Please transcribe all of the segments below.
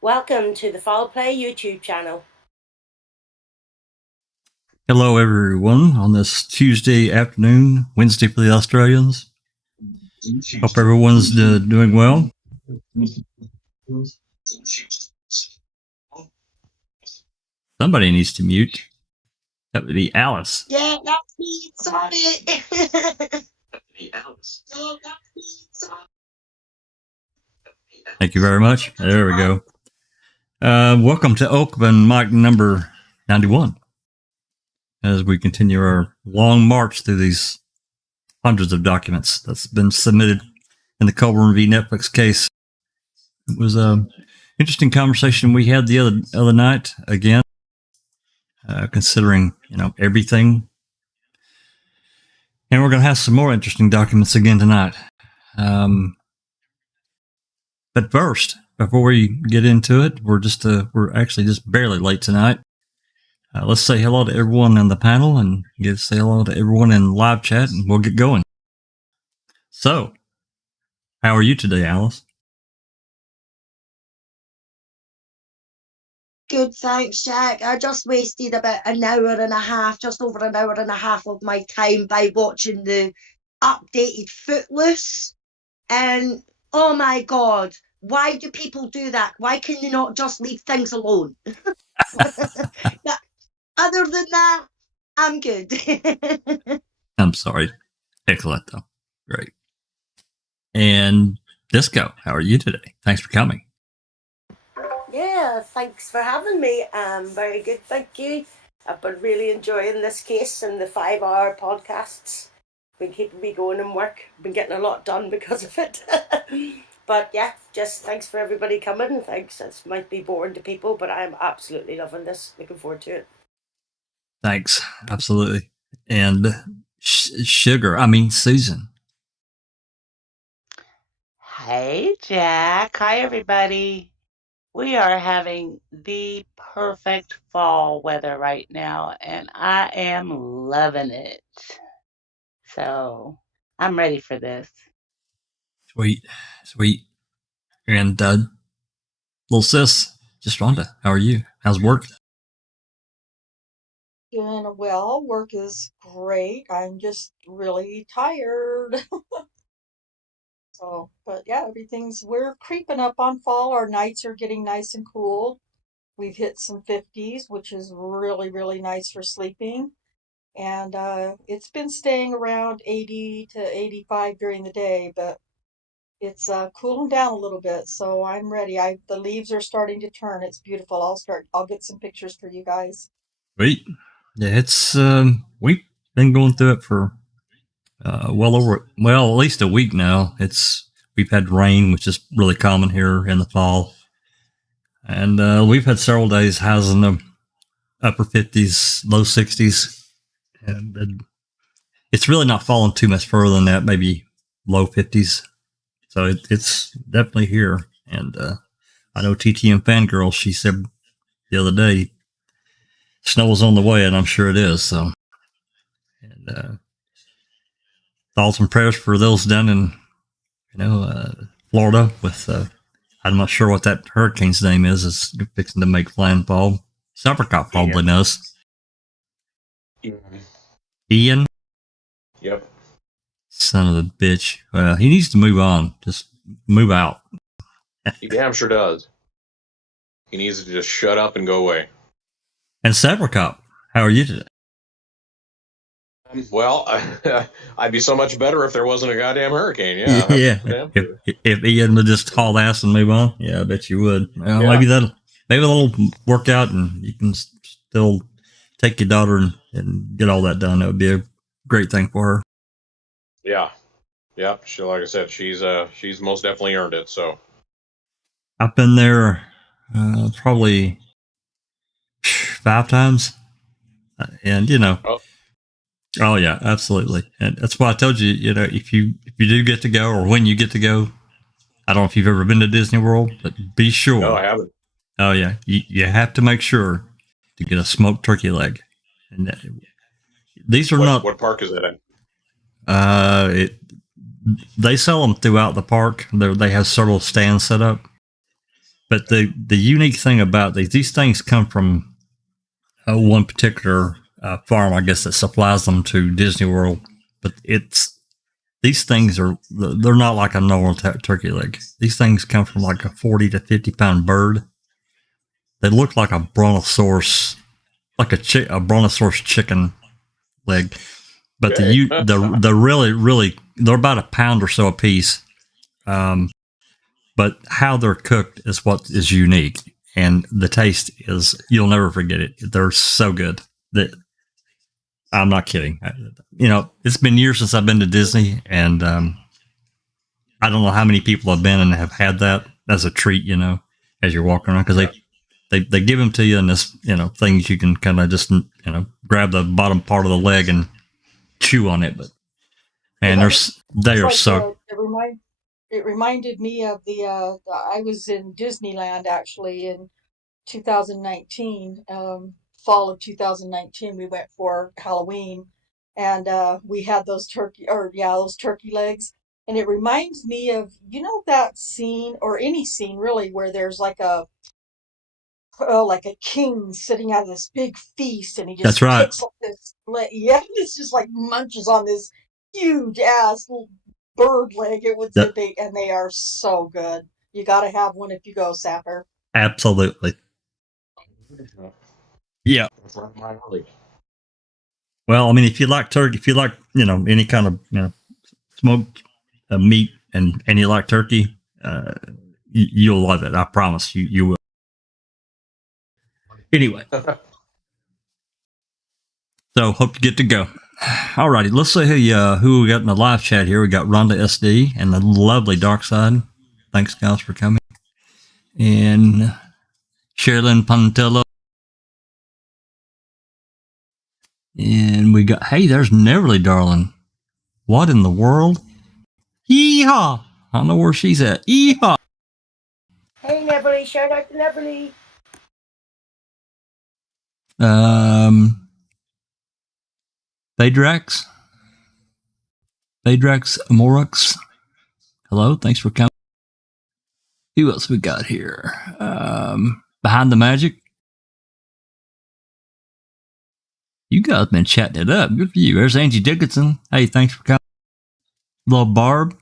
Welcome to the Foul Play YouTube channel. Hello, everyone, on this Tuesday afternoon, Wednesday for the Australians. Hope everyone's doing well. Somebody needs to mute. That would be Alice. Yeah, that's me. Sorry. That would be Alice. Thank you very much. There we go. Welcome to Oakman mic number 91. As we continue our long march through these hundreds of documents that's been submitted in the Colborn v. Netflix case. It was an interesting conversation we had the other night, again, considering, everything. And we're going to have some more interesting documents again tonight. But first, before we get into it, we're actually just barely late tonight. Let's say hello to everyone in the panel and say hello to everyone in live chat, and we'll get going. So, how are you today, Alice? Good, thanks, Jack. I just wasted about an hour and a half, just over an hour and a half of my time by watching the updated Footloose. And oh my God, why do people do that? Why can you not just leave things alone? Other than that, I'm good. I'm sorry. Excellent, though. Great. And Disco, how are you today? Thanks for coming. Yeah, thanks for having me. Very good, thank you. I've been really enjoying this case and the 5-hour podcasts. Been keeping me going in work. Been getting a lot done because of it. But yeah, just thanks for everybody coming. Thanks. This might be boring to people, but I'm absolutely loving this. Looking forward to it. Thanks. Absolutely. And Susan. Hey, Jack. Hi, everybody. We are having the perfect fall weather right now, and I am loving it. So I'm ready for this. Sweet. And little sis, just Rhonda, how are you? How's work? Doing well. Work is great. I'm just really tired. But yeah, we're creeping up on fall. Our nights are getting nice and cool. We've hit some 50s, which is really, really nice for sleeping. And it's been staying around 80 to 85 during the day, but it's cooling down a little bit. So I'm ready. The leaves are starting to turn. It's beautiful. I'll get some pictures for you guys. Sweet. Yeah, it's we've been going through it for at least a week now. We've had rain, which is really common here in the fall, and we've had several days highs in the upper 50s, low 60s, and it's really not falling too much further than that, maybe low 50s. So it's definitely here, and I know TTM Fangirl, she said the other day, snow is on the way, and I'm sure it is. So, and thoughts and prayers for those down in, Florida with, I'm not sure what that hurricane's name is. It's fixing to make landfall. Silvercop probably knows. Ian? Yep. Son of a bitch. Well, he needs to move on. Just move out. He damn sure does. He needs to just shut up and go away. And Silvercop, how are you today? Well, I'd be so much better if there wasn't a goddamn hurricane. Yeah. Yeah. If Ian would just haul ass and move on, yeah, I bet you would. Well, yeah. Maybe that'll work out, and you can still take your daughter and get all that done. That would be a great thing for her. Yeah. She, like I said, she's most definitely earned it. So I've been there probably 5 times, and Oh yeah, absolutely, and that's why I told you. If you do get to go, or when you get to go, I don't know if you've ever been to Disney World, but be sure. No, I haven't. Oh yeah, you have to make sure to get a smoked turkey leg. And these are not. What park is that in? They sell them throughout the park. They have several stands set up, But the unique thing about these things come from one particular farm, I guess, that supplies them to Disney World. But these things they're not like a normal turkey leg. These things come from like a 40 to 50 pound bird. They look like a brontosaurus, like a brontosaurus chicken leg. But the really they're about a pound or so a piece. But how they're cooked is what is unique, and the taste is, you'll never forget it. They're so good that I'm not kidding. It's been years since I've been to Disney, and I don't know how many people have been and have had that as a treat, as you're walking around, because they give them to you in this, things you can kind of just, grab the bottom part of the leg and chew on it. But man, they are so. It reminded me of I was in Disneyland actually in 2019, fall of 2019. We went for Halloween, and we had those turkey legs, and it reminds me of that scene, or any scene really, where there's like a king sitting at this big feast, and he just That's right. picks up this leg. Yeah, it's just like munches on this huge ass little bird leg. And they are so good. You got to have one if you go, Sapper. Absolutely. Yeah. Well, I mean, if you like turkey, if you like, any kind of, smoked meat and you like turkey, you'll love it. I promise you will. Anyway. So hope you get to go. All righty. Let's see who we got in the live chat here. We got Rhonda SD and the lovely Dark Side. Thanks, guys, for coming. And Sherilyn Pantello. And we got, hey, there's Neverly, darling. What in the world? Yeehaw! I don't know where she's at. Yeehaw! Hey, Neverly. Shout out to Neverly. Phaedrax Morux. Hello, thanks for coming. Who else we got here? Behind the Magic. You guys been chatting it up. Good for you. There's Angie Dickinson. Hey, thanks for coming. Little Barb.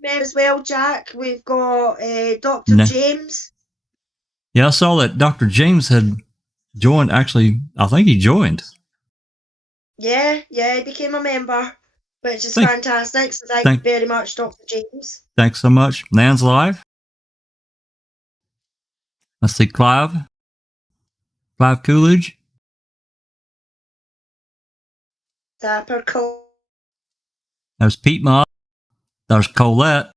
There as well, Jack. We've got Dr. James. Yeah, I saw that Dr. James had joined. Actually, I think he joined. Yeah, he became a member, which is fantastic. So thank you very much, Dr. James. Thanks so much. Nan's live. Let's see, Clive Coolidge. Dapper Cole. There's Pete Moss. There's Colette.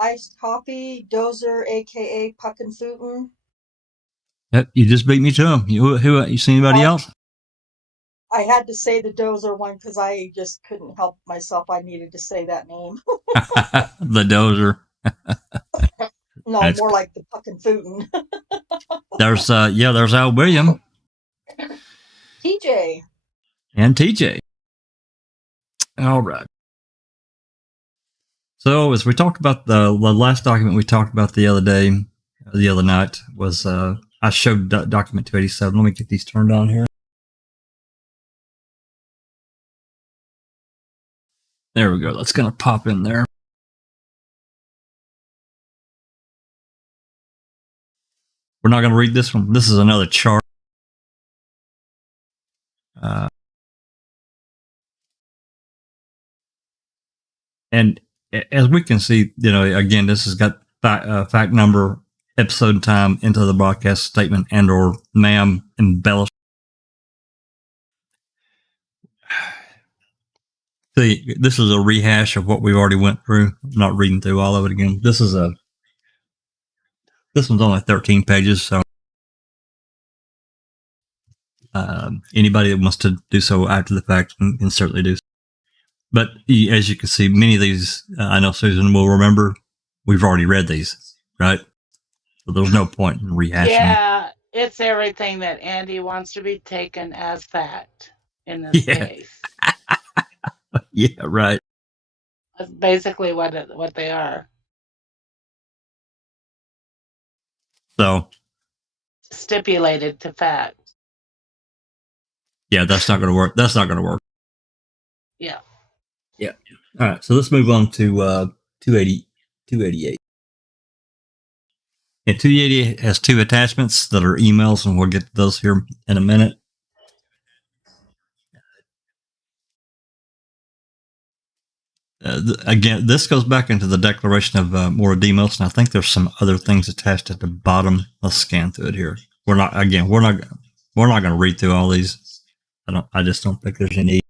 Iced Coffee, Dozer, a.k.a. Puckin' Footin'. Yep, you just beat me to him. You see anybody else? I had to say the Dozer one because I just couldn't help myself. I needed to say that name. The Dozer. No, more like the Puckin' Footin'. There's Al William. TJ. And TJ. All right. So as we talked about the last document we talked about the other night was I showed document 287. Let me get these turned on here. There we go. That's going to pop in there. We're not going to read this one. This is another chart. And as we can see, again, this has got fact number, episode time into the broadcast statement and or ma'am embellished. See, this is a rehash of what we already went through. I'm not reading through all of it again. This one's only 13 pages, so anybody that wants to do so after the fact can certainly do so. But as you can see, many of these, I know Susan will remember, we've already read these, right? So there's no point in rehashing. Yeah, it's everything that Andy wants to be taken as fact in this case. Yeah, right. That's basically what they are. So stipulated to fact. Yeah, that's not going to work. That's not going to work. Yeah. Yeah. All right. So let's move on to 288. And 288 has two attachments that are emails, and we'll get to those here in a minute. Again, this goes back into the Declaration of Moradimos, and I think there's some other things attached at the bottom. Let's scan through it here. We're not going to read through all these. I just don't think there's any.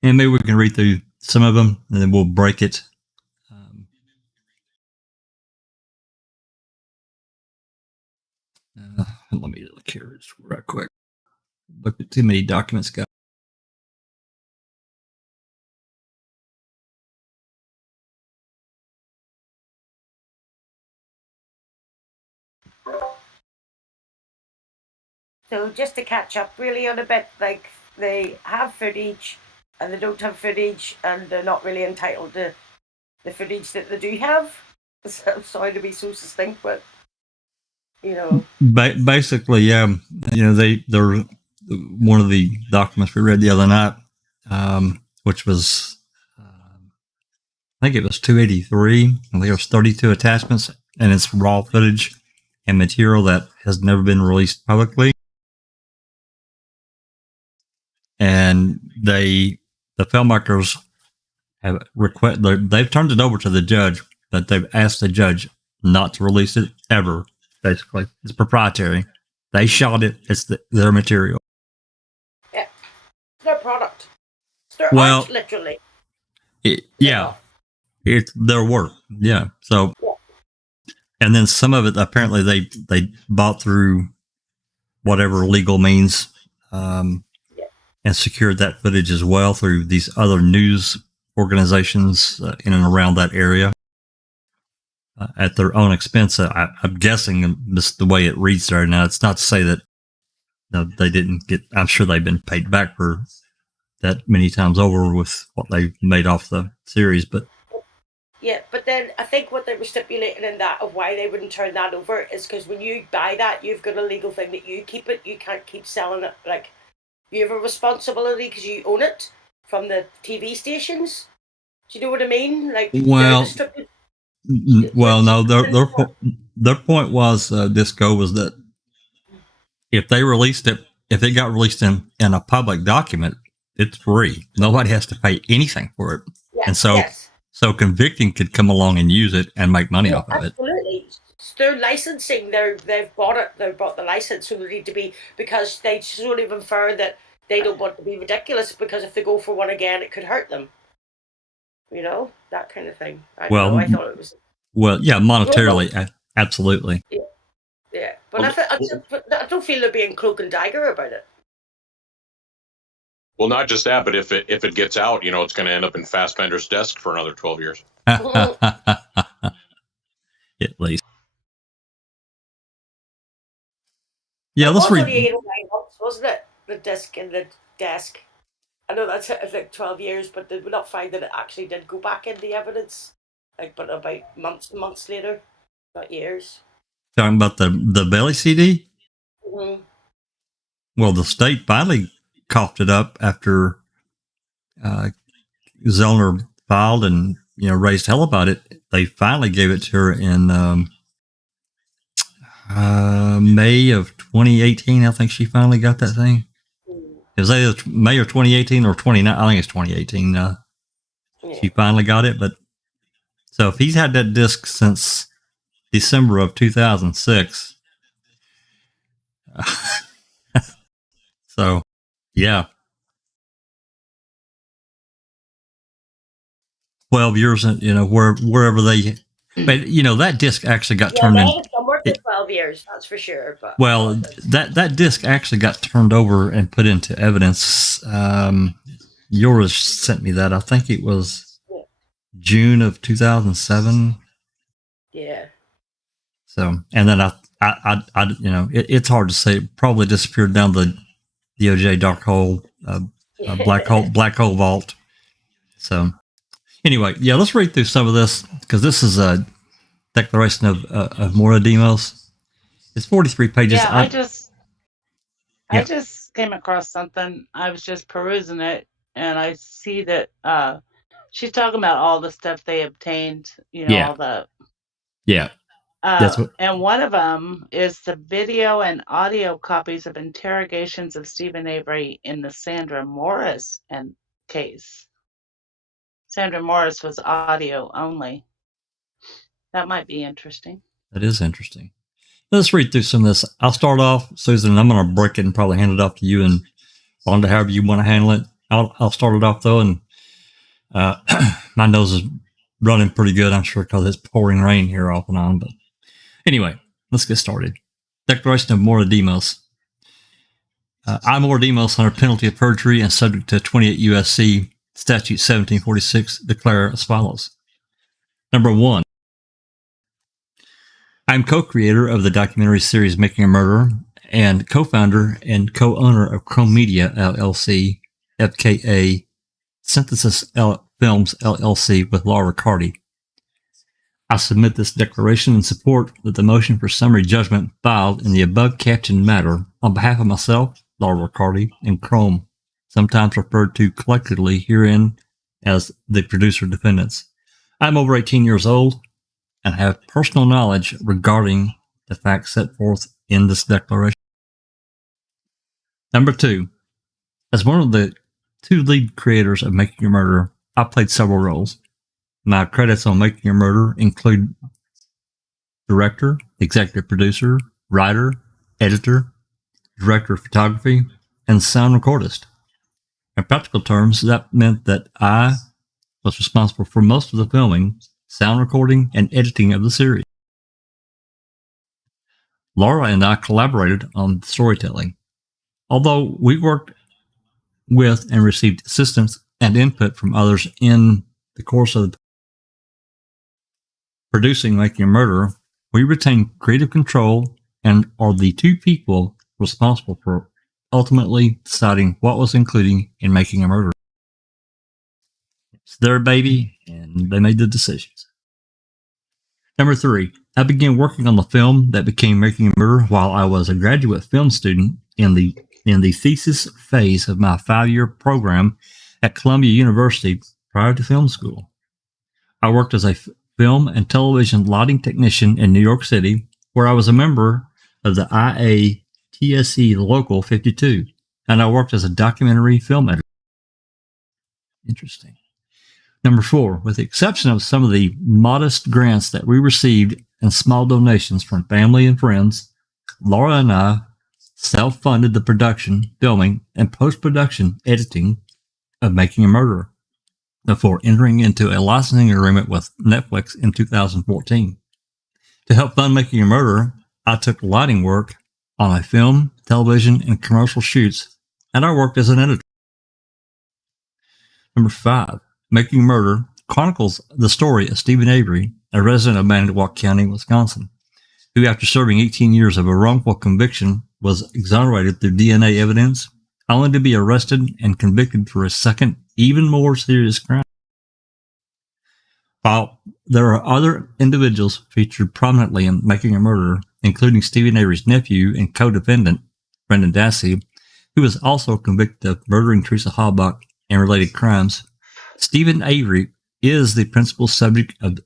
And maybe we can read through some of them, and then we'll break it. Let me look here just real quick. Look at too many documents, guys. So just to catch up really on a bit, like they have footage and they don't have footage, and they're not really entitled to the footage that they do have. So, I'm sorry to be so succinct, but you know. Basically, yeah, you know, they're one of the documents we read the other night, which was I think it was 283, and there was 32 attachments, and it's raw footage and material that has never been released publicly. And the filmmakers have they've turned it over to the judge, but they've asked the judge not to release it ever. Basically, it's proprietary. They shot it. It's their material. Yeah, it's their product. It's their art, literally. It's their work. Yeah. So, and then some of it apparently they bought through whatever legal means. And secured that footage as well through these other news organizations in and around that area at their own expense. I'm guessing this the way it reads there. Now, it's not to say that they didn't get. I'm sure they've been paid back for that many times over with what they made off the series, but. Yeah, but then I think what they were stipulating in that of why they wouldn't turn that over is because when you buy that, you've got a legal thing that you keep it. You can't keep selling it like. You have a responsibility because you own it from the TV stations. Do you know what I mean? Like, no. Their point was Disco was that if they released it, if it got released in a public document, it's free. Nobody has to pay anything for it, and so Convicting could come along and use it and make money off of it. Absolutely. They're licensing. They've bought it. They've bought the license, so they need to be because they sort of infer that they don't want to be ridiculous because if they go for one again, it could hurt them. You know, that kind of thing. I thought it was. Well, yeah, monetarily, absolutely. Yeah, but I don't feel they're being cloak and dagger about it. Well, not just that, but if it gets out, you know, it's going to end up in Fassbender's desk for another 12 years. At least. Yeah, let's read. 8 or 9 months, wasn't it? The disc in the desk. I know that's like 12 years, but they would not find that it actually did go back in the evidence. Like, but about months later, not years. Talking about the Belly CD? Mm-hmm. Well, the state finally coughed it up after Zellner filed and raised hell about it. They finally gave it to her in May of 2018. I think she finally got that thing. It was either May of 2018 or 29. I think it's 2018. She finally got it. But so if he's had that disc since December of 2006, so yeah, 12 years. Wherever they, but that disc actually got turned in. Somewhere for 12 years, that's for sure. But that disc actually got turned over and put into evidence. Yours sent me that. I think it was June of 2007. Yeah. So, and then it's hard to say. It probably disappeared down the DOJ dark hole, black hole vault. So, anyway, yeah, let's read through some of this because this is Declaration of Mora Demos. It's 43 pages. Yeah, I just came across something. I was just perusing it, and I see that she's talking about all the stuff they obtained. Yeah. All the That's what. And one of them is the video and audio copies of interrogations of Stephen Avery in the Sandra Morris case. Sandra Morris was audio only. That might be interesting. That is interesting. Let's read through some of this. I'll start off, Susan, and I'm going to break it and probably hand it off to you and Rhonda, however you want to handle it. I'll start it off, though, and my nose is running pretty good, I'm sure, because it's pouring rain here off and on. But anyway, let's get started. Declaration of Mora Demos. I, Mora Demos, under penalty of perjury and subject to 28 U.S.C. Statute 1746, declare as follows. Number 1. I'm co-creator of the documentary series Making a Murderer and co-founder and co-owner of Chrome Media, LLC, FKA Synthesis Films, LLC, with Laura Riccardi. I submit this declaration in support of the motion for summary judgment filed in the above captioned matter on behalf of myself, Laura Riccardi, and Chrome, sometimes referred to collectively herein as the producer defendants. I'm over 18 years old and have personal knowledge regarding the facts set forth in this declaration. Number 2, as one of the 2 lead creators of Making a Murderer, I played several roles. My credits on Making a Murderer include director, executive producer, writer, editor, director of photography, and sound recordist. In practical terms, that meant that I was responsible for most of the filming, sound recording, and editing of the series. Laura and I collaborated on storytelling. Although we worked with and received assistance and input from others in the course of producing Making a Murderer, we retained creative control and are the 2 people responsible for ultimately deciding what was included in Making a Murderer. It's their baby, and they made the decisions. Number 3, I began working on the film that became Making a Murderer while I was a graduate film student in the thesis phase of my 5-year program at Columbia University prior to film school. I worked as a film and television lighting technician in New York City, where I was a member of the IATSE Local 52, and I worked as a documentary film editor. Interesting. Number 4, with the exception of some of the modest grants that we received and small donations from family and friends, Laura and I self-funded the production, filming, and post-production editing of Making a Murderer before entering into a licensing agreement with Netflix in 2014. To help fund Making a Murderer, I took lighting work on a film, television, and commercial shoots, and I worked as an editor. Number 5, Making a Murderer chronicles the story of Stephen Avery, a resident of Manitowoc County, Wisconsin, who, after serving 18 years of a wrongful conviction, was exonerated through DNA evidence, only to be arrested and convicted for a second, even more serious crime. While there are other individuals featured prominently in Making a Murderer, including Stephen Avery's nephew and co-defendant, Brendan Dassey, who was also convicted of murdering Teresa Halbach and related crimes, Stephen Avery is the principal subject of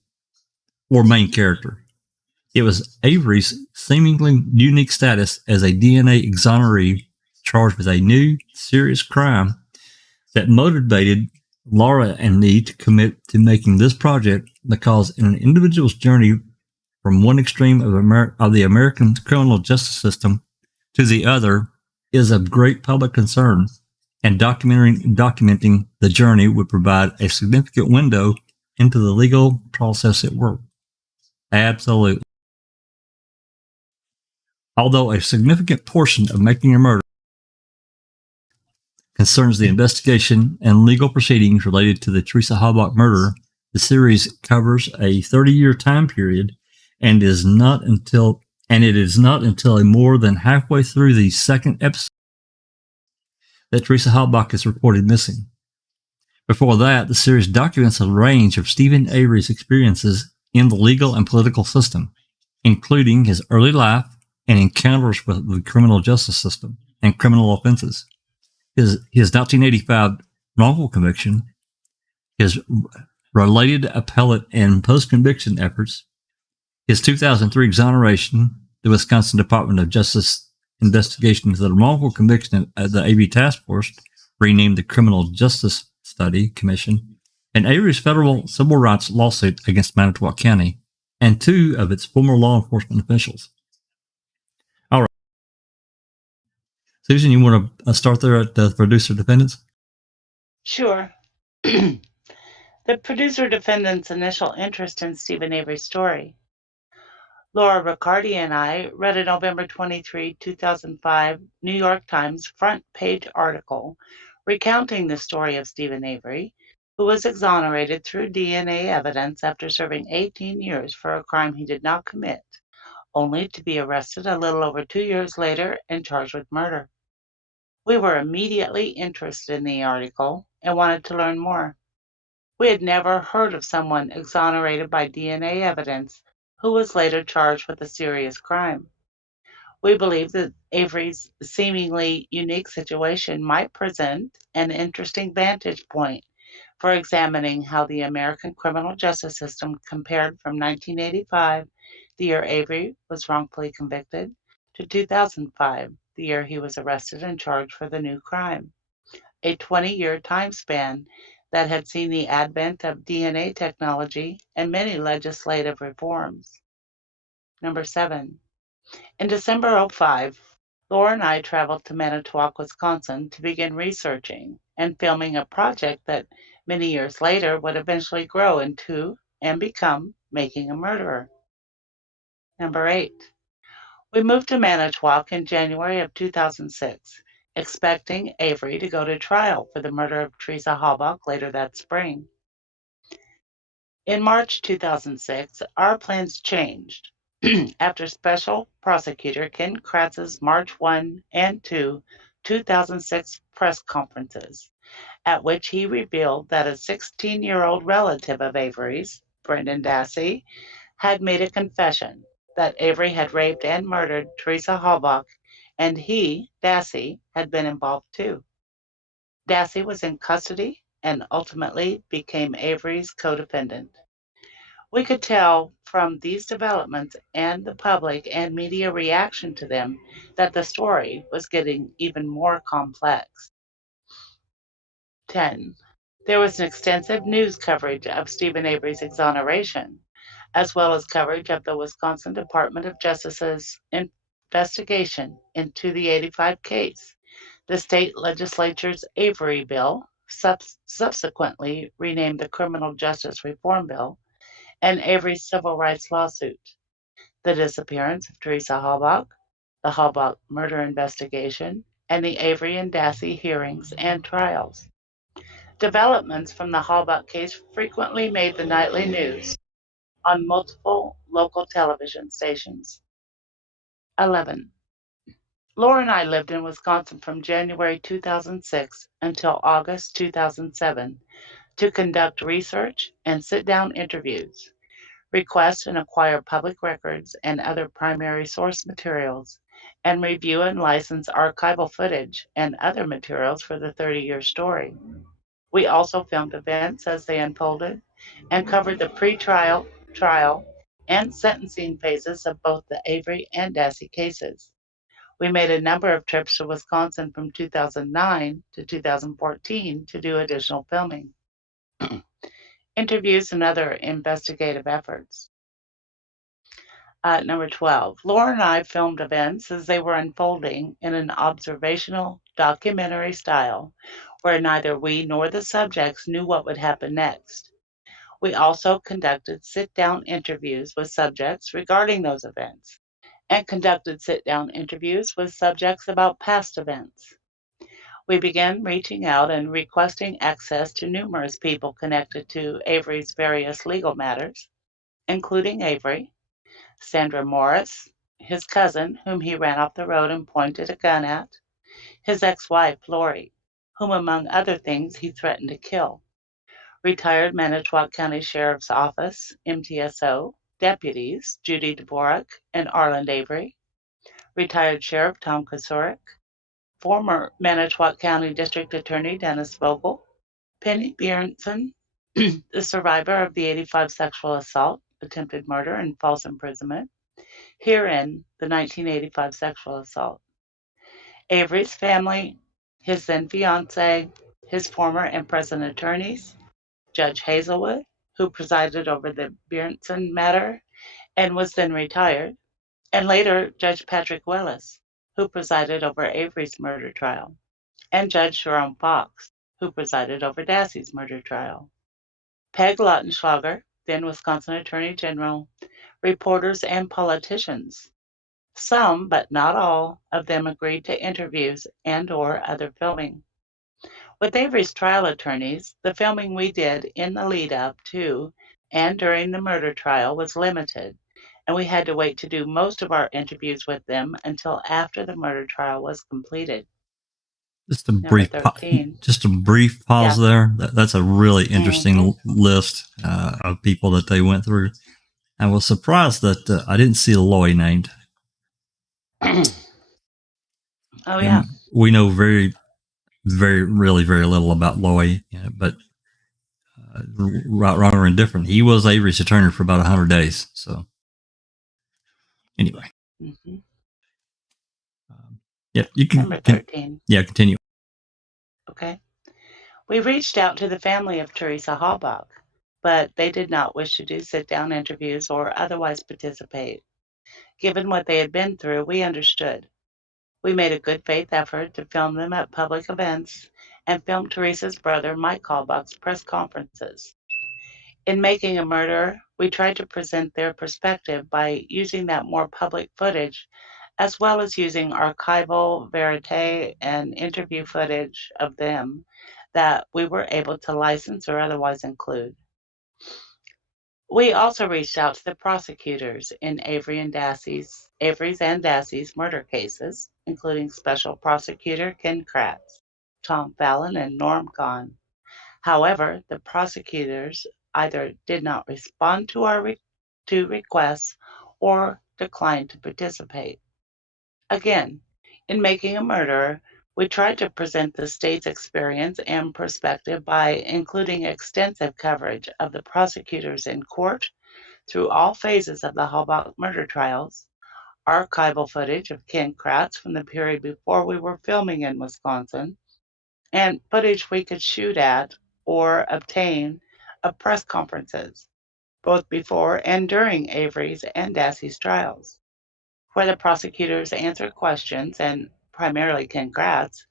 or main character. It was Avery's seemingly unique status as a DNA exoneree charged with a new, serious crime that motivated Laura and me to commit to making this project, because in an individual's journey from one extreme of the American criminal justice system to the other is of great public concern, and documenting the journey would provide a significant window into the legal process at work. Absolutely. Although a significant portion of Making a Murder concerns the investigation and legal proceedings related to the Teresa Halbach murder, the series covers a 30-year time period, and it is not until a more than halfway through the second episode that Teresa Halbach is reported missing. Before that, the series documents a range of Stephen Avery's experiences in the legal and political system, including his early life and encounters with the criminal justice system and criminal offenses. His 1985 wrongful conviction, his related appellate and post-conviction efforts, his 2003 exoneration, the Wisconsin Department of Justice investigation into the wrongful conviction of the Avery Task Force, renamed the Criminal Justice Study Commission, and Avery's federal civil rights lawsuit against Manitowoc County and 2 of its former law enforcement officials. All right. Susan, you want to start there at the producer defendants? Sure. The producer defendant's initial interest in Stephen Avery's story. Laura Riccardi and I read a November 23, 2005 New York Times front page article recounting the story of Stephen Avery, who was exonerated through DNA evidence after serving 18 years for a crime he did not commit, only to be arrested a little over 2 years later and charged with murder. We were immediately interested in the article and wanted to learn more. We had never heard of someone exonerated by DNA evidence who was later charged with a serious crime. We believe that Avery's seemingly unique situation might present an interesting vantage point for examining how the American criminal justice system compared from 1985, the year Avery was wrongfully convicted, to 2005, the year he was arrested and charged for the new crime. A 20-year time span that had seen the advent of DNA technology and many legislative reforms. Number 7. In December 2005, Laura and I traveled to Manitowoc, Wisconsin to begin researching and filming a project that many years later would eventually grow into and become Making a Murderer. Number 8. We moved to Manitowoc in January of 2006, expecting Avery to go to trial for the murder of Teresa Halbach later that spring. In March 2006, our plans changed after Special Prosecutor Ken Kratz's March 1 and 2, 2006 press conferences, at which he revealed that a 16-year-old relative of Avery's, Brendan Dassey, had made a confession that Avery had raped and murdered Teresa Halbach, and he, Dassey, had been involved too. Dassey was in custody and ultimately became Avery's co-defendant. We could tell from these developments and the public and media reaction to them that the story was getting even more complex. 10. There was an extensive news coverage of Stephen Avery's exoneration, as well as coverage of the Wisconsin Department of Justice's investigation into the 85 case, the state legislature's Avery Bill, subsequently renamed the Criminal Justice Reform Bill, and Avery's civil rights lawsuit, the disappearance of Teresa Halbach, the Halbach murder investigation, and the Avery and Dassey hearings and trials. Developments from the Halbach case frequently made the nightly news on multiple local television stations. 11. Laura and I lived in Wisconsin from January 2006 until August 2007 to conduct research and sit-down interviews, request and acquire public records and other primary source materials, and review and license archival footage and other materials for the 30-year story. We also filmed events as they unfolded and covered the pre-trial, trial, and sentencing phases of both the Avery and Dassey cases. We made a number of trips to Wisconsin from 2009 to 2014 to do additional filming, interviews, and other investigative efforts. Number 12, Laura and I filmed events as they were unfolding in an observational documentary style where neither we nor the subjects knew what would happen next. We also conducted sit-down interviews with subjects regarding those events and conducted sit-down interviews with subjects about past events. We began reaching out and requesting access to numerous people connected to Avery's various legal matters, including Avery, Sandra Morris, his cousin, whom he ran off the road and pointed a gun at, his ex-wife, Lori, whom among other things he threatened to kill, Retired Manitowoc County Sheriff's Office, MTSO, deputies Judy Dvorak and Arland Avery, retired Sheriff Tom Kosurik, former Manitowoc County District Attorney Dennis Vogel, Penny Bjornson, the survivor of the 85 sexual assault, attempted murder, and false imprisonment, herein the 1985 sexual assault. Avery's family, his then fiance, his former and present attorneys, Judge Hazelwood, who presided over the Bjornson matter and was then retired, and later Judge Patrick Willis, who presided over Avery's murder trial, and Judge Jerome Fox, who presided over Dassey's murder trial. Peg Lautenschlager, then Wisconsin Attorney General, reporters and politicians. Some, but not all, of them agreed to interviews and/or other filming. With Avery's trial attorneys, the filming we did in the lead up to and during the murder trial was limited, and we had to wait to do most of our interviews with them until after the murder trial was completed. Just a brief pause there. That's a really interesting list of people that they went through. I was surprised that I didn't see Loy named. Oh, yeah. We know very little about Loy, but right, wrong, or indifferent, he was Avery's attorney for about 100 days. So, anyway. Mm-hmm. Yeah, you can. Number 13. Continue. Okay. We reached out to the family of Teresa Halbach, but they did not wish to do sit-down interviews or otherwise participate. Given what they had been through, we understood. We made a good faith effort to film them at public events and film Teresa's brother Mike Halbach's press conferences. In Making a Murderer, we tried to present their perspective by using that more public footage, as well as using archival, verite, and interview footage of them that we were able to license or otherwise include. We also reached out to the prosecutors in Avery's and Dassey's murder cases, including Special Prosecutor Ken Kratz, Tom Fallon, and Norm Kahn. However, the prosecutors either did not respond to our requests or declined to participate. Again, in Making a Murderer, we tried to present the state's experience and perspective by including extensive coverage of the prosecutors in court through all phases of the Halbach murder trials, archival footage of Ken Kratz from the period before we were filming in Wisconsin, and footage we could shoot at or obtain of press conferences, both before and during Avery's and Dassey's trials, where the prosecutors answered questions and, primarily Ken Kratz,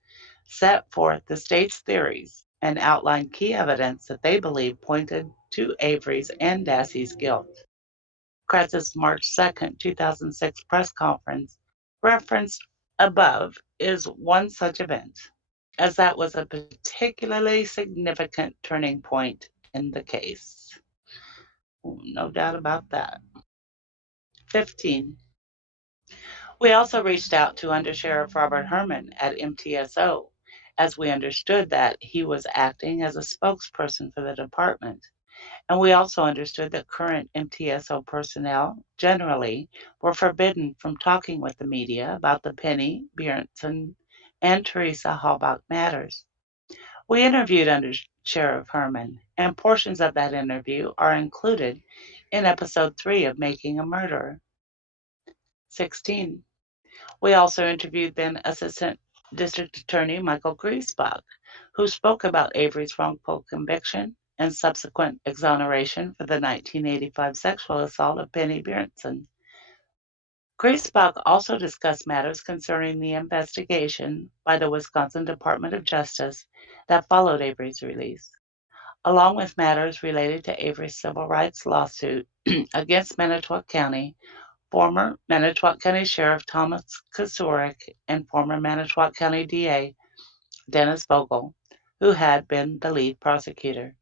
set forth the state's theories and outlined key evidence that they believed pointed to Avery's and Dassey's guilt. Kratz's March 2, 2006 press conference, referenced above, is one such event, as that was a particularly significant turning point in the case. No doubt about that. 15. We also reached out to Undersheriff Robert Herman at MTSO, as we understood that he was acting as a spokesperson for the department. And we also understood that current MTSO personnel generally were forbidden from talking with the media about the Penny, Bjornson, and Teresa Halbach matters. We interviewed under Sheriff Herman, and portions of that interview are included in episode 3 of Making a Murderer. 16. We also interviewed then Assistant District Attorney Michael Griesbach, who spoke about Avery's wrongful conviction and subsequent exoneration for the 1985 sexual assault of Penny Bjornson. Griesbach also discussed matters concerning the investigation by the Wisconsin Department of Justice that followed Avery's release, along with matters related to Avery's civil rights lawsuit against Manitowoc County, former Manitowoc County Sheriff Thomas Kosurik, and former Manitowoc County DA Dennis Vogel, who had been the lead prosecutor.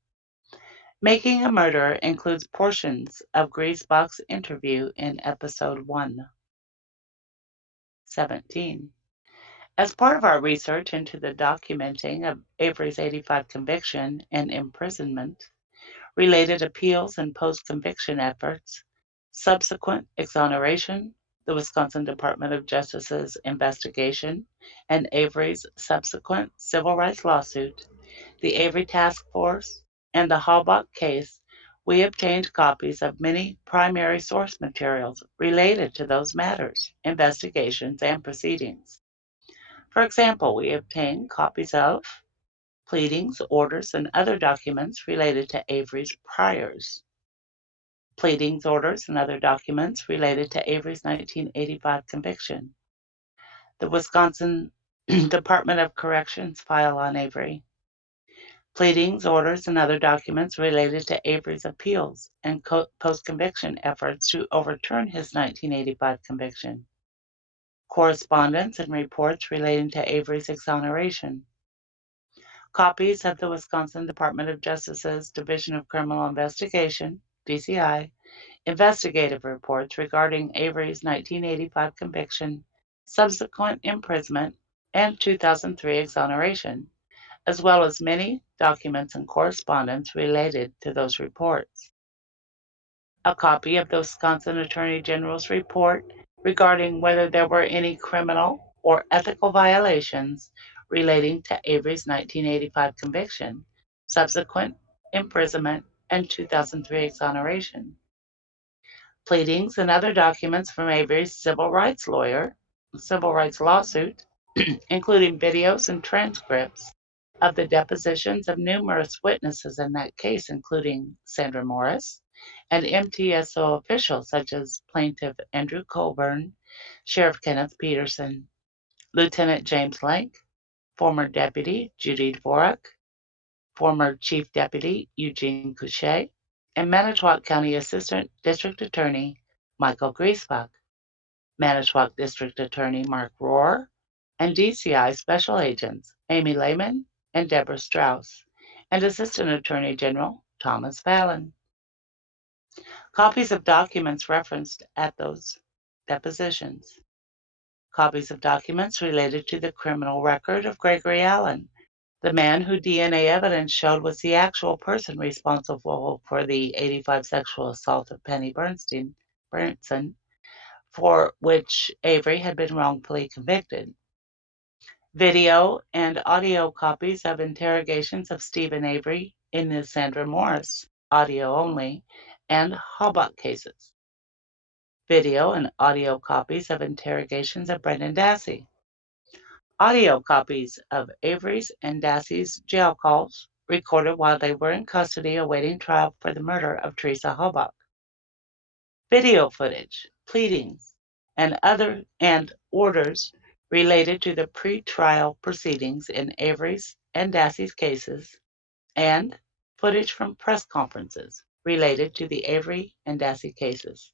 Making a Murderer includes portions of Griesbach's interview in episode 1. 17. As part of our research into the documenting of Avery's 85 conviction and imprisonment, related appeals and post-conviction efforts, subsequent exoneration, the Wisconsin Department of Justice's investigation, and Avery's subsequent civil rights lawsuit, the Avery Task Force, and the Halbach case, we obtained copies of many primary source materials related to those matters, investigations, and proceedings. For example, we obtained copies of pleadings, orders, and other documents related to Avery's priors, pleadings, orders, and other documents related to Avery's 1985 conviction, the Wisconsin Department of Corrections file on Avery, pleadings, orders, and other documents related to Avery's appeals and post-conviction efforts to overturn his 1985 conviction, correspondence and reports relating to Avery's exoneration, copies of the Wisconsin Department of Justice's Division of Criminal Investigation, DCI, investigative reports regarding Avery's 1985 conviction, subsequent imprisonment, and 2003 exoneration, as well as many documents and correspondence related to those reports. A copy of the Wisconsin Attorney General's report regarding whether there were any criminal or ethical violations relating to Avery's 1985 conviction, subsequent imprisonment, and 2003 exoneration. Pleadings and other documents from Avery's civil rights lawsuit, including videos and transcripts of the depositions of numerous witnesses in that case, including Sandra Morris and MTSO officials such as Plaintiff Andrew Colborn, Sheriff Kenneth Peterson, Lieutenant James Lank, former Deputy Judy Dvorak, former Chief Deputy Eugene Couchet, and Manitowoc County Assistant District Attorney Michael Griesbach, Manitowoc District Attorney Mark Rohr, and DCI Special Agents Amy Lehman and Deborah Strauss, and Assistant Attorney General Thomas Fallon. Copies of documents referenced at those depositions. Copies of documents related to the criminal record of Gregory Allen, the man who DNA evidence showed was the actual person responsible for the 85 sexual assault of Penny Bernson, for which Avery had been wrongfully convicted. Video and audio copies of interrogations of Stephen Avery in the Sandra Morris, audio only, and Halbach cases. Video and audio copies of interrogations of Brendan Dassey. Audio copies of Avery's and Dassey's jail calls recorded while they were in custody awaiting trial for the murder of Teresa Halbach. Video footage, pleadings, and orders related to the pre-trial proceedings in Avery's and Dassey's cases, and footage from press conferences related to the Avery and Dassey cases.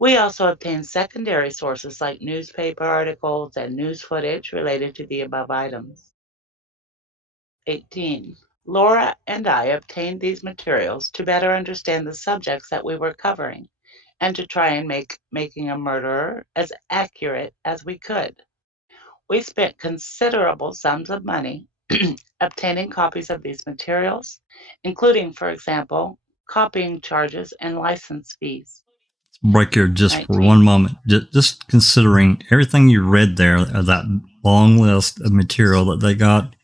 We also obtained secondary sources like newspaper articles and news footage related to the above items. 18. Laura and I obtained these materials to better understand the subjects that we were covering and to try and making a murderer as accurate as we could. We spent considerable sums of money obtaining copies of these materials, including, for example, copying charges and license fees. Break here just 19. For one moment. Just considering everything you read there, that long list of material that they got,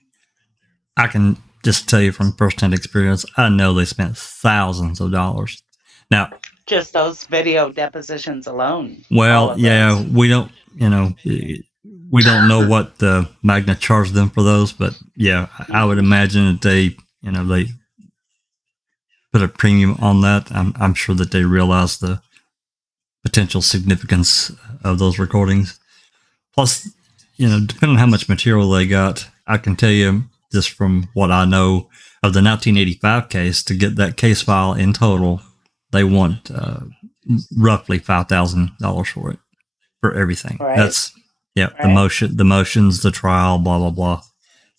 I can just tell you from firsthand experience, I know they spent thousands of dollars. Now, just those video depositions alone. Well, yeah, we don't, we don't know what the Magna charged them for those, but yeah, I would imagine that they put a premium on that. I'm sure that they realized the potential significance of those recordings. Plus, depending on how much material they got, I can tell you just from what I know of the 1985 case, to get that case file in total, they want roughly $5,000 for it, for everything. Right. That's right. The motions, the trial, blah blah blah.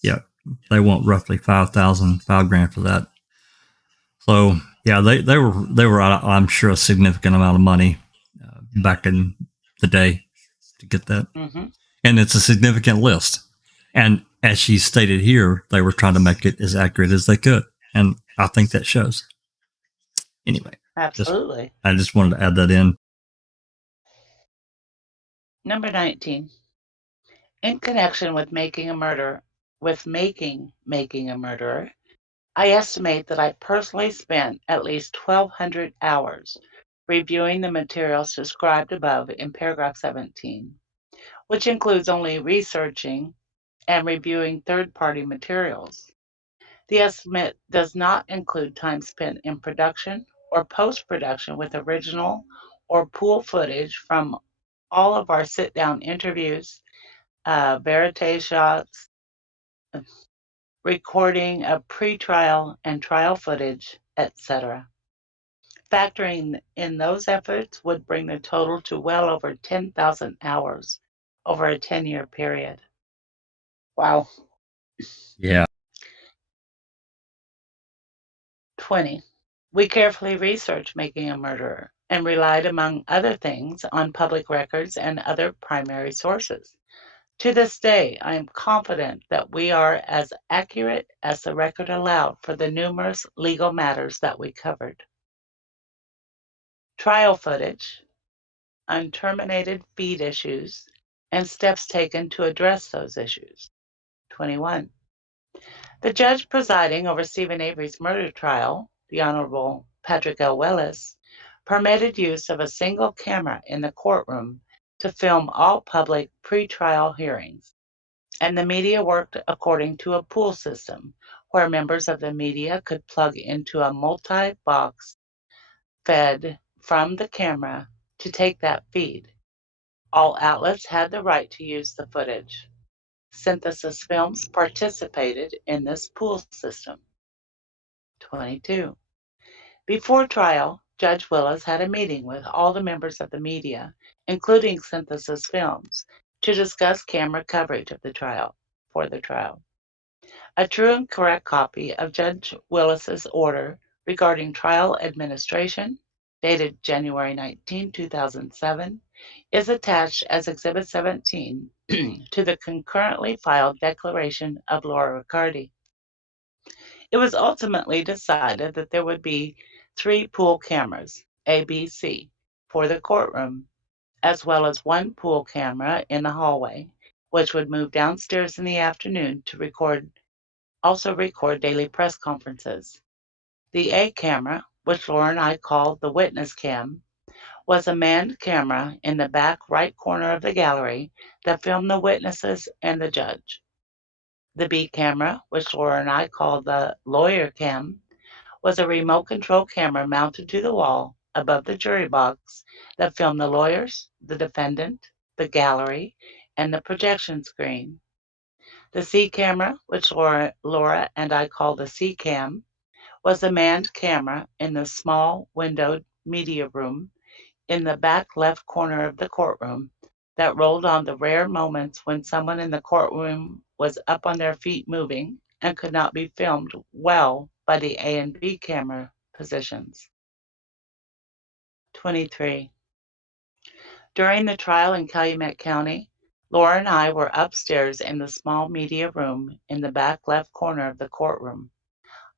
Yeah, they want roughly $5,000 for that. So yeah, they were I'm sure a significant amount of money back in the day to get that. Mm-hmm. And it's a significant list. And as she stated here, they were trying to make it as accurate as they could. And I think that shows. Anyway. Absolutely. I just wanted to add that in. Number 19. In connection with making a murderer, I estimate that I personally spent at least 1,200 hours reviewing the materials described above in paragraph 17, which includes only researching and reviewing third-party materials. The estimate does not include time spent in production or post-production with original or pool footage from all of our sit-down interviews, verite shots, recording of pre-trial and trial footage, etc. Factoring in those efforts would bring the total to well over 10,000 hours over a 10-year period. Wow. Yeah. 20. We carefully researched making a murderer and relied, among other things, on public records and other primary sources. To this day, I am confident that we are as accurate as the record allowed for the numerous legal matters that we covered. Trial footage, unterminated feed issues, and steps taken to address those issues. 21. The judge presiding over Stephen Avery's murder trial, the Honorable Patrick L. Willis, permitted use of a single camera in the courtroom to film all public pre-trial hearings, and the media worked according to a pool system where members of the media could plug into a multi-box fed from the camera to take that feed. All outlets had the right to use the footage. Synthesis Films participated in this pool system. 22. Before trial, Judge Willis had a meeting with all the members of the media, including Synthesis Films, to discuss camera coverage of the trial, for the trial. A true and correct copy of Judge Willis's order regarding trial administration, dated January 19, 2007, is attached as Exhibit 17 to the concurrently filed declaration of Laura Riccardi. It was ultimately decided that there would be 3 pool cameras, A, B, C, for the courtroom, as well as 1 pool camera in the hallway, which would move downstairs in the afternoon to also record daily press conferences. The A camera, which Laura and I called the witness cam, was a manned camera in the back right corner of the gallery that filmed the witnesses and the judge. The B camera, which Laura and I called the lawyer cam, was a remote control camera mounted to the wall above the jury box that filmed the lawyers, the defendant, the gallery, and the projection screen. The C camera, which Laura and I called the C cam, was a manned camera in the small windowed media room in the back left corner of the courtroom that rolled on the rare moments when someone in the courtroom was up on their feet moving and could not be filmed well by the A and B camera positions. 23. During the trial in Calumet County, Laura and I were upstairs in the small media room in the back left corner of the courtroom.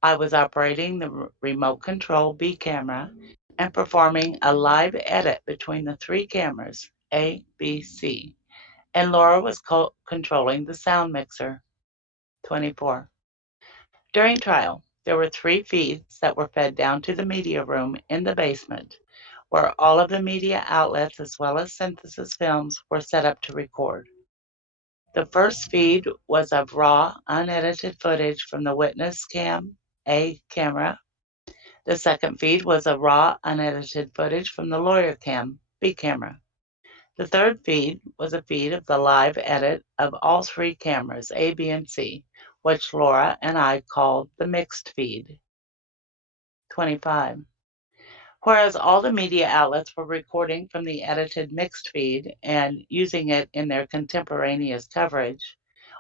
I was operating the remote control B camera and performing a live edit between the 3 cameras, A, B, C, and Laura was controlling the sound mixer. 24. During trial, there were 3 feeds that were fed down to the media room in the basement, where all of the media outlets as well as Synthesis Films were set up to record. The first feed was of raw, unedited footage from the witness cam, A camera. The second feed was of raw, unedited footage from the lawyer cam, B camera. The third feed was a feed of the live edit of all 3 cameras, A, B, and C, which Laura and I called the mixed feed. 25. Whereas all the media outlets were recording from the edited mixed feed and using it in their contemporaneous coverage,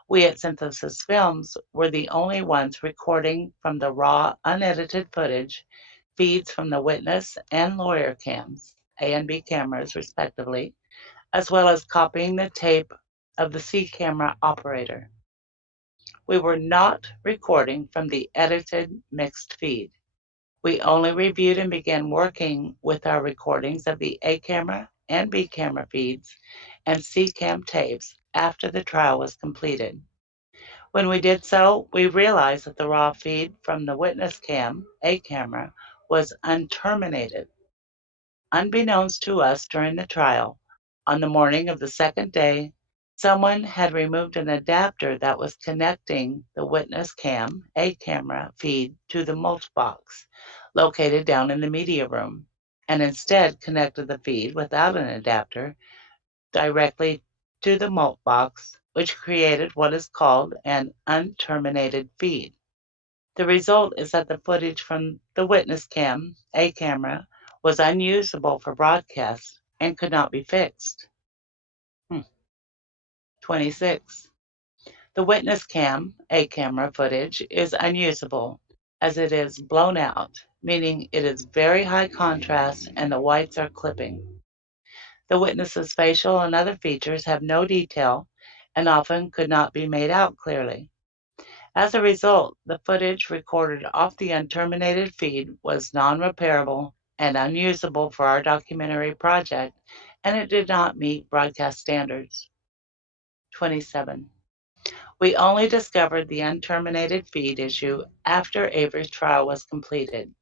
we at Synthesis Films were the only ones recording from the raw, unedited footage, feeds from the witness and lawyer cams, A and B cameras respectively, as well as copying the tape of the C camera operator. We were not recording from the edited mixed feed. We only reviewed and began working with our recordings of the A camera and B camera feeds and C cam tapes after the trial was completed. When we did so, we realized that the raw feed from the witness cam, A camera, was unterminated. Unbeknownst to us during the trial, on the morning of the second day, someone had removed an adapter that was connecting the witness cam, A camera feed to the mulch box located down in the media room, and instead connected the feed without an adapter directly to the mulch box, which created what is called an unterminated feed. The result is that the footage from the witness cam, A camera, was unusable for broadcast and could not be fixed. 26. The witness cam, A camera footage is unusable as it is blown out, meaning it is very high contrast and the whites are clipping. The witness's facial and other features have no detail and often could not be made out clearly. As a result, the footage recorded off the unterminated feed was non-repairable and unusable for our documentary project, and it did not meet broadcast standards. 27. We only discovered the unterminated feed issue after Avery's trial was completed.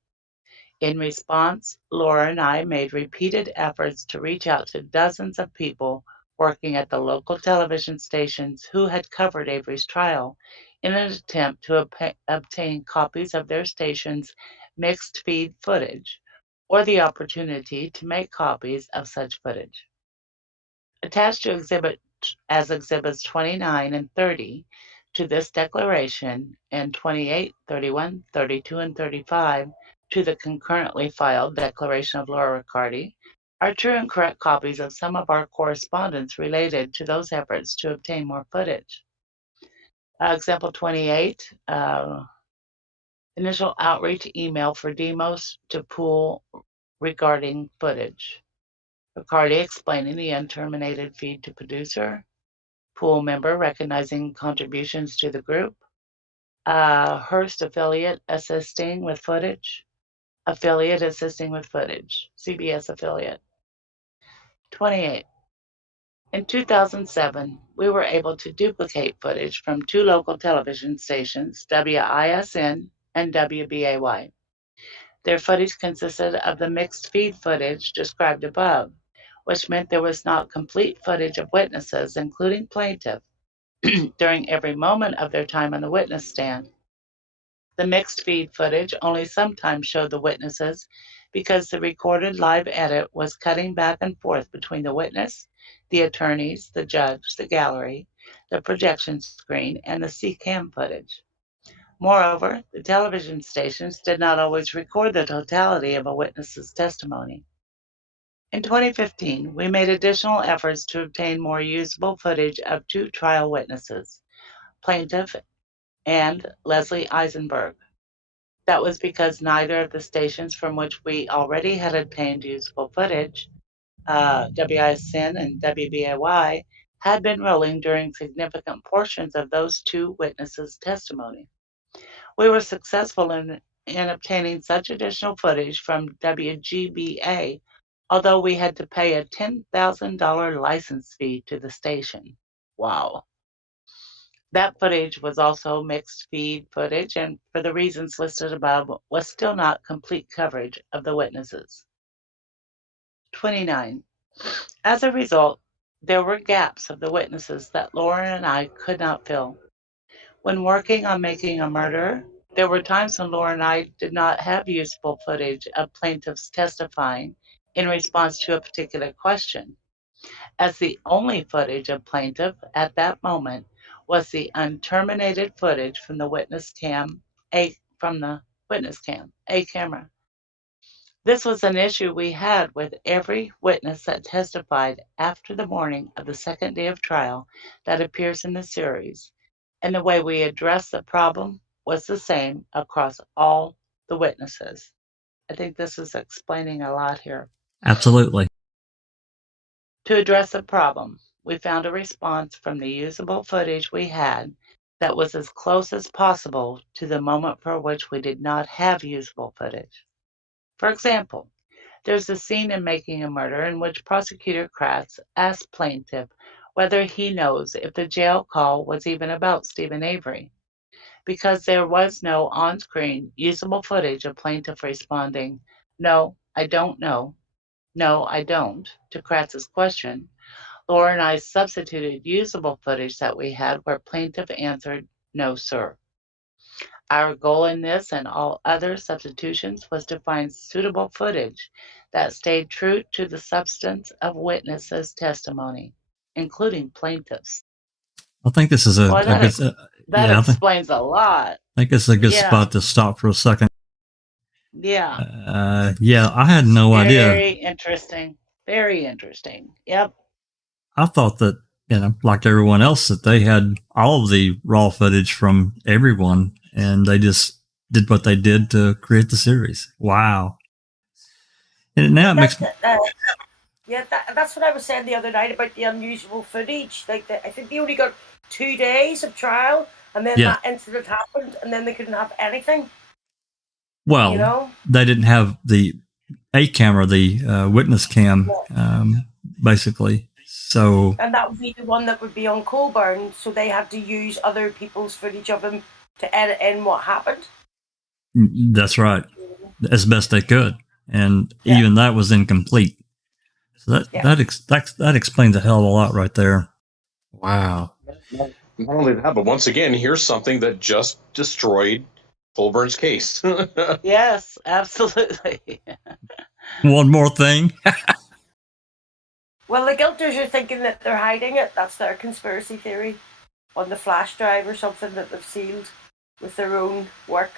In response, Laura and I made repeated efforts to reach out to dozens of people working at the local television stations who had covered Avery's trial in an attempt to obtain copies of their station's mixed feed footage or the opportunity to make copies of such footage. Attached to exhibits 29 and 30 to this declaration, and 28, 31, 32, and 35 to the concurrently filed declaration of Laura Riccardi, are true and correct copies of some of our correspondence related to those efforts to obtain more footage. Example 28, initial outreach email for Demos to Pool regarding footage. Riccardi explaining the unterminated feed to producer. Pool member recognizing contributions to the group. Hearst affiliate assisting with footage. Affiliate assisting with footage. CBS affiliate. 28. In 2007, we were able to duplicate footage from two local television stations, WISN and WBAY. Their footage consisted of the mixed feed footage described above, which meant there was not complete footage of witnesses, including plaintiff, during every moment of their time on the witness stand. The mixed feed footage only sometimes showed the witnesses because the recorded live edit was cutting back and forth between the witness, the attorneys, the judge, the gallery, the projection screen, and the C-cam footage. Moreover, the television stations did not always record the totality of a witness's testimony. In 2015, we made additional efforts to obtain more usable footage of two trial witnesses, plaintiff and Leslie Eisenberg. That was because neither of the stations from which we already had obtained usable footage, WISN and WBAY, had been rolling during significant portions of those two witnesses' testimony. We were successful in obtaining such additional footage from WGBA, although we had to pay a $10,000 license fee to the station. Wow. That footage was also mixed feed footage, and for the reasons listed above, was still not complete coverage of the witnesses. 29. As a result, there were gaps of the witnesses that Laura and I could not fill. When working on Making a Murderer, there were times when Laura and I did not have usable footage of plaintiffs testifying in response to a particular question, as the only footage of plaintiff at that moment was the unterminated footage from the witness cam, A camera. This was an issue we had with every witness that testified after the morning of the second day of trial that appears in the series, and the way we addressed the problem was the same across all the witnesses. I think this is explaining a lot here. Absolutely. To address the problem, we found a response from the usable footage we had that was as close as possible to the moment for which we did not have usable footage. For example, there's a scene in Making a Murder in which Prosecutor Kratz asks plaintiff whether he knows if the jail call was even about Stephen Avery, because there was no on-screen usable footage of plaintiff responding, "No, I don't know. No, I don't," to Kratz's question. Laura and I substituted usable footage that we had where plaintiff answered, "No, sir." Our goal in this and all other substitutions was to find suitable footage that stayed true to the substance of witnesses' testimony, including plaintiffs. I think this is a good. That explains a lot. I think it's a good spot to stop for a second. Yeah. I had no idea. Very interesting. Very interesting. Yep. I thought that, like everyone else, that they had all of the raw footage from everyone, and they just did what they did to create the series. Wow. And now it makes me. That's what I was saying the other night about the unusual footage. Like, I think they only got 2 days of trial, and then that incident happened, and then they couldn't have anything. Well, they didn't have the A camera, the witness cam, basically. So, and that would be the one that would be on Colborn, so they had to use other people's footage of him to edit in what happened. That's right, as best they could, and even that was incomplete. So that explains a hell of a lot right there. Wow. Not only that, but once again, here's something that just destroyed Colborn's case. Yes, absolutely. One more thing. Well, the guilters are thinking that they're hiding it. That's their conspiracy theory on the flash drive or something that they've sealed with their own work.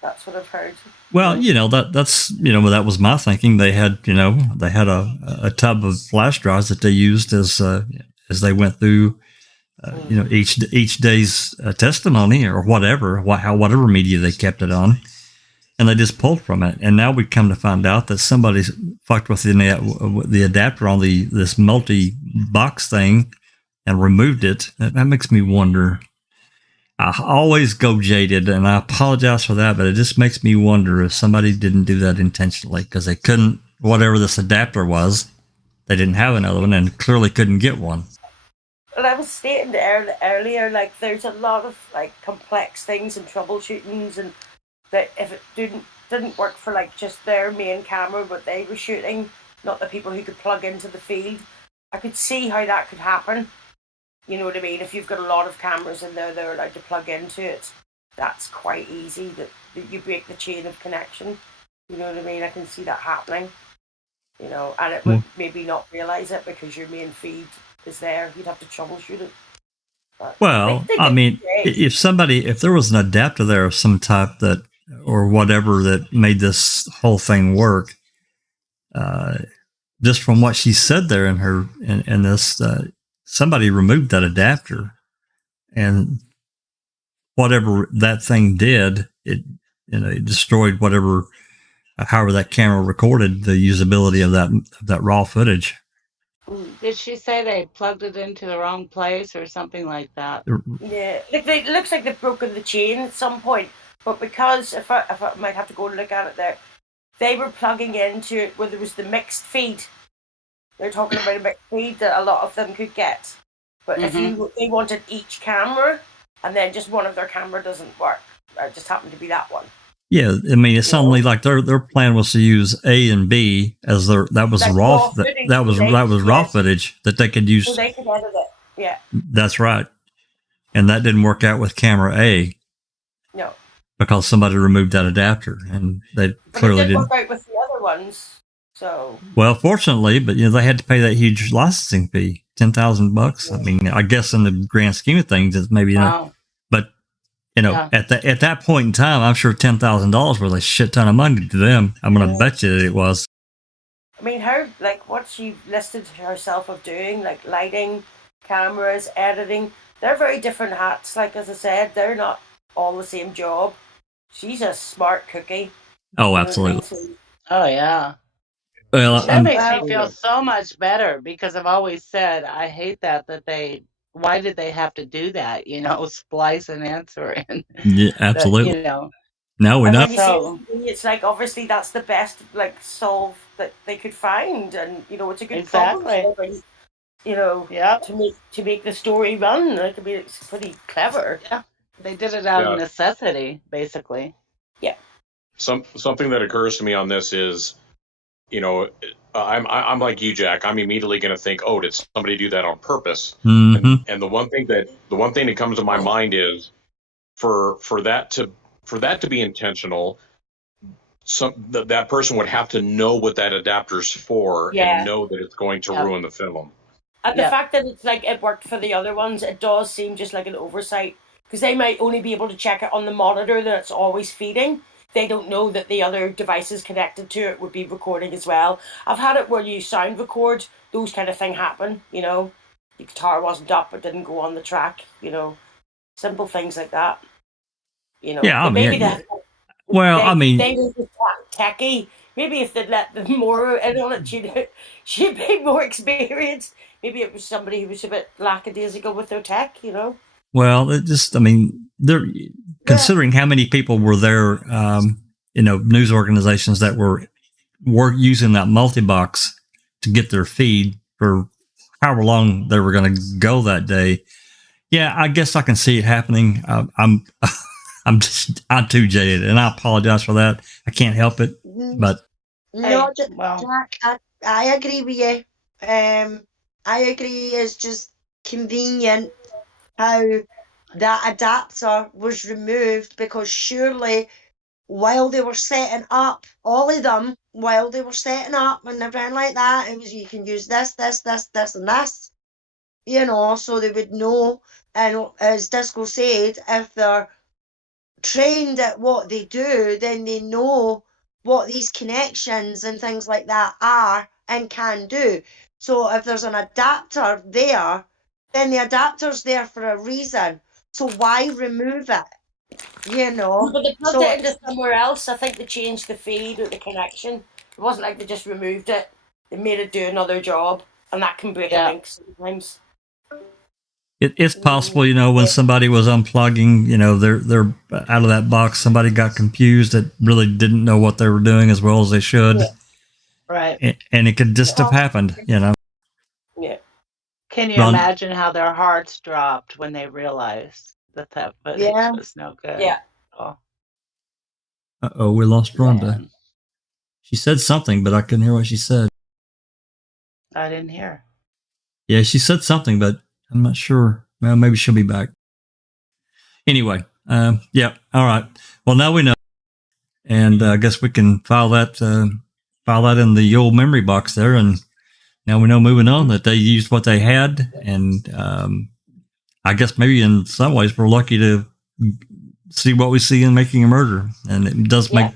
That's what I've heard. Well, that's that was my thinking. They had a tub of flash drives that they used as they went through each day's testimony or whatever media they kept it on, and they just pulled from it. And now we come to find out that somebody's fucked with the adapter on this multi-box thing and removed it. That makes me wonder. I always go jaded, and I apologize for that, but it just makes me wonder if somebody didn't do that intentionally because they couldn't, whatever this adapter was, they didn't have another one and clearly couldn't get one. Well, I was stating earlier, like, there's a lot of like complex things and troubleshootings, and that if it didn't work for like just their main camera, but they were shooting, not the people who could plug into the field, I could see how that could happen. You know what I mean? If you've got a lot of cameras in there, they're allowed to plug into it. That's quite easy. That you break the chain of connection. You know what I mean? I can see that happening. And it would maybe not realise it because your main feed is there. You'd have to troubleshoot it. But if there was an adapter there of some type that, or whatever, that made this whole thing work, just from what she said there in this. Somebody removed that adapter, and whatever that thing did, it destroyed however that camera recorded the usability of that raw footage. Did she say they plugged it into the wrong place or something like that? Yeah, it looks like they've broken the chain at some point, but because if I might have to go and look at it there, they were plugging into it where there was the mixed feed. They're talking about a mixed feed that a lot of them could get. But if they wanted each camera, and then just one of their camera doesn't work, it just happened to be that one. Yeah, I mean, it's only like their plan was to use A and B as that was raw footage that they could use. So they could edit it. Yeah. That's right, and that didn't work out with camera A. No. Because somebody removed that adapter, and they clearly didn't work out with the other ones. So. Well, fortunately, but they had to pay that huge licensing fee, $10,000. I mean, I guess in the grand scheme of things, it's maybe not. But at that point in time, I'm sure $10,000 was a shit ton of money to them. I'm going to bet you that it was. I mean, what she listed herself of doing, like lighting, cameras, editing, they're very different hats. Like, as I said, they're not all the same job. She's a smart cookie. Oh, absolutely. Oh, yeah. Well, that makes me feel so much better because I've always said I hate that they why did they have to do that? Splice an answer in. Yeah, absolutely. No, we're And not. when you see it, it's like obviously that's the best solve that they could find, and it's a good problem solving. Yep. To make the story run. Like, I mean, it's pretty clever. Yeah, they did it out of necessity, basically. Yeah. Something that occurs to me on this is, I'm like you, Jack. I'm immediately going to think, oh, did somebody do that on purpose? Mm-hmm. And the one thing that comes to my mind is, for that to be intentional, that person would have to know what that adapter's for and know that it's going to ruin the film. And the fact that it's like it worked for the other ones, it does seem just like an oversight, because they might only be able to check it on the monitor that it's always feeding. They don't know that the other devices connected to it would be recording as well. I've had it where you sound record, those kind of thing happen, the guitar wasn't up, it didn't go on the track, simple things like that. Yeah, I mean, they were just techie. Maybe if they'd let them more in on it, she'd be more experienced. Maybe it was somebody who was a bit lackadaisical with their tech, Well, they're considering how many people were there, news organizations that were using that multi-box to get their feed for however long they were going to go that day. Yeah, I guess I can see it happening. I'm too jaded, and I apologize for that. I can't help it, but no, Jack, I agree with you. I agree. It's just convenient how that adapter was removed, because surely while they were setting up, all of them, while they were setting up and everything like that, it was, you can use this, and this, so they would know. And as Disco said, if they're trained at what they do, then they know what these connections and things like that are and can do. So if there's an adapter there, then the adapter's there for a reason. So why remove it? But they plugged it into somewhere else. I think they changed the feed or the connection. It wasn't like they just removed it. They made it do another job, and that can break a link sometimes. It's possible, when somebody was unplugging, they're out of that box, somebody got confused that really didn't know what they were doing as well as they should. Yeah. Right. And it could just have happened, Yeah. Can you imagine how their hearts dropped when they realized that footage was no good? Yeah. Uh-oh, we lost Rhonda. She said something, but I couldn't hear what she said. I didn't hear. Yeah, she said something, but I'm not sure. Well, maybe she'll be back. Anyway, yeah, all right. Well, now we know, and I guess we can file that in the old memory box there, and now we know, moving on, that they used what they had, and I guess maybe in some ways we're lucky to see what we see in Making a Murder, and it does make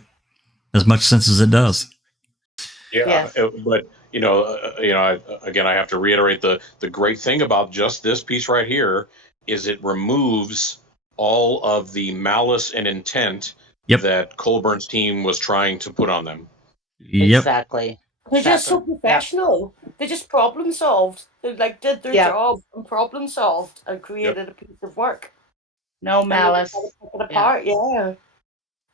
as much sense as it does. Yeah, but again, I have to reiterate the great thing about just this piece right here is it removes all of the malice and intent that Colborn's team was trying to put on them. Yep. Exactly. They're just so professional. They just problem solved. They did their job and problem solved and created a piece of work. No malice. Pick it apart, And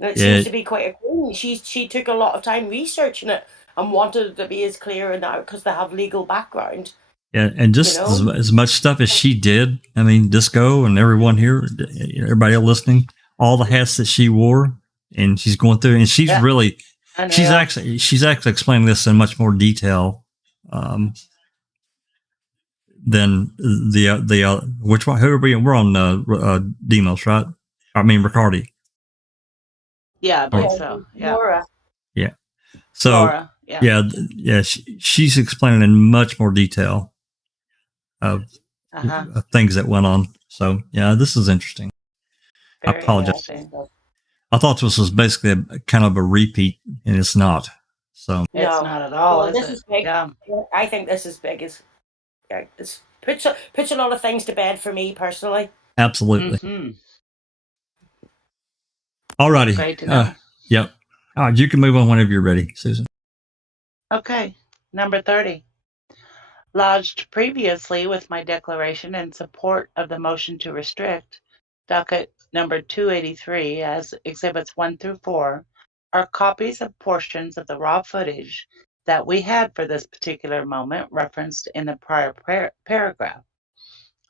it seems to be quite a thing. She took a lot of time researching it and wanted it to be as clear and out because they have legal background. Yeah, and just as much stuff as she did. I mean, Disco and everyone here, everybody listening, all the hats that she wore, and she's going through, and she's really, she's actually explaining this in much more detail than the which one? Who are we? We're on Demos, right? I mean, Riccardi. Yeah, I believe so. Yeah. Laura. Yeah. So Laura, she's explaining in much more detail of things that went on. So yeah, this is interesting. I apologize. I thought this was basically a kind of a repeat, and it's not. So it's not at all. Well, this is big. Yeah. I think this is big. It's puts a lot of things to bed for me personally. Absolutely. Mm-hmm. Alrighty. Great to know. Yep. All right, you can move on whenever you're ready, Susan. Okay. Number 30. Lodged previously with my declaration in support of the motion to restrict, docket number 283 as Exhibits 1 through 4, are copies of portions of the raw footage that we had for this particular moment referenced in the prior paragraph,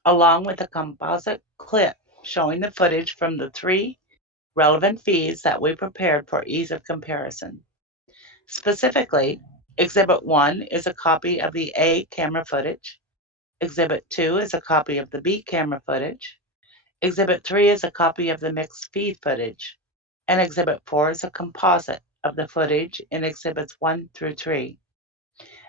along with a composite clip showing the footage from the 3 relevant feeds that we prepared for ease of comparison. Specifically, Exhibit 1 is a copy of the A camera footage. Exhibit 2 is a copy of the B camera footage. Exhibit 3 is a copy of the mixed feed footage. And Exhibit 4 is a composite of the footage in Exhibits 1 through 3.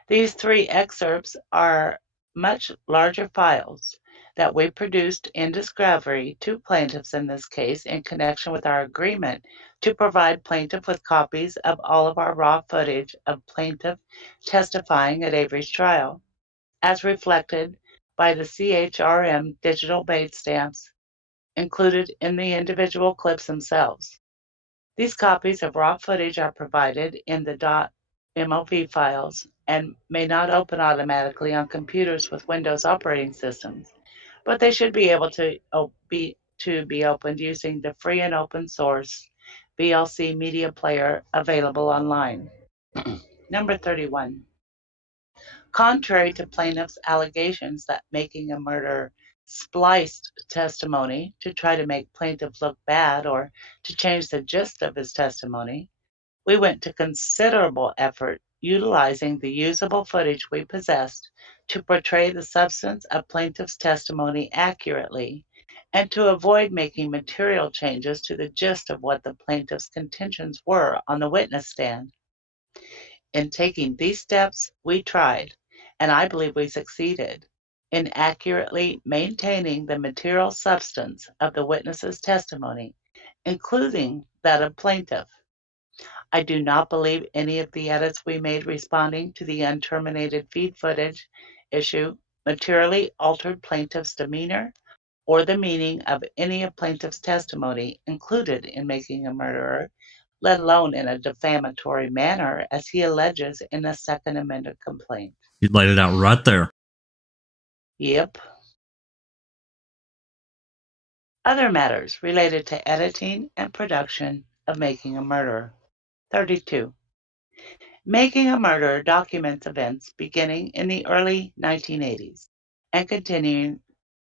These 3 excerpts are much larger files that we produced in discovery to plaintiffs in this case in connection with our agreement to provide plaintiff with copies of all of our raw footage of plaintiff testifying at Avery's trial, as reflected by the CHRM digital bait stamps included in the individual clips themselves. These copies of raw footage are provided in the .mov files and may not open automatically on computers with Windows operating systems, but they should be able to be opened using the free and open source VLC media player available online. Number 31. Contrary to plaintiff's allegations that making a murder spliced testimony to try to make plaintiff look bad or to change the gist of his testimony, we went to considerable effort utilizing the usable footage we possessed to portray the substance of plaintiff's testimony accurately and to avoid making material changes to the gist of what the plaintiff's contentions were on the witness stand. In taking these steps, we tried, and I believe we succeeded, in accurately maintaining the material substance of the witness's testimony, including that of plaintiff. I do not believe any of the edits we made responding to the unterminated feed footage issue materially altered plaintiff's demeanor or the meaning of any of plaintiff's testimony included in Making a Murderer, let alone in a defamatory manner as he alleges in the second amended complaint. You laid it out right there. Yep. Other matters related to editing and production of Making a Murderer. 32. Making a Murderer documents events beginning in the early 1980s and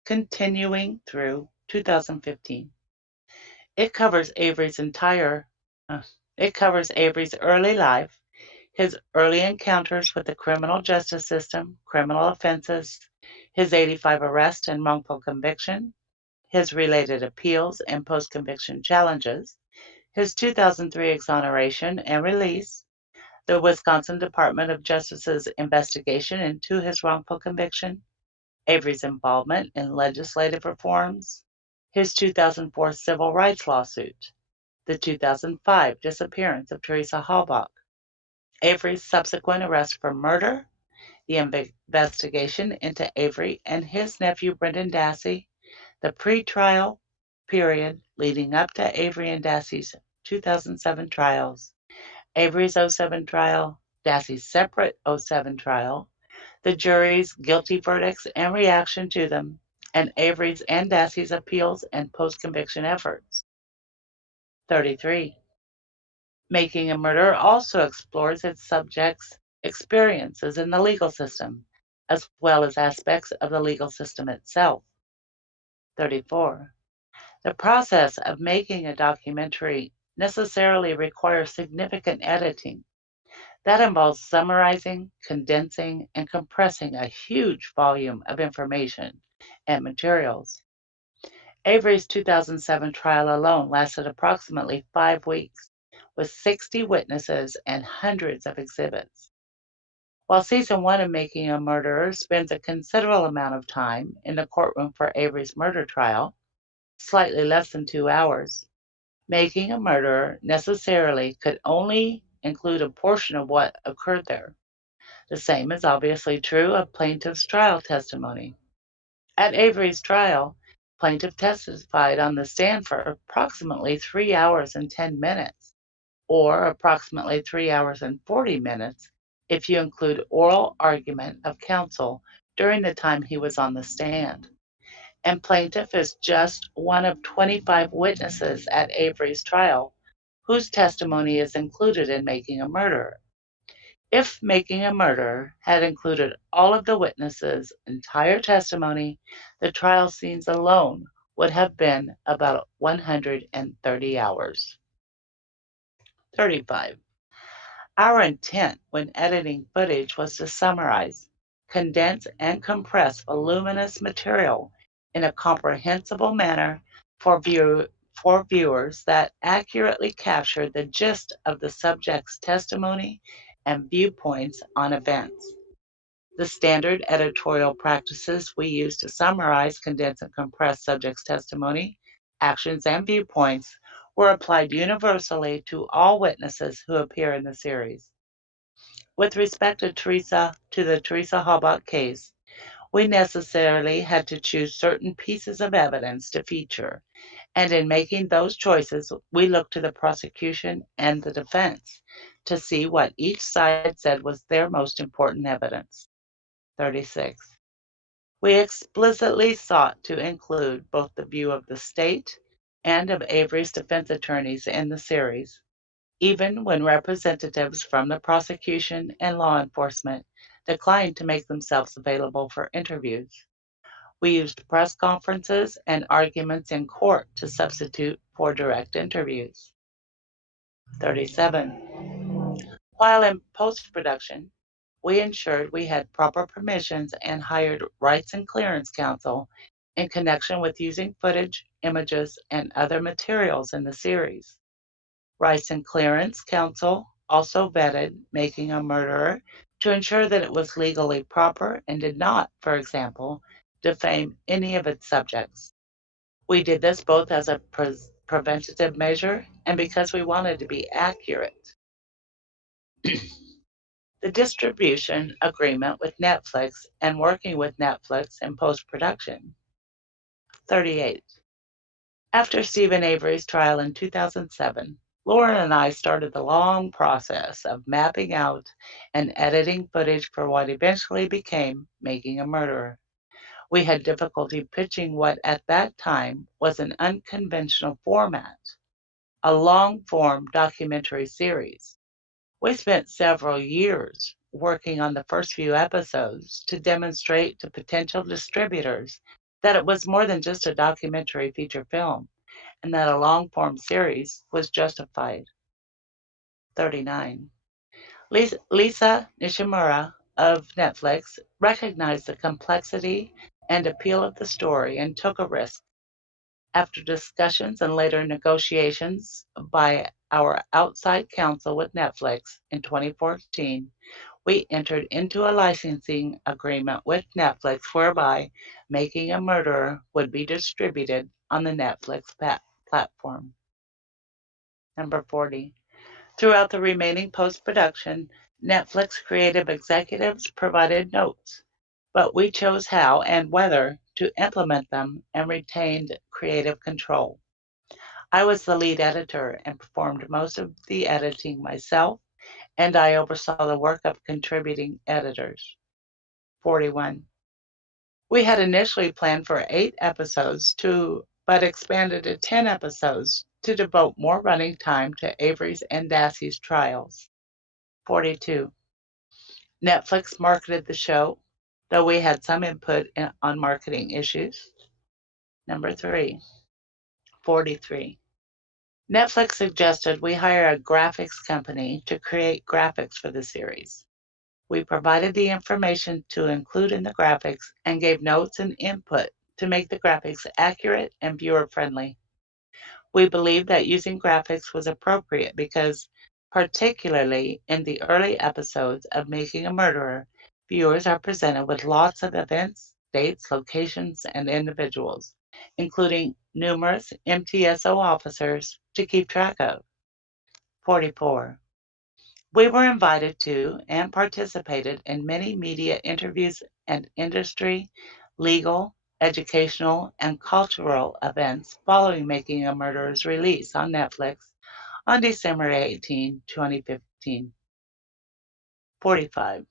continuing through 2015. It covers Avery's early life, his early encounters with the criminal justice system, criminal offenses, his 85 arrest and wrongful conviction, his related appeals and post-conviction challenges, his 2003 exoneration and release, the Wisconsin Department of Justice's investigation into his wrongful conviction, Avery's involvement in legislative reforms, his 2004 civil rights lawsuit, the 2005 disappearance of Teresa Halbach, Avery's subsequent arrest for murder, the investigation into Avery and his nephew Brendan Dassey, the pre-trial period leading up to Avery and Dassey's 2007 trials, Avery's 07 trial, Dassey's separate 07 trial, the jury's guilty verdicts and reaction to them, and Avery's and Dassey's appeals and post-conviction efforts. 33. Making a Murderer also explores its subjects' experiences in the legal system, as well as aspects of the legal system itself. 34. The process of making a documentary necessarily requires significant editing. That involves summarizing, condensing, and compressing a huge volume of information and materials. Avery's 2007 trial alone lasted approximately 5 weeks, with 60 witnesses and hundreds of exhibits. While Season 1 of Making a Murderer spends a considerable amount of time in the courtroom for Avery's murder trial, slightly less than 2 hours, Making a Murderer necessarily could only include a portion of what occurred there. The same is obviously true of plaintiff's trial testimony. At Avery's trial, plaintiff testified on the stand for approximately 3 hours and 10 minutes, or approximately 3 hours and 40 minutes if you include oral argument of counsel during the time he was on the stand. And plaintiff is just one of 25 witnesses at Avery's trial whose testimony is included in Making a Murderer. If Making a Murderer had included all of the witnesses' entire testimony, the trial scenes alone would have been about 130 hours. 35. Our intent when editing footage was to summarize, condense, and compress voluminous material in a comprehensible manner for viewers that accurately captured the gist of the subject's testimony and viewpoints on events. The standard editorial practices we use to summarize, condense, and compress subjects' testimony, actions, and viewpoints were applied universally to all witnesses who appear in the series. With respect to the Teresa Halbach case, we necessarily had to choose certain pieces of evidence to feature, and in making those choices, we looked to the prosecution and the defense to see what each side said was their most important evidence. 36. We explicitly sought to include both the view of the state and of Avery's defense attorneys in the series, even when representatives from the prosecution and law enforcement declined to make themselves available for interviews. We used press conferences and arguments in court to substitute for direct interviews. 37. While in post-production, we ensured we had proper permissions and hired rights and clearance counsel in connection with using footage, images, and other materials in the series. Rights and clearance counsel also vetted Making a Murderer to ensure that it was legally proper and did not, for example, defame any of its subjects. We did this both as a preventative measure and because we wanted to be accurate. The distribution agreement with Netflix and working with Netflix in post-production. 38. After Stephen Avery's trial in 2007, Lauren and I started the long process of mapping out and editing footage for what eventually became Making a Murderer. We had difficulty pitching what at that time was an unconventional format, a long-form documentary series. We spent several years working on the first few episodes to demonstrate to potential distributors that it was more than just a documentary feature film and that a long-form series was justified. 39. Lisa Nishimura of Netflix recognized the complexity and appeal of the story and took a risk. After discussions and later negotiations by our outside counsel with Netflix in 2014, we entered into a licensing agreement with Netflix whereby Making a Murderer would be distributed on the Netflix platform. Number 40. Throughout the remaining post-production, Netflix creative executives provided notes, but we chose how and whether to implement them and retained creative control. I was the lead editor and performed most of the editing myself, and I oversaw the work of contributing editors. 41. We had initially planned for 8 episodes but expanded to 10 episodes to devote more running time to Avery's and Dassey's trials. 42. Netflix marketed the show, though we had some input on marketing issues. Number 3. 43. Netflix suggested we hire a graphics company to create graphics for the series. We provided the information to include in the graphics and gave notes and input to make the graphics accurate and viewer-friendly. We believed that using graphics was appropriate because, particularly in the early episodes of Making a Murderer, viewers are presented with lots of events, dates, locations, and individuals, including numerous MTSO officers to keep track of. 44. We were invited to and participated in many media interviews and industry, legal, educational, and cultural events following Making a Murderer's release on Netflix on December 18, 2015. 45.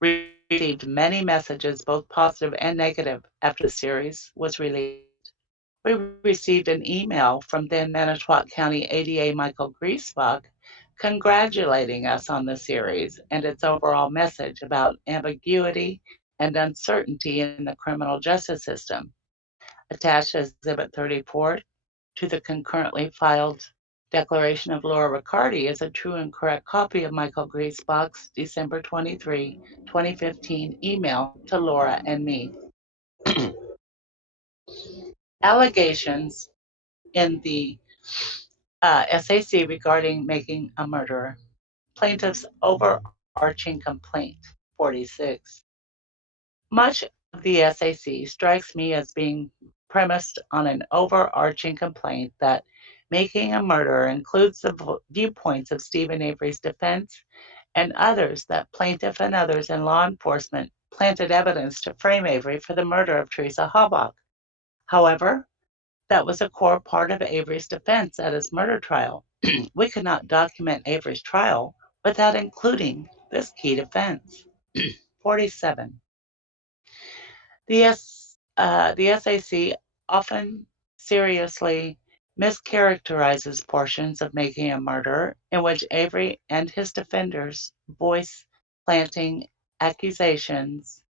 We received many messages, both positive and negative, after the series was released. We received an email from then Manitowoc County ADA Michael Griesbach congratulating us on the series and its overall message about ambiguity and uncertainty in the criminal justice system. Attached as Exhibit 34 to the concurrently filed declaration of Laura Riccardi is a true and correct copy of Michael Griesbach's December 23, 2015 email to Laura and me. Allegations in the SAC regarding making a murderer. Plaintiff's overarching complaint, 46. Much of the SAC strikes me as being premised on an overarching complaint that making a murderer includes the viewpoints of Stephen Avery's defense and others that plaintiff and others in law enforcement planted evidence to frame Avery for the murder of Teresa Halbach. However, that was a core part of Avery's defense at his murder trial. We could not document Avery's trial without including this key defense. 47. The SAC often seriously mischaracterizes portions of Making a Murder in which Avery and his defenders voice planting accusations.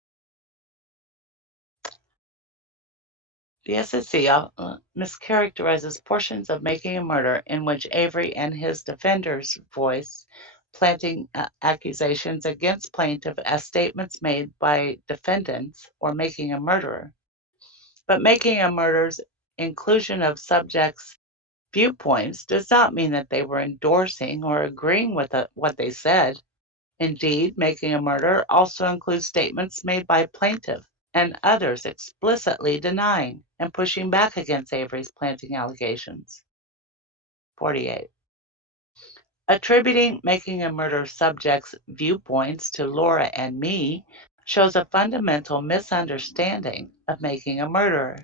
The SAC mischaracterizes portions of Making a Murder in which Avery and his defenders voice planting accusations against plaintiff as statements made by defendants or Making a Murderer. But Making a Murder's inclusion of subjects' viewpoints does not mean that they were endorsing or agreeing with what they said. Indeed, Making a Murder also includes statements made by plaintiff and others explicitly denying and pushing back against Avery's planting allegations. 48. Attributing Making a Murder subjects' viewpoints to Laura and me shows a fundamental misunderstanding of Making a Murderer.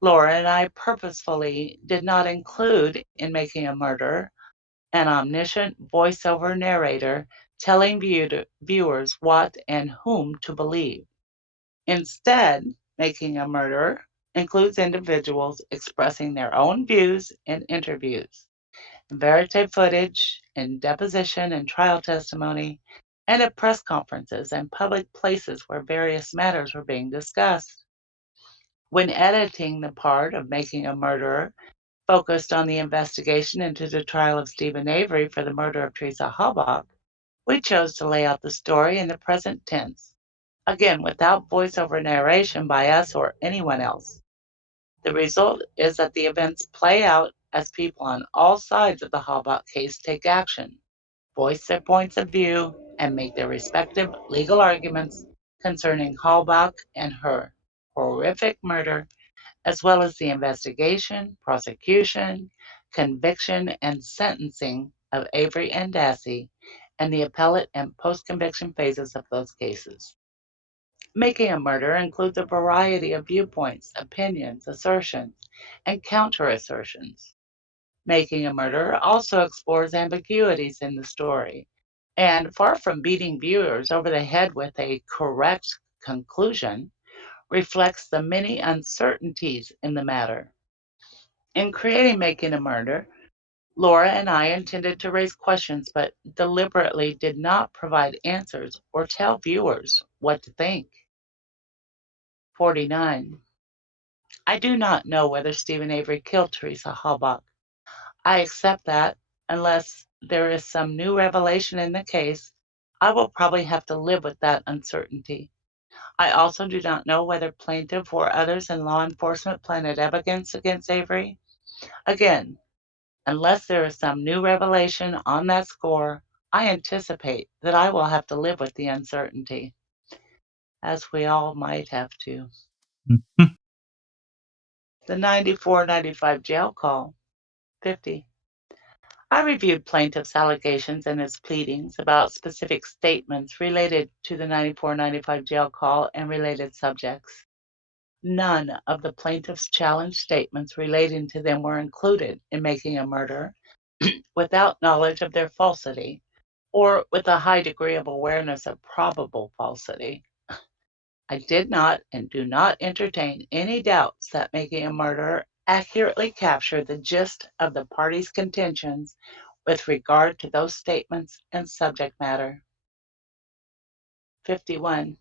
Laura and I purposefully did not include in Making a Murderer an omniscient voiceover narrator telling viewers what and whom to believe. Instead, Making a Murderer includes individuals expressing their own views in interviews, in verite footage, in deposition and trial testimony, and at press conferences and public places where various matters were being discussed. When editing the part of Making a Murderer focused on the investigation into the trial of Stephen Avery for the murder of Teresa Halbach, we chose to lay out the story in the present tense, again without voiceover narration by us or anyone else. The result is that the events play out as people on all sides of the Halbach case take action, voice their points of view, and make their respective legal arguments concerning Halbach and her horrific murder, as well as the investigation, prosecution, conviction, and sentencing of Avery and Dassey, and the appellate and post-conviction phases of those cases. Making a Murder includes a variety of viewpoints, opinions, assertions, and counter-assertions. Making a Murder also explores ambiguities in the story, and far from beating viewers over the head with a correct conclusion, reflects the many uncertainties in the matter. In creating Making a Murder, Laura and I intended to raise questions, but deliberately did not provide answers or tell viewers what to think. 49. I do not know whether Stephen Avery killed Teresa Halbach. I accept that, unless there is some new revelation in the case, I will probably have to live with that uncertainty. I also do not know whether plaintiff or others in law enforcement planted evidence against Avery. Again, unless there is some new revelation on that score, I anticipate that I will have to live with the uncertainty, as we all might have to. The 94-95 jail call, 50. I reviewed plaintiff's allegations and his pleadings about specific statements related to the 94-95 jail call and related subjects. None of the plaintiff's challenged statements relating to them were included in Making a Murder without knowledge of their falsity, or with a high degree of awareness of probable falsity. I did not and do not entertain any doubts that making a murderer accurately captured the gist of the parties' contentions with regard to those statements and subject matter. 51.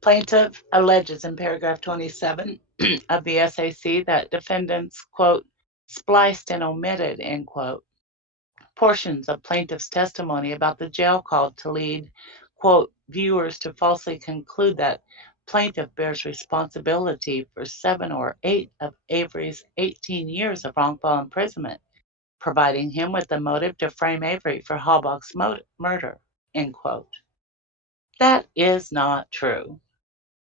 Plaintiff alleges in paragraph 27 of the SAC that defendants, quote, spliced and omitted, end quote, portions of plaintiff's testimony about the jail call to lead, quote, viewers to falsely conclude that plaintiff bears responsibility for 7 or 8 of Avery's 18 years of wrongful imprisonment, providing him with the motive to frame Avery for Halbach's murder, end quote. That is not true.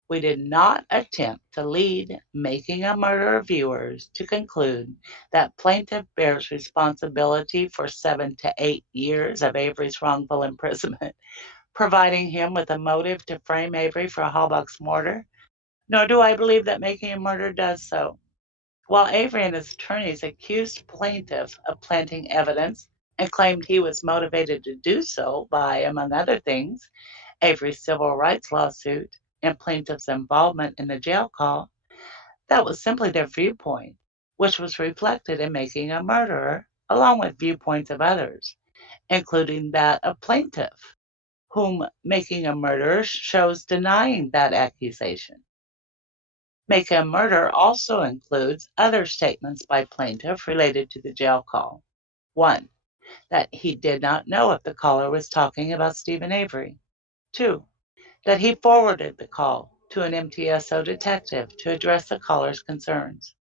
We did not attempt to lead making a murderer viewers to conclude that plaintiff bears responsibility for 7 to 8 years of Avery's wrongful imprisonment, providing him with a motive to frame Avery for Halbach's murder, nor do I believe that making a murderer does so. While Avery and his attorneys accused plaintiff of planting evidence and claimed he was motivated to do so by, among other things, Avery's civil rights lawsuit and plaintiff's involvement in the jail call, that was simply their viewpoint, which was reflected in making a murderer, along with viewpoints of others, including that of plaintiff, whom making a murderer shows denying that accusation. Making a murderer also includes other statements by plaintiff related to the jail call. 1. That he did not know if the caller was talking about Stephen Avery. 2. That he forwarded the call to an MTSO detective to address the caller's concerns.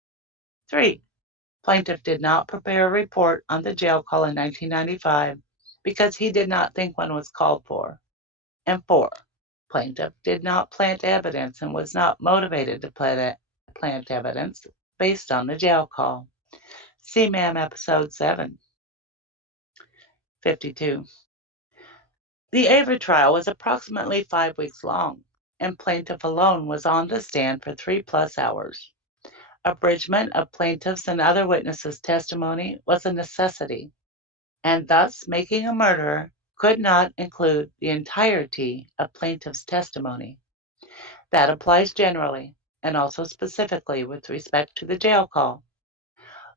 3. Plaintiff did not prepare a report on the jail call in 1995 because he did not think one was called for. And 4. Plaintiff did not plant evidence and was not motivated to plant evidence based on the jail call. See ma'am episode 7. 52. The Avery trial was approximately 5 weeks long, and plaintiff alone was on the stand for 3+ hours. Abridgment of plaintiff's and other witnesses' testimony was a necessity, and thus making a murderer could not include the entirety of plaintiff's testimony. That applies generally, and also specifically with respect to the jail call.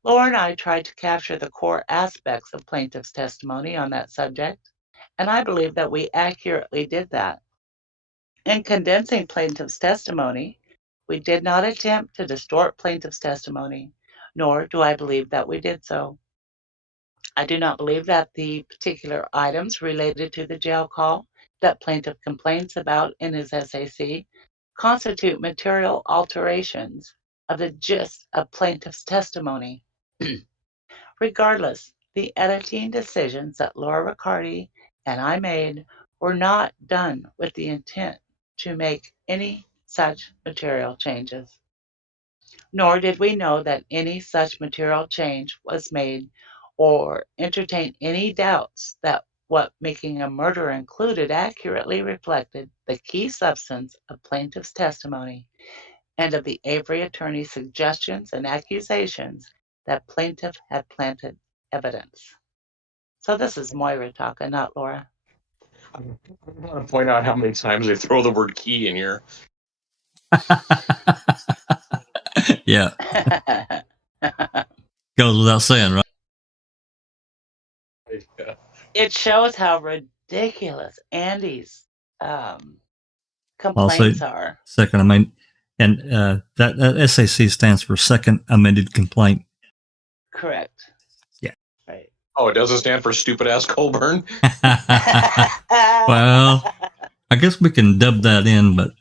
Laura and I tried to capture the core aspects of plaintiff's testimony on that subject, and I believe that we accurately did that. In condensing plaintiff's testimony, we did not attempt to distort plaintiff's testimony, nor do I believe that we did so. I do not believe that the particular items related to the jail call that plaintiff complains about in his SAC constitute material alterations of the gist of plaintiff's testimony. Regardless, the editing decisions that Laura Riccardi and I made were not done with the intent to make any such material changes. Nor did we know that any such material change was made or entertain any doubts that what making a murder included accurately reflected the key substance of plaintiff's testimony and of the Avery attorney's suggestions and accusations that plaintiff had planted evidence. So this is Moira talking, not Laura. I want to point out how many times they throw the word key in here. Yeah. Goes without saying, right? Yeah. It shows how ridiculous Andy's complaints are. Second amendment, and that SAC stands for Second Amended Complaint. Correct. Yeah. Right. Oh, it doesn't stand for stupid ass Colborn? Well, I guess we can dub that in, but.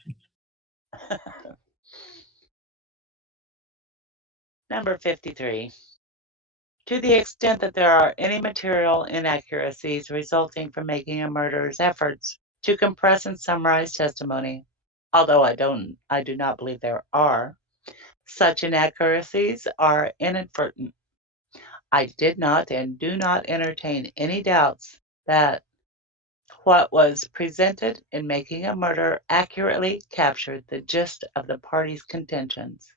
Number 53. To the extent that there are any material inaccuracies resulting from making a murderer's efforts to compress and summarize testimony, although I do not believe there are, such inaccuracies are inadvertent. I did not and do not entertain any doubts that what was presented in making a murder accurately captured the gist of the parties' contentions.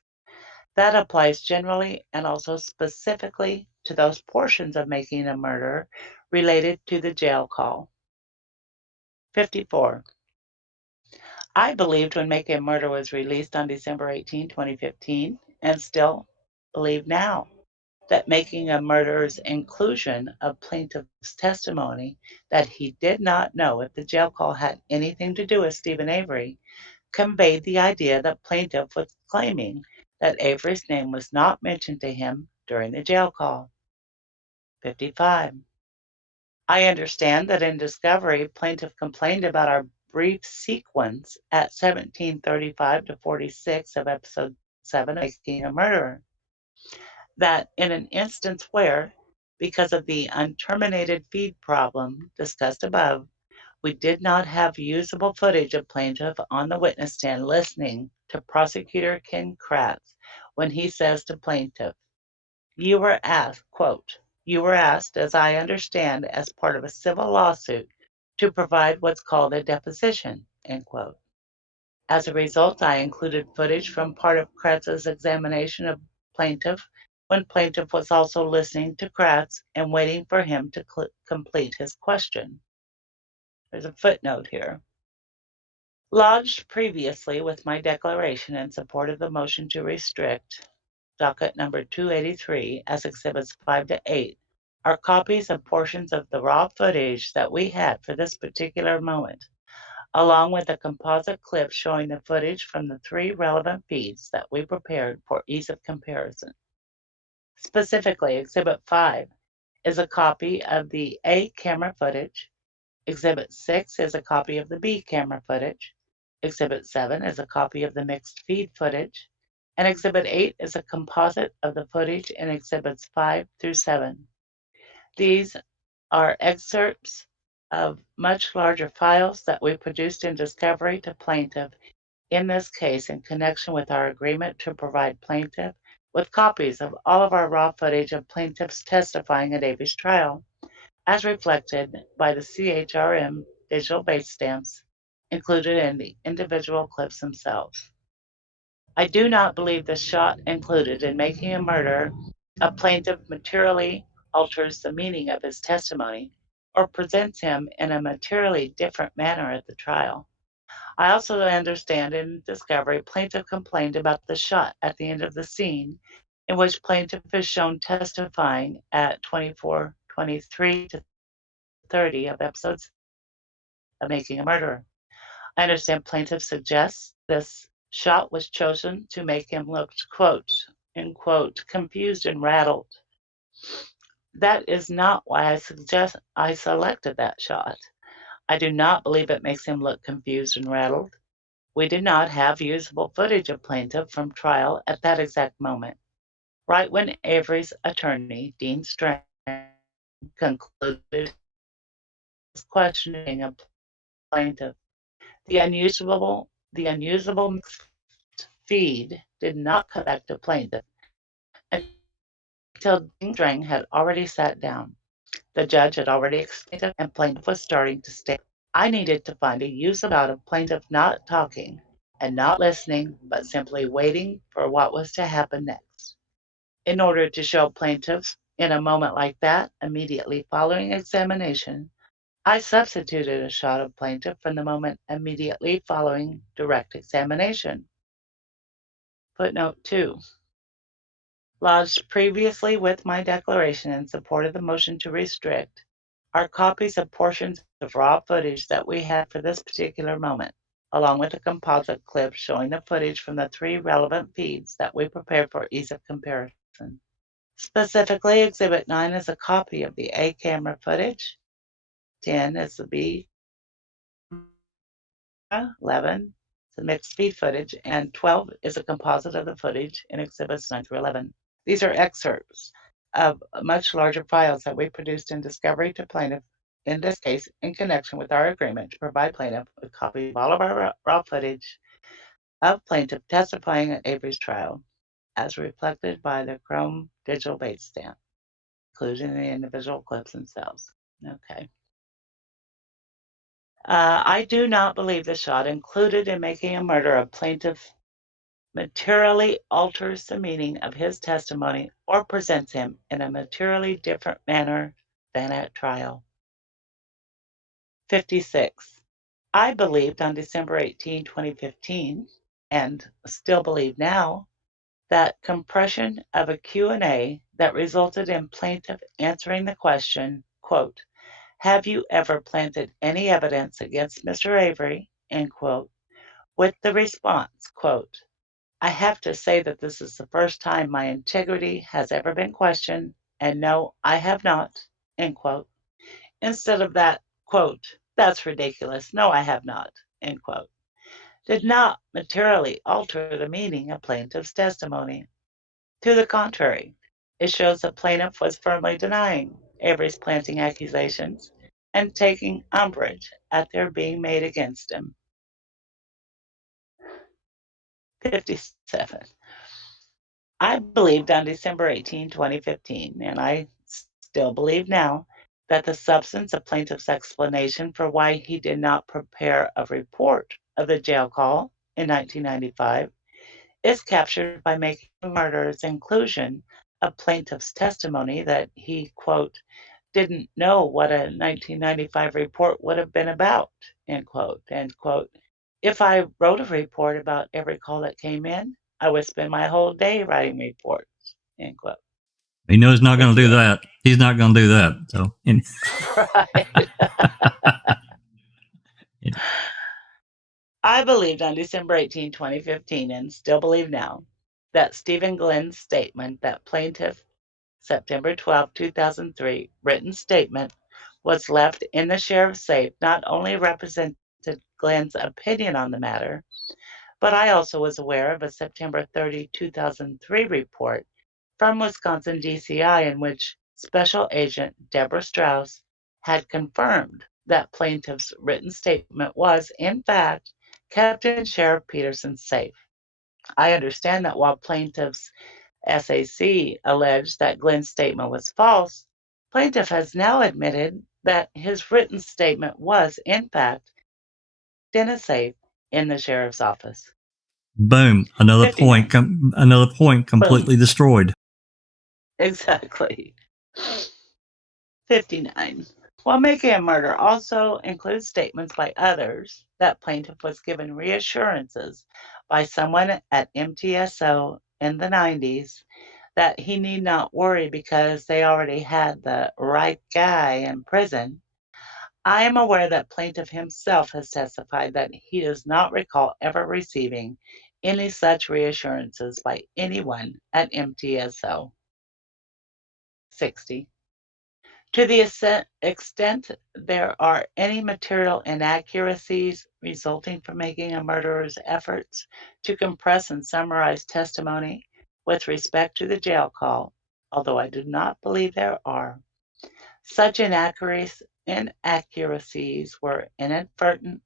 That applies generally and also specifically to those portions of making a murder related to the jail call. 54. I believed when Making a Murder was released on December 18, 2015, and still believe now, that Making a Murder's inclusion of plaintiff's testimony that he did not know if the jail call had anything to do with Stephen Avery conveyed the idea that plaintiff was claiming that Avery's name was not mentioned to him during the jail call. 55. I understand that in discovery, plaintiff complained about our brief sequence at 1735 to 46 of episode 7 of Making a Murderer. That in an instance where, because of the unterminated feed problem discussed above, we did not have usable footage of plaintiff on the witness stand listening to prosecutor Ken Kratz when he says to plaintiff, "You were asked, quote, you were asked, as I understand, as part of a civil lawsuit to provide what's called a deposition," end quote. As a result, I included footage from part of Kratz's examination of plaintiff when plaintiff was also listening to Kratz and waiting for him to complete his question. There's a footnote here. Lodged previously with my declaration in support of the motion to restrict, docket number 283 as exhibits 5 to 8, are copies of portions of the raw footage that we had for this particular moment, along with a composite clip showing the footage from the 3 relevant feeds that we prepared for ease of comparison. Specifically, Exhibit 5 is a copy of the A camera footage, Exhibit 6 is a copy of the B camera footage, Exhibit 7 is a copy of the mixed feed footage, and Exhibit 8 is a composite of the footage in Exhibits 5 through 7. These are excerpts of much larger files that we produced in discovery to plaintiff in this case in connection with our agreement to provide plaintiff with copies of all of our raw footage of plaintiffs testifying at Avery's trial, as reflected by the CHRM digital base stamps included in the individual clips themselves. I do not believe the shot included in Making a Murder a plaintiff materially alters the meaning of his testimony or presents him in a materially different manner at the trial. I also understand in discovery plaintiff complained about the shot at the end of the scene in which plaintiff is shown testifying at 24, 23 to 30 of episodes of Making a Murderer. I understand plaintiff suggests this shot was chosen to make him look, quote, end quote, confused and rattled. That is not why I selected that shot. I do not believe it makes him look confused and rattled. We did not have usable footage of plaintiff from trial at that exact moment, right when Avery's attorney, Dean Strang, concluded his questioning of plaintiff. The unusable mixed feed did not come back to plaintiff until Dean Strang had already sat down. The judge had already explained and plaintiff was starting to state. I needed to find a usable shot of plaintiff not talking and not listening, but simply waiting for what was to happen next. In order to show plaintiffs in a moment like that, immediately following examination, I substituted a shot of plaintiff from the moment immediately following direct examination. Footnote 2. Lodged previously with my declaration in support of the motion to restrict are copies of portions of raw footage that we had for this particular moment, along with a composite clip showing the footage from the 3 relevant feeds that we prepared for ease of comparison. Specifically, Exhibit 9 is a copy of the A camera footage, 10 is the B, 11 is the mixed feed footage, and 12 is a composite of the footage in Exhibits 9 through 11. These are excerpts of much larger files that we produced in discovery to plaintiff, in this case, in connection with our agreement to provide plaintiff with copies of all of our raw footage of plaintiff testifying at Avery's trial, as reflected by the Chrome digital base stamp, including the individual clips themselves. Okay. I do not believe the shot included in Making a Murder of plaintiff materially alters the meaning of his testimony or presents him in a materially different manner than at trial. 56. I believed on December 18, 2015, and still believe now, that compression of a Q&A that resulted in plaintiff answering the question, quote, "Have you ever planted any evidence against Mr. Avery?" end quote, with the response, quote, "I have to say that this is the first time my integrity has ever been questioned, and no, I have not," end quote, instead of that, quote, "That's ridiculous. No, I have not," end quote, did not materially alter the meaning of plaintiff's testimony. To the contrary, it shows the plaintiff was firmly denying Avery's planting accusations and taking umbrage at their being made against him. 57. I believed on December 18, 2015, and I still believe now, that the substance of plaintiff's explanation for why he did not prepare a report of the jail call in 1995 is captured by making murderer's inclusion of plaintiff's testimony that he, quote, "didn't know what a 1995 report would have been about," end quote, end quote. "If I wrote a report about every call that came in, I would spend my whole day writing reports," end quote. He knows he's not going to do that. He's not going to do that. So, right. I believed on December 18, 2015, and still believe now, that Stephen Glenn's statement that plaintiff September 12, 2003 written statement was left in the sheriff's safe not only represented Glenn's opinion on the matter, but I also was aware of a September 30, 2003 report from Wisconsin DCI in which Special Agent Deborah Strauss had confirmed that plaintiff's written statement was, in fact, kept in Sheriff Peterson's safe. I understand that while plaintiff's SAC alleged that Glenn's statement was false, plaintiff has now admitted that his written statement was, in fact, in a safe in the sheriff's office. Boom! Another 59. Another point completely Boom. Destroyed. Exactly. 59. While making a murder also includes statements by others that plaintiff was given reassurances by someone at MTSO in the 90s that he need not worry because they already had the right guy in prison. I am aware that plaintiff himself has testified that he does not recall ever receiving any such reassurances by anyone at MTSO. 60. To the extent there are any material inaccuracies resulting from making a murderer's efforts to compress and summarize testimony with respect to the jail call, although I do not believe there are, such inaccuracies were inadvertent,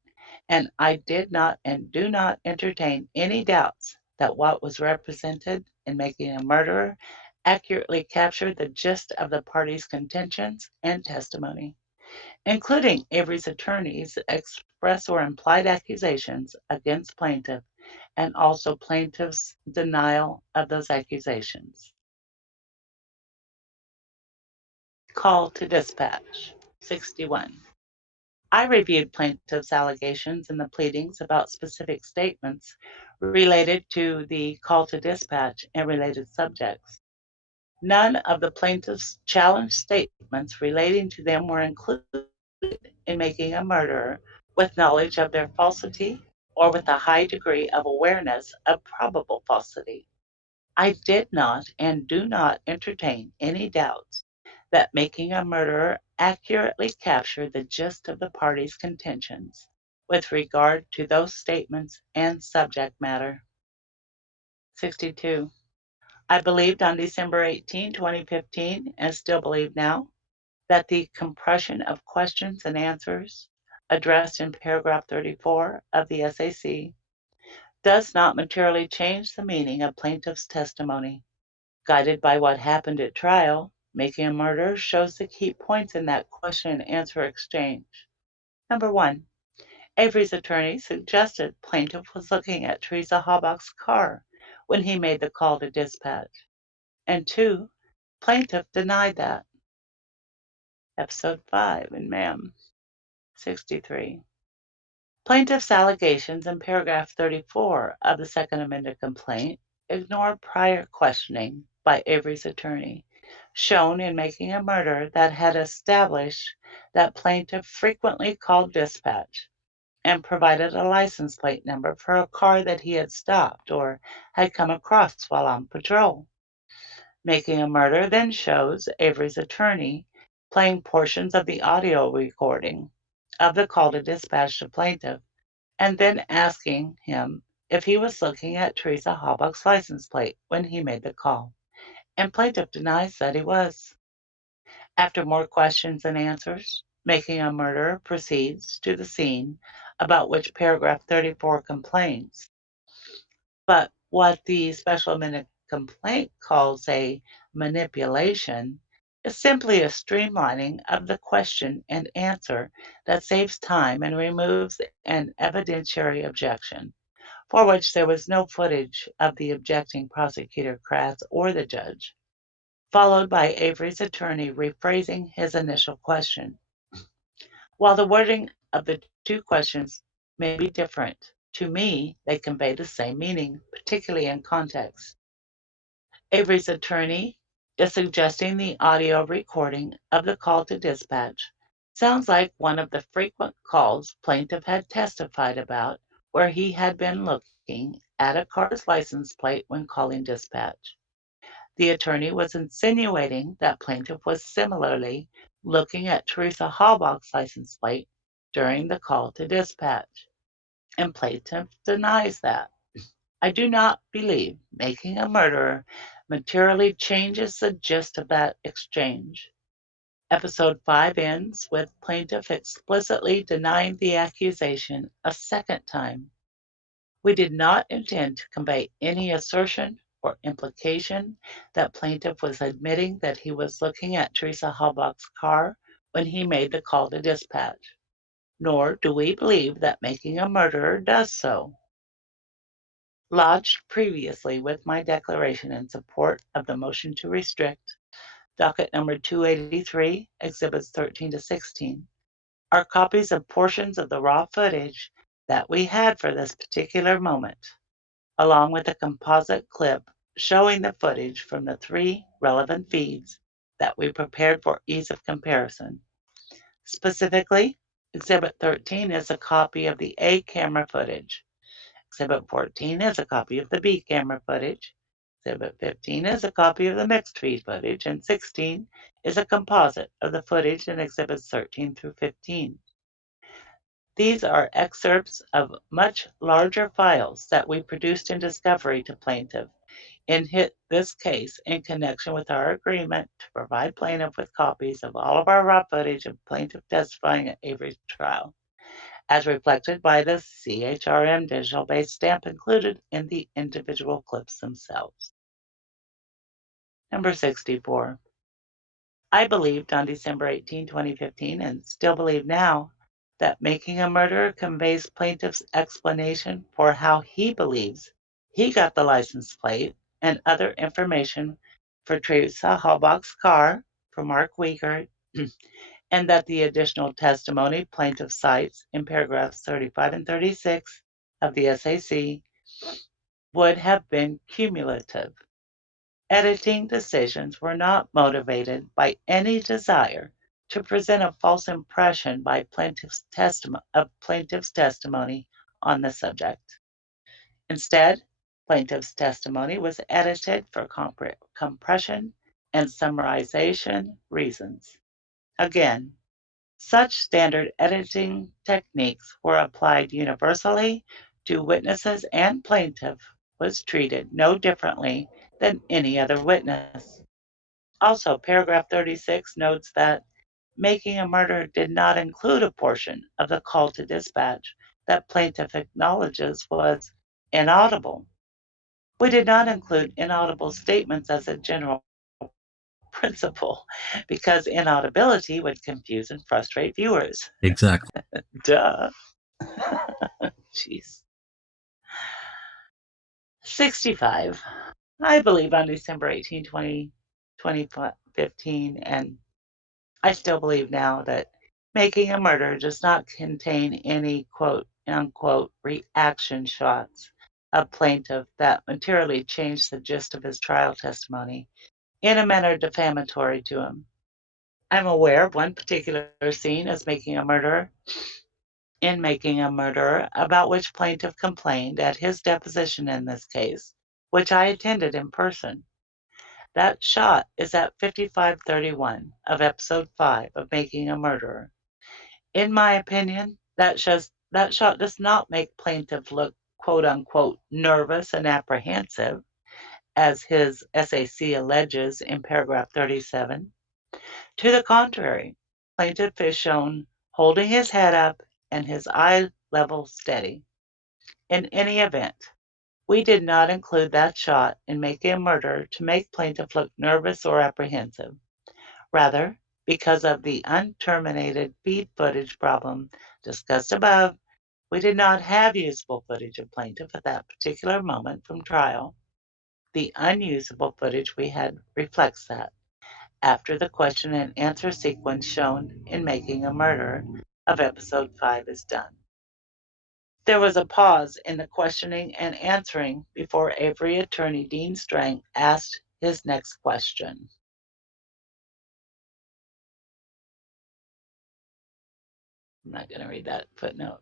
and I did not and do not entertain any doubts that what was represented in making a murderer accurately captured the gist of the parties' contentions and testimony, including Avery's attorney's express or implied accusations against plaintiff, and also plaintiff's denial of those accusations. Call to dispatch. 61. I reviewed plaintiff's allegations in the pleadings about specific statements related to the call to dispatch and related subjects. None of the plaintiff's challenged statements relating to them were included in making a murderer with knowledge of their falsity or with a high degree of awareness of probable falsity. I did not and do not entertain any doubts that making a murderer accurately captured the gist of the parties' contentions with regard to those statements and subject matter. 62. I believed on December 18, 2015, and still believe now, that the compression of questions and answers addressed in paragraph 34 of the SAC does not materially change the meaning of plaintiff's testimony. Guided by what happened at trial, making a murder shows the key points in that question and answer exchange. Number 1, Avery's attorney suggested plaintiff was looking at Teresa Habach's car when he made the call to dispatch. And 2, plaintiff denied that. Episode 5 in MAM. 63. Plaintiff's allegations in paragraph 34 of the Second Amended Complaint ignore prior questioning by Avery's attorney, shown in Making a Murder, that had established that plaintiff frequently called dispatch and provided a license plate number for a car that he had stopped or had come across while on patrol. Making a Murder then shows Avery's attorney playing portions of the audio recording of the call to dispatch to plaintiff, and then asking him if he was looking at Teresa Halbach's license plate when he made the call, and plaintiff denies that he was. After more questions and answers, Making a Murder proceeds to the scene about which paragraph 34 complains. But what the Special Amendment Complaint calls a manipulation is simply a streamlining of the question and answer that saves time and removes an evidentiary objection, for which there was no footage of the objecting prosecutor, Kratz, or the judge, followed by Avery's attorney rephrasing his initial question. While the wording of the two questions may be different, to me they convey the same meaning, particularly in context. Avery's attorney is suggesting the audio recording of the call to dispatch sounds like one of the frequent calls plaintiff had testified about, where he had been looking at a car's license plate when calling dispatch. The attorney was insinuating that plaintiff was similarly looking at Teresa Halbach's license plate during the call to dispatch, and plaintiff denies that. I do not believe Making a Murderer materially changes the gist of that exchange. Episode 5 ends with plaintiff explicitly denying the accusation a second time. We did not intend to convey any assertion or implication that plaintiff was admitting that he was looking at Teresa Halbach's car when he made the call to dispatch, nor do we believe that Making a Murderer does so. Lodged previously with my declaration in support of the motion to restrict, docket number 283, exhibits 13 to 16, are copies of portions of the raw footage that we had for this particular moment, along with a composite clip showing the footage from the 3 relevant feeds that we prepared for ease of comparison. Specifically, Exhibit 13 is a copy of the A camera footage. Exhibit 14 is a copy of the B camera footage. Exhibit 15 is a copy of the mixed feed footage, and 16 is a composite of the footage in Exhibits 13 through 15. These are excerpts of much larger files that we produced in discovery to plaintiff in this case in connection with our agreement to provide plaintiff with copies of all of our raw footage of plaintiff testifying at Avery's trial, as reflected by the CHRM digital-based stamp included in the individual clips themselves. Number 64. I believed on December 18, 2015, and still believe now, that Making a Murderer conveys plaintiff's explanation for how he believes he got the license plate and other information for Teresa Halbach's car from Mark Wiegert, and that the additional testimony plaintiff cites in paragraphs 35 and 36 of the SAC would have been cumulative. Editing decisions were not motivated by any desire to present a false impression by plaintiff's testimony on the subject. Instead, plaintiff's testimony was edited for compression and summarization reasons. Again, such standard editing techniques were applied universally to witnesses, and plaintiff was treated no differently than any other witness. Also, paragraph 36 notes that Making a Murder did not include a portion of the call to dispatch that plaintiff acknowledges was inaudible. We did not include inaudible statements as a general principle because inaudibility would confuse and frustrate viewers. Exactly. Duh. Jeez. 65. I believe on December 18, 2015, and I still believe now that Making a Murder does not contain any, quote, unquote reaction shots of plaintiff that materially changed the gist of his trial testimony in a manner defamatory to him. I'm aware of one particular scene as Making a Murderer, about which plaintiff complained at his deposition in this case, which I attended in person. That shot is at 5531 of episode 5 of Making a Murderer. In my opinion, that shot does not make plaintiff look quote-unquote nervous and apprehensive, as his SAC alleges in paragraph 37. To the contrary, plaintiff is shown holding his head up and his eye level steady. In any event, we did not include that shot in Making a Murderer to make plaintiff look nervous or apprehensive. Rather, because of the unterminated feed footage problem discussed above, we did not have usable footage of plaintiff at that particular moment from trial. The unusable footage we had reflects that, after the question and answer sequence shown in Making a Murderer of episode 5 is done. There was a pause in the questioning and answering before Avery attorney Dean Strang asked his next question. I'm not going to read that footnote.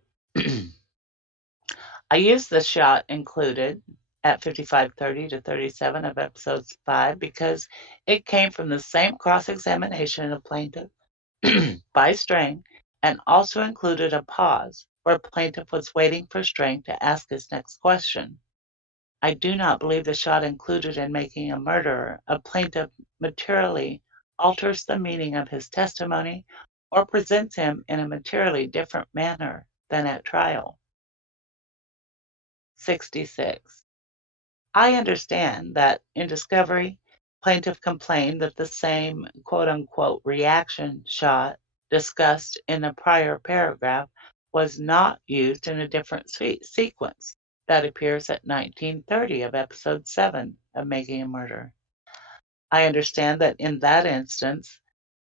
I used the shot included at 55:30 to 37 of episode 5 because it came from the same cross-examination of plaintiff by Strang and also included a pause where plaintiff was waiting for Strang to ask his next question. I do not believe the shot included in Making a Murderer of plaintiff materially alters the meaning of his testimony or presents him in a materially different manner than at trial. 66. I understand that in discovery, plaintiff complained that the same quote-unquote reaction shot discussed in the prior paragraph was not used in a different sequence that appears at 1930 of episode 7 of Making a Murderer. I understand that in that instance,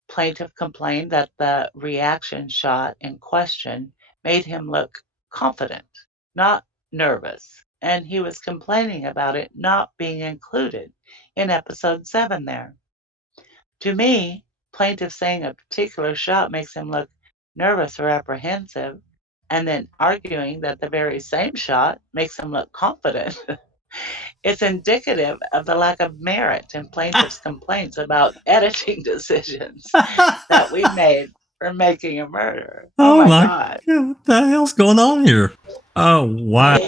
plaintiff complained that the reaction shot in question made him look confident, not nervous, and he was complaining about it not being included in episode 7 there. To me, plaintiff saying a particular shot makes him look nervous or apprehensive, and then arguing that the very same shot makes him look confident. It's indicative of the lack of merit in plaintiff's complaints about editing decisions that we made for Making a Murderer. Oh my God. What the hell's going on here? Oh, wow.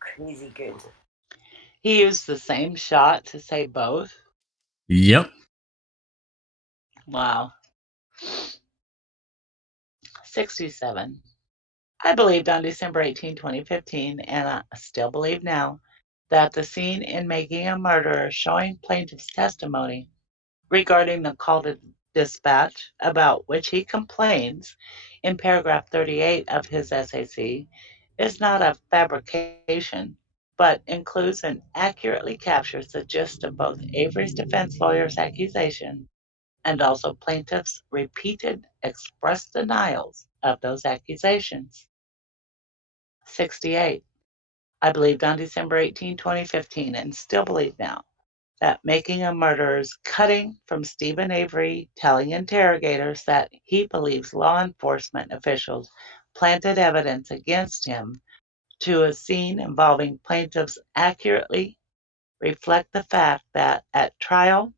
Crazy good. He used the same shot to say both? Yep. Wow. 67. I believed on December 18, 2015, and I still believe now, that the scene in Making a Murderer showing plaintiff's testimony regarding the call to dispatch about which he complains in paragraph 38 of his SAC is not a fabrication, but includes and accurately captures the gist of both Avery's defense lawyer's accusation and also plaintiff's repeated express denials of those accusations. 68. I believed on December 18, 2015, and still believe now, that Making a Murderer's cutting from Stephen Avery telling interrogators that he believes law enforcement officials planted evidence against him to a scene involving plaintiffs accurately reflect the fact that at trial,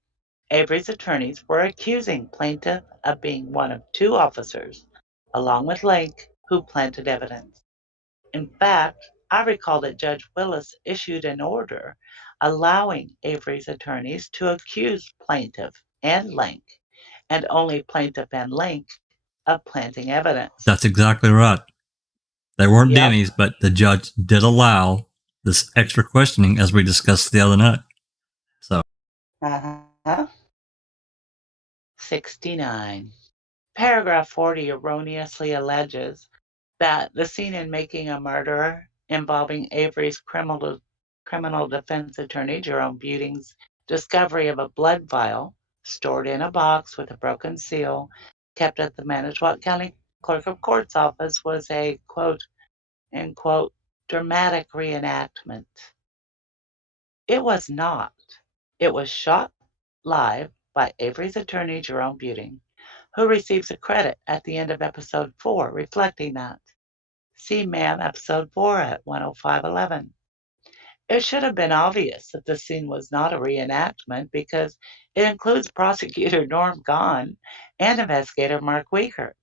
Avery's attorneys were accusing plaintiff of being one of two officers, along with Lake, who planted evidence. In fact, I recall that Judge Willis issued an order allowing Avery's attorneys to accuse plaintiff and Link, and only plaintiff and Link, of planting evidence. That's exactly right. They weren't dummies, but the judge did allow this extra questioning, as we discussed the other night. So. 69. Paragraph 40 erroneously alleges that the scene in Making a Murderer involving Avery's criminal defense attorney Jerome Buting's discovery of a blood vial stored in a box with a broken seal kept at the Manitowoc County clerk of court's office was a quote unquote dramatic reenactment. It was not. It was shot live by Avery's attorney, Jerome Buting, who receives a credit at the end of episode 4 reflecting that. See MAM episode 4 at 105.11. It should have been obvious that the scene was not a reenactment because it includes prosecutor Norm Gahn and investigator Mark Wiechert,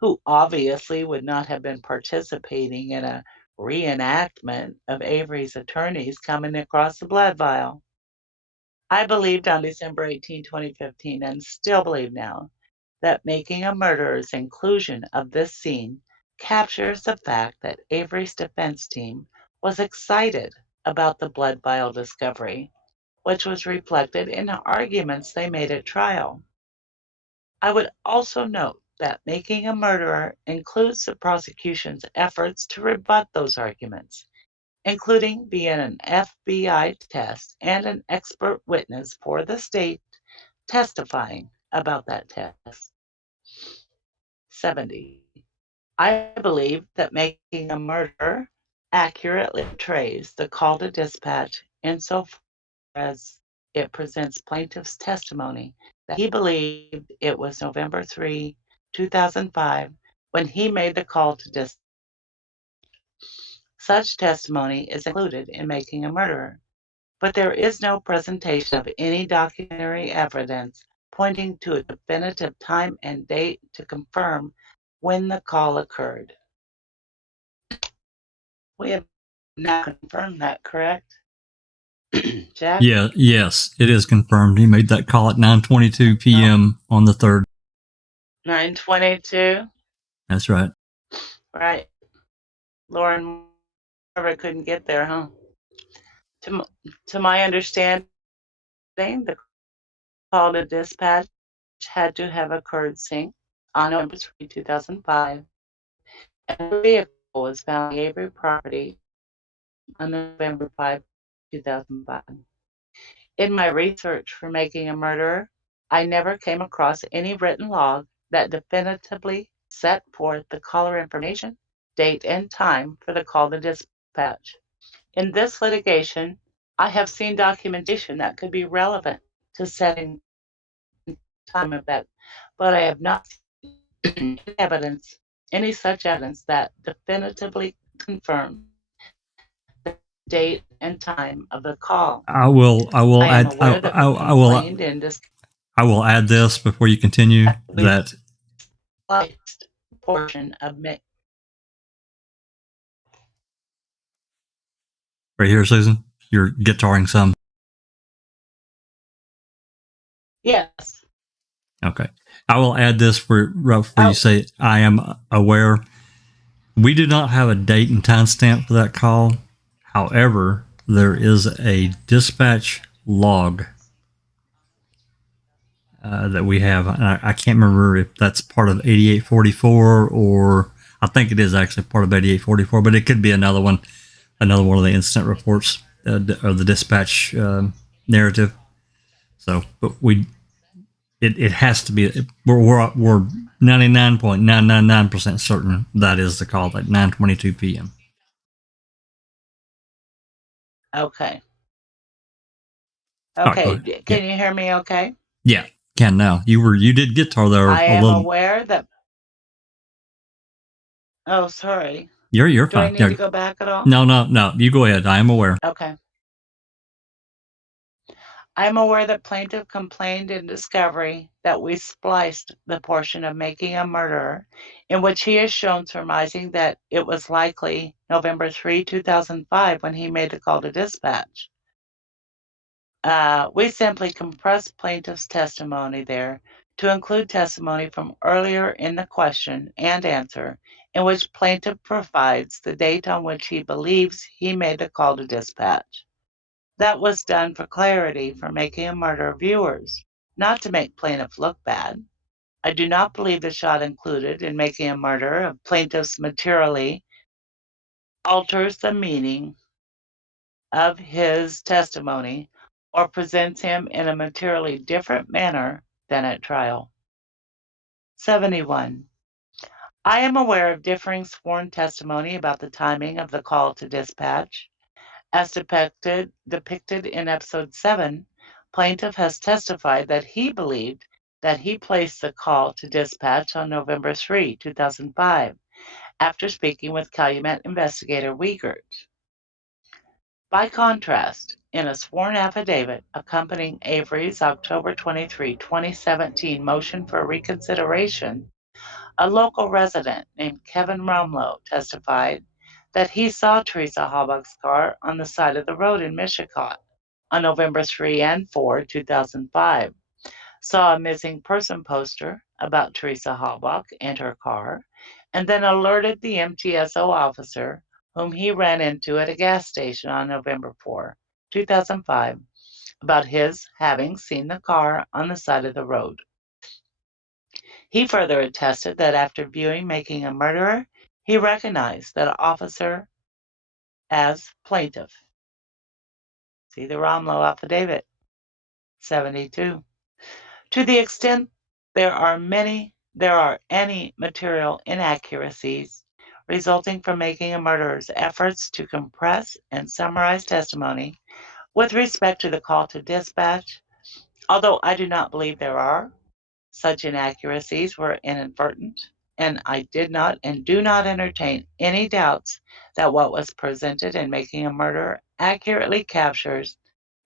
who obviously would not have been participating in a reenactment of Avery's attorneys coming across the blood vial. I believed on December 18, 2015, and still believe now, that Making a Murderer's inclusion of this scene captures the fact that Avery's defense team was excited about the blood vial discovery, which was reflected in the arguments they made at trial. I would also note that Making a Murderer includes the prosecution's efforts to rebut those arguments, including via an FBI test and an expert witness for the state testifying about that test. 70. I believe that Making a Murderer accurately portrays the call to dispatch insofar as it presents plaintiff's testimony that he believed it was November 3, 2005, when he made the call to dispatch. Such testimony is included in Making a Murderer, but there is no presentation of any documentary evidence pointing to a definitive time and date to confirm when the call occurred. We have now confirmed that, correct? Jack? Yeah, yes, it is confirmed. He made that call at 9:22 p.m. on the 3rd. 9:22? That's right. Right. Lauren Marva couldn't get there, huh? To my understanding, the call to dispatch had to have occurred on November 3, 2005, and the vehicle was found on the Avery property on November 5, 2005. In my research for Making a Murderer, I never came across any written log that definitively set forth the caller information, date, and time for the call to dispatch. In this litigation, I have seen documentation that could be relevant to setting time of that, but I have not seen any such evidence that definitively confirms the date and time of the call. I will add this before you continue that portion of me. Right here, Susan, you're guitaring some. Yes. Okay. I will add this for you say I am aware. We do not have a date and time stamp for that call. However, there is a dispatch log that we have. I can't remember if that's part of 8844 or I think it is actually part of 8844, but it could be another one of the incident reports of the dispatch narrative. So, but it has to be. We're 99.999% certain that is the call at 9:22 p.m. Okay. Okay. Can you hear me? Okay. Yeah, can now. You did guitar there. I am aware that. Oh, sorry. You're fine. Do I need to go back at all? No. You go ahead. I am aware. Okay. I'm aware that plaintiff complained in discovery that we spliced the portion of Making a Murderer in which he is shown surmising that it was likely November 3, 2005 when he made the call to dispatch. We simply compressed plaintiff's testimony there to include testimony from earlier in the question and answer in which plaintiff provides the date on which he believes he made the call to dispatch. That was done for clarity for Making a Murderer viewers, not to make plaintiff look bad. I do not believe the shot included in Making a Murderer of plaintiff's materially alters the meaning of his testimony or presents him in a materially different manner than at trial. 71. I am aware of differing sworn testimony about the timing of the call to dispatch. As depicted in episode 7, plaintiff has testified that he believed that he placed the call to dispatch on November 3, 2005, after speaking with Calumet investigator Wiegert. By contrast, in a sworn affidavit accompanying Avery's October 23, 2017 motion for reconsideration, a local resident named Kevin Romlow testified that he saw Teresa Halbach's car on the side of the road in Mishicot on November 3 and 4, 2005, saw a missing person poster about Teresa Halbach and her car, and then alerted the MTSO officer whom he ran into at a gas station on November 4, 2005, about his having seen the car on the side of the road. He further attested that after viewing Making a Murderer, he recognized that officer as plaintiff. See the Romlow affidavit, 72. To the extent there are any material inaccuracies resulting from Making a Murderer's efforts to compress and summarize testimony with respect to the call to dispatch, although I do not believe there are, such inaccuracies were inadvertent, and I did not and do not entertain any doubts that what was presented in Making a Murderer accurately captured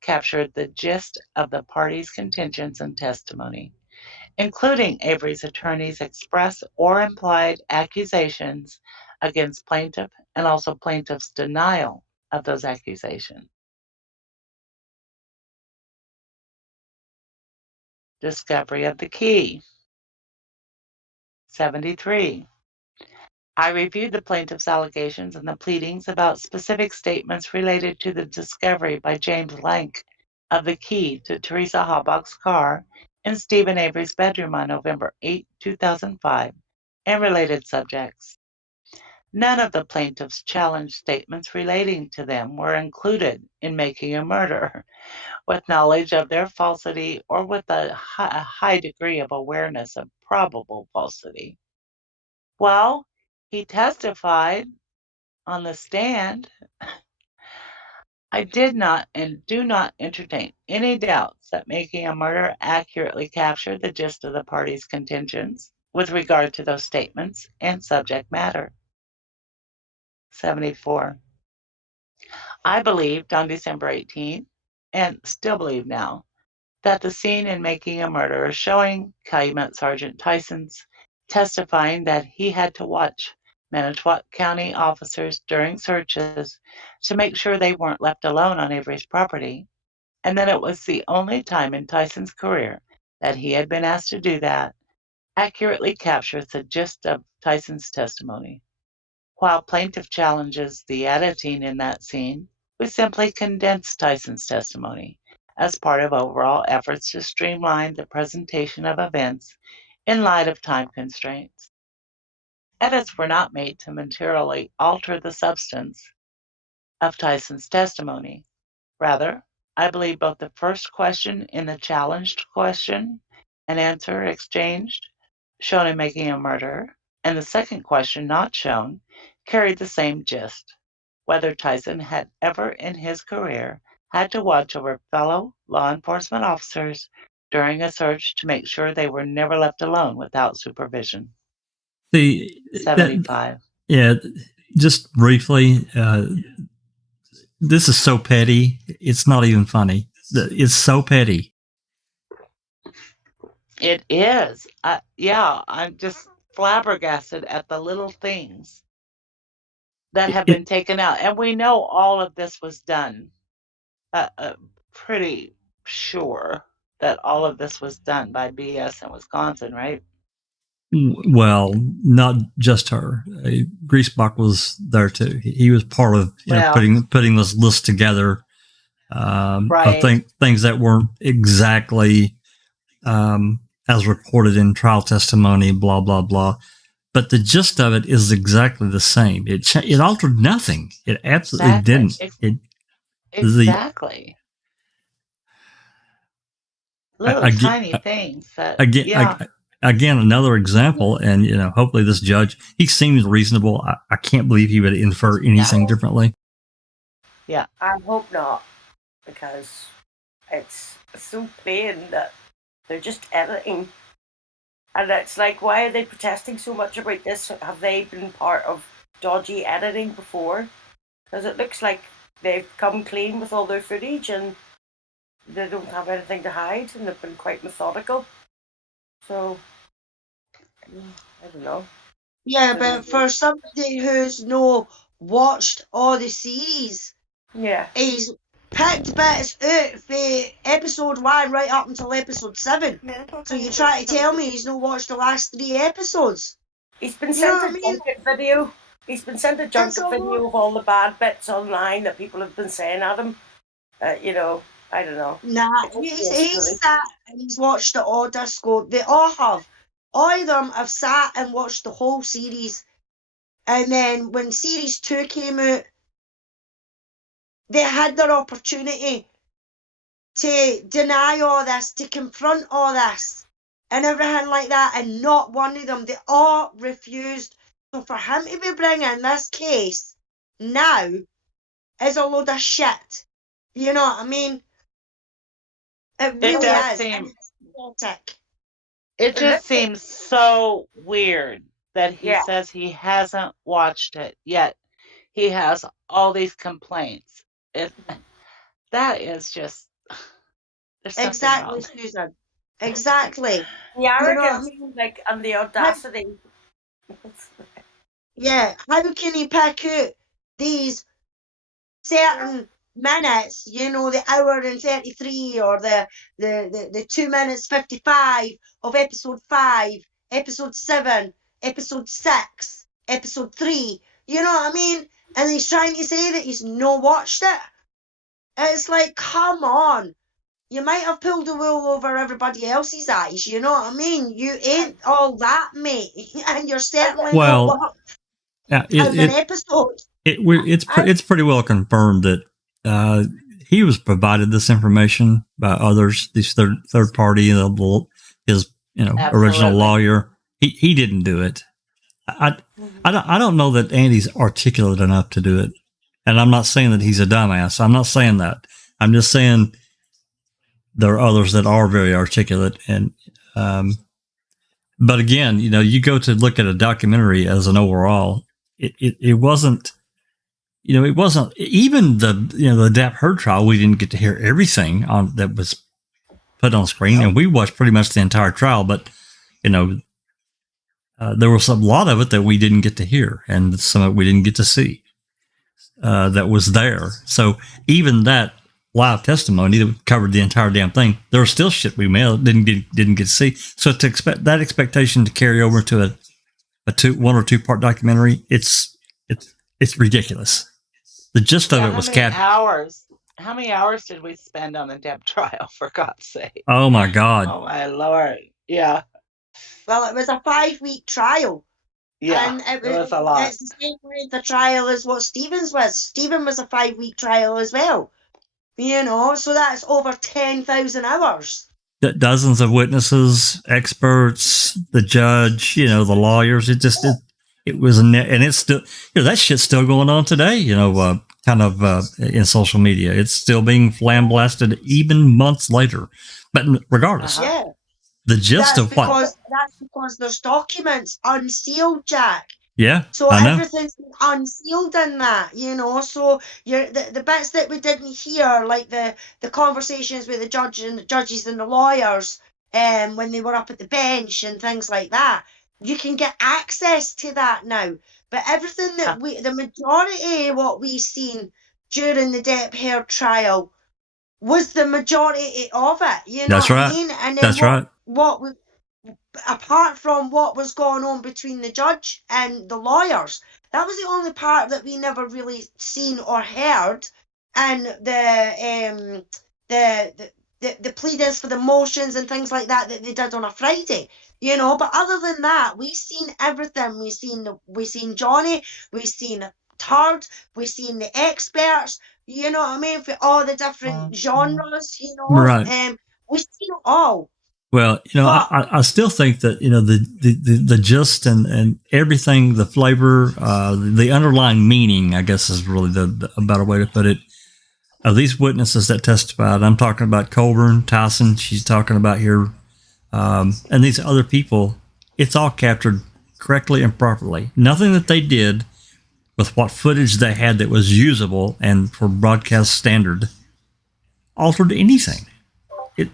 the gist of the parties' contentions and testimony, including Avery's attorney's express or implied accusations against plaintiff and also plaintiff's denial of those accusations. Discovery of the key. 73. I reviewed the plaintiff's allegations and the pleadings about specific statements related to the discovery by James Lank of the key to Teresa Halbach's car in Stephen Avery's bedroom on November 8, 2005, and related subjects. None of the plaintiff's challenged statements relating to them were included in Making a Murderer, with knowledge of their falsity or with a high degree of awareness of probable falsity. Well, he testified on the stand. I did not and do not entertain any doubts that Making a Murderer accurately captured the gist of the parties' contentions with regard to those statements and subject matter. 74. I believed on December 18th, and still believe now, that the scene in Making a Murderer showing Calumet Sergeant Tyson's testifying that he had to watch Manitowoc County officers during searches to make sure they weren't left alone on Avery's property, and that it was the only time in Tyson's career that he had been asked to do that, accurately captures the gist of Tyson's testimony. While plaintiff challenges the editing in that scene, we simply condense Tyson's testimony as part of overall efforts to streamline the presentation of events in light of time constraints. Edits were not made to materially alter the substance of Tyson's testimony. Rather, I believe both the first question in the challenged question and answer exchanged, shown in Making a Murderer, and the second question not shown, carried the same gist: whether Tyson had ever in his career had to watch over fellow law enforcement officers during a search to make sure they were never left alone without supervision. 75. Just briefly, this is so petty, it's not even funny. It's so petty. It is. I'm just flabbergasted at the little things that have been taken out. And we know all of this was done. Pretty sure that all of this was done by BS in Wisconsin, right? Well, not just her. Griesbach was there too. He was part of putting this list together. Right. I think things that weren't exactly as reported in trial testimony, blah, blah, blah. But the gist of it is exactly the same. It altered nothing. It absolutely didn't. Little tiny things. again, another example, and hopefully this judge, he seems reasonable. I can't believe he would infer anything differently. Yeah, I hope not, because it's so plain that they're just editing. And it's like, why are they protesting so much about this? Have they been part of dodgy editing before? Because it looks like they've come clean with all their footage and they don't have anything to hide, and they've been quite methodical. So, I don't know. Yeah, but for somebody who's watched all the series, he's picked bits out for episode 1 right up until episode 7. So you try to tell me he's not watched the last 3 episodes? He's been sent a junket video. He's been sent a junket video of all the bad bits online that people have been saying at him. I don't know. Nah, he's sat and he's watched it all disco. They all have. All of them have sat and watched the whole series. And then when series 2 came out, they had their opportunity to deny all this, to confront all this, and everything like that, and not one of them. They all refused. So for him to be bringing this case now is a load of shit. You know what I mean? It really is. It just seems so weird that he says he hasn't watched it yet. He has all these complaints. That is just exactly, Susan. Exactly. The arrogance, and the audacity. Yeah, how can he pick out these certain minutes, the hour and 33 or the 2 minutes 55 of episode 5, episode 7, episode 6, episode 3, you know what I mean? And he's trying to say that he's not watched it. It's like, come on. You might have pulled the wool over everybody else's eyes, you know what I mean? You ain't all that, mate. And you're certainly not an episode. It's pretty well confirmed that he was provided this information by others, these third party, his original lawyer. He didn't do it. I don't know that Andy's articulate enough to do it, and I'm not saying that he's a dumbass. I'm not saying that. I'm just saying there are others that are very articulate, and but again, you go to look at a documentary as an overall. It wasn't. It wasn't even the Depp Heard trial. We didn't get to hear everything that was put on screen, and we watched pretty much the entire trial. But there was a lot of it that we didn't get to hear, and some of it we didn't get to see. That was there. So even that live testimony that covered the entire damn thing, there was still shit we didn't get to see. So to expect that expectation to carry over to a 1 or 2 part documentary, it's ridiculous. The gist of it was How many hours did we spend on the Depp trial, for God's sake? Oh my God. Oh my Lord. Yeah. Well, it was a 5-week trial. Yeah, and it was a lot. It's the same length of trial as what Stephen's was. Stephen was a 5-week trial as well. So that's over 10,000 hours. Dozens of witnesses, experts, the judge, the lawyers. It was, and it's still, that shit's still going on today, in social media. It's still being flamblasted even months later. But regardless, the gist that's because there's documents unsealed, Jack. Yeah. So everything's unsealed in that, So the bits that we didn't hear, like the conversations with the judges and the lawyers, when they were up at the bench and things like that, you can get access to that now. But everything that the majority of what we've seen during the Depp Heard trial was the majority of it. You know That's what right. I mean? And then That's right. Apart from what was going on between the judge and the lawyers, that was the only part that we never really seen or heard. And the pleadings for the motions and things like that they did on a Friday, But other than that, we've seen everything. We've seen Johnny, we've seen Turd, we've seen the experts. You know what I mean? For all the different genres, Right. We've seen it all. Well, I still think that the gist and everything, the flavor, the underlying meaning, I guess, is really a better way to put it. Of these witnesses that testified, I'm talking about Colborn, Tyson. She's talking about here, and these other people. It's all captured correctly and properly. Nothing that they did with what footage they had that was usable and for broadcast standard altered anything. I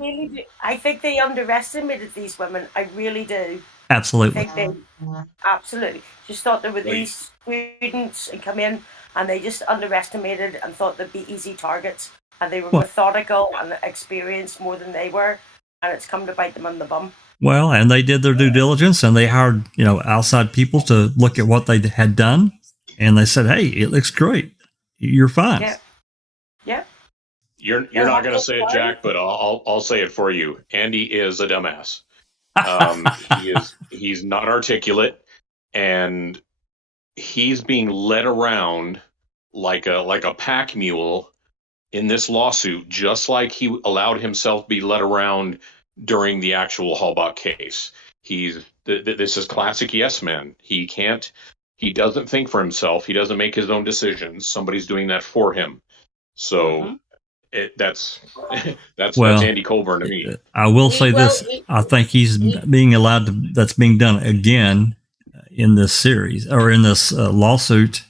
really do. I think they underestimated these women. I really do. Absolutely. I think they absolutely just thought there were these students and come in, and they just underestimated and thought they'd be easy targets, and they were methodical and experienced more than they were, and it's come to bite them on the bum. Well, and they did their due diligence, and they hired outside people to look at what they had done, and they said, "Hey, it looks great. You're fine." Yeah. Yeah. You're not going to say it, Jack, but I'll say it for you. Andy is a dumbass. He's not articulate, and he's being led around like a pack mule in this lawsuit, just like he allowed himself to be led around during the actual Halbach case. This is classic yes man. He doesn't think for himself. He doesn't make his own decisions. Somebody's doing that for him. So that's Andy Colborn to me. I will say this. I think he's being allowed to, that's being done again in this series or in this lawsuit.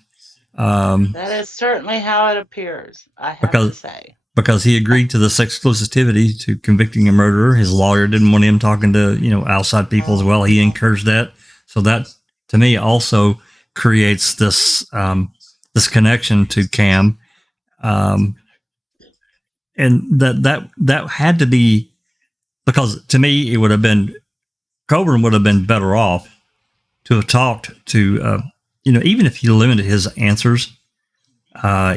That is certainly how it appears, I have to say. Because he agreed to this exclusivity to convicting a murderer. His lawyer didn't want him talking to, outside people as well. He encouraged that. So that, to me, also creates this this connection to Cam. And that had to be, because to me, it would have been, Colborn would have been better off to have talked to, even if he limited his answers,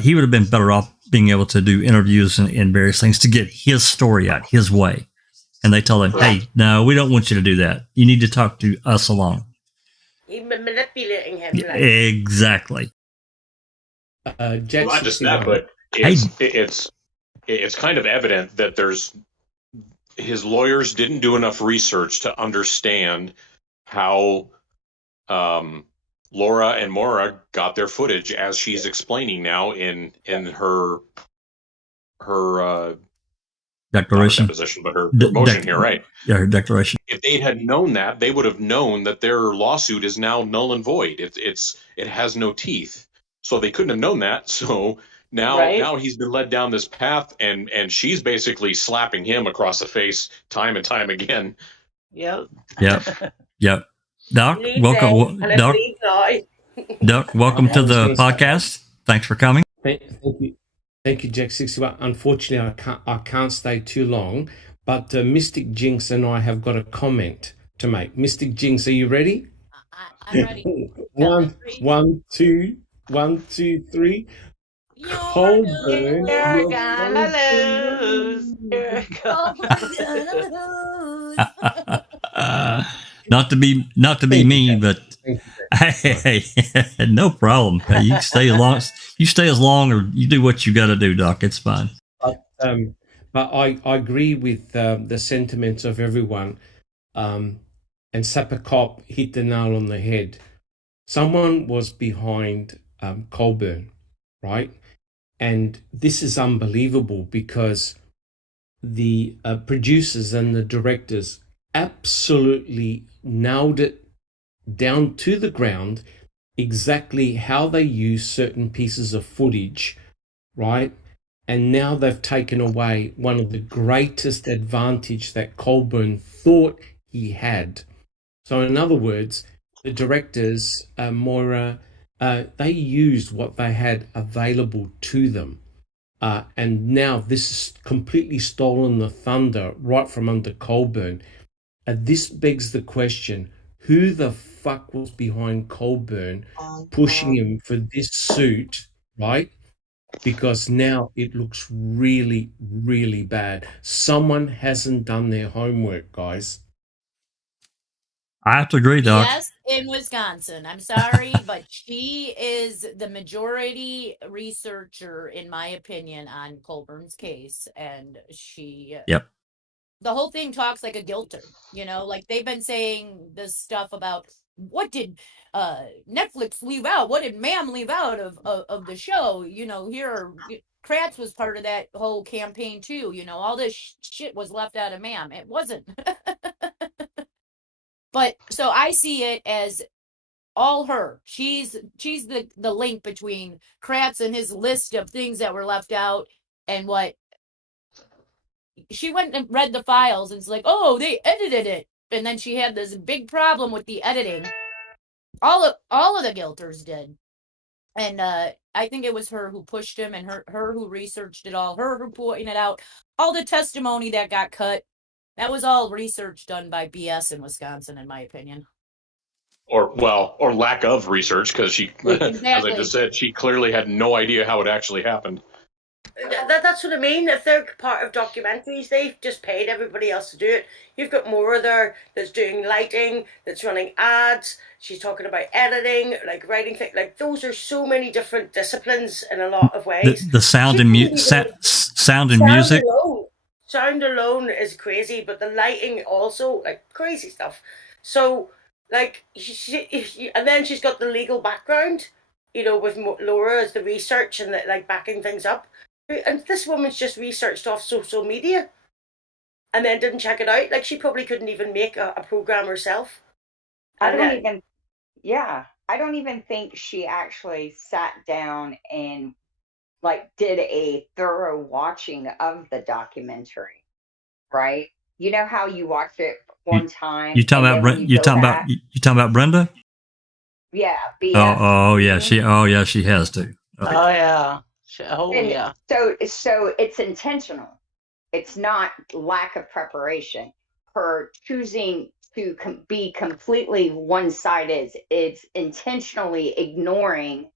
he would have been better off being able to do interviews and various things to get his story out his way. And they tell him, "Hey, no, we don't want you to do that. You need to talk to us alone." Even manipulating him. Exactly. Well, not just that, but it's kind of evident that his lawyers didn't do enough research to understand how Laura and Maura got their footage, as she's explaining now in her declaration, deposition, but her motion here, right? Yeah, her declaration. If they had known that, they would have known that their lawsuit is now null and void. It has no teeth, so they couldn't have known that. So now he's been led down this path, and she's basically slapping him across the face time and time again. Yep. Doc, welcome. Doc, welcome to the podcast. Thanks for coming. Thank you, Jack 61. Unfortunately, I can't stay too long, but Mystic Jinx and I have got a comment to make. Mystic Jinx, are you ready? I'm ready. One, two, 3. Colborn, you're gonna lose. You're gonna lose. Not to be mean, but hey, no problem. You stay as long, or you do what you got to do, Doc. It's fine. But I agree with the sentiments of everyone. And Sapacop hit the nail on the head. Someone was behind Colborn, right? And this is unbelievable because the producers and the directors absolutely nailed it down to the ground, exactly how they use certain pieces of footage, right? And now they've taken away one of the greatest advantage that Colborn thought he had. So in other words, the directors, Moira, they used what they had available to them. And now this has completely stolen the thunder right from under Colborn. This begs the question, who the fuck was behind Colborn pushing him for this suit, right? Because now it looks really, really bad. Someone hasn't done their homework, guys. I have to agree, Doc. Yes, in Wisconsin. I'm sorry, but she is the majority researcher, in my opinion, on Colborn's case, and she the whole thing talks like a guilter, like they've been saying this stuff about what did Netflix leave out? What did Ma'am leave out of the show? Here Kratz was part of that whole campaign too. All this shit was left out of Ma'am. It wasn't. But so I see it as all her. She's the link between Kratz and his list of things that were left out and what she went and read the files and it's like, oh, they edited it. And then she had this big problem with the editing. All of the guilters did. And I think it was her who pushed him and her who researched it all, her who pointed out all the testimony that got cut. That was all research done by BS in Wisconsin, in my opinion. Or lack of research, because she, exactly. as I just said, she clearly had no idea how it actually happened. That's what I mean. If they're part of documentaries, they've just paid everybody else to do it. You've got Maura there that's doing lighting, that's running ads. She's talking about editing, like writing things. Like those are so many different disciplines in a lot of ways. The sound and music. Sound alone is crazy, but the lighting also, like crazy stuff. So, like, and then she's got the legal background, with Laura as the research and like backing things up. And this woman's just researched off social media and then didn't check it out. Like, she probably couldn't even make a program herself. I don't even think she actually sat down and like did a thorough watching of the documentary, right? You know how you watch it one time. You talking about Brenda? Yeah. BS. Oh yeah, she has to. Oh yeah. Yeah. So it's intentional. It's not lack of preparation. Her choosing to be completely one-sided. It's intentionally ignoring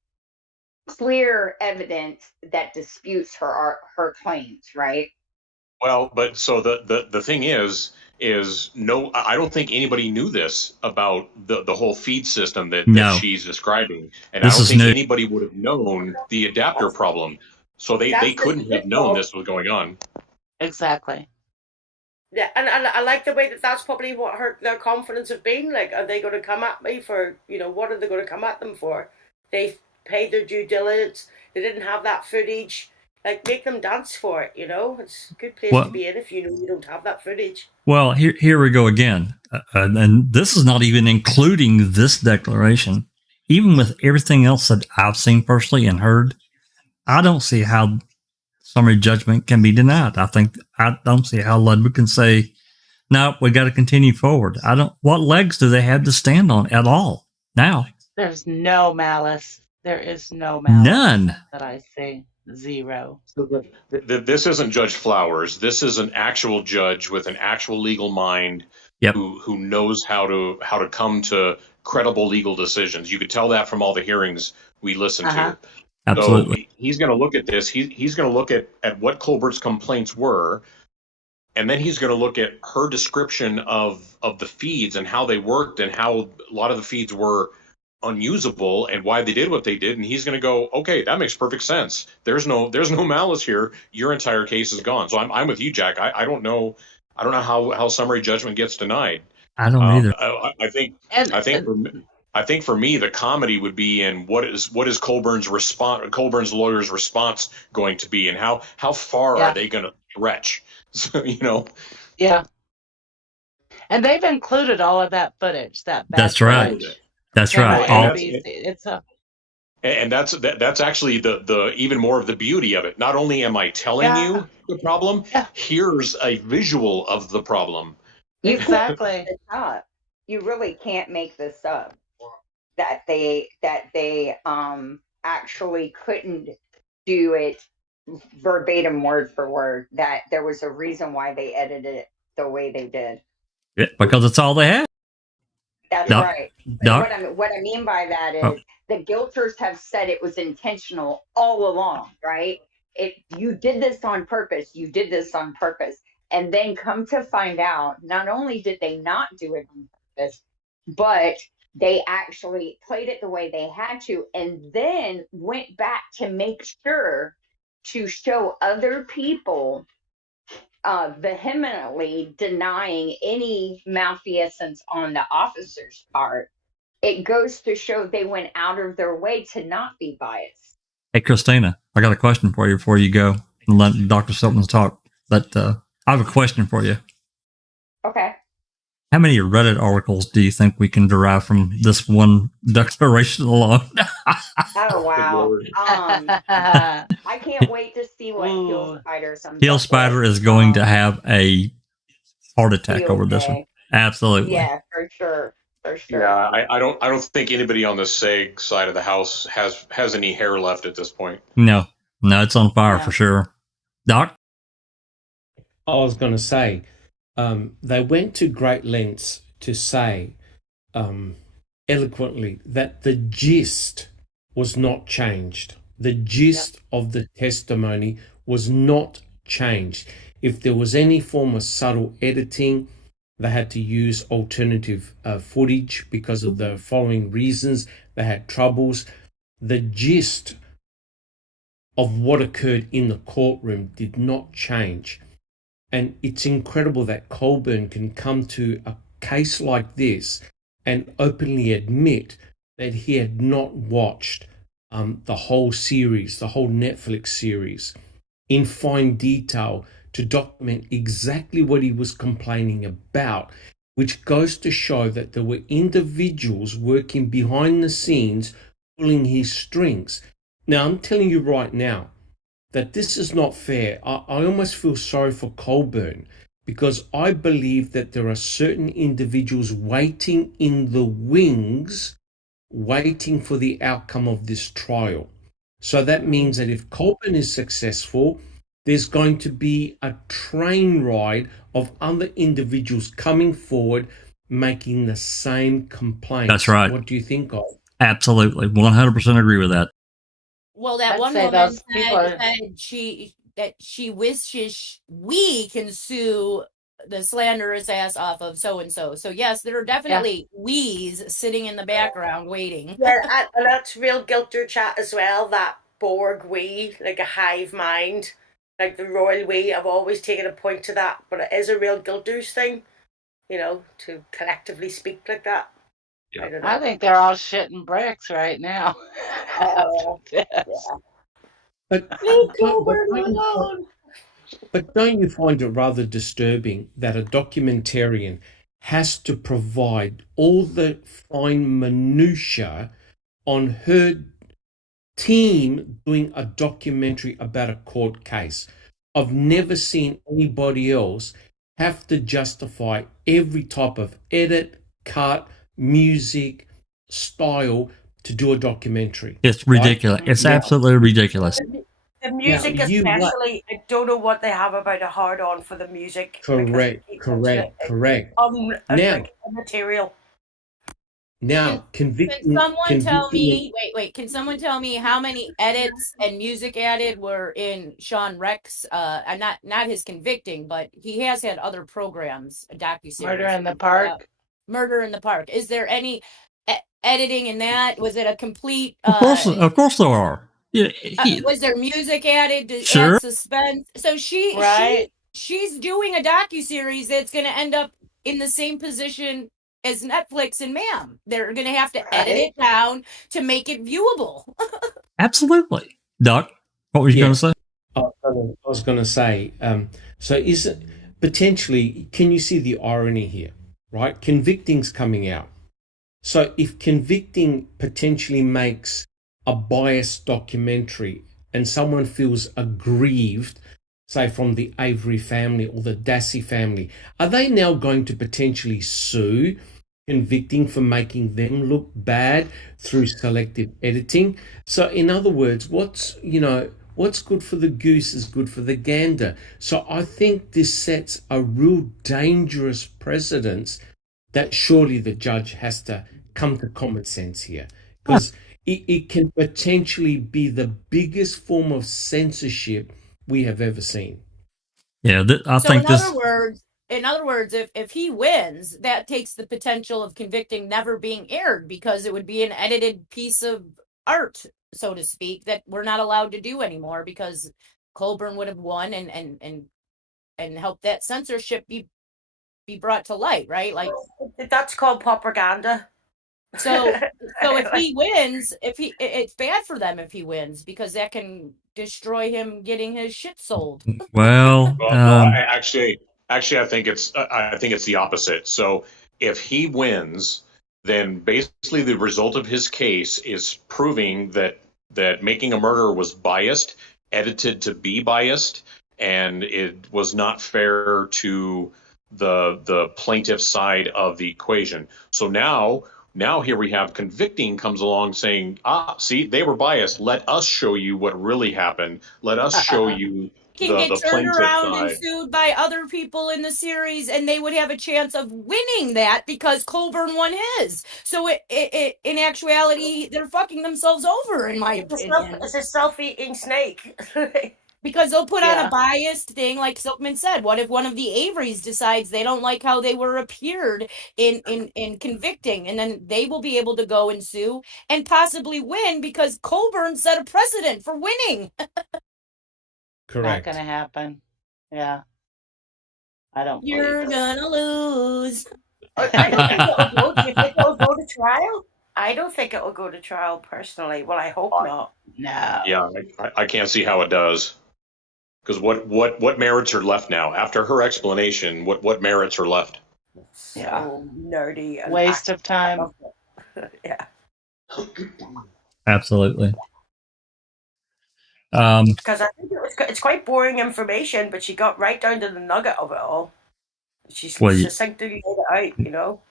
clear evidence that disputes her claims, right? Well, but so the thing is no, I don't think anybody knew this about the whole feed system that she's describing, and I don't think anybody would have known the adapter problem. So they couldn't have known this was going on. Exactly. Yeah, and I like the way that's probably what their confidence have been. Like, are they going to come at me for, what are they going to come at them for? They paid their due diligence. They didn't have that footage. Like, make them dance for it, It's a good place to be in if you know you don't have that footage. Well, here we go again. And this is not even including this declaration. Even with everything else that I've seen personally and heard, I don't see how summary judgment can be denied. I don't see how Ludwig can say, no, we got to continue forward. What legs do they have to stand on at all now? There's no malice. There is no malice. None. That I see. Zero. This isn't Judge Flowers. This is an actual judge with an actual legal mind who knows how to come to credible legal decisions. You could tell that from all the hearings we listened to. Absolutely. So he's going to look at this. He's going to look at what Colbert's complaints were, and then he's going to look at her description of the feeds and how they worked and how a lot of the feeds were unusable and why they did what they did, and he's going to go, okay, that makes perfect sense. There's no malice here. Your entire case is gone. So I'm with you, Jack. I don't know how summary judgment gets denied. I don't either. I think for me the comedy would be in what is Colborn's lawyer's response going to be, and how far are they going to stretch? So, Yeah. And they've included all of that footage. That's right. That's right. And that's actually the even more of the beauty of it. Not only am I telling you the problem, here's a visual of the problem. Exactly. You really can't make this up. That they actually couldn't do it verbatim word for word. That there was a reason why they edited it the way they did. Yeah, because it's all they had. That's right. What I mean by that is the guilters have said it was intentional all along, right? You did this on purpose. You did this on purpose. And then come to find out, not only did they not do it on purpose, but they actually played it the way they had to, and then went back to make sure to show other people vehemently denying any malfeasance on the officer's part, it goes to show they went out of their way to not be biased. Hey, Christina, I got a question for you before you go and let Dr. Silkman talk. But I have a question for you. Okay. How many Reddit articles do you think we can derive from this one declaration alone? Oh, wow. I can't wait to see what Heel Spider comes Heel up Spider with. is going to have a heart attack over this one. Absolutely. Yeah, for sure. For sure. Yeah, I don't think anybody on the SAG side of the house has any hair left at this point. No, it's on fire for sure. Doc? I was going to say, they went to great lengths to say eloquently that the gist was not changed. The gist of the testimony was not changed. If there was any form of subtle editing, they had to use alternative footage because of the following reasons. They had troubles. The gist of what occurred in the courtroom did not change. And it's incredible that Colborn can come to a case like this and openly admit that he had not watched the whole series, the whole Netflix series, in fine detail to document exactly what he was complaining about, which goes to show that there were individuals working behind the scenes pulling his strings. Now, I'm telling you right now, that this is not fair. I almost feel sorry for Colborn because I believe that there are certain individuals waiting in the wings, waiting for the outcome of this trial. So that means that if Colborn is successful, there's going to be a train ride of other individuals coming forward making the same complaints. That's right. What do you think of? Absolutely. 100% agree with that. Well, that one woman said she wishes we can sue the slanderous ass off of so and so. So yes, there are definitely we's sitting in the background waiting. Yeah, and that's real guilter chat as well. That Borg we, like a hive mind, like the royal we. I've always taken a point to that, but it is a real guilters thing, to collectively speak like that. Yeah. I think they're all shitting bricks right now. But don't you find it rather disturbing that a documentarian has to provide all the fine minutiae on her team doing a documentary about a court case? I've never seen anybody else have to justify every type of edit, cut, music, style to do a documentary. It's ridiculous. Right? It's absolutely ridiculous. The music, especially, I don't know what they have about a hard on for the music. Correct. Now, material. Now, can someone tell me? Wait. Can someone tell me how many edits and music added were in Sean Rex? Not his convicting, but he has had other programs, a docuseries. Murder in the Park. Murder in the Park. Is there any editing in that? Was it a complete? Of course there are. Yeah, was there music added to add suspense? So she's doing a docuseries that's going to end up in the same position as Netflix and Ma'am. They're going to have to edit it down to make it viewable. Absolutely. Doc, what were you going to say? I was going to say, so is it potentially, can you see the irony here, right? Convicting's coming out. So if Convicting potentially makes a biased documentary and someone feels aggrieved, say from the Avery family or the Dassey family, are they now going to potentially sue Convicting for making them look bad through selective editing? So in other words, what's good for the goose is good for the gander. So I think this sets a real dangerous precedence that surely the judge has to come to common sense here, because it can potentially be the biggest form of censorship we have ever seen. Yeah, I think this. In other words, if he wins, that takes the potential of Convicting never being aired, because it would be an edited piece of art, so to speak, that we're not allowed to do anymore because Colborn would have won and and help that censorship be brought to light, right? Like that's called propaganda. So if he wins, it's bad for them if he wins, because that can destroy him getting his shit sold. Well, actually, I think it's the opposite. So if he wins, then basically the result of his case is proving that Making a Murderer was biased, edited to be biased, and it was not fair to the plaintiff's side of the equation. So now here we have convicting comes along saying, see, they were biased. Let us show you what really happened. Let us show you can get turned around side. and sued by other people in the series, and they would have a chance of winning that because Colborn won his. So it in actuality, they're fucking themselves over, in my opinion. It's a self-eating snake. Because they'll put on a biased thing, like Silkman said. What if one of the Averys decides they don't like how they were appeared in convicting, and then they will be able to go and sue and possibly win because Colborn set a precedent for winning. Correct. Not gonna happen. Yeah. I don't. You're gonna lose. I don't think it'll go. Do you think it'll go to trial? I don't think it'll go to trial personally. Well, I hope not. No. Yeah, I can't see how it does. Because what merits are left now after her explanation? What merits are left? So nerdy. And waste of time. Yeah. Absolutely. Because I think it's quite boring information, but she got right down to the nugget of it all. She's succinctly laid it out, you know.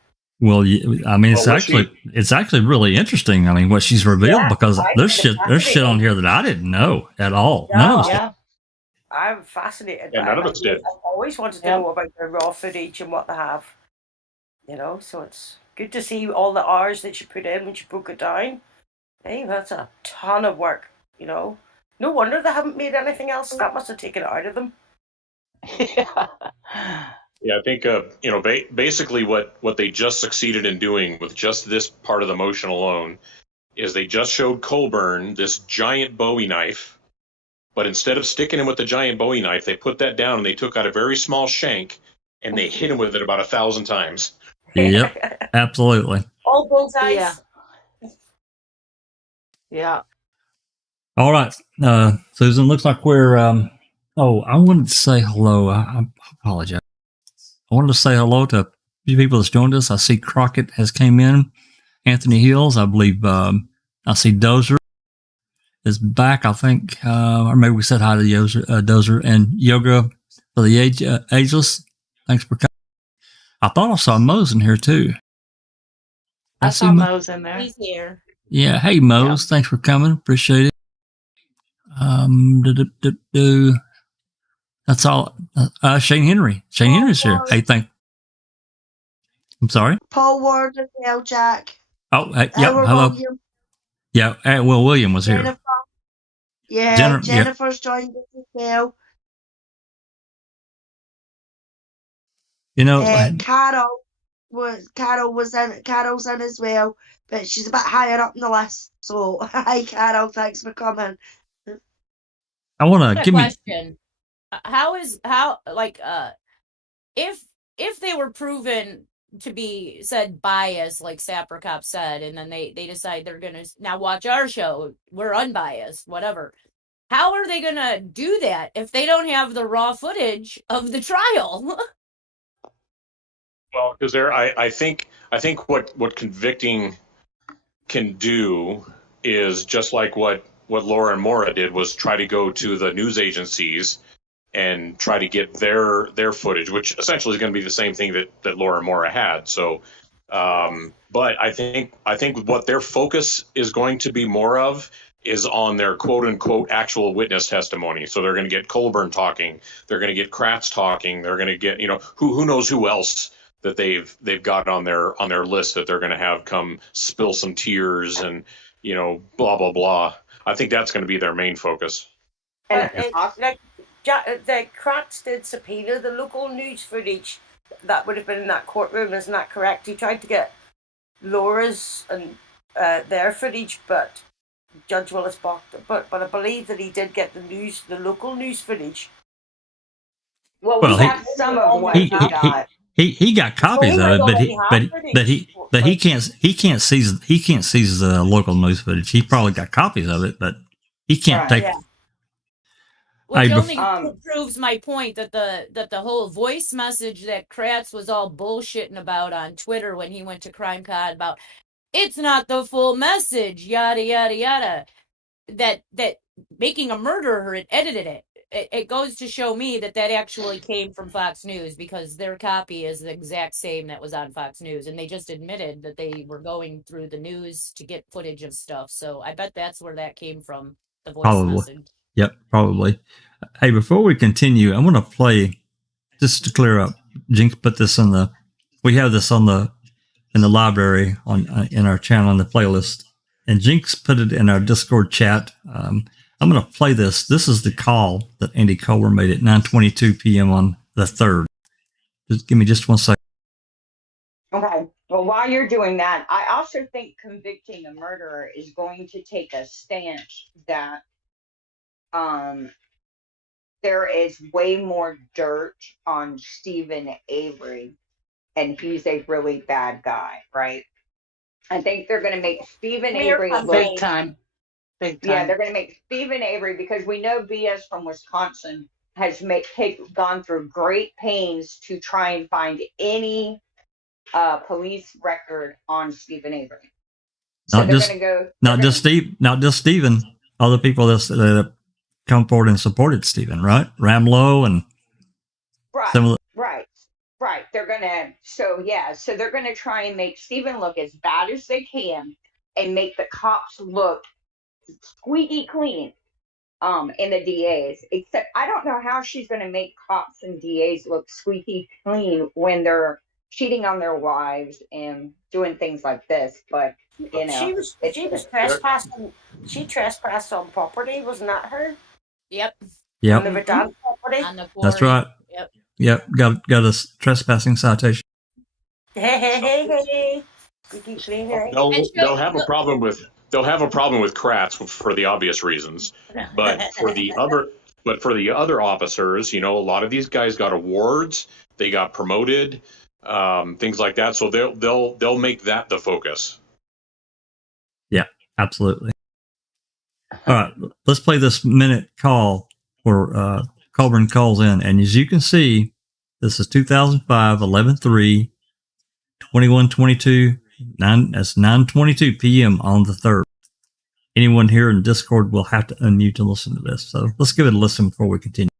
Well, I mean, it's actually really interesting. I mean, what she's revealed, because there's shit on here that I didn't know at all. No, none of us did. I'm fascinated. Yeah, none of us did. I've always wanted to know about the raw footage and what they have. You know, so it's good to see all the hours that she put in when she broke it down. Hey, that's a ton of work, you know. No wonder they haven't made anything else. That must have taken it out of them. Yeah, I think basically what they just succeeded in doing with just this part of the motion alone is they just showed Colborn this giant Bowie knife, but instead of sticking him with the giant Bowie knife, they put that down and they took out a very small shank and they hit him with it about 1,000 times. Yep, absolutely. All bullseyes. Yeah. All right, Susan. Looks like we're. I wanted to say hello. I apologize. I wanted to say hello to a few people that's joined us. I see Crockett has came in. Anthony Hills, I believe. I see Dozer is back. I think, or maybe we said hi to Dozer and Yoga for the Ageless. Thanks for coming. I thought I saw Mose in here too. I saw Mose in there. He's here. Yeah. Hey, Mose. Thanks for coming. Appreciate it. That's all. Shane Henry. Shane Henry's here. Hey, I'm sorry. Paul Ward as well, Jack. Oh, hello. William. Yeah, Will William was Jennifer. here. Yeah, Jennifer's joined us as well. You know, Carol was in. Carol's in as well, but she's a bit higher up in the list. So, hi, Carol. Thanks for coming. I want to give me. Question. If they were proven to be said biased, like Sapricop said, and then they decide they're gonna now watch our show, we're unbiased, whatever. How are they gonna do that if they don't have the raw footage of the trial? Well, because I think what convicting can do is just like what Laura and Maura did, was try to go to the news agencies and try to get their footage, which essentially is going to be the same thing that Laura and Maura had. So, but I think what their focus is going to be more of is on their quote unquote actual witness testimony. So they're going to get Colborn talking, they're going to get Kratz talking, they're going to get, who knows who else that they've got on their list that they're going to have come spill some tears and blah blah blah. I think that's going to be their main focus. And the Kratz did subpoena the local news footage that would have been in that courtroom. Isn't that correct? He tried to get Laura's and their footage, but Judge Willis balked. But I believe that he did get the local news footage. Well, Well, we have some of what he he got. he got copies of it, but he can't seize the local news footage. He probably got copies of it, but he can't take. Yeah. Which only proves my point that the whole voice message that Kratz was all bullshitting about on Twitter when he went to CrimeCon about it's not the full message, yada yada yada. That making a murderer had edited it. It goes to show me that actually came from Fox News, because their copy is the exact same that was on Fox News, and they just admitted that they were going through the news to get footage of stuff. So I bet that's where that came from, the voice message. Yep, probably. Hey, before we continue, I want to play, just to clear up, Jinx put this we have this in the library in our channel in the playlist, and Jinx put it in our Discord chat. I'm going to play this. This is the call that Andy Colborn made at 9:22 p.m. on the 3rd. Just give me just 1 second. Okay. Well, while you're doing that, I also think convicting a murderer is going to take a stance that there is way more dirt on Stephen Avery, and he's a really bad guy, right? I think they're going to make Stephen Avery look big time. Yeah, they're going to make Stephen Avery, because we know BS from Wisconsin has gone through great pains to try and find any police record on Stephen Avery. So not just Stephen. Other people that come forward and supported Stephen, right? Ramlow and right. They're gonna so they're gonna try and make Stephen look as bad as they can and make the cops look squeaky clean in the DAs. Except I don't know how she's gonna make cops and DAs look squeaky clean when they're cheating on their wives and doing things like this. But you know, she was trespassing. She trespassed on property, wasn't that her? Yep. On the Verdun property. That's right. Yep. Got a trespassing citation. Hey. They'll have a problem with Kratz for the obvious reasons, but for the other officers, you know, a lot of these guys got awards, they got promoted, things like that. So they'll make that the focus. Yeah, absolutely. All right, let's play this minute call where Colborn calls in, and as you can see, this is 2005, 11/3, 21:22. That's 9:22 p.m. on the 3rd. Anyone here in Discord will have to unmute to listen to this. So let's give it a listen before we continue.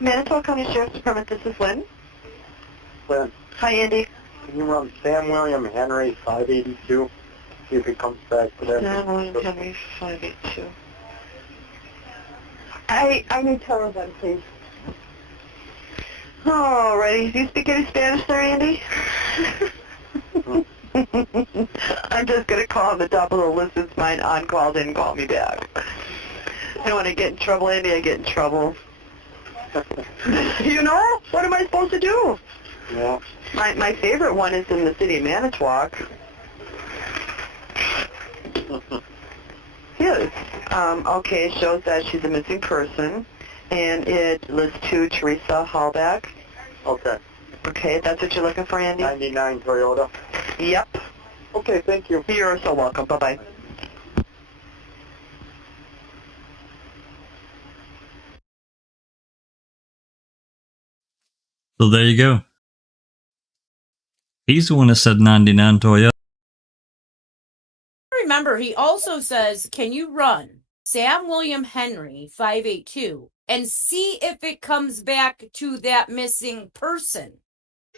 Manitowoc County Sheriff's Department, this is Lynn. Lynn. Hi, Andy. Can you run Sam William Henry 582? See if it comes back to that. Sam William Henry 582. I need television, please. Alrighty. Do you speak any Spanish there, Andy? I'm just going to call on the top of the list since mine on-call didn't call me back. And when I get in trouble, Andy, I get in trouble. You know? What am I supposed to do? Yeah. My favorite one is in the city of Manitowoc. Yes. Okay, it shows that she's a missing person, and it lists to Teresa Hallback. Okay. Okay, that's what you're looking for, Andy? 99 Toyota. Yep. Okay, thank you. You're so welcome. Bye-bye. So there you go. He's the one that said 99 Toyota. Remember, he also says, can you run Sam William Henry 582 and see if it comes back to that missing person?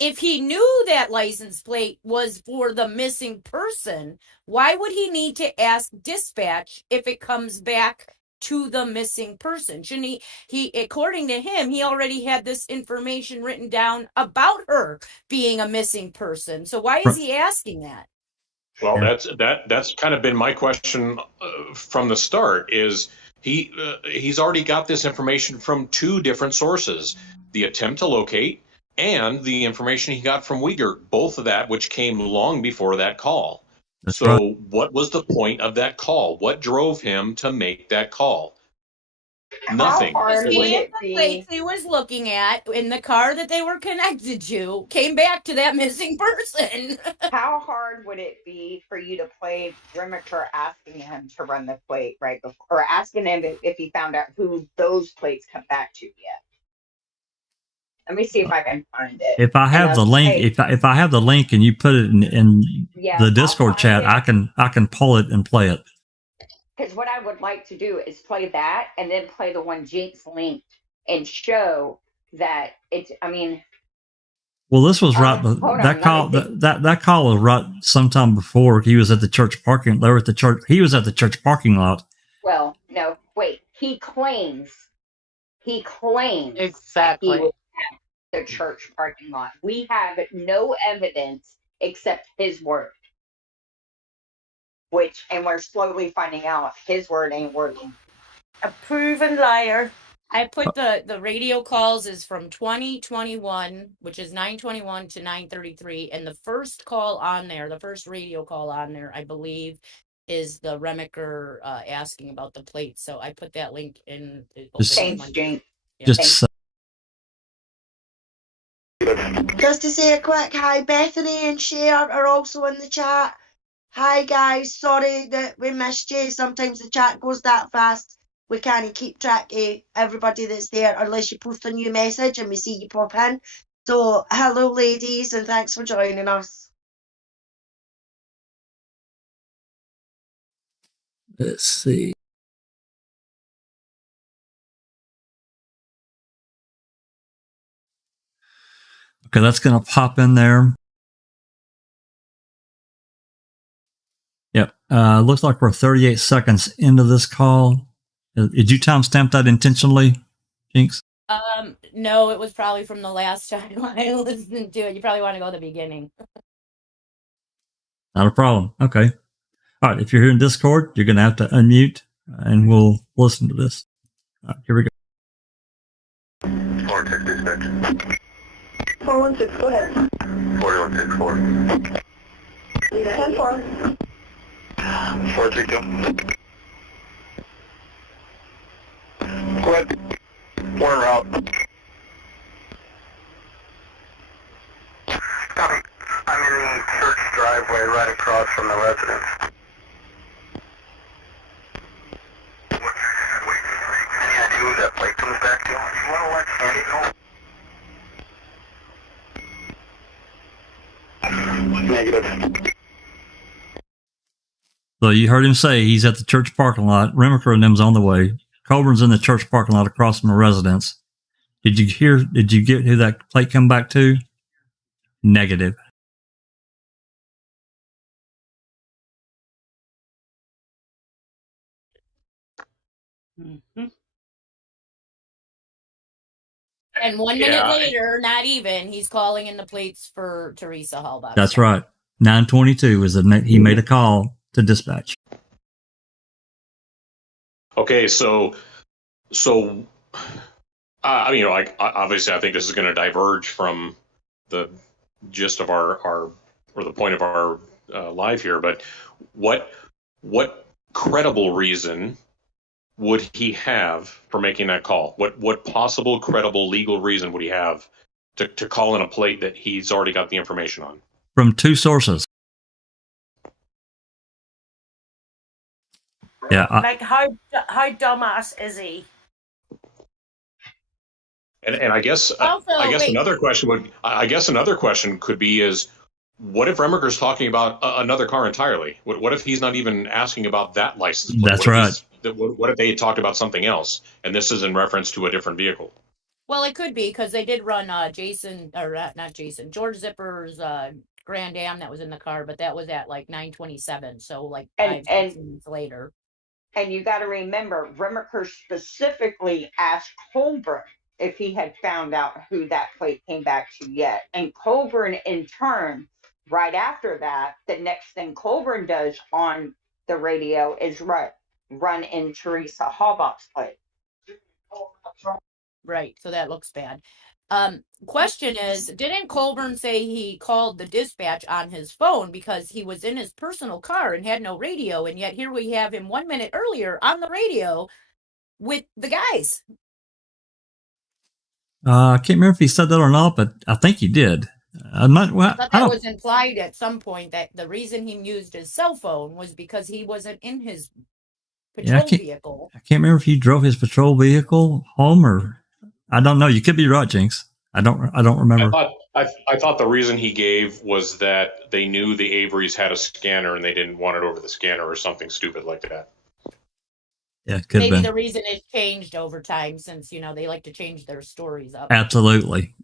If he knew that license plate was for the missing person, why would he need to ask dispatch if it comes back to the missing person? Shouldn't he according to him, he already had this information written down about her being a missing person. So why is he asking that? Well, that's kind of been my question from the start. Is he's already got this information from two different sources: the attempt to locate and the information he got from Uyghur. Both of that, which came long before that call. That's so right. what was the point of that call? What drove him to make that call? Nothing. How hard would He and it the be? plates he was looking at in the car that they were connected to came back to that missing person. How hard would it be for you to play Rimiker asking him to run the plate right before, or asking him if he found out who those plates come back to yet? Let me see if I can find it. If I have the link, if I have the link and you put it in the Discord chat, I can pull it and play it. Because what I would like to do is play that and then play the one Jinx linked and show that it's. I mean, well, this was right. That call was right sometime before he was at the church parking. They were at the church. He was at the church parking lot. Well, no, wait. He claims exactly he was at the church parking lot. We have no evidence except his word. And we're slowly finding out his word ain't working. A proven liar. I put the radio calls is from 2021, which is 9:21 to 9:33, and the first call on there, the first radio call on there, I believe, is the Remiker asking about the plates. So I put that link in. Thanks, Jane. Just to say a quick hi, Bethany and Cher are also in the chat. Hi guys, sorry that we missed you. Sometimes the chat goes that fast. We can't keep track of everybody that's there unless you post a new message and we see you pop in. So hello ladies and thanks for joining us. let's see. Okay, that's going to pop in there. Yep. Looks like we're 38 seconds into this call. Did you timestamp that intentionally, Jinx? No, it was probably from the last time I listened to it. You probably want to go to the beginning. Not a problem. Okay. All right. If you're here in Discord, you're going to have to unmute and we'll listen to this. All right, here we go. 4-6 dispatch. 416, go ahead. 4164. 10-4. 432. Go ahead. One route. Copy. I'm in the church driveway right across from the residence. Any idea who that plate comes back to? You want to let Sandy know? Negative. So you heard him say he's at the church parking lot. Remiker and them's on the way. Colborn's in the church parking lot across from the residence. Did you get who that plate come back to? Negative. Mm-hmm. And 1 minute later, not even, he's calling in the plates for Teresa Hallbach. That's right. 9:22 was he made a call to dispatch. Okay, so obviously, I think this is going to diverge from the gist of our or the point of our live here. But what credible reason would he have for making that call? What possible credible legal reason would he have to call in a plate that he's already got the information on? From two sources. Yeah. Like how dumbass is he? And I guess Also, another question could be is, what if Remiker's talking about another car entirely? What if he's not even asking about that license plate? That's right. What if they talked about something else, and this is in reference to a different vehicle? Well, it could be because they did run George Zipper's Grand Am that was in the car, but that was at like 9:27, so like 5 minutes later. And you got to remember, Remiker specifically asked Colborn if he had found out who that plate came back to yet. And Colborn, in turn, right after that, the next thing Colborn does on the radio is run in Teresa Hallbach's plate. Right, so that looks bad. Question is, didn't Colborn say he called the dispatch on his phone because he was in his personal car and had no radio, and yet here we have him 1 minute earlier on the radio with the guys? I can't remember if he said that or not, but I think he did. I'm not. Well, I thought that was implied at some point that the reason he used his cell phone was because he wasn't in his patrol vehicle. I can't remember if he drove his patrol vehicle home or I don't know. You could be right, Jinx. I don't remember. I thought the reason he gave was that they knew the Averys had a scanner and they didn't want it over the scanner or something stupid like that. Yeah, could maybe the reason it's changed over time since, you know, they like to change their stories up. Absolutely.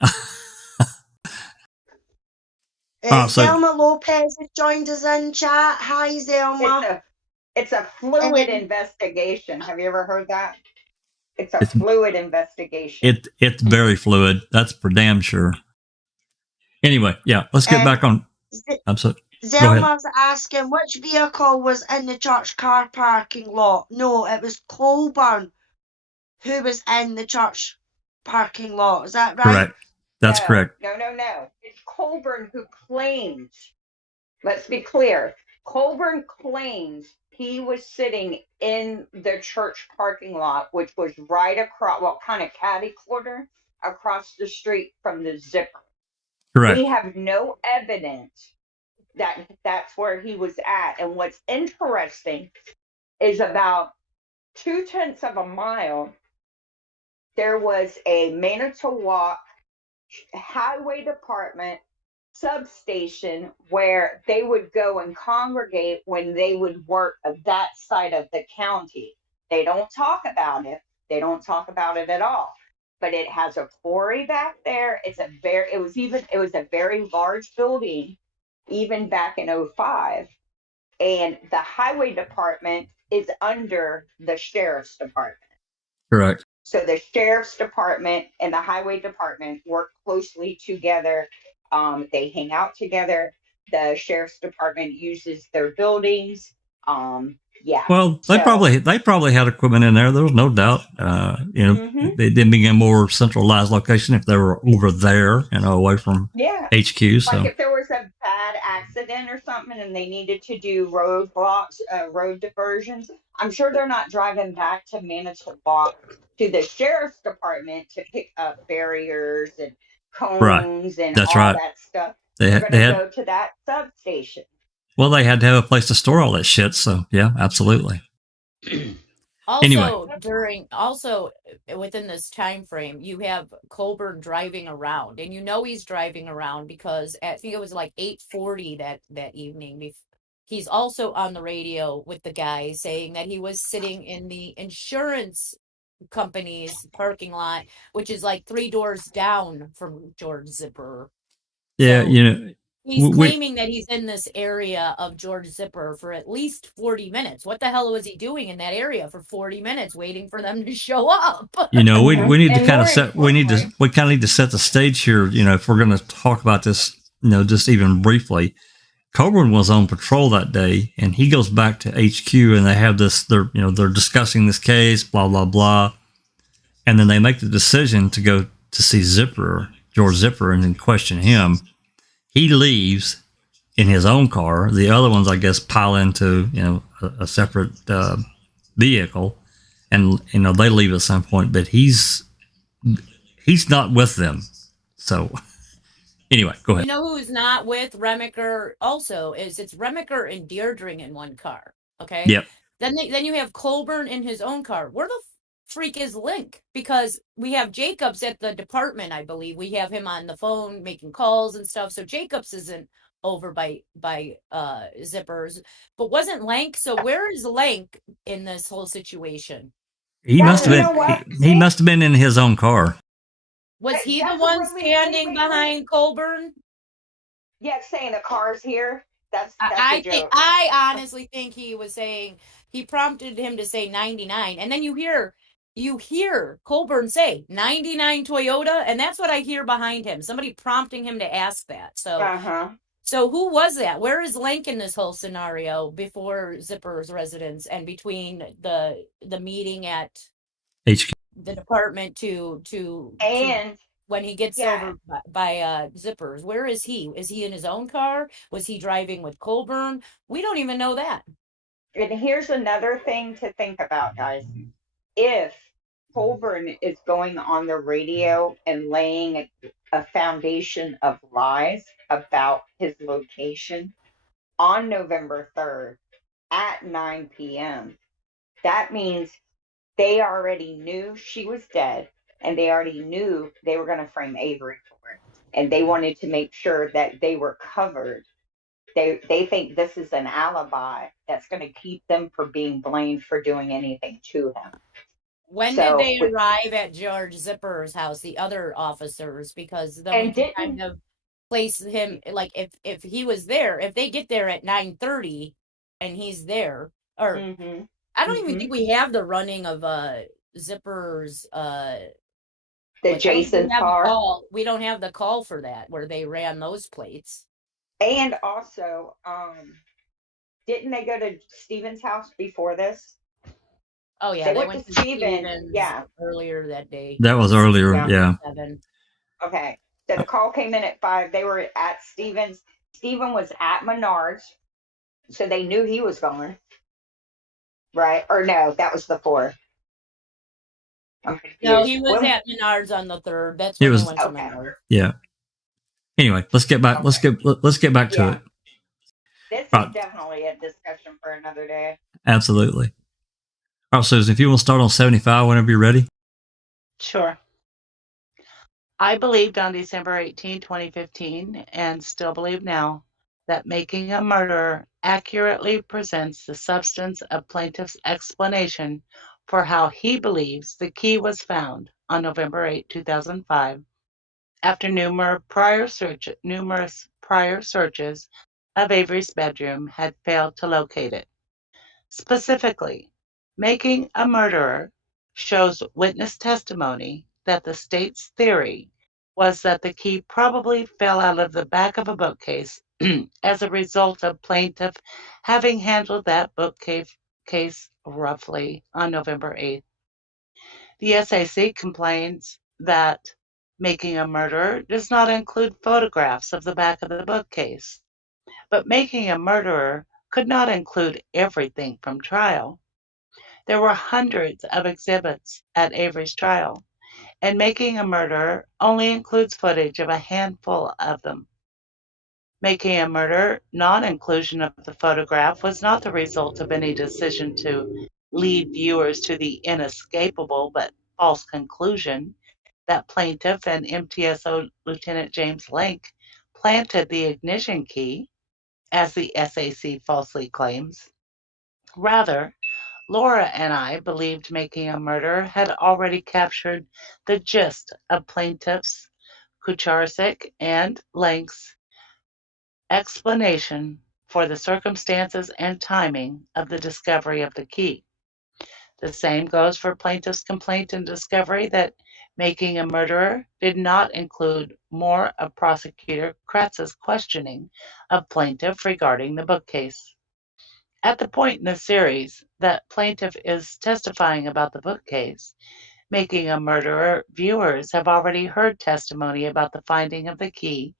Zelma Lopez has joined us in chat. Hi, Zelma. It's a fluid investigation. Have you ever heard that? It's a fluid investigation. It's very fluid. That's for damn sure. Anyway, yeah, let's get back on. I'm sorry. Zelma's asking which vehicle was in the church car parking lot. No, it was Colborn who was in the church parking lot. Is that right? Correct. That's correct. No. It's Colborn who claims. Let's be clear. Colborn claims he was sitting in the church parking lot, which was right across, well, kind of catty corner across the street from the zipper. Correct. We have no evidence that that's where he was at. And what's interesting is about 0.2 of a mile, there was a Manitowoc Highway Department substation where they would go and congregate when they would work that side of the county. They don't talk about it. They don't talk about it at all. But it has a quarry back there. It was a very large building, even back in 2005. And the highway department is under the sheriff's department. Correct. So the sheriff's department and the highway department work closely together. They hang out together. The sheriff's department uses their buildings. Yeah. Well, they probably had equipment in there. There was no doubt. They didn't be a more centralized location if they were over there, away from HQ. So, like if there was a bad accident or something and they needed to do roadblocks, road diversions, I'm sure they're not driving back to Manitowoc to the sheriff's department to pick up barriers and cones and all that stuff. They're going to go to that substation. Well, they had to have a place to store all that shit. So, yeah, absolutely. Also, within this time frame, you have Colborn driving around, and he's driving around because I think it was like 8:40 that evening. He's also on the radio with the guy saying that he was sitting in the insurance company's parking lot, which is like 3 doors down from George Zipper. Yeah, so he's claiming that he's in this area of George Zipper for at least 40 minutes. What the hell was he doing in that area for 40 minutes waiting for them to show up? We need to kind of set the stage here, if we're going to talk about this, just even briefly. Colborn was on patrol that day and he goes back to HQ and they have this, they're discussing this case, blah, blah, blah. And then they make the decision to go to see George Zipper, and then question him. He leaves in his own car. The other ones, I guess, pile into, a separate vehicle, and they leave at some point. But he's not with them. So anyway, go ahead. You know who's not with Remaker? Also, it's Remaker and Deirdre in one car. Okay. Yep. Then you have Colborn in his own car. Where the freak is Link? Because we have Jacobs at the department, I believe. We have him on the phone making calls and stuff. So Jacobs isn't over by Zippers, but wasn't Lank. So where is Lank in this whole situation? He must have been in his own car. Was he the one standing behind Colborn? Yeah, saying the car's here. That's I a joke. I honestly think he was saying, he prompted him to say 99, and then you hear Colborn say 99 Toyota, and that's what I hear behind him. Somebody prompting him to ask that. So, So who was that? Where is Link in this whole scenario before Zipper's residence and between the meeting at HQ, the department to when he gets over by Zippers? Where is he? Is he in his own car? Was he driving with Colborn? We don't even know that. And here's another thing to think about, guys. If Colborn is going on the radio and laying a foundation of lies about his location on November 3rd at 9 p.m., that means they already knew she was dead, and they already knew they were going to frame Avery for it. And they wanted to make sure that they were covered. They think this is an alibi that's going to keep them from being blamed for doing anything to him. When did they arrive at George Zipper's house, the other officers? Because then we can kind of place him, like, if he was there, if they get there at 9:30 and he's there, or I don't even think we have the running of Zipper's the Jason car. We don't have the call for that where they ran those plates. And also, didn't they go to Steven's house before this? Oh yeah, they went to Stevens earlier that day. That was earlier, yeah. Okay, so the call came in at 5. They were at Stevens. Steven was at Menards, so they knew he was going. Right? Or no, that was the 4th. No, he was at Menards on the 3rd. That's when he went to Menards. Yeah. Anyway, let's get back. Let's get back to it. This is definitely a discussion for another day. Absolutely. All right, Susan, if you want to start on 75 whenever you're ready. Sure. I believed on December 18, 2015, and still believe now, that Making a Murderer accurately presents the substance of plaintiff's explanation for how he believes the key was found on November 8, 2005, after numerous prior searches of Avery's bedroom had failed to locate it. Specifically, Making a Murderer shows witness testimony that the state's theory was that the key probably fell out of the back of a bookcase as a result of plaintiff having handled that bookcase roughly on November 8th. The SAC complains that Making a Murderer does not include photographs of the back of the bookcase, but Making a Murderer could not include everything from trial. There were hundreds of exhibits at Avery's trial, and Making a Murderer only includes footage of a handful of them. Making a Murderer non-inclusion of the photograph was not the result of any decision to lead viewers to the inescapable but false conclusion that plaintiff and MTSO Lieutenant James Link planted the ignition key, as the SAC falsely claims. Rather, Laura and I believed Making a Murderer had already captured the gist of plaintiffs Kucharczyk and Link's explanation for the circumstances and timing of the discovery of the key. The same goes for plaintiff's complaint and discovery that Making a Murderer did not include more of Prosecutor Kratz's questioning of plaintiff regarding the bookcase. At the point in the series that plaintiff is testifying about the bookcase, Making a Murderer viewers have already heard testimony about the finding of the key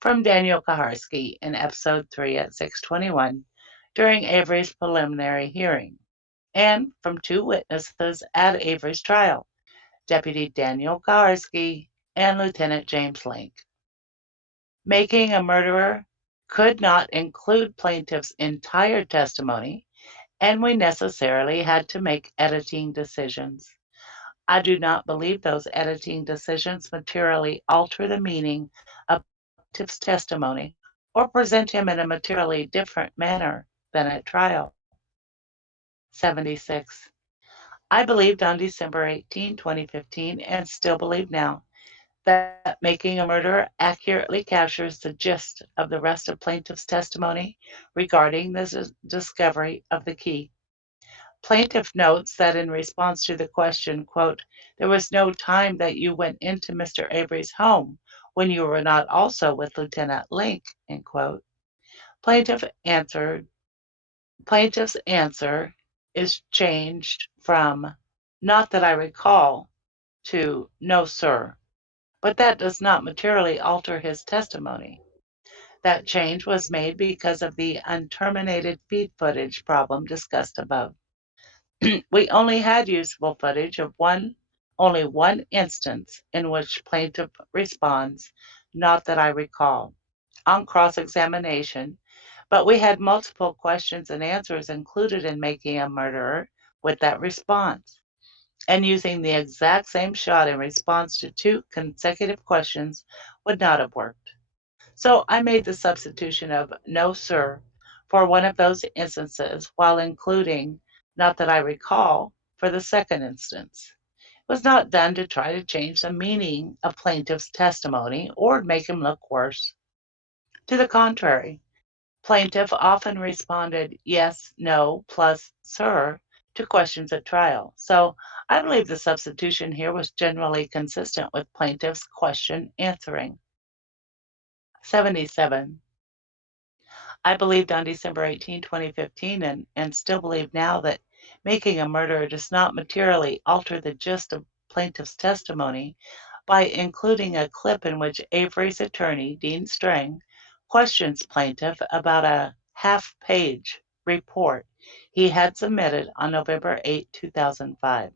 from Daniel Kaharski in episode 3 at 621 during Avery's preliminary hearing, and from 2 witnesses at Avery's trial, Deputy Daniel Kaharski and Lieutenant James Link. Making a Murderer could not include plaintiff's entire testimony, and we necessarily had to make editing decisions. I do not believe those editing decisions materially alter the meaning of plaintiff's testimony or present him in a materially different manner than at trial. 76. I believed on December 18, 2015, and still believe now, that Making a Murderer accurately captures the gist of the rest of plaintiff's testimony regarding the discovery of the key. Plaintiff notes that in response to the question, quote, there was no time that you went into Mr. Avery's home when you were not also with Lieutenant Link, end quote. Plaintiff's answer is changed from not that I recall to no, sir. but that does not materially alter his testimony. That change was made because of the unterminated feed footage problem discussed above. We only had usable footage of only one instance in which plaintiff responds, "Not that I recall," on cross-examination, but we had multiple questions and answers included in Making a Murderer with that response. And using the exact same shot in response to 2 consecutive questions would not have worked. So I made the substitution of "No, sir" for one of those instances while including "Not that I recall" for the second instance. It was not done to try to change the meaning of plaintiff's testimony or make him look worse. To the contrary, plaintiff often responded yes, no, plus sir to questions at trial. So I believe the substitution here was generally consistent with plaintiff's question answering. 77. I believed on December 18, 2015, and still believe now that Making a Murderer does not materially alter the gist of plaintiff's testimony by including a clip in which Avery's attorney, Dean Strang, questions plaintiff about a half-page report he had submitted on November 8, 2005.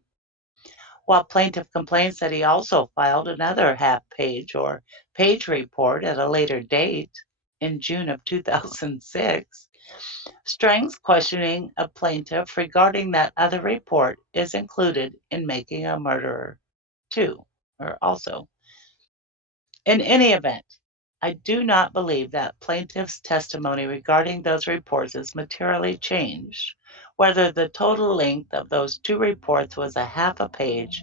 While plaintiff complains that he also filed another half-page or page report at a later date, in June of 2006, Strang's questioning of plaintiff regarding that other report is included in Making a Murderer too, or also. In any event, I do not believe that plaintiff's testimony regarding those reports is materially changed, whether the total length of those 2 reports was a half a page,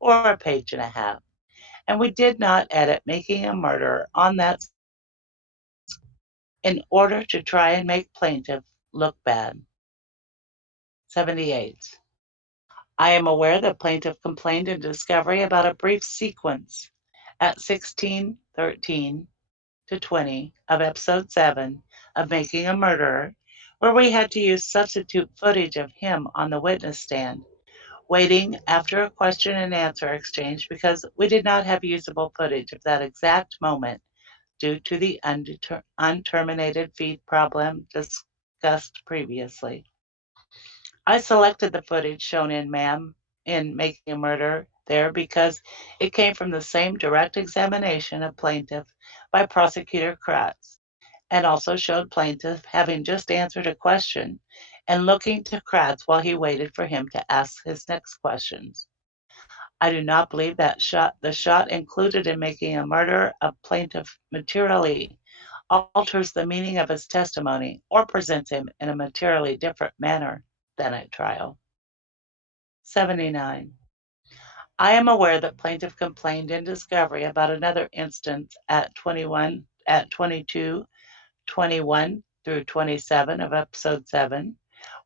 or a page and a half. And we did not edit Making a Murderer on that in order to try and make plaintiff look bad. 78. I am aware that plaintiff complained in discovery about a brief sequence at 16:13 to 20 of episode 7 of Making a Murderer, where we had to use substitute footage of him on the witness stand, waiting after a question and answer exchange because we did not have usable footage of that exact moment due to the unterminated feed problem discussed previously. I selected the footage shown in Making a Murderer there because it came from the same direct examination of plaintiff by Prosecutor Kratz, and also showed plaintiff having just answered a question and looking to Kratz while he waited for him to ask his next questions. I do not believe that the shot included in Making a Murderer of plaintiff materially alters the meaning of his testimony or presents him in a materially different manner than at trial. 79. I am aware that plaintiff complained in discovery about another instance at 22, 21 through 27 of episode 7,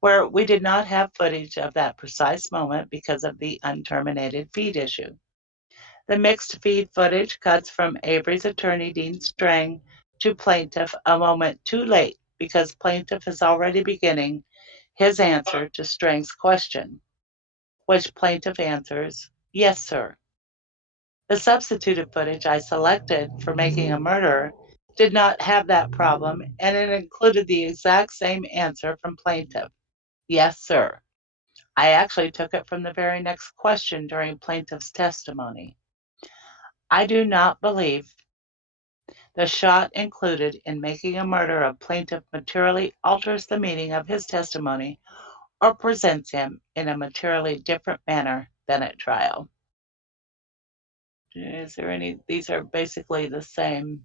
where we did not have footage of that precise moment because of the unterminated feed issue. The mixed feed footage cuts from Avery's attorney, Dean Strang, to plaintiff a moment too late because plaintiff is already beginning his answer to Strang's question, which plaintiff answers, "Yes, sir." The substituted footage I selected for Making a Murderer did not have that problem, and it included the exact same answer from plaintiff, "Yes, sir." I actually took it from the very next question during plaintiff's testimony. I do not believe the shot included in Making a Murderer of plaintiff materially alters the meaning of his testimony or presents him in a materially different manner than at trial. Is there any? These are basically the same.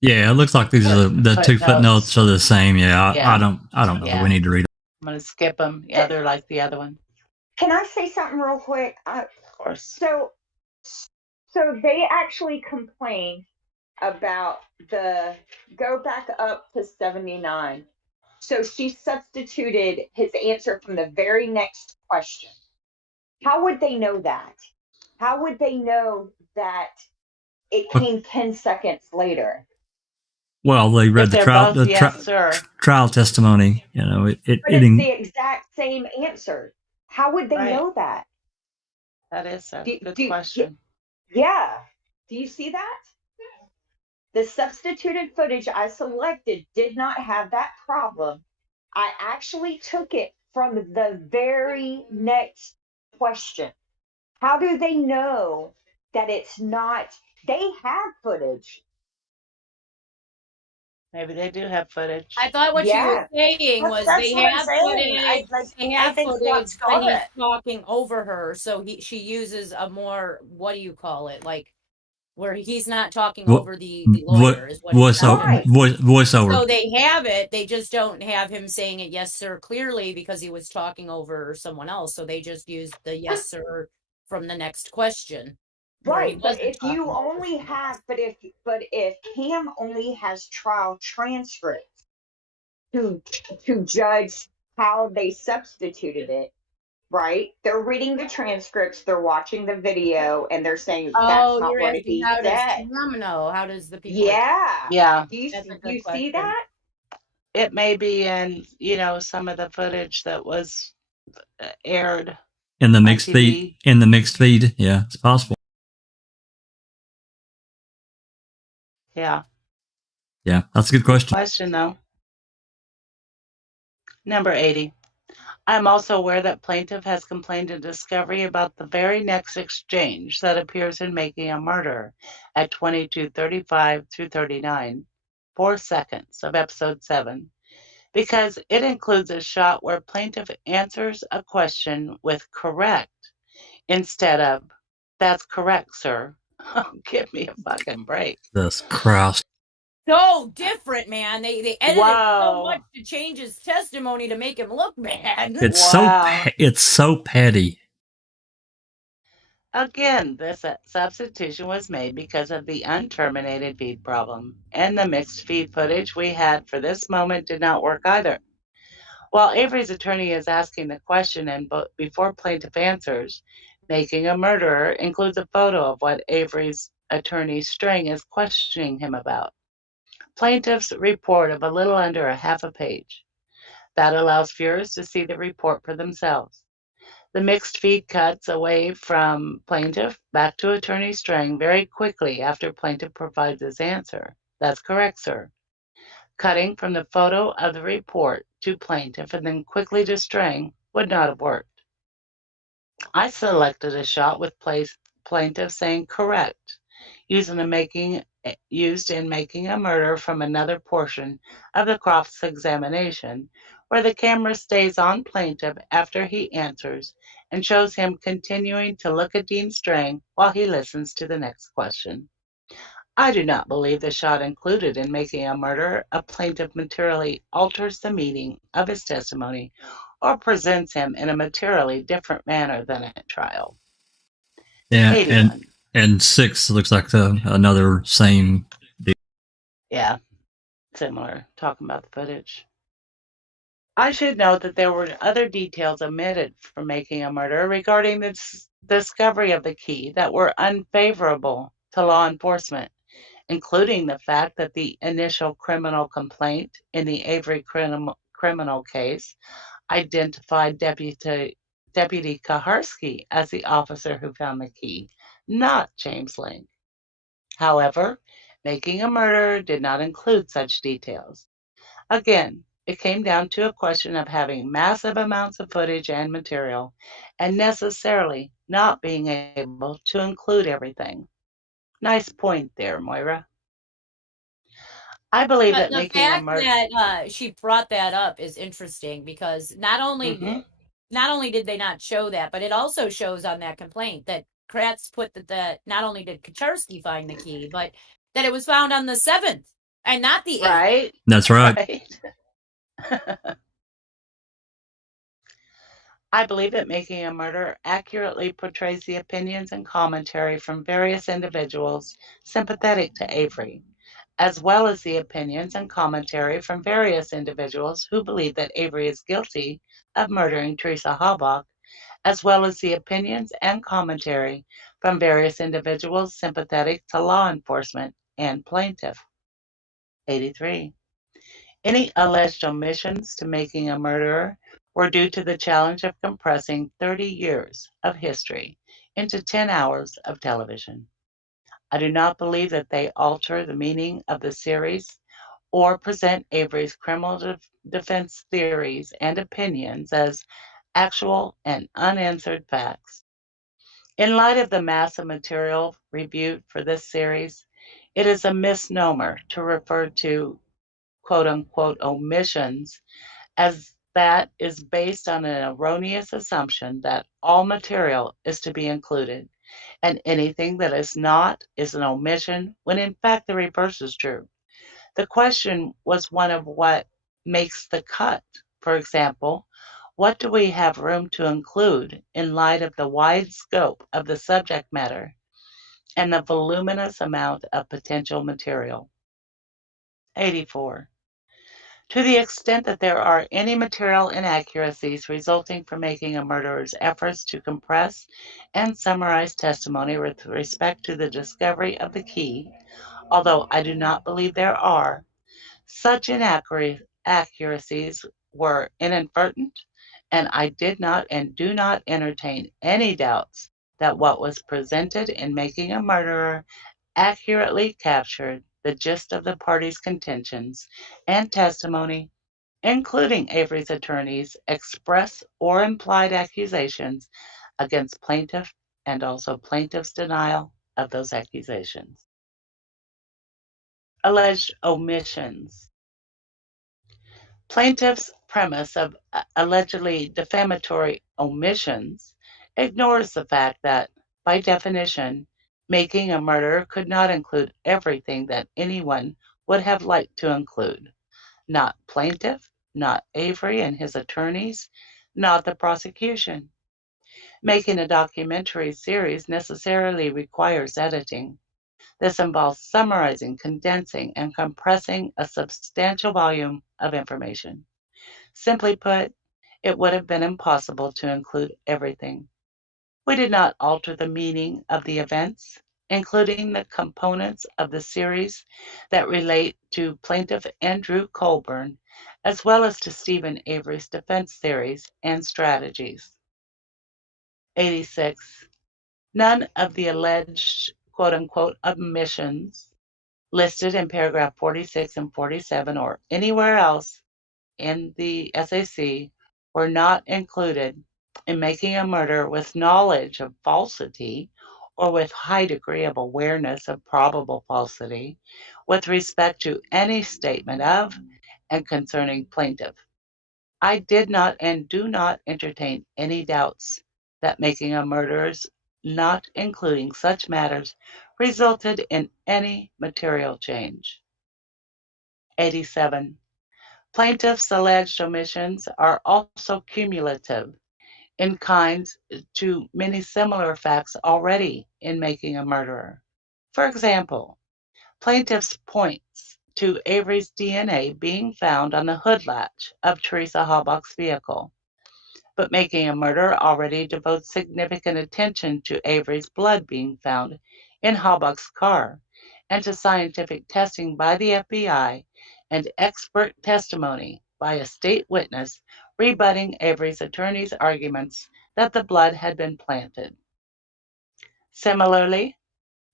Yeah, it looks like these are the 2 footnotes are the same. Yeah, I don't know that we need to read them. I'm going to skip them. Yeah, they're like the other one. Can I say something real quick? Of course. So they actually complained about go back up to 79. So she substituted his answer from the very next question. How would they know that? How would they know that it came 10 seconds later? Well, they read the trial testimony. You know, but it's the exact same answer. How would they know that? That is a good question. Yeah. Do you see that? The substituted footage I selected did not have that problem. I actually took it from the very next question. How do they know that it's not? They have footage. Maybe they do have footage. I thought what she was Yeah. saying was That's they what I'm have saying. footage. They I have think footage, Scott's but got he's it. talking over her, so she uses a more, what do you call it? Like where he's not talking over the lawyer is what it sounded like. Voiceover. So they have it, they just don't have him saying it yes sir clearly because he was talking over someone else. So they just used the yes sir from the next question. Right, but if you only have, but if Cam only has trial transcripts to judge how they substituted it, right? They're reading the transcripts, they're watching the video, and they're saying that's not you're what asking he how does said. Cam know? How does the people? Yeah. Do you That's a good you question. see that? It may be in, some of the footage that was aired in the mixed feed. In the mixed feed, yeah, it's possible. Yeah. Yeah, that's a good question. Question though. Number 80. I'm also aware that plaintiff has complained in discovery about the very next exchange that appears in Making a Murder at 22:35 through 39, 4 seconds of episode 7, because it includes a shot where plaintiff answers a question with correct instead of that's correct, sir. Give me a fucking break. This cross. So different, man. They edited so much Wow. to change his testimony to make him look bad. It's Wow. so petty. Again, this substitution was made because of the unterminated feed problem, and the mixed feed footage we had for this moment did not work either. While Avery's attorney is asking the question and before plaintiff answers, Making a Murderer includes a photo of what Avery's attorney String is questioning him about. Plaintiff's report of a little under a half a page. That allows viewers to see the report for themselves. The mixed feed cuts away from plaintiff back to attorney String very quickly after plaintiff provides his answer. That's correct, sir. Cutting from the photo of the report to plaintiff and then quickly to String would not have worked. I selected a shot with plaintiff saying correct, used in making a murder from another portion of the cross-examination, where the camera stays on plaintiff after he answers and shows him continuing to look at Dean String while he listens to the next question. I do not believe the shot included in Making a Murder a plaintiff materially alters the meaning of his testimony or presents him in a materially different manner than at trial. Yeah, 81. and 6 looks like another same deal. Yeah, similar, talking about the footage. I should note that there were other details omitted from Making a Murder regarding the discovery of the key that were unfavorable to law enforcement, including the fact that the initial criminal complaint in the Avery criminal case identified Deputy Kaharski as the officer who found the key, not James Link. However, Making a Murder did not include such details. Again, it came down to a question of having massive amounts of footage and material and necessarily not being able to include everything. Nice point there, Moira. I believe that the Making a fact Murder. that she brought that up is interesting because not only did they not show that, but it also shows on that complaint that Kratz put that not only did Kacharsky find the key, but that it was found on the 7th and not the 8th. Right. That's right. I believe that Making a Murder accurately portrays the opinions and commentary from various individuals sympathetic to Avery, as well as the opinions and commentary from various individuals who believe that Avery is guilty of murdering Teresa Halbach, as well as the opinions and commentary from various individuals sympathetic to law enforcement and plaintiff. 83. Any alleged omissions to Making a Murderer were due to the challenge of compressing 30 years of history into 10 hours of television. I do not believe that they alter the meaning of the series or present Avery's criminal defense theories and opinions as actual and unanswered facts. In light of the massive material reviewed for this series, it is a misnomer to refer to quote-unquote omissions, as that is based on an erroneous assumption that all material is to be included, and anything that is not is an omission, when in fact the reverse is true. The question was one of what makes the cut. For example, what do we have room to include in light of the wide scope of the subject matter and the voluminous amount of potential material? 84. To the extent that there are any material inaccuracies resulting from making a murderer's efforts to compress and summarize testimony with respect to the discovery of the key, although I do not believe there are, such inaccuracies were inadvertent, and I did not and do not entertain any doubts that what was presented in Making a Murderer accurately captured the gist of the parties' contentions and testimony, including Avery's attorney's express or implied accusations against plaintiff and also plaintiff's denial of those accusations. Alleged omissions. Plaintiff's premise of allegedly defamatory omissions ignores the fact that, by definition, making a murder could not include everything that anyone would have liked to include. Not plaintiff, not Avery and his attorneys, not the prosecution. Making a documentary series necessarily requires editing. This involves summarizing, condensing, and compressing a substantial volume of information. Simply put, it would have been impossible to include everything. We did not alter the meaning of the events, including the components of the series that relate to plaintiff Andrew Colborn, as well as to Stephen Avery's defense theories and strategies. 86. None of the alleged quote-unquote omissions listed in paragraph 46 and 47 or anywhere else in the SAC were not included in Making a Murder with knowledge of falsity or with high degree of awareness of probable falsity with respect to any statement of and concerning plaintiff. I did not and do not entertain any doubts that Making a Murder's not including such matters resulted in any material change. 87. Plaintiff's alleged omissions are also cumulative in kind to many similar facts already in Making a Murderer. For example, plaintiffs points to Avery's DNA being found on the hood latch of Teresa Halbach's vehicle, but Making a Murderer already devotes significant attention to Avery's blood being found in Halbach's car and to scientific testing by the FBI and expert testimony by a state witness rebutting Avery's attorney's arguments that the blood had been planted. Similarly,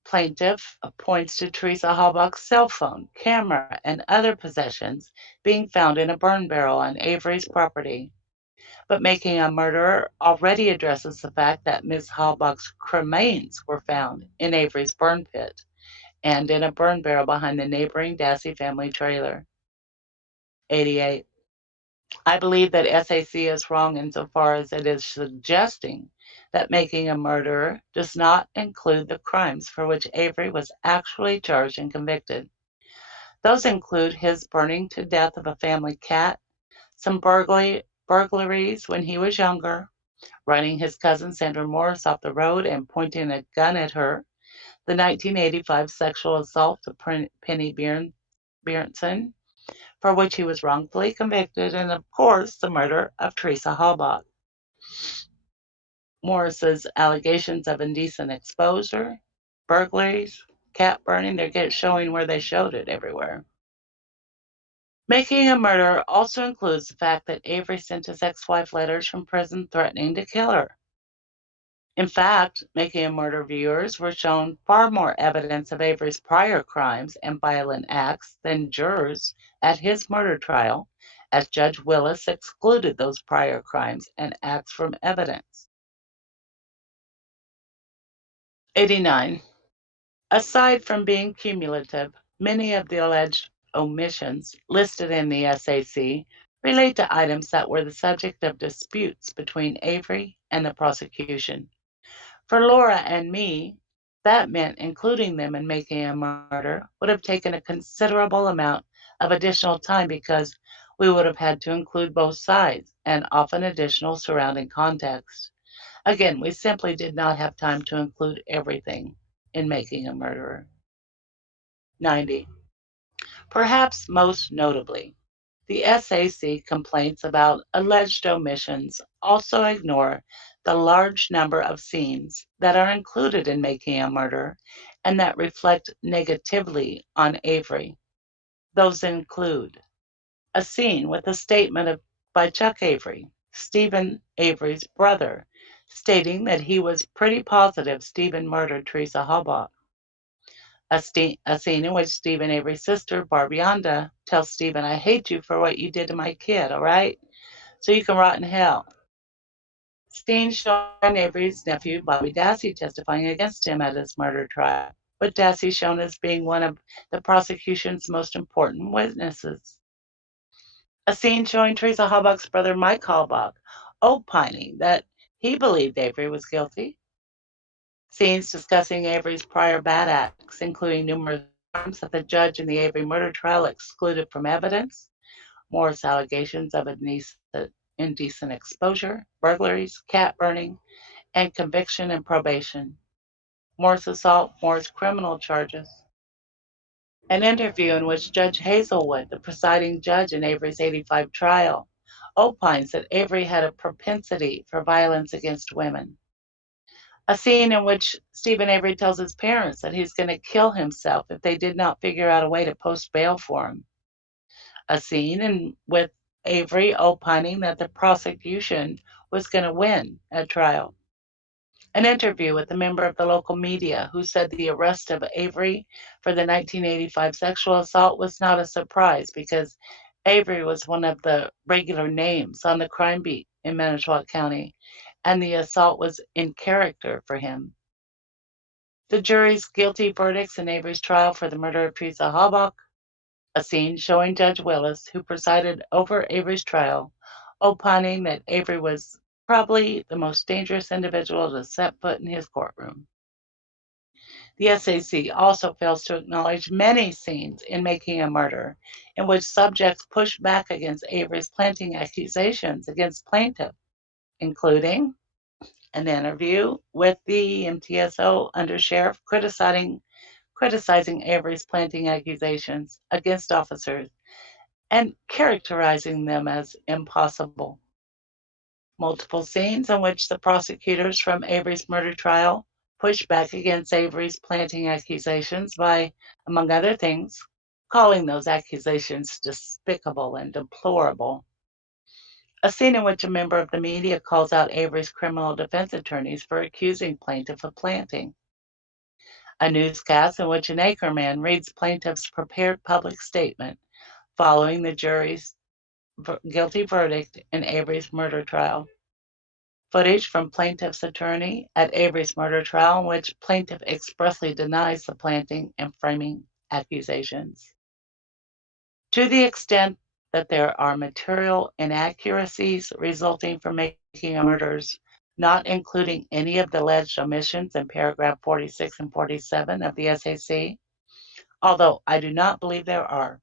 plaintiff points to Teresa Halbach's cell phone, camera, and other possessions being found in a burn barrel on Avery's property. But Making a Murderer already addresses the fact that Ms. Halbach's cremains were found in Avery's burn pit and in a burn barrel behind the neighboring Dassey family trailer. 88. I believe that SAC is wrong insofar as it is suggesting that Making a Murderer does not include the crimes for which Avery was actually charged and convicted. Those include his burning to death of a family cat, some burglaries when he was younger, running his cousin Sandra Morris off the road and pointing a gun at her, the 1985 sexual assault of Penny Bjornson, for which he was wrongfully convicted, and of course the murder of Teresa Halbach. Morris's allegations of indecent exposure, burglaries, cat burning, they're showing where they showed it everywhere. Making a Murderer also includes the fact that Avery sent his ex-wife letters from prison threatening to kill her. In fact, Making a Murder viewers were shown far more evidence of Avery's prior crimes and violent acts than jurors at his murder trial, as Judge Willis excluded those prior crimes and acts from evidence. 89. Aside from being cumulative, many of the alleged omissions listed in the SAC relate to items that were the subject of disputes between Avery and the prosecution. For Laura and me, that meant including them in Making a Murder would have taken a considerable amount of additional time because we would have had to include both sides and often additional surrounding context. Again, we simply did not have time to include everything in Making a Murderer. 90. Perhaps most notably, the SAC complaints about alleged omissions also ignore the large number of scenes that are included in Making a Murder and that reflect negatively on Avery. Those include a scene with a statement by Chuck Avery, Stephen Avery's brother, stating that he was pretty positive Stephen murdered Teresa Halbach. A scene in which Stephen Avery's sister, Barbianda, tells Stephen, I hate you for what you did to my kid, all right? So you can rot in hell. Scene showing Avery's nephew, Bobby Dassey, testifying against him at his murder trial, with Dassey shown as being one of the prosecution's most important witnesses. A scene showing Teresa Halbach's brother, Mike Halbach, opining that he believed Avery was guilty. Scenes discussing Avery's prior bad acts, including numerous crimes that the judge in the Avery murder trial excluded from evidence, Morris allegations of indecent exposure, burglaries, cat burning, and conviction and probation, Morris assault, Morris criminal charges. An interview in which Judge Hazelwood, the presiding judge in Avery's 85 trial, opines that Avery had a propensity for violence against women. A scene in which Stephen Avery tells his parents that he's going to kill himself if they did not figure out a way to post bail for him. A scene with Avery opining that the prosecution was going to win at trial. An interview with a member of the local media who said the arrest of Avery for the 1985 sexual assault was not a surprise because Avery was one of the regular names on the crime beat in Manitowoc County, and the assault was in character for him. The jury's guilty verdicts in Avery's trial for the murder of Teresa Halbach, a scene showing Judge Willis, who presided over Avery's trial, opining that Avery was probably the most dangerous individual to set foot in his courtroom. The SAC also fails to acknowledge many scenes in Making a Murder in which subjects push back against Avery's planting accusations against plaintiff, including an interview with the MTSO undersheriff criticizing Avery's planting accusations against officers and characterizing them as impossible. Multiple scenes in which the prosecutors from Avery's murder trial pushed back against Avery's planting accusations by, among other things, calling those accusations despicable and deplorable. A scene in which a member of the media calls out Avery's criminal defense attorneys for accusing plaintiff of planting. A newscast in which an anchorman reads plaintiff's prepared public statement following the jury's guilty verdict in Avery's murder trial. Footage from plaintiff's attorney at Avery's murder trial in which plaintiff expressly denies the planting and framing accusations. To the extent that there are material inaccuracies resulting from Making a Murder's not including any of the alleged omissions in paragraph 46 and 47 of the SAC, although I do not believe there are.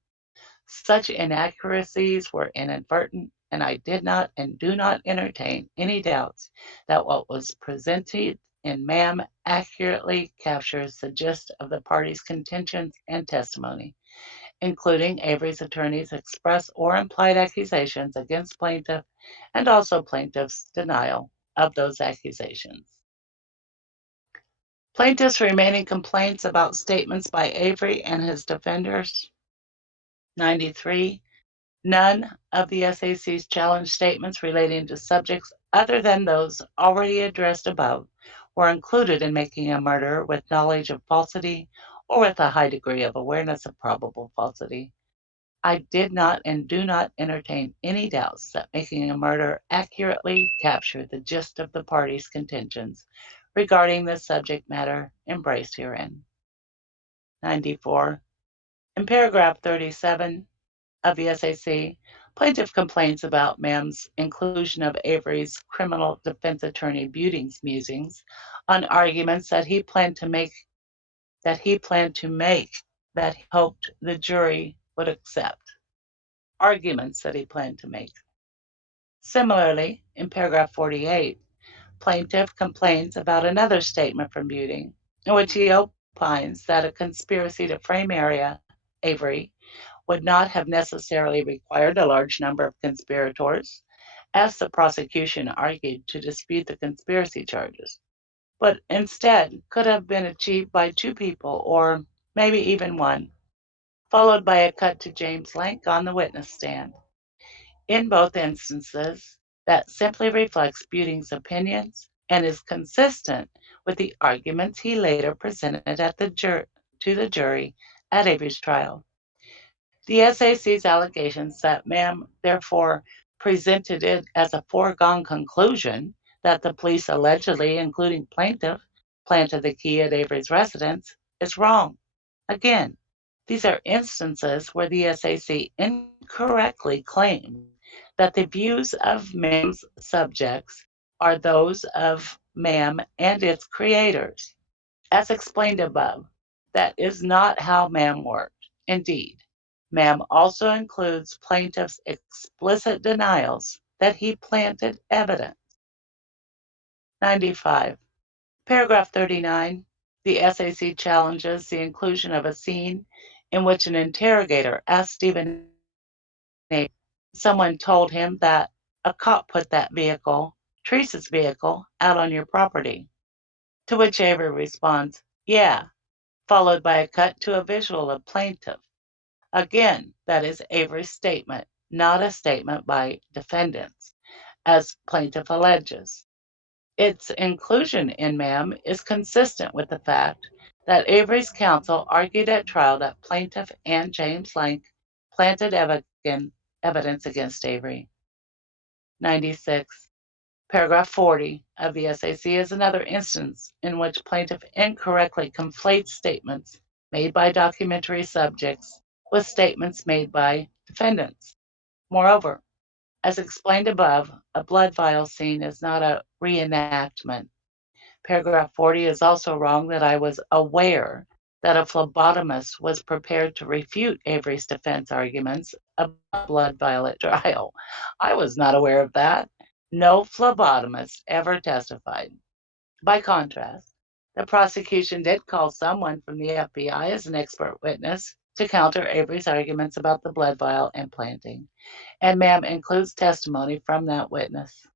Such inaccuracies were inadvertent, and I did not and do not entertain any doubts that what was presented in MAM accurately captures the gist of the parties' contentions and testimony, including Avery's attorney's express or implied accusations against plaintiff and also plaintiff's denial of those accusations. Plaintiff's remaining complaints about statements by Avery and his defenders. 93. None of the SAC's challenge statements relating to subjects other than those already addressed above were included in making a murder with knowledge of falsity or with a high degree of awareness of probable falsity. I did not and do not entertain any doubts that making a murder accurately captured the gist of the parties' contentions regarding the subject matter embraced herein. 94. In paragraph 37 of the SAC, plaintiff complains about Mam's inclusion of Avery's criminal defense attorney Buting's musings on arguments that he planned to make that he hoped the jury would accept. Arguments that he planned to make. Similarly, in paragraph 48, plaintiff complains about another statement from Buting, in which he opines that a conspiracy to frame Avery would not have necessarily required a large number of conspirators, as the prosecution argued to dispute the conspiracy charges, but instead could have been achieved by 2 people or maybe even 1, followed by a cut to James Lank on the witness stand. In both instances, that simply reflects Buting's opinions and is consistent with the arguments he later presented to the jury at Avery's trial. The SAC's allegations that Mam therefore presented it as a foregone conclusion that the police allegedly, including plaintiff, planted the key at Avery's residence is wrong. Again, these are instances where the SAC incorrectly claimed that the views of Mam's subjects are those of Mam and its creators. As explained above, that is not how Mam worked. Indeed, Mam also includes plaintiff's explicit denials that he planted evidence. 95. Paragraph 39. The SAC challenges the inclusion of a scene in which an interrogator asked Stephen if someone told him that a cop put that vehicle, Teresa's vehicle, out on your property. To which Avery responds, yeah, followed by a cut to a visual of plaintiff. Again, that is Avery's statement, not a statement by defendants, as plaintiff alleges. Its inclusion in Mam is consistent with the fact that Avery's counsel argued at trial that plaintiff and James Lank planted evidence against Avery. 96. Paragraph 40 of the SAC is another instance in which plaintiff incorrectly conflates statements made by documentary subjects with statements made by defendants. Moreover, as explained above, a blood vial scene is not a reenactment. Paragraph 40 is also wrong that I was aware that a phlebotomist was prepared to refute Avery's defense arguments about blood vial at trial. I was not aware of that. No phlebotomist ever testified. By contrast, the prosecution did call someone from the FBI as an expert witness to counter Avery's arguments about the blood vial and planting, and Mam includes testimony from that witness.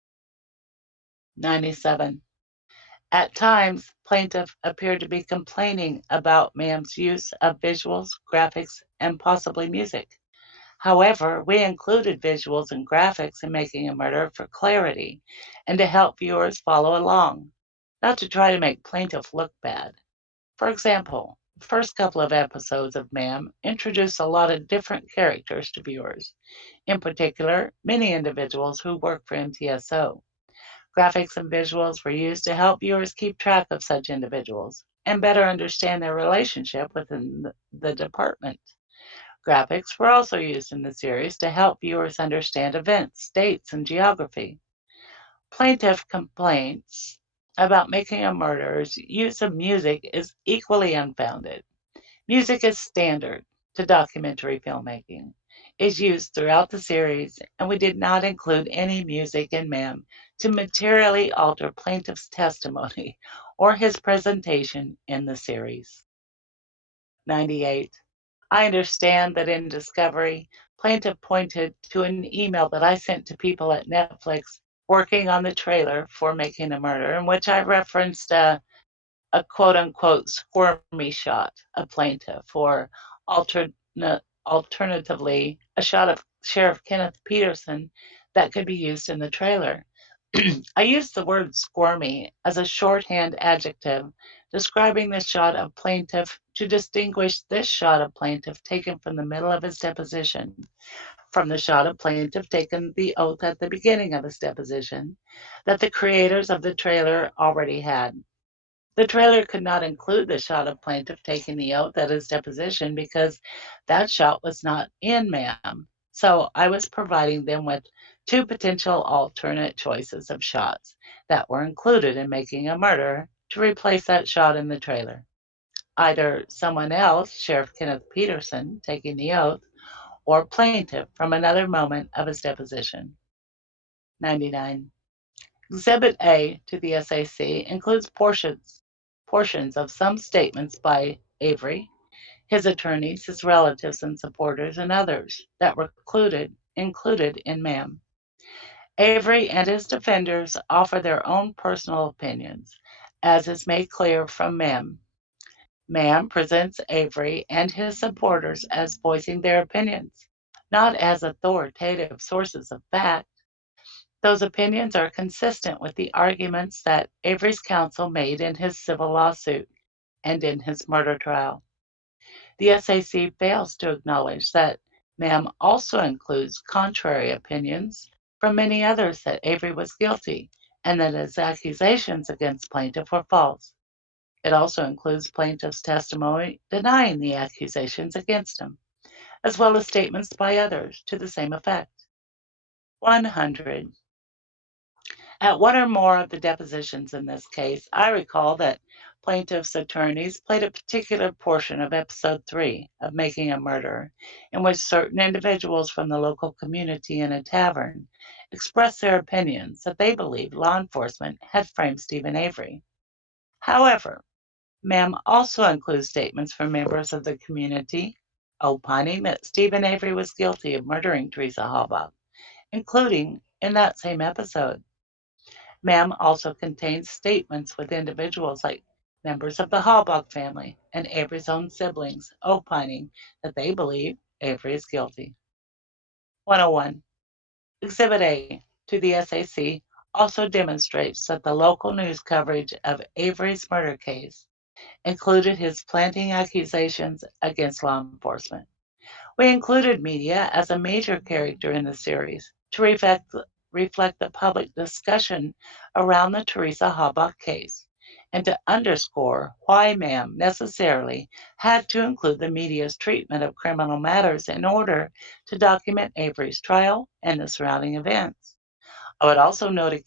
97. At times, plaintiff appeared to be complaining about Mam's use of visuals, graphics, and possibly music. However, we included visuals and graphics in Making a Murder for clarity and to help viewers follow along, not to try to make plaintiff look bad. For example, the first couple of episodes of Mam introduced a lot of different characters to viewers, in particular, many individuals who work for MTSO. Graphics and visuals were used to help viewers keep track of such individuals and better understand their relationship within the department. Graphics were also used in the series to help viewers understand events, dates, and geography. Plaintiff complaints about Making a Murderer's use of music is equally unfounded. Music is standard to documentary filmmaking, is used throughout the series, and we did not include any music in Mam to materially alter plaintiff's testimony or his presentation in the series. 98. I understand that in discovery, plaintiff pointed to an email that I sent to people at Netflix working on the trailer for Making a Murder, in which I referenced a quote-unquote squirmy shot of plaintiff, or alternatively, a shot of Sheriff Kenneth Peterson that could be used in the trailer. I use the word squirmy as a shorthand adjective describing the shot of plaintiff to distinguish this shot of plaintiff taken from the middle of his deposition from the shot of plaintiff taken the oath at the beginning of his deposition that the creators of the trailer already had. The trailer could not include the shot of plaintiff taking the oath at his deposition because that shot was not in MAM. So I was providing them with two potential alternate choices of shots that were included in making a murder to replace that shot in the trailer. Either someone else, Sheriff Kenneth Peterson, taking the oath, or plaintiff from another moment of his deposition. 99. Exhibit A to the SAC includes portions of some statements by Avery, his attorneys, his relatives and supporters, and others that were included in MAM. Avery and his defenders offer their own personal opinions, as is made clear from MAM. MAM presents Avery and his supporters as voicing their opinions, not as authoritative sources of fact. Those opinions are consistent with the arguments that Avery's counsel made in his civil lawsuit and in his murder trial. The SAC fails to acknowledge that MAM also includes contrary opinions from many others that Avery was guilty and that his accusations against plaintiff were false. It also includes plaintiff's testimony denying the accusations against him, as well as statements by others to the same effect. 100. At one or more of the depositions in this case, I recall that plaintiff's attorneys played a particular portion of episode 3 of Making a Murder, in which certain individuals from the local community in a tavern expressed their opinions that they believed law enforcement had framed Stephen Avery. However, MAM also includes statements from members of the community opining that Stephen Avery was guilty of murdering Teresa Halbach, including in that same episode. MAM also contains statements with individuals like members of the Halbach family and Avery's own siblings opining that they believe Avery is guilty. 101. Exhibit A to the SAC also demonstrates that the local news coverage of Avery's murder case included his planting accusations against law enforcement. We included media as a major character in the series to reflect the public discussion around the Teresa Halbach case and to underscore why MAM necessarily had to include the media's treatment of criminal matters in order to document Avery's trial and the surrounding events. I would also note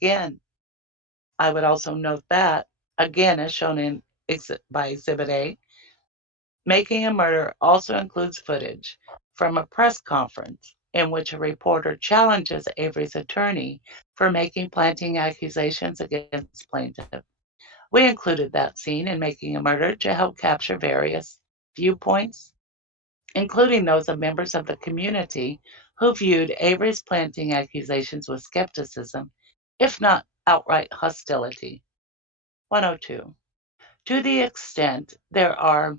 that, again, as shown by Exhibit A, Making a Murder also includes footage from a press conference in which a reporter challenges Avery's attorney for making planting accusations against plaintiff. We included that scene in Making a Murder to help capture various viewpoints, including those of members of the community who viewed Avery's planting accusations with skepticism, if not outright hostility. 102. To the extent there are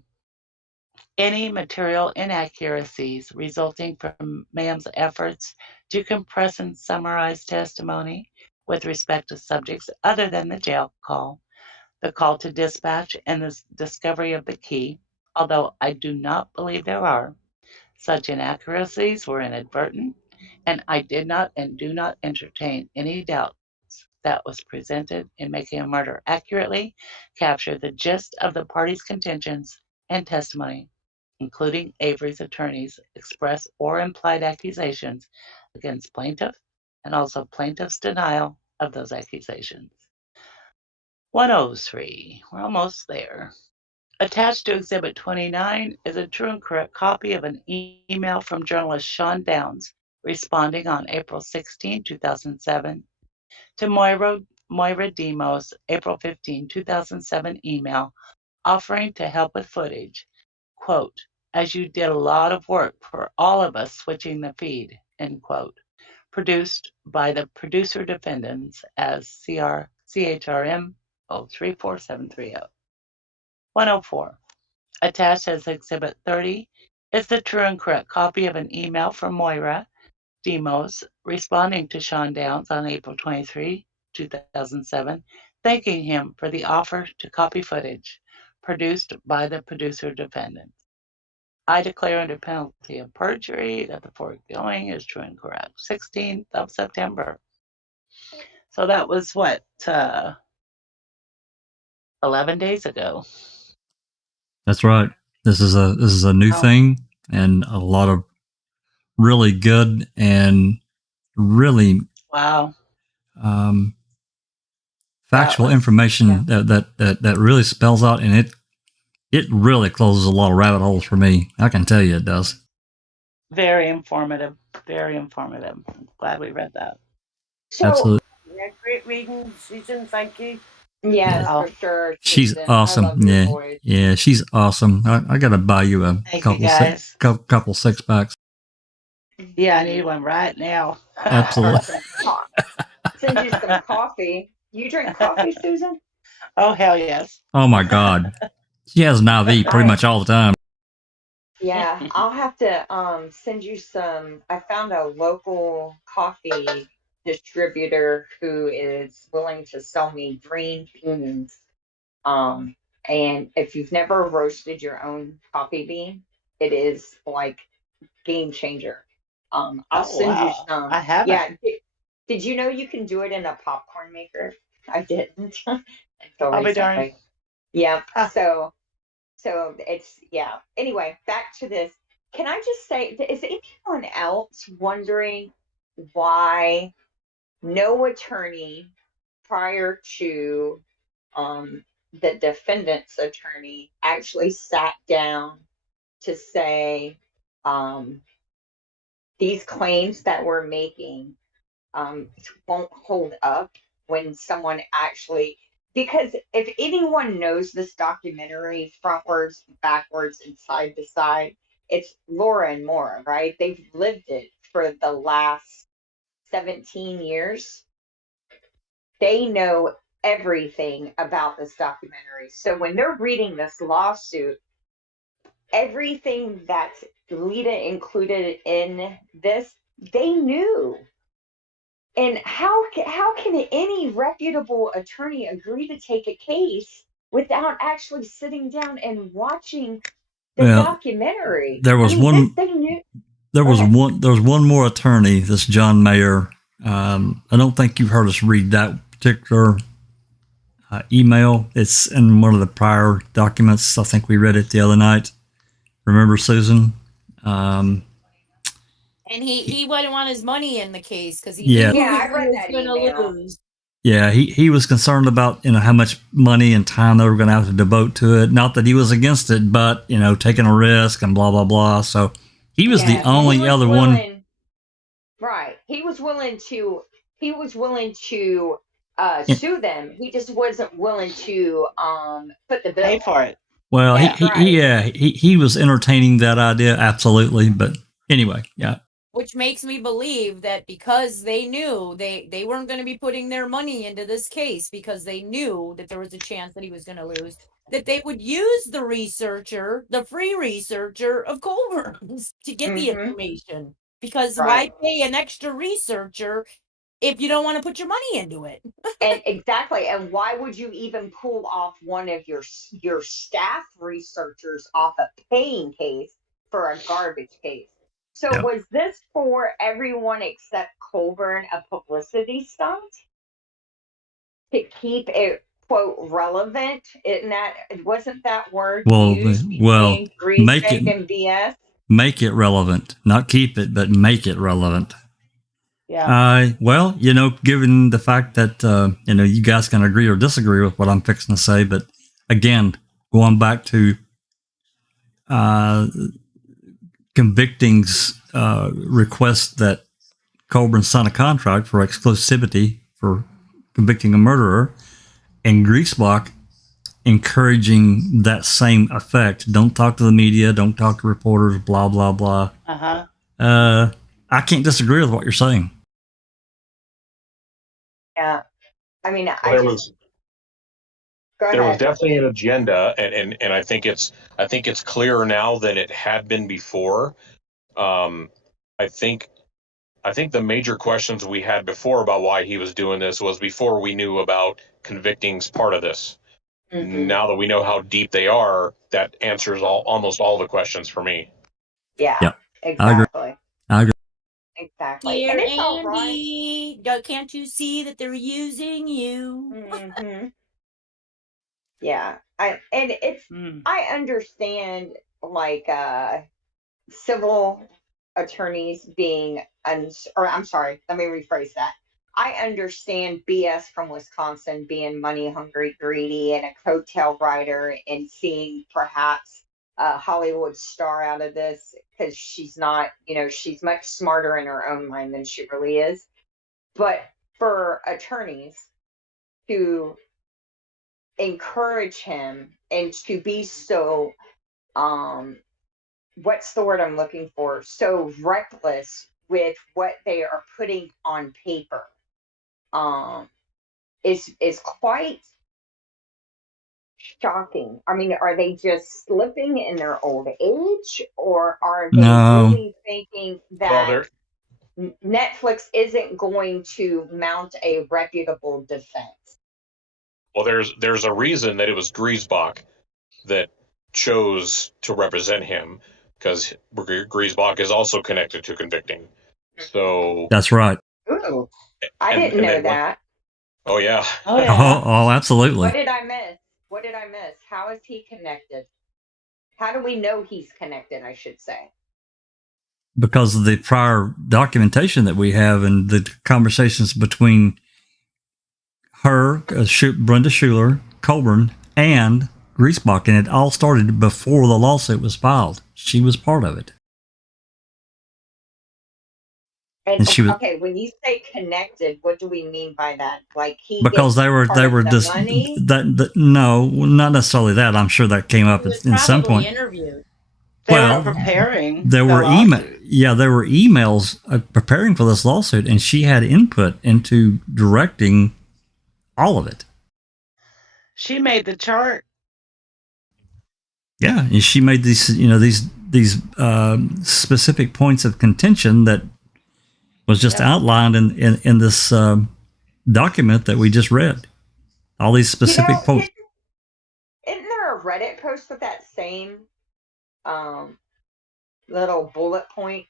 any material inaccuracies resulting from MAM's efforts to compress and summarize testimony with respect to subjects other than the jail call, the call to dispatch, and the discovery of the key, although I do not believe there are. Such inaccuracies were inadvertent, and I did not and do not entertain any doubts that was presented in Making a Murder accurately captured the gist of the parties' contentions and testimony, including Avery's attorney's express or implied accusations against plaintiff and also plaintiff's denial of those accusations. 103. We're almost there. Attached to Exhibit 29 is a true and correct copy of an email from journalist Sean Downs responding on April 16, 2007 to Moira Demos' April 15, 2007 email offering to help with footage. Quote, as you did a lot of work for all of us switching the feed, end quote. Produced by the producer defendants as CHRM 034730. 104. Attached as Exhibit 30 is the true and correct copy of an email from Moira Demos responding to Sean Downs on April 23, 2007, thanking him for the offer to copy footage produced by the producer defendants. I declare under penalty of perjury that the foregoing is true and correct. 16th of September. So that was what, 11 days ago. That's right. This is a new thing, and a lot of really good and really factual information that really spells out, and it really closes a lot of rabbit holes for me. I can tell you it does. Very informative. Very informative. I'm glad we read that. So, absolutely. Yeah, great reading, Susan. Thank you. Yes, for sure. She's Susan. awesome. Yeah, she's awesome. I gotta buy you a couple 6-packs. Yeah, I need one right now. Absolutely. Send you some coffee. You drink coffee, Susan? Oh, hell yes. Oh my God. She has an IV pretty much all the time. Yeah, I'll have to send you some. I found a local coffee distributor who is willing to sell me green beans. And if you've never roasted your own coffee bean, it is like game changer. I'll send you some. I haven't. Yeah. Did you know you can do it in a popcorn maker? I didn't until I'll be darned. recently. Yeah. So it's Anyway, back to this. Can I just say, is anyone else wondering why no attorney prior to the defendant's attorney actually sat down to say these claims that we're making won't hold up when someone actually, because if anyone knows this documentary frontwards, backwards, and side to side, it's Laura and Maura, right? They've lived it for the last 17 years. They know everything about this documentary. So when they're reading this lawsuit, everything that's Lita included in this, they knew. And how can any reputable attorney agree to take a case without actually sitting down and watching the documentary? There was There was one more attorney, this John Mayer. I don't think you've heard us read that particular email. It's in one of the prior documents. I think we read it the other night. Remember, Susan? And he wouldn't want his money in the case because he I read that going to lose. Yeah, he was concerned about how much money and time they were going to have to devote to it. Not that he was against it, but taking a risk and blah blah blah. So he was the only other one. Right, he was willing to sue them. He just wasn't willing to put the bill. Pay for it. Well, he was entertaining that idea, absolutely. But anyway, yeah. Which makes me believe that because they knew they weren't going to be putting their money into this case because they knew that there was a chance that he was going to lose, that they would use the researcher, the free researcher of Colborn's to get the information. Because why pay an extra researcher if you don't want to put your money into it? And exactly. And why would you even pull off one of your staff researchers off a paying case for a garbage case? So was this for everyone except Colborn a publicity stunt to keep it, quote, relevant? Wasn't that word used? Make it and BS? Make it relevant, not keep it, but make it relevant. Yeah. Given the fact that you guys can agree or disagree with what I'm fixing to say, but again, going back to Convicting's request that Colborn sign a contract for exclusivity for convicting a murderer, and Griesbach encouraging that same effect. Don't talk to the media, don't talk to reporters, blah, blah, blah. I can't disagree with what you're saying. Yeah. I mean, there was definitely an agenda, and I think it's clearer now than it had been before. I think I think the major questions we had before about why he was doing this was before we knew about convicting's part of this. Now that we know how deep they are, that answers almost all the questions for me. Yeah, exactly. I agree. Exactly. Dear And it's all right. Andy, can't you see that they're using you? Mm-hmm. Yeah. I understand, like, civil attorneys being, or I'm sorry, let me rephrase that. I understand BS from Wisconsin being money hungry, greedy, and a coattail rider, and seeing perhaps a Hollywood star out of this because she's not, she's much smarter in her own mind than she really is. But for attorneys to encourage him and to be so, what's the word I'm looking for? So reckless with what they are putting on paper, is quite shocking. I mean, are they just slipping in their old age, or are they really thinking that Netflix isn't going to mount a reputable defense? Well, there's a reason that it was Griesbach that chose to represent him, because Griesbach is also connected to convicting. So that's right. Ooh, I didn't know that. Oh yeah. Oh yeah. Oh, absolutely. What did I miss? How is he connected? How do we know he's connected, I should say? Because of the prior documentation that we have and the conversations between her, Brenda Schuler, Colborn, and Griesbach, and it all started before the lawsuit was filed. She was part of it. And she was, okay, when you say connected, what do we mean by that? Like because they were just money? No, not necessarily that. I'm sure that came up in some point. Interviewed. They were preparing. There were there were emails preparing for this lawsuit, and she had input into directing all of it. She made the chart. Yeah, and she made these specific points of contention that was just outlined in this document that we just read. All these specific points. Isn't there a Reddit post with that same little bullet point?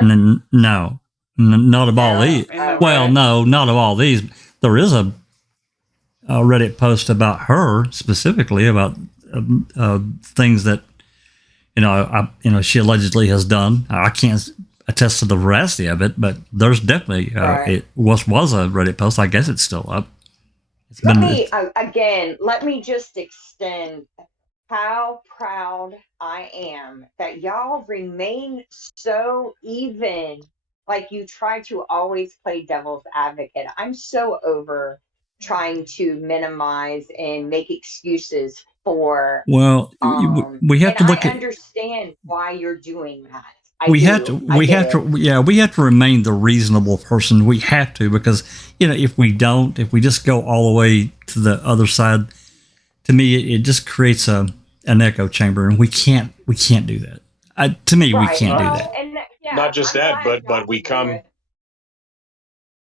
No, not of all these. Well, no, not of all these. There is a Reddit post about her specifically about things that she allegedly has done. I can't attest to the veracity of it, but there's definitely it was a Reddit post. I guess it's still up. Let me just extend how proud I am that y'all remain so even. Like, you try to always play devil's advocate. I'm so over trying to minimize and make excuses for. Well, we have to look I understand why you're doing that. We have to remain the reasonable person. We have to, because if we just go all the way to the other side, to me it just creates an echo chamber, and we can't do that. To me, we can't do that. And not just that, but we come.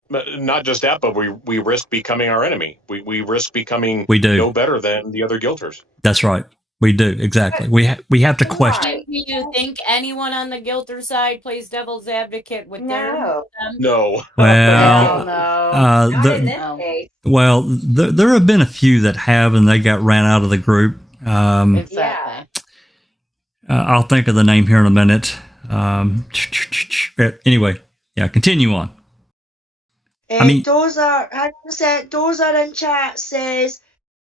Not just that, but we risk becoming our enemy. We risk becoming no better than the other guilters. That's right. We do, exactly. We have to question. Do you think anyone on the guilter side plays devil's advocate with their? No. Well, there have been a few that have, and they got ran out of the group. Exactly. I'll think of the name here in a minute. Anyway, continue on. Dozer in chat says,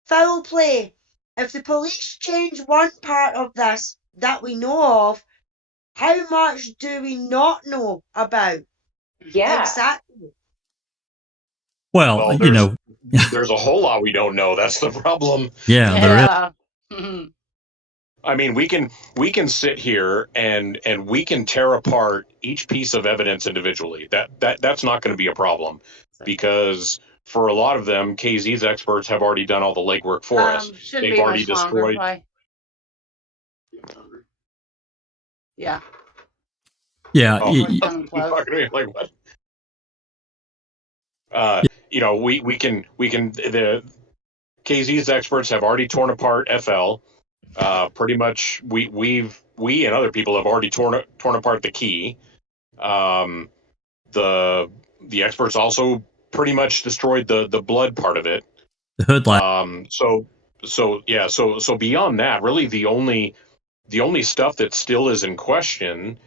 foul play. If the police change one part of this that we know of, how much do we not know about? Yeah. Exactly. Well, there's a whole lot we don't know. That's the problem. Yeah. There is. I mean, we can sit here and we can tear apart each piece of evidence individually. That's not going to be a problem, because for a lot of them, KZ's experts have already done all the legwork for us. They've already destroyed. Yeah. Yeah. Talking to me like what? You know, we can the KZ's experts have already torn apart FL. Pretty much, we and other people have already torn apart the key. The experts also pretty much destroyed the blood part of it. The hood light. So beyond that, really the only stuff that still is in question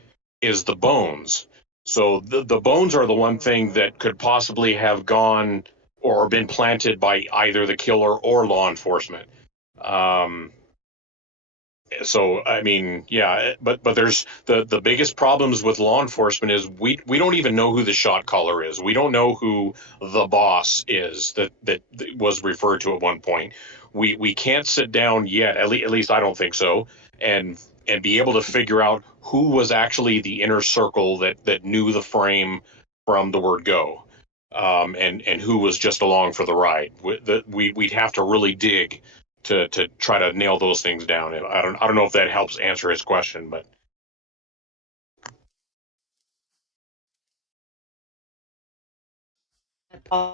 is the bones. So the bones are the one thing that could possibly have gone or been planted by either the killer or law enforcement. So I mean, yeah, but there's the biggest problems with law enforcement is we don't even know who the shot caller is. We don't know who the boss is that was referred to at one point. We can't sit down yet. At least I don't think so. And be able to figure out who was actually the inner circle that knew the frame from the word go, and who was just along for the ride. We'd have to really dig to try to nail those things down. And I don't know if that helps answer his question, but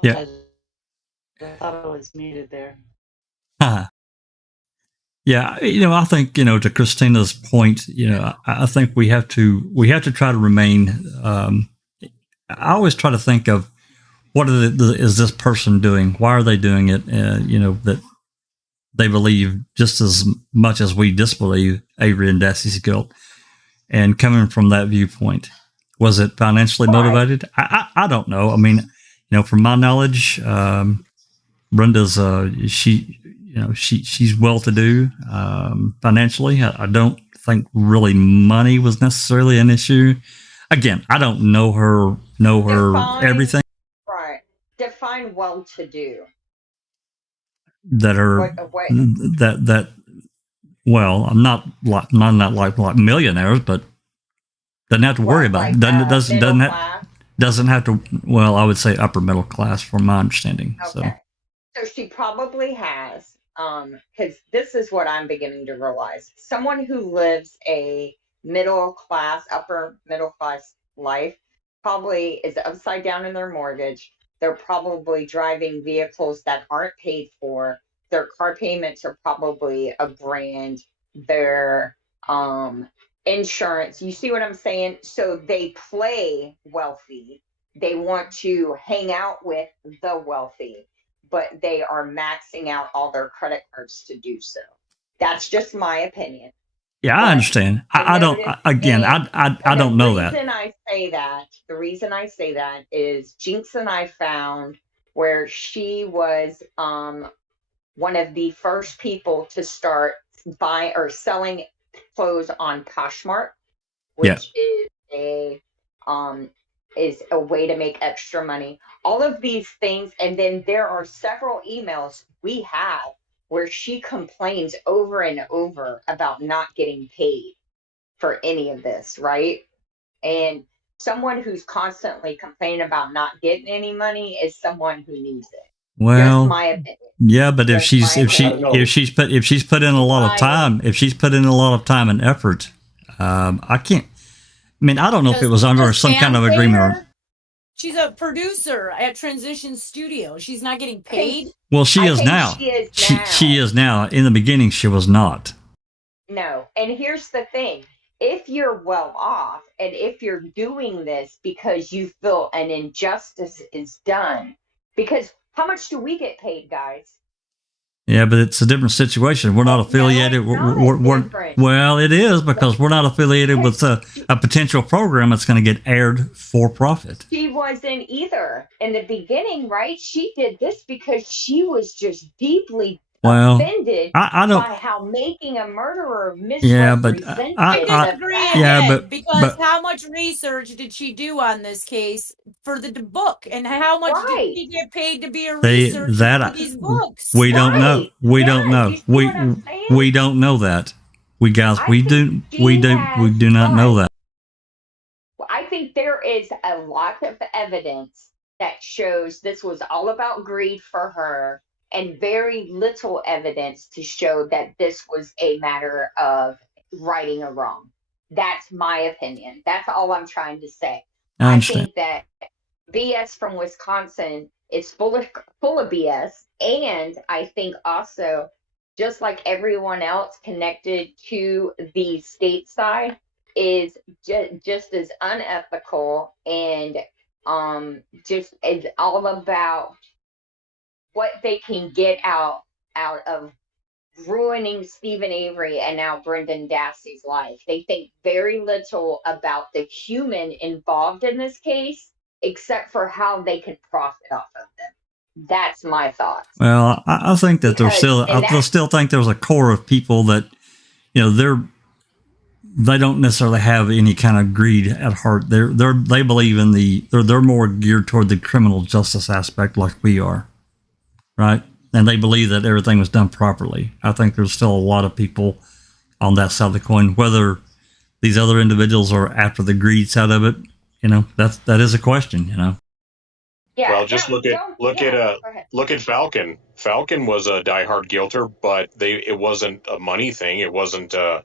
yeah, I thought I was muted there. Yeah, I think to Christina's point, I think we have to try to remain. I always try to think of what is this person doing? Why are they doing it? That they believe just as much as we disbelieve Avery and Dassey's guilt. And coming from that viewpoint, was it financially motivated? I don't know. I mean, from my knowledge, Brenda's she's well-to-do financially. I don't think really money was necessarily an issue. Again, I don't know her everything. Right. Define well-to-do. That are that well, I'm not like millionaires, but doesn't have to worry about it. Doesn't have to. Well, I would say upper middle class, from my understanding. Okay. So she probably has, because this is what I'm beginning to realize. Someone who lives a upper middle class life probably is upside down in their mortgage. They're probably driving vehicles that aren't paid for. Their car payments are probably $1,000. Their insurance, you see what I'm saying? So they play wealthy. They want to hang out with the wealthy, but they are maxing out all their credit cards to do so. That's just my opinion. Yeah, I understand. I don't. Again, I don't know that. The reason I say that is Jinx and I found where she was one of the first people to start buying or selling clothes on Poshmark, which is a way to make extra money. All of these things, and then there are several emails we have where she complains over and over about not getting paid for any of this, right? And someone who's constantly complaining about not getting any money is someone who needs it. Well, just my opinion. Yeah, but if she's put in a lot of time, and effort, I can't. I mean, I don't know if it was under some kind of agreement. She's a producer at Transition Studio. She's not getting paid. Well, she is now. She is now. In the beginning, she was not. No. And here's the thing. If you're well off and if you're doing this because you feel an injustice is done, because how much do we get paid, guys? Yeah, but it's a different situation. We're not affiliated. Well, it is, because we're not affiliated with a potential program that's going to get aired for profit. She wasn't either in the beginning, right? She did this because she was just deeply offended by how making a murderer misrepresented. Because how much research did she do on this case for the book, and how much did she get paid to be a researcher for these books? We don't know. We don't know. We don't know that. We do not know that. I think there is a lot of evidence that shows this was all about greed for her, and very little evidence to show that this was a matter of righting a wrong. That's my opinion. That's all I'm trying to say. I understand. think that BS from Wisconsin it's full of BS. And I think also, just like everyone else connected to the state side, is just as unethical and just is all about what they can get out of ruining Stephen Avery and now Brendan Dassey's life. They think very little about the human involved in this case, except for how they can profit off of them. That's my thoughts. Well, I think that I still think there's a core of people that, they don't necessarily have any kind of greed at heart. They believe in they're more geared toward the criminal justice aspect, like we are, right? And they believe that everything was done properly. I think there's still a lot of people on that side of the coin. Whether these other individuals are after the greed side of it, that is a question. Yeah. Well, just look at Falcon. Falcon was a diehard guilter, but it wasn't a money thing. It wasn't a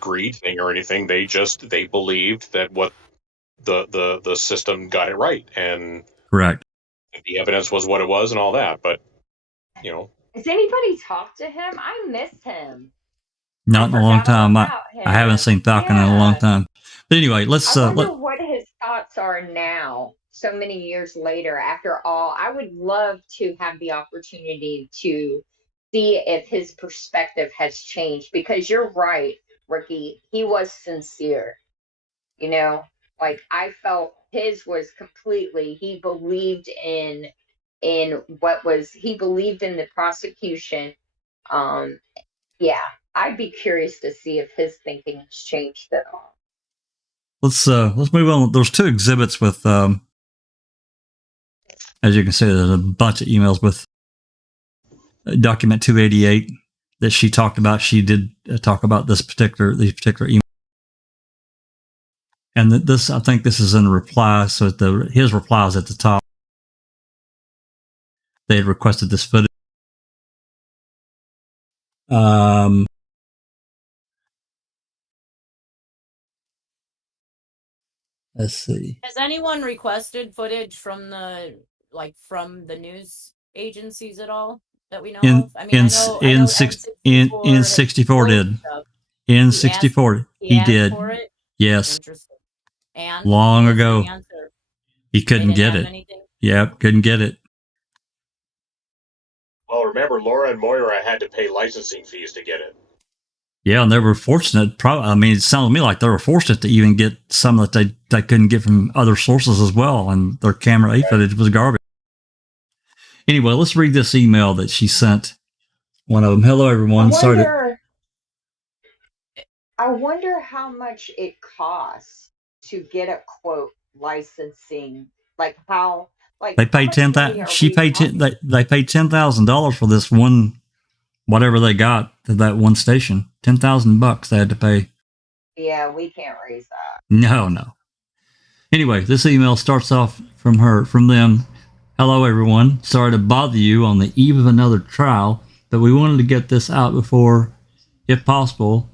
greed thing or anything. They believed that what the system got it right, and correct. The evidence was what it was, and all that. But has anybody talked to him? I miss him. Not in a long time. I haven't seen Falcon in a long time. But anyway, I wonder what his thoughts are now, so many years later. After all, I would love to have the opportunity to see if his perspective has changed, because you're right, Ricky. He was sincere. Like, I felt his was completely, he believed in he believed in the prosecution. Yeah, I'd be curious to see if his thinking has changed at all. Let's move on. There's two exhibits with, as you can see, there's a bunch of emails with document 288 that she talked about. She did talk about these particular emails. And I think this is in reply. So his reply is at the top. They had requested this footage. Let's see. Has anyone requested footage from the news agencies at all that we know of? I mean, N64 did. N64, he did. Yes. And long ago, he couldn't get it. Yep, couldn't get it. Well, remember, Laura and Moira had to pay licensing fees to get it. Yeah, and they were fortunate. It sounded to me like they were fortunate to even get some that they couldn't get from other sources as well, and their camera A footage was garbage. Anyway, let's read this email that she sent. One of them. Hello, everyone. I wonder how much it costs to get a quote licensing. Like how? Like they paid $10,000. She paid they paid $10,000 for this one. Whatever they got to that one station, $10,000 they had to pay. Yeah, we can't raise that. No. Anyway, this email starts off from them. Hello, everyone. Sorry to bother you on the eve of another trial, but we wanted to get this out before, if possible,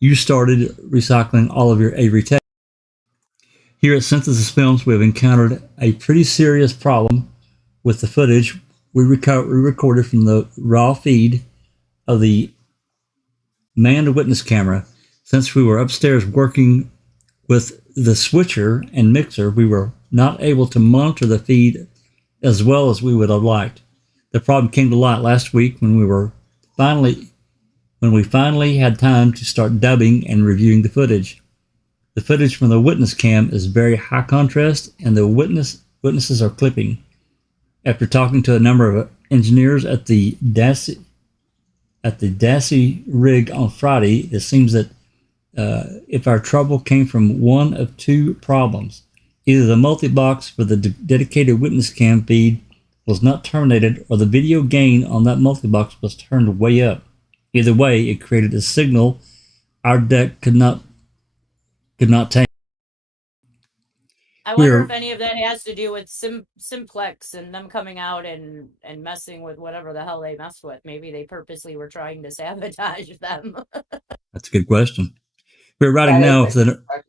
you started recycling all of your Avery tape. Here at Synthesis Films, we have encountered a pretty serious problem with the footage we recorded from the raw feed of the manned witness camera. Since we were upstairs working with the switcher and mixer, we were not able to monitor the feed as well as we would have liked. The problem came to light last week when we finally had time to start dubbing and reviewing the footage. The footage from the witness cam is very high contrast, and the witnesses are clipping. After talking to a number of engineers at the Dassey rig on Friday, it seems that if our trouble came from one of two problems, either the multi-box for the dedicated witness cam feed was not terminated, or the video gain on that multi-box was turned way up. Either way, it created a signal our deck could not take. I wonder if any of that has to do with Simplex and them coming out and messing with whatever the hell they messed with. Maybe they purposely were trying to sabotage them. That's a good question. We're writing now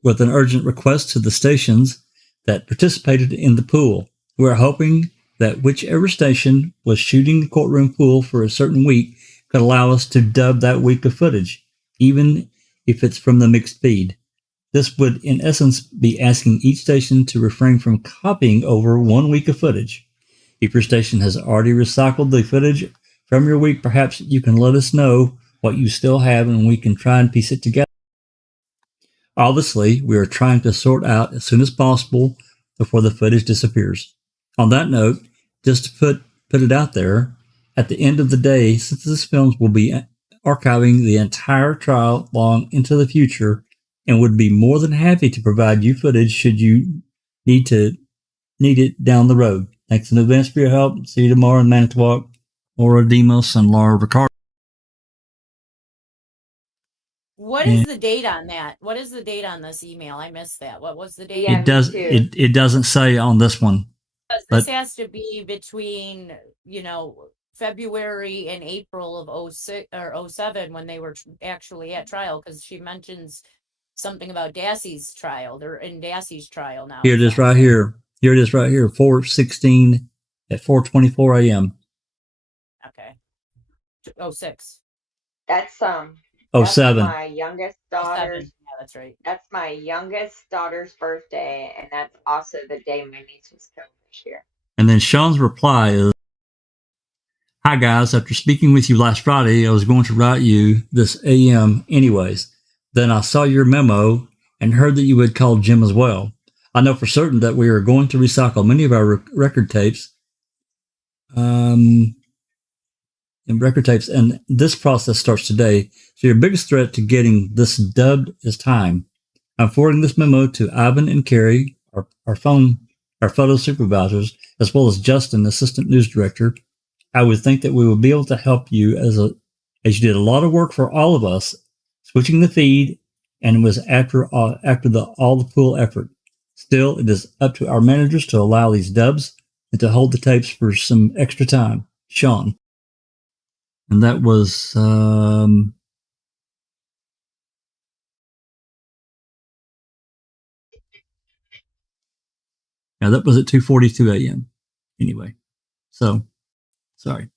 with an urgent request to the stations that participated in the pool. We're hoping that whichever station was shooting the courtroom pool for a certain week could allow us to dub that week of footage, even if it's from the mixed feed. This would, in essence, be asking each station to refrain from copying over 1 week of footage. If your station has already recycled the footage from your week, perhaps you can let us know what you still have and we can try and piece it together. Obviously, we are trying to sort out as soon as possible before the footage disappears. On that note, just to put it out there, at the end of the day, since this film will be archiving the entire trial long into the future and would be more than happy to provide you footage should you need it down the road. Thanks in advance for your help. See you tomorrow in Manitowoc. Laura Demos and Laura Ricardo. What is the date on that? What is the date on this email? I missed that. What was the date? Yeah, It doesn't say on this one. This has to be between, February and April of 06 or 07 when they were actually at trial, because she mentions something about Dassey's trial. They're in Dassey's trial now. Here it is right here. 4/16 at 4:24 a.m. Okay. 06. That's 07. my youngest daughter's. Yeah, that's right. That's my youngest daughter's birthday, and that's also the day my niece was killed this year. And then Sean's reply is, "Hi guys, after speaking with you last Friday, I was going to write you this AM anyways. Then I saw your memo and heard that you had called Jim as well. I know for certain that we are going to recycle many of our record tapes. And this process starts today. So your biggest threat to getting this dubbed is time. I'm forwarding this memo to Ivan and Carrie, our photo supervisors, as well as Justin, assistant news director. I would think that we will be able to help you as you did a lot of work for all of us, switching the feed, and it was after all the pool effort. Still, it is up to our managers to allow these dubs and to hold the tapes for some extra time. Sean." And that was that was at 2:42 a.m. Anyway, so sorry.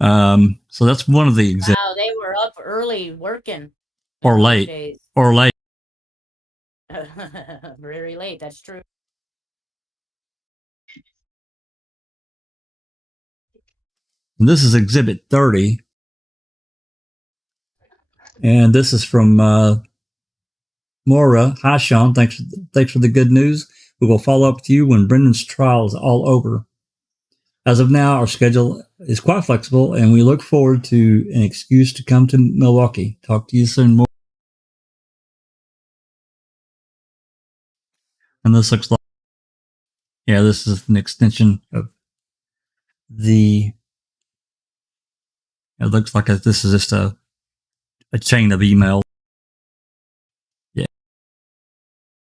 So that's one of the examples. Wow, they were up early working. Or late. Or late. Very late, that's true. And this is Exhibit 30. And this is from Maura. "Hi, Sean. Thanks for the good news. We will follow up with you when Brendan's trial is all over. As of now, our schedule is quite flexible, and we look forward to an excuse to come to Milwaukee. Talk to you soon, Maura." And this looks like, this is an extension of it looks like this is just a chain of emails. Yeah.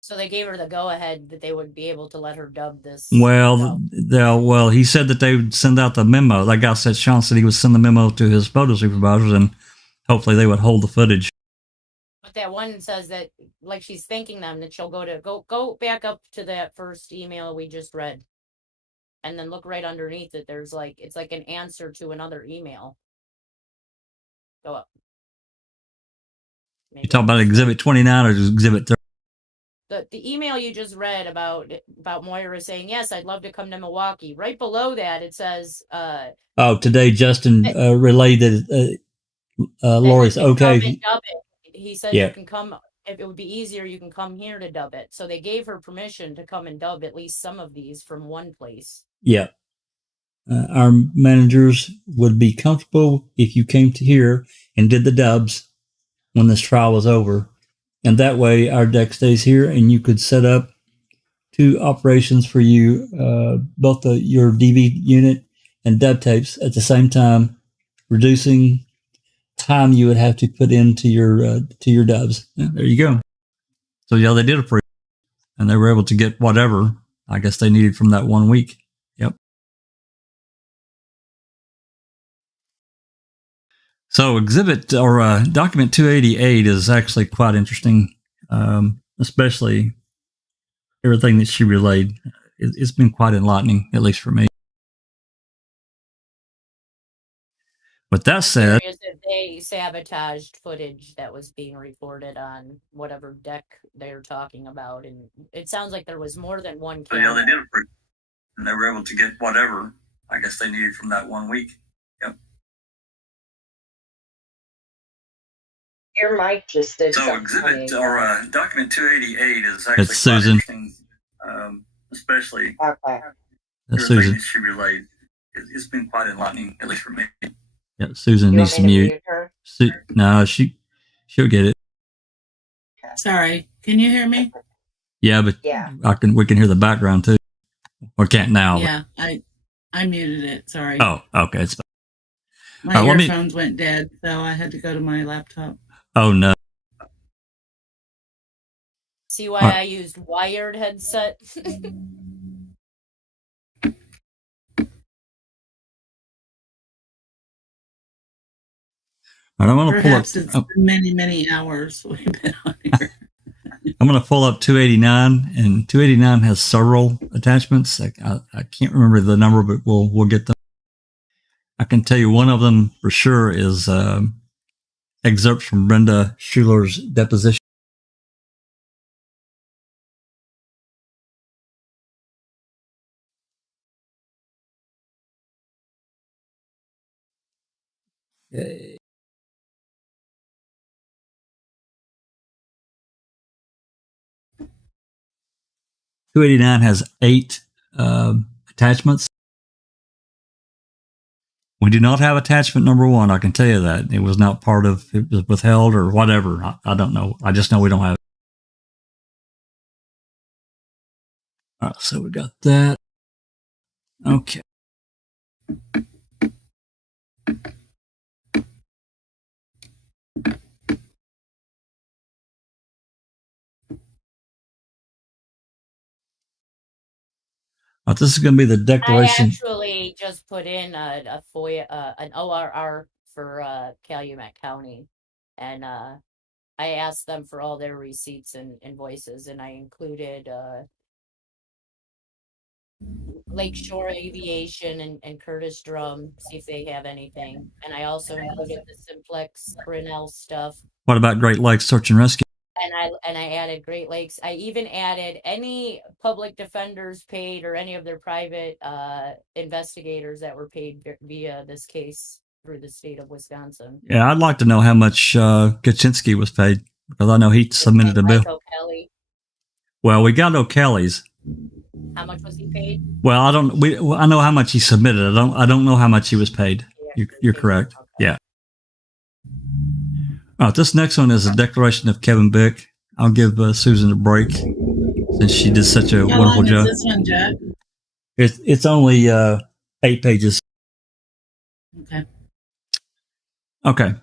So they gave her the go-ahead that they would be able to let her dub this. Well, he said that they would send out the memo. That guy said, Sean said he would send the memo to his photo supervisors, and hopefully they would hold the footage. But that one says that, like, she's thanking them that she'll go back up to that first email we just read, and then look right underneath it. There's it's like an answer to another email. Go up. You talk about Exhibit 29 or Exhibit 30? The email you just read about Moira saying, yes, I'd love to come to Milwaukee. Right below that, it says... today Justin relayed that Lori's okay. He said you can come, if it would be easier, you can come here to dub it. So they gave her permission to come and dub at least some of these from one place. Yeah. Our managers would be comfortable if you came to here and did the dubs when this trial was over. And that way our deck stays here and you could set up 2 operations for you, both your DV unit and dub tapes at the same time, reducing time you would have to put into your dubs. Yeah, there you go. So they did approve, and they were able to get whatever I guess they needed from that 1 week. Yep. So exhibit or document 288 is actually quite interesting, especially everything that she relayed. It's been quite enlightening, at least for me. With that said, Curious if they sabotaged footage that was being reported on whatever deck they're talking about, and it sounds like there was more than one camera. yeah, they did, and they were able to get whatever I guess they needed from that 1 week. Yep. Your mic just did So something exhibit funny. or document 288 is actually it's Susan. Especially Okay. That's Susan. She relayed. It's been quite enlightening, at least for me. Yeah, Susan needs to mute. Her? No, she'll get it. Sorry, can you hear me? Yeah, but Yeah. we can hear the background too. Or can't now. Yeah, I muted it. Sorry. Oh, okay. It's my earphones went dead, so I had to go to my laptop. Oh no. See why I used wired headset? I'm going to pull up. It's been many hours we've been on here. I'm going to pull up 289, and 289 has several attachments. I can't remember the number, but we'll get them. I can tell you one of them for sure is excerpts from Brenda Schuler's deposition. Okay. 289 has 8 attachments. We do not have attachment number 1. I can tell you that. It was not part of, it was withheld or whatever. I don't know. I just know we don't have it. All right, so we got that. Okay. This is going to be the declaration. I actually just put in a FOIA, an ORR for Calumet County, and I asked them for all their receipts and invoices, and I included Lakeshore Aviation and Curtis Drum, see if they have anything, and I also included the Simplex Grinnell stuff. What about Great Lakes Search and Rescue? And I added Great Lakes. I even added any public defenders paid or any of their private investigators that were paid via this case through the state of Wisconsin. Yeah, I'd like to know how much Kaczynski was paid, because I know he submitted a bill. O'Kelly. Well, we got O'Kelly's. How much was he paid? Well, I know how much he submitted. I don't know how much he was paid. You're correct. Okay. Yeah. This next one is a declaration of Kevin Bick. I'll give Susan a break since she did such a wonderful job. Is this one, Jack? It's only 8 pages. Okay.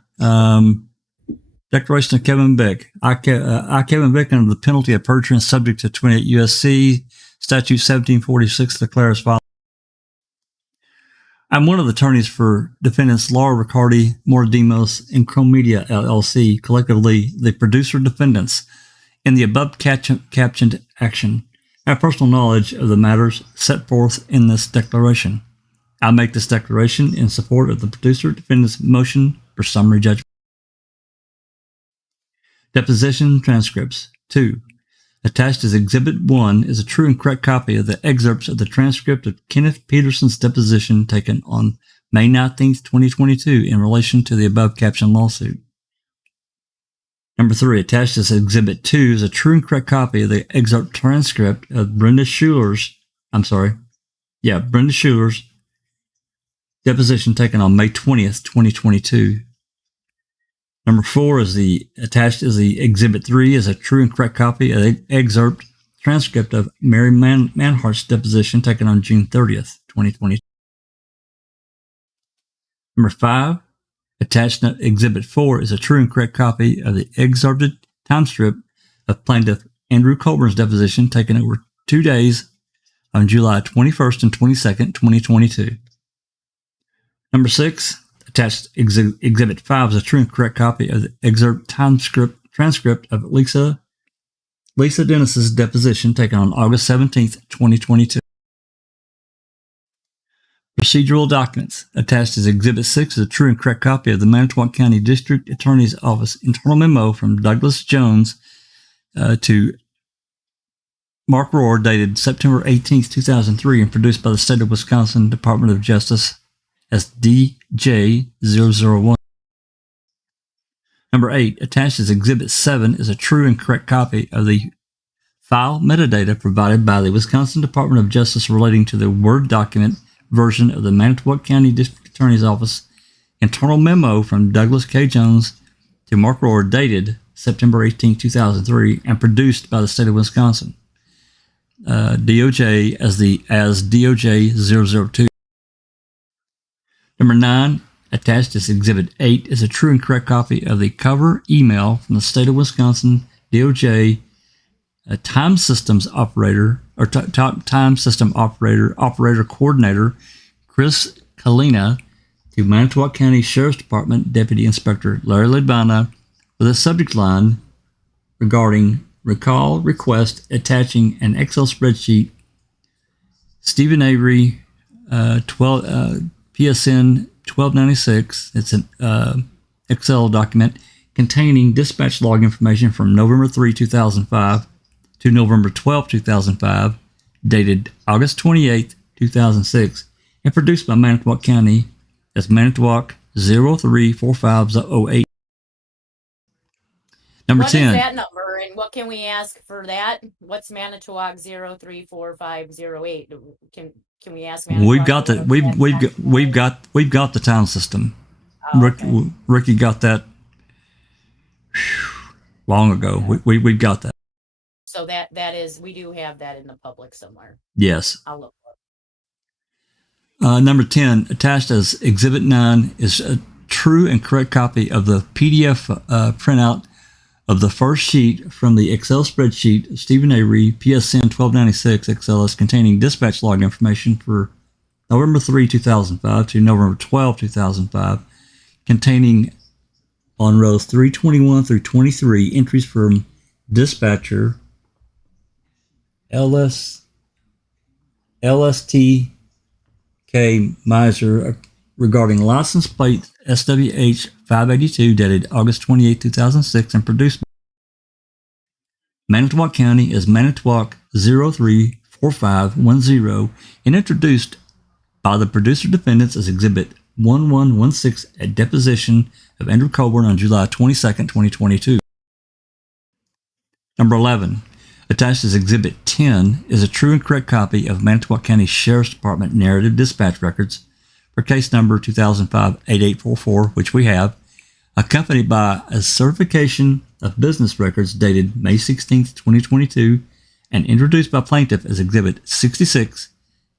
Declaration of Kevin Bick. I, Kevin Bick, under the penalty of perjury and subject to 28 U.S.C. Statute 1746, declares following. I'm one of the attorneys for defendants Laura Riccardi, Moradimos, and Chrome Media, LLC, collectively the producer defendants in the above captioned action. I have personal knowledge of the matters set forth in this declaration. I make this declaration in support of the producer defendant's motion for summary judgment. Deposition transcripts. 2. Attached as Exhibit 1 is a true and correct copy of the excerpts of the transcript of Kenneth Peterson's deposition taken on May 19th, 2022 in relation to the above captioned lawsuit. Number 3, attached as Exhibit 2 is a true and correct copy of the excerpt transcript of Brenda Schuler's deposition taken on May 20th, 2022. Number 4 is attached as the Exhibit 3 is a true and correct copy of the excerpt transcript of Mary Manhart's deposition taken on June 30th, 2022. Number 5, attached to Exhibit 4 is a true and correct copy of the excerpted timestamp of plaintiff Andrew Colborn's deposition taken over 2 days on July 21st and 22nd, 2022. Number 6, attached Exhibit 5 is a true and correct copy of the excerpt transcript of Lisa Dennis's deposition taken on August 17th, 2022. Procedural documents. Attached as Exhibit 6 is a true and correct copy of the Manitowoc County District Attorney's Office internal memo from Douglas Jones to Mark Rohr, dated September 18, 2003, and produced by the State of Wisconsin Department of Justice as DJ001. Number 8. Attached as Exhibit 7 is a true and correct copy of the file metadata provided by the Wisconsin Department of Justice relating to the Word document version of the Manitowoc County District Attorney's Office internal memo from Douglas K. Jones to Mark Rohr, dated September 18, 2003, and produced by the State of Wisconsin. DOJ as DOJ002. Number 9, attached as Exhibit 8 is a true and correct copy of the cover email from the State of Wisconsin DOJ time systems operator or time system operator coordinator Chris Kalina to Manitowoc County Sheriff's Department Deputy Inspector Larry Ledbana with a subject line regarding recall request attaching an Excel spreadsheet Stephen Avery PSN 1296. It's an Excel document containing dispatch log information from November 3, 2005 to November 12, 2005, dated August 28, 2006, and produced by Manitowoc County as Manitowoc 034508. Number 10. What is that number, and what can we ask for that? What's Manitowoc 034508? Can we ask Manitowoc? We've got the town system. Oh, okay. Ricky got that long ago. We've got that. So that is, we do have that in the public somewhere. Yes. I'll look for it. Number 10, attached as Exhibit 9 is a true and correct copy of the PDF printout of the first sheet from the Excel spreadsheet Stephen Avery PSN 1296 XLS containing dispatch log information for November 3, 2005 to November 12, 2005, containing on rows 321 through 23 entries from dispatcher LSTK Miser regarding license plate SWH 582 dated August 28, 2006, and produced by Manitowoc County as Manitowoc 034510 and introduced by the producer defendants as Exhibit 1116 at deposition of Andrew Colborn on July 22, 2022. Number 11. Attached as Exhibit 10 is a true and correct copy of Manitowoc County Sheriff's Department narrative dispatch records for case number 2005-8844, which we have, accompanied by a certification of business records dated May 16, 2022, and introduced by plaintiff as Exhibit 66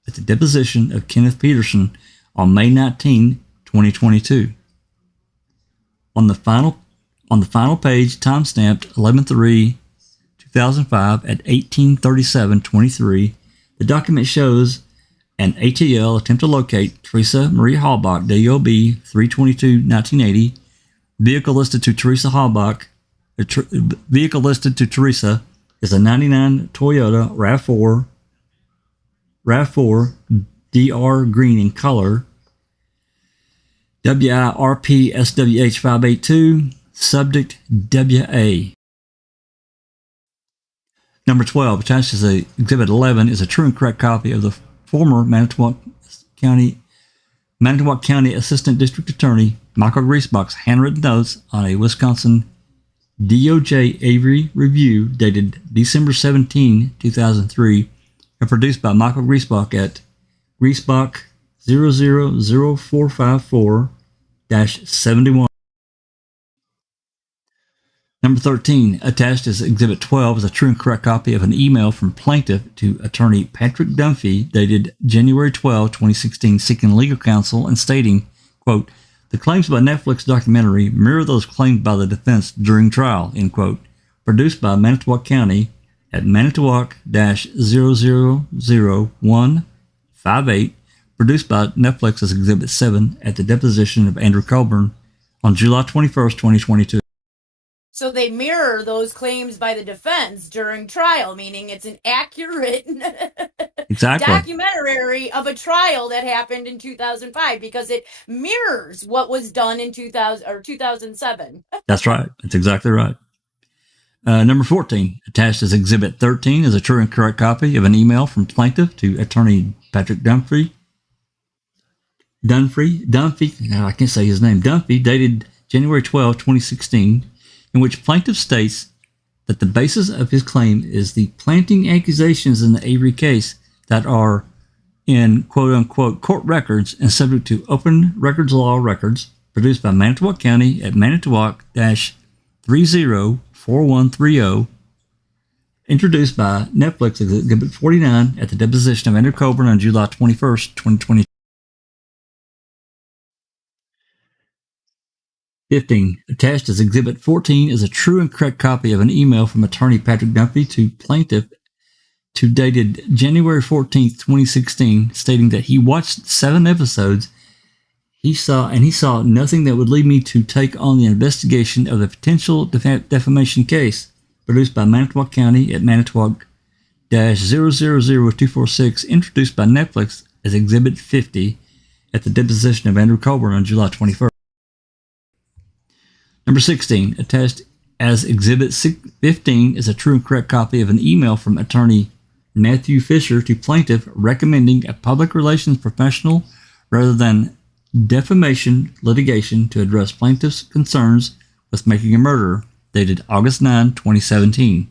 at the deposition of Kenneth Peterson on May 19, 2022. On the final page, timestamped 11/3/2005 at 18:37:23, the document shows an ATL attempt to locate Teresa Marie Halbach, DOB 322-1980, vehicle listed to Teresa Halbach. Vehicle listed to Teresa is a 99 Toyota RAV4 DR green in color, WIRP SWH 582, subject WA. Number 12, attached as Exhibit 11, is a true and correct copy of the former Manitowoc County Assistant District Attorney Michael Griesbach's handwritten notes on a Wisconsin DOJ Avery review dated December 17, 2003, and produced by Michael Griesbach at Griesbach 000454-71. Number 13, attached as Exhibit 12 is a true and correct copy of an email from plaintiff to attorney Patrick Dunphy dated January 12, 2016, seeking legal counsel and stating, quote, "The claims by Netflix documentary mirror those claimed by the defense during trial," end quote, produced by Manitowoc County at Manitowoc-0000158, produced by Netflix as Exhibit 7 at the deposition of Andrew Colborn on July 21st, 2022. So they mirror those claims by the defense during trial, meaning it's an accurate documentary of a trial that happened in 2005 because it mirrors what was done in 2000 or 2007. That's right. That's exactly right. Number 14, attached as Exhibit 13 is a true and correct copy of an email from plaintiff to attorney Patrick Dunphy, I can't say his name, Dunphy, dated January 12, 2016, in which plaintiff states that the basis of his claim is the planting accusations in the Avery case that are in quote-unquote court records and subject to open records law records produced by Manitowoc County at Manitowoc-304130, introduced by Netflix Exhibit 49 at the deposition of Andrew Colborn on July 21st, 2020. 15. Attached as Exhibit 14 is a true and correct copy of an email from attorney Patrick Dunphy to plaintiff to dated January 14th, 2016, stating that he watched 7 episodes he saw nothing that would lead me to take on the investigation of the potential defamation case produced by Manitowoc County at Manitowoc-000246, introduced by Netflix as Exhibit 50 at the deposition of Andrew Colborn on July 21st. Number 16, attached as Exhibit 15 is a true and correct copy of an email from attorney Matthew Fisher to plaintiff recommending a public relations professional rather than defamation litigation to address plaintiff's concerns with making a murderer, dated August 9, 2017,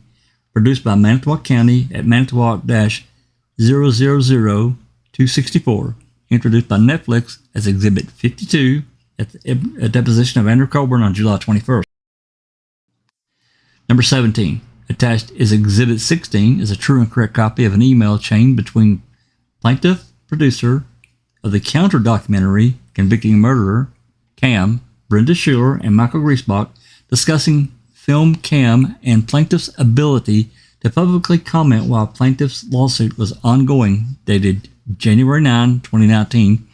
produced by Manitowoc County at Manitowoc-000264, introduced by Netflix as Exhibit 52 at a deposition of Andrew Colborn on July 21st. Number 17. Attached is Exhibit 16 is a true and correct copy of an email chain between plaintiff, producer of the counter documentary Convicting Murderer, Cam, Brenda Schuler, and Michael Griesbach discussing film Cam and plaintiff's ability to publicly comment while plaintiff's lawsuit was ongoing, dated January 9, 2019,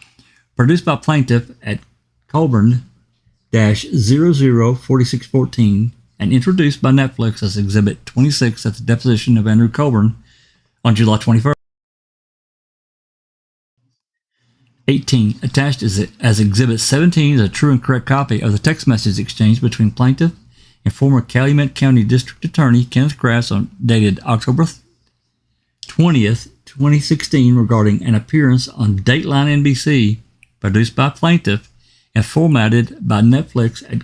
produced by plaintiff at Colborn-004614 and introduced by Netflix as Exhibit 26 at the deposition of Andrew Colborn on July 21st. 18. Attached as Exhibit 17 is a true and correct copy of the text message exchange between plaintiff and former Calumet County District Attorney Kenneth Grass dated October 20th, 2016 regarding an appearance on Dateline NBC produced by plaintiff and formatted by Netflix at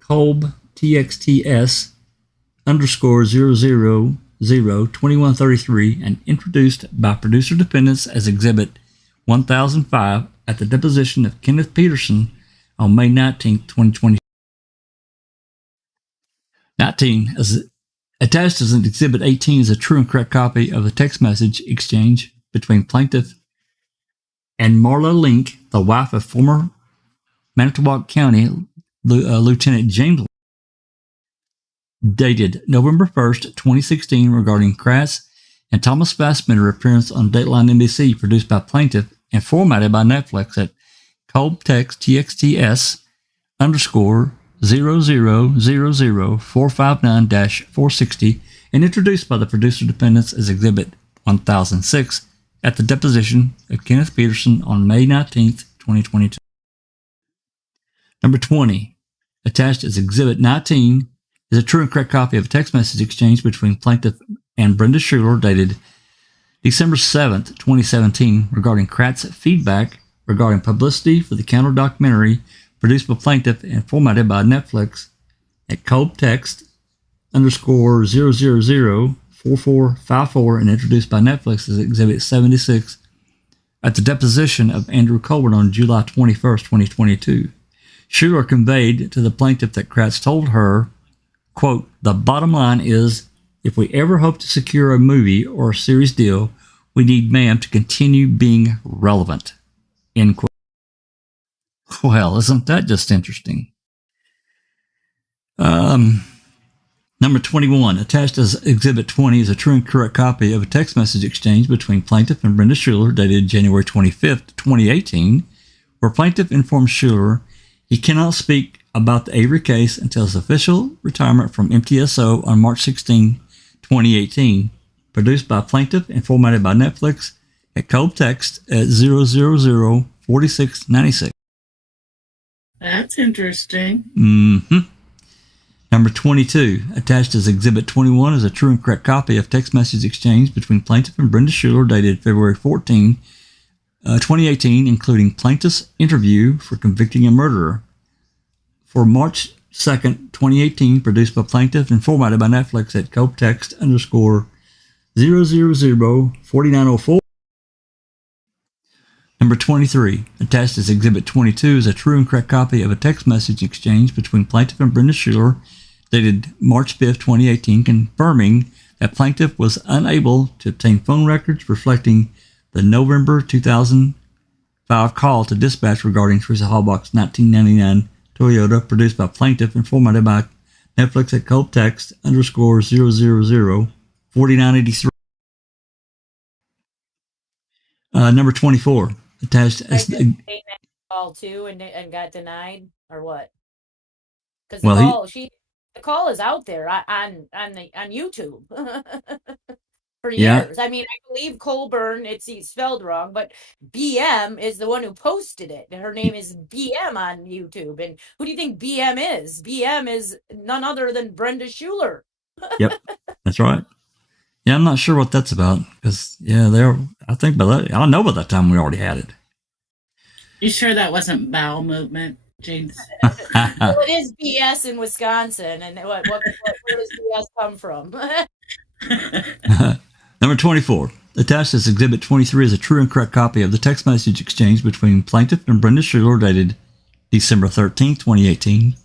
colbtxts_0002133 and introduced by producer Defendents as Exhibit 1005 at the deposition of Kenneth Peterson on May 19, 2020. 19. Attached as an Exhibit 18 is a true and correct copy of the text message exchange between plaintiff and Marla Link, the wife of former Manitowoc County Lieutenant James, dated November 1st, 2016, regarding Kratz and Thomas Fassbender appearance on Dateline NBC, produced by plaintiff and formatted by Netflix at colbtxts_0000459-460 and introduced by the producer Defendants as Exhibit 1006 at the deposition of Kenneth Peterson on May 19th, 2022. Number 20. Attached as Exhibit 19 is a true and correct copy of a text message exchange between plaintiff and Brenda Schuler dated December 7th, 2017 regarding Kratz's feedback regarding publicity for the counter documentary produced by plaintiff and formatted by Netflix at colbtext_0004454 and introduced by Netflix as Exhibit 76 at the deposition of Andrew Colborn on July 21st, 2022. Schuler conveyed to the plaintiff that Kratz told her, quote, "The bottom line is, if we ever hope to secure a movie or a series deal, we need ma'am to continue being relevant," end quote. Well, isn't that just interesting? Number 21, attached as Exhibit 20 is a true and correct copy of a text message exchange between plaintiff and Brenda Schuler dated January 25th, 2018, where plaintiff informs Schuler he cannot speak about the Avery case until his official retirement from MTSO on March 16, 2018, produced by plaintiff and formatted by Netflix at code text at 0004696. That's interesting. Mm-hmm. Number 22, attached as Exhibit 21 is a true and correct copy of text message exchange between plaintiff and Brenda Schuler dated February 14, 2018, including plaintiff's interview for convicting a murderer. For March 2nd, 2018, produced by plaintiff and formatted by Netflix at code text _ 0004904. Number 23, attached as Exhibit 22 is a true and correct copy of a text message exchange between plaintiff and Brenda Schuler dated March 5th, 2018, confirming that plaintiff was unable to obtain phone records reflecting the November 2005 call to dispatch regarding Teresa Halbach's 1999 Toyota, produced by plaintiff and formatted by Netflix at code text _ 0004983. Number 24, attached as the call too and got denied or what? Because the call is out there on YouTube for years. I mean, I believe Colborn, it's spelled wrong, but BM is the one who posted it. Her name is BM on YouTube. And who do you think BM is? BM is none other than Brenda Schuler. Yep, that's right. Yeah, I'm not sure what that's about because, I think by that, I know by that time we already had it. You sure that wasn't bowel movement, James? Well, it is BS in Wisconsin. And where does BS come from? Number 24, attached as Exhibit 23 is a true and correct copy of the text message exchange between plaintiff and Brenda Schuler dated December 13, 2018,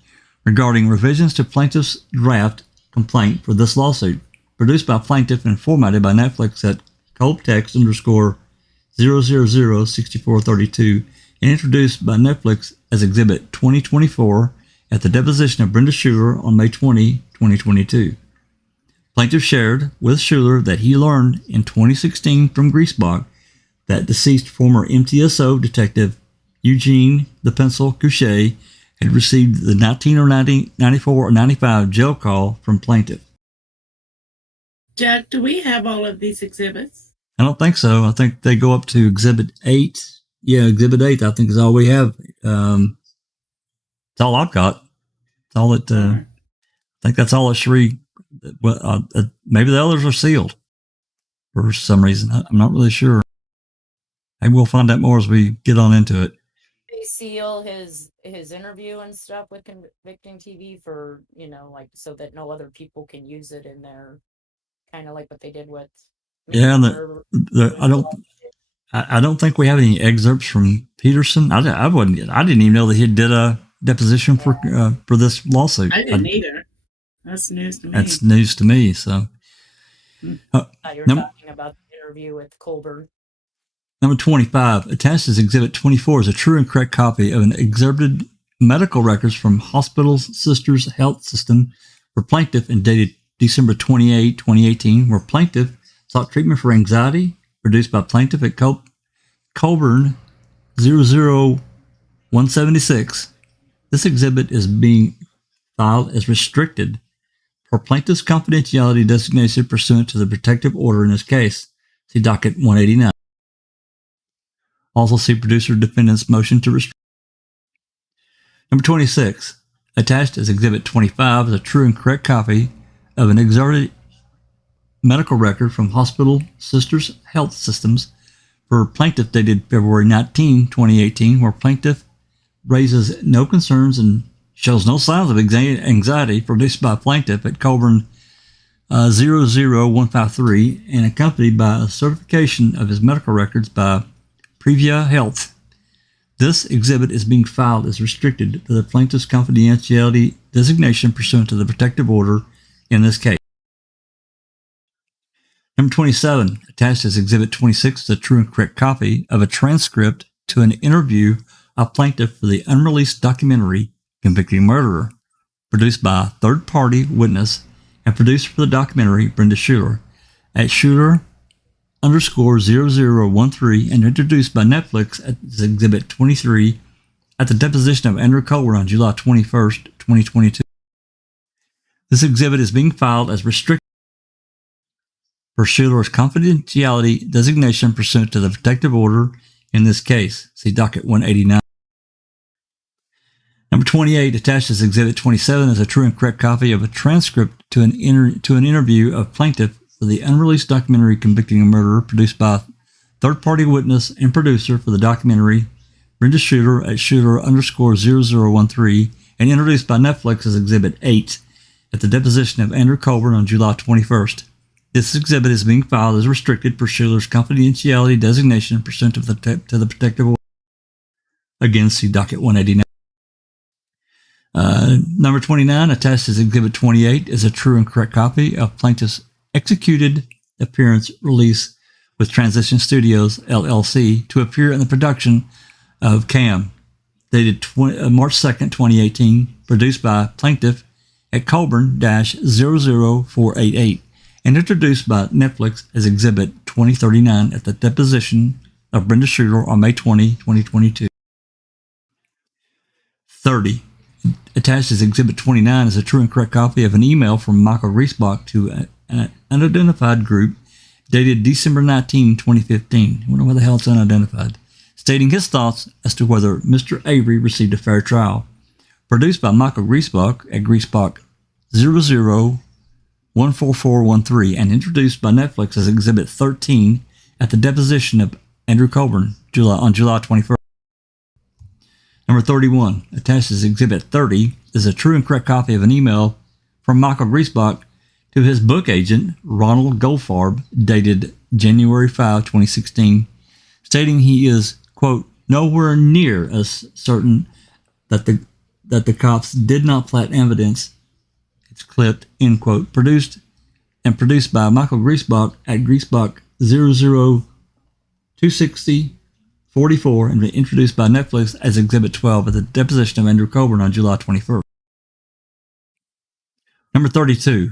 regarding revisions to plaintiff's draft complaint for this lawsuit, produced by plaintiff and formatted by Netflix at code text _ 0006432 and introduced by Netflix as Exhibit 2024 at the deposition of Brenda Schuler on May 20, 2022. Plaintiff shared with Schuler that he learned in 2016 from Griesbach that deceased former MTSO detective Eugene the Pencil Couchet had received the 1994 or 95 jail call from plaintiff. Jack, do we have all of these exhibits? I don't think so. I think they go up to Exhibit 8. Yeah, Exhibit 8, I think, is all we have. It's all I've got. It's all that, I think that's all that Sheree, maybe the others are sealed for some reason. I'm not really sure. Maybe we'll find out more as we get on into it. They seal his interview and stuff with Convicting TV for, so that no other people can use it in their, kind of like what they did with. I don't think we have any excerpts from Peterson. I didn't even know that he did a deposition for this lawsuit. I didn't either. That's news to me. That's news to me. So, you were talking about the interview with Colborn. Number 25, attached as Exhibit 24 is a true and correct copy of an excerpted medical records from Hospital Sisters Health System for plaintiff and dated December 28, 2018, where plaintiff sought treatment for anxiety, produced by plaintiff at Colborn 00176. This exhibit is being filed as restricted for plaintiff's confidentiality designation pursuant to the protective order in this case. See docket 189. Also see producer defendant's motion to restrict. Number 26, attached as Exhibit 25 is a true and correct copy of an excerpted medical record from Hospital Sisters Health Systems for plaintiff dated February 19, 2018, where plaintiff raises no concerns and shows no signs of anxiety produced by plaintiff at Colborn 00153 and accompanied by a certification of his medical records by Previa Health. This exhibit is being filed as restricted to the plaintiff's confidentiality designation pursuant to the protective order in this case. Number 27, attached as Exhibit 26 is a true and correct copy of a transcript to an interview of plaintiff for the unreleased documentary Convicting Murderer, produced by a third-party witness and producer for the documentary, Brenda Schuler, at Schuler _0013 and introduced by Netflix as Exhibit 23 at the deposition of Andrew Colborn on July 21st, 2022. This exhibit is being filed as restricted for Schuler's confidentiality designation pursuant to the protective order in this case. See docket 189. Number 28, attached as Exhibit 27 is a true and correct copy of a transcript to an interview of plaintiff for the unreleased documentary convicting a murderer produced by a third-party witness and producer for the documentary Brenda Schuler at Schuler_0013 and introduced by Netflix as Exhibit 8 at the deposition of Andrew Colborn on July 21st. This exhibit is being filed as restricted per Schuler's confidentiality designation pursuant to the protective order. Again, see docket 189. Number 29, attached as Exhibit 28, is a true and correct copy of plaintiff's executed appearance release with Transition Studios, LLC, to appear in the production of Cam, dated March 2nd, 2018, produced by plaintiff at Colborn-00488, and introduced by Netflix as Exhibit 2039 at the deposition of Brenda Schuler on May 20, 2022. 30. Attached as Exhibit 29 is a true and correct copy of an email from Michael Griesbach to an unidentified group dated December 19, 2015. I wonder why the hell it's unidentified. Stating his thoughts as to whether Mr. Avery received a fair trial. Produced by Michael Griesbach at Griesbach0014413 and introduced by Netflix as Exhibit 13 at the deposition of Andrew Colborn on July 21st. Number 31, attached as Exhibit 30, is a true and correct copy of an email from Michael Griesbach to his book agent, Ronald Goldfarb, dated January 5, 2016, stating he is, quote, nowhere near as certain that the cops did not plant evidence. It's clipped, end quote, produced by Michael Griesbach at Griesbach00260 44 and introduced by Netflix as Exhibit 12 at the deposition of Andrew Colborn on July 21st. Number 32.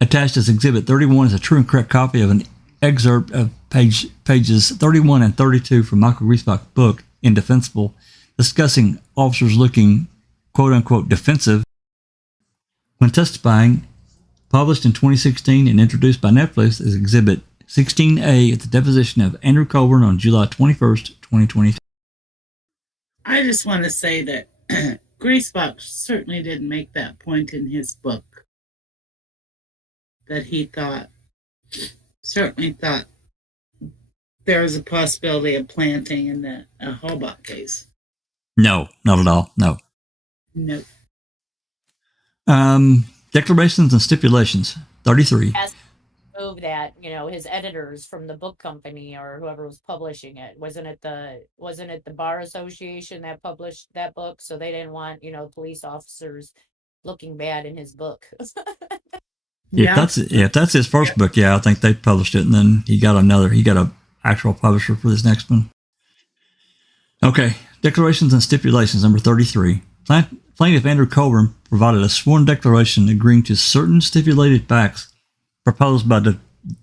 Attached as Exhibit 31 is a true and correct copy of an excerpt of pages 31 and 32 from Michael Griesbach's book, Indefensible, discussing officers looking quote-unquote defensive when testifying, published in 2016 and introduced by Netflix as Exhibit 16A at the deposition of Andrew Colborn on July 21st, 2022. I just want to say that Griesbach certainly didn't make that point in his book. That he certainly thought there was a possibility of planting in the Hobart case. No, not at all. No. Nope. Declarations and stipulations, 33. Move that, his editors from the book company or whoever was publishing it, wasn't it the Bar Association that published that book, so they didn't want police officers looking bad in his book. If that's his first book, I think they published it, and then he got a actual publisher for this next one. Okay, declarations and stipulations, number 33. Plaintiff Andrew Colborn provided a sworn declaration agreeing to certain stipulated facts proposed by the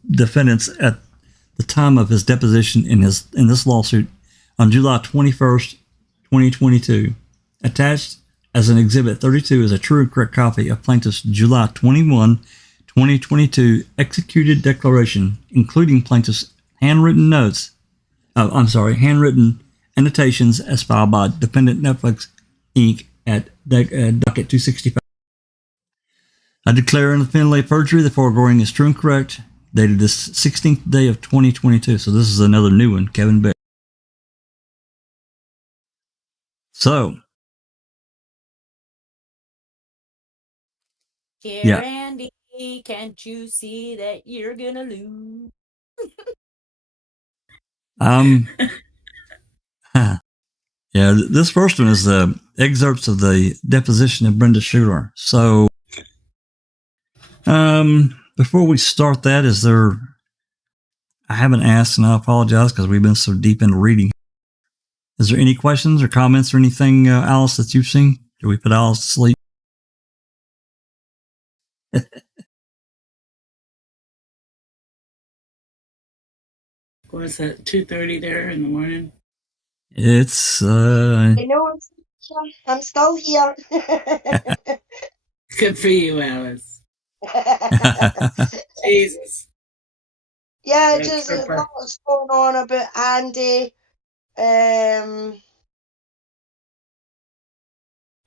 defendants at the time of his deposition in this lawsuit on July 21st, 2022. Attached as an Exhibit 32 is a true and correct copy of plaintiff's July 21, 2022 executed declaration, including plaintiff's handwritten annotations as filed by Defendant Netflix, Inc. at docket 265. I declare in the penalty of perjury the foregoing is true and correct, dated this 16th day of 2022. So this is another new one, Kevin Beck. So. Andy, can't you see that you're gonna lose? This first one is the excerpts of the deposition of Brenda Schuler. So, before we start that, I haven't asked, and I apologize because we've been so deep into reading. Is there any questions or comments or anything, Alice, that you've seen? Did we put Alice to sleep? Was it 2:30 there in the morning? It's I know I'm still here. Good for you, Alice. Jesus. Yeah, Right, just Trooper. lots going on about Andy.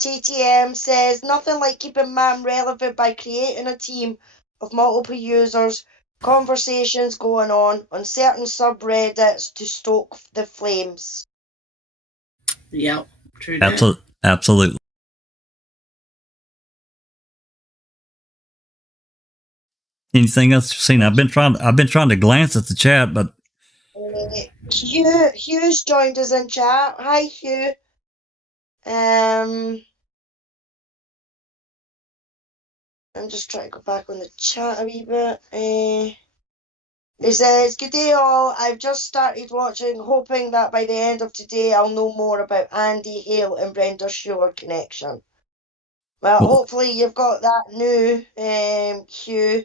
TTM says nothing like keeping man relevant by creating a team of multiple users, conversations going on certain subreddits to stoke the flames. Yep, true that. Absolutely. Anything else you've seen? I've been trying to glance at the chat, but Hugh's joined us in chat. Hi, Hugh. I'm just trying to go back on the chat a wee bit. He says, "Good day all. I've just started watching, hoping that by the end of today I'll know more about Andy Hale and Brenda Shore connection." Well, hopefully you've got that new, Hugh.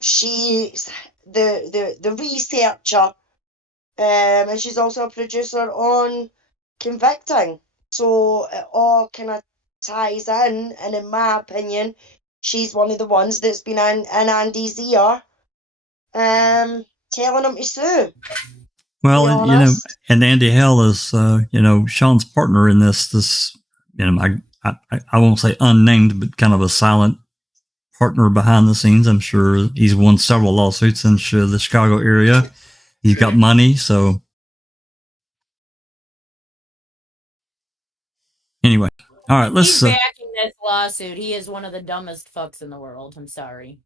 She's the researcher, and she's also a producer on Convicting. So it all kind of ties in, and in my opinion, she's one of the ones that's been in Andy's ear, telling him to sue. Well, and Andy Hale is, Sean's partner in this, I won't say unnamed, but kind of a silent partner behind the scenes. I'm sure he's won several lawsuits in the Chicago area. He's got money, so anyway. All right, let's. He's backing this lawsuit. He is one of the dumbest fucks in the world. I'm sorry.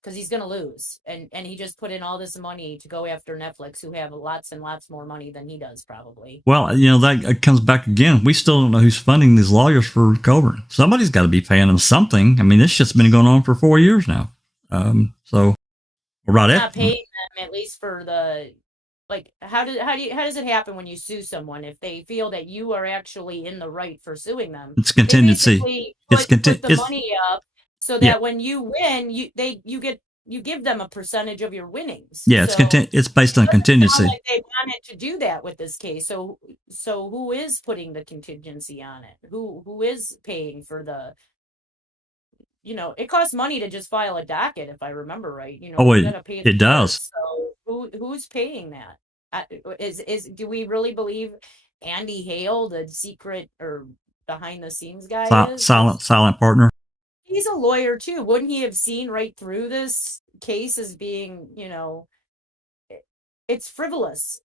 Because he's going to lose. And he just put in all this money to go after Netflix, who have lots and lots more money than he does, probably. Well, that comes back again. We still don't know who's funding these lawyers for Colborn. Somebody's got to be paying them something. I mean, this shit's been going on for 4 years now. So, right not paying them, at least for the... Like, how does it happen when you sue someone if they feel that you are actually in the right for suing them? It's contingency. Put the money up so that when you win, you give them a percentage of your winnings. Yeah, it's based on contingency. Like they wanted to do that with this case. So who is putting the contingency on it? Who is paying for the? It costs money to just file a docket, if I remember right. It does. So who's paying that? Do we really believe Andy Hale, the secret or behind the scenes guy, is silent partner? He's a lawyer too. Wouldn't he have seen right through this case as being, it's frivolous.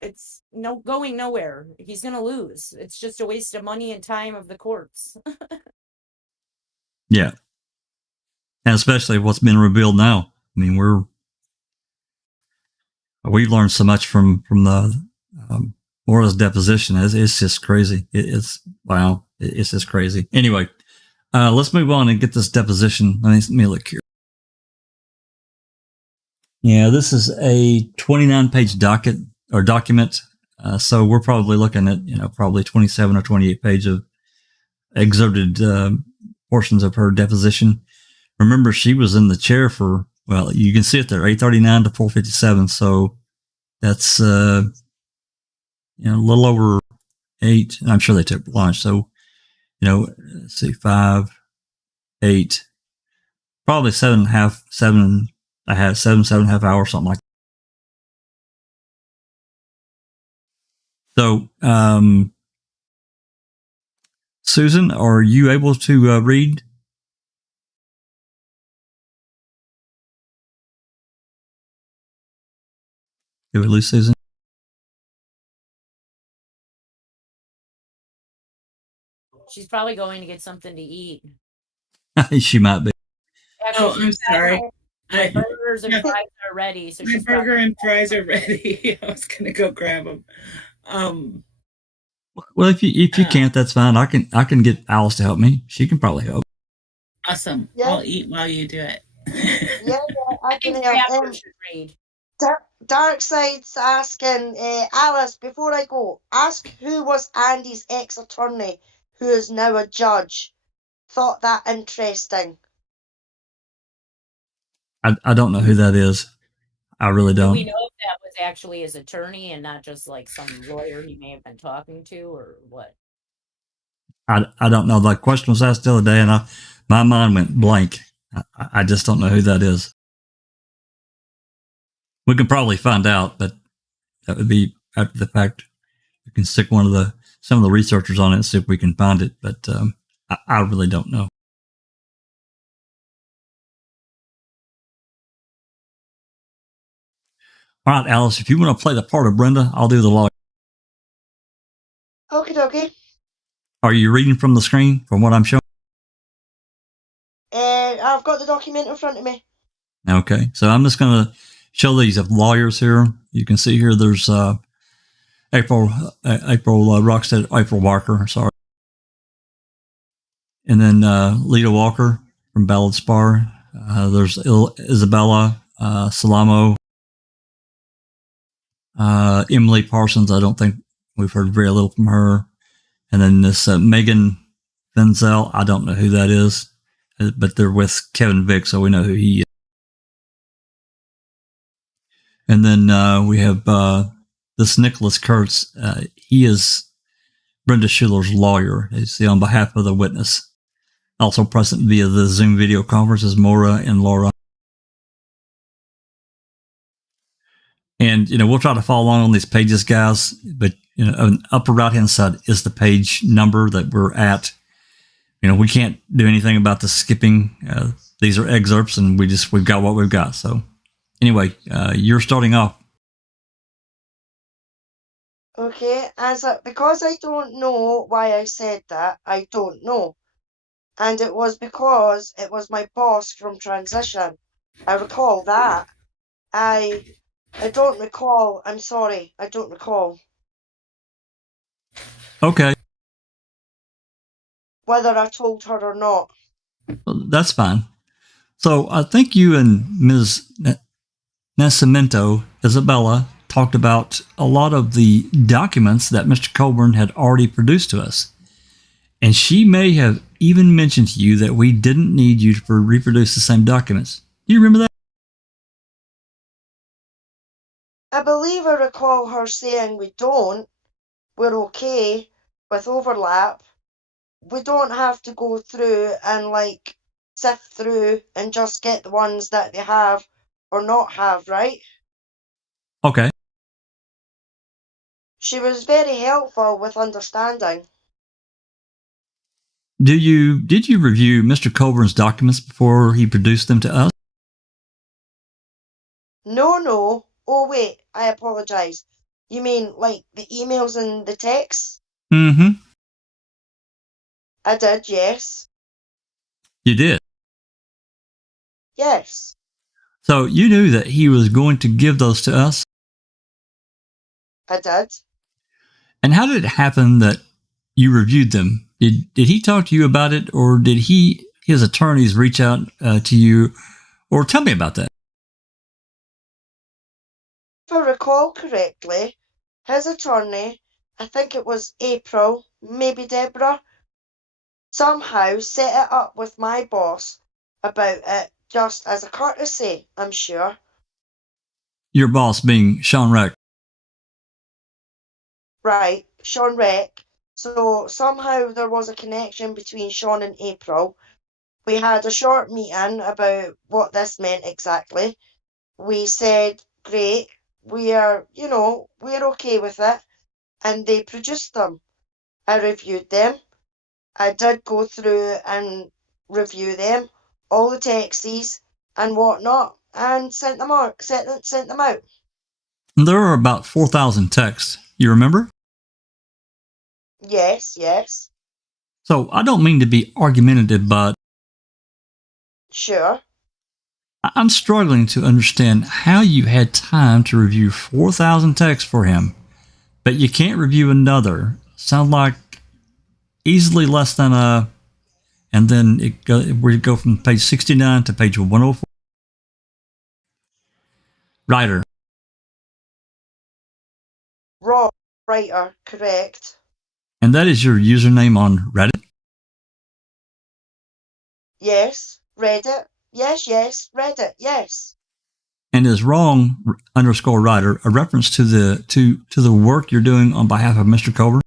It's going nowhere. He's going to lose. It's just a waste of money and time of the courts. Yeah. And especially what's been revealed now. I mean, we've learned so much from the Laura's deposition. It's just crazy. It's just crazy. Anyway, let's move on and get this deposition. Let me look here. Yeah, this is a 29-page document. So we're probably looking at, probably 27 or 28 pages of excerpted portions of her deposition. Remember, she was in the chair for, well, you can see it there, 8:39 to 4:57. So that's, a little over 8. And I'm sure they took lunch. So, let's see, 5, 8, probably 7.5 hours, something like that. So, Susan, are you able to read? Did we lose Susan? She's probably going to get something to eat. She might be. Actually, I'm sorry. My burgers and fries are ready. So my burger and fries are ready. I was going to go grab them. Well, if you can't, that's fine. I can get Alice to help me. She can probably help. Awesome. Yeah. I'll eat while you do it. yeah, I can help. Darkside's asking, Alice, before I go, ask who was Andy's ex-attorney, who is now a judge. Thought that interesting. I don't know who that is. I really don't. Do we know if that was actually his attorney and not just like some lawyer he may have been talking to, or what? I don't know. The question was asked the other day, and my mind went blank. I just don't know who that is. We can probably find out, but that would be after the fact. We can stick some of the researchers on it and see if we can find it, but I really don't know. All right, Alice, if you want to play the part of Brenda, I'll do the lawyer. Okie dokie. Are you reading from the screen from what I'm showing? I've got the document in front of me. Okay, so I'm just going to show these of lawyers here. You can see here there's April Rockstead, April Walker, sorry. And then Lita Walker from Ballad Spar. There's Isabella Salamo. Emily Parsons, I don't think we've heard very little from her. And then this Megan Fenzel, I don't know who that is, but they're with Kevin Vick, so we know who he is. And then we have this Nicholas Kurtz. He is Brenda Schuller's lawyer. He's on behalf of the witness. Also present via the Zoom video conference is Maura and Laura. And, we'll try to follow along on these pages, guys. But, on the upper right-hand side is the page number that we're at. We can't do anything about the skipping. These are excerpts, and we've got what we've got. So, anyway, you're starting off. Okay, because I don't know why I said that, I don't know. And it was because it was my boss from transition. I recall that. I don't recall. I'm sorry. I don't recall. Okay. Whether I told her or not. That's fine. So I think you and Ms. Nascimento, Isabella, talked about a lot of the documents that Mr. Colborn had already produced to us. And she may have even mentioned to you that we didn't need you to reproduce the same documents. Do you remember that? I believe I recall her saying we're okay with overlap. We don't have to go through and sift through and just get the ones that they have or not have, right? Okay. She was very helpful with understanding. Did you review Mr. Colborn's documents before he produced them to us? No. Oh, wait, I apologize. You mean the emails and the texts? Mm-hmm. I did, yes. You did? Yes. So you knew that he was going to give those to us? I did. And how did it happen that you reviewed them? Did he talk to you about it, or did his attorneys reach out to you? Or tell me about that. If I recall correctly, his attorney, I think it was April, maybe Deborah, somehow set it up with my boss about it just as a courtesy, I'm sure. Your boss being Sean Reck. Right, Sean Reck. So somehow there was a connection between Sean and April. We had a short meeting about what this meant exactly. We said, great, we're okay with it. And they produced them. I reviewed them. I did go through and review them, all the texts and whatnot, and sent them out. There are about 4,000 texts. You remember? Yes. So I don't mean to be argumentative, but sure. I'm struggling to understand how you had time to review 4,000 texts for him, but you can't review another. Sound like easily less than and then we go from page 69 to page 104. Writer. Raw writer, correct. And that is your username on Reddit? Yes, Reddit. Yes, Reddit, yes. And is wrong_writer a reference to the work you're doing on behalf of Mr. Colborn?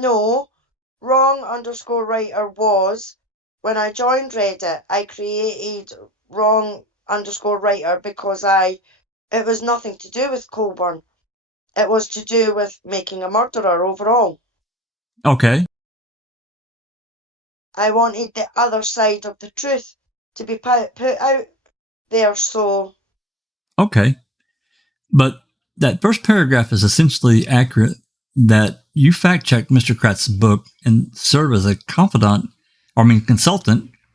No, wrong_writer was, when I joined Reddit, I created wrong_writer because it was nothing to do with Colborn. It was to do with making a murderer overall. Okay. I wanted the other side of the truth to be put out there, so... Okay. But that first paragraph is essentially accurate, that you fact-checked Mr. Kratz's book and served as a consultant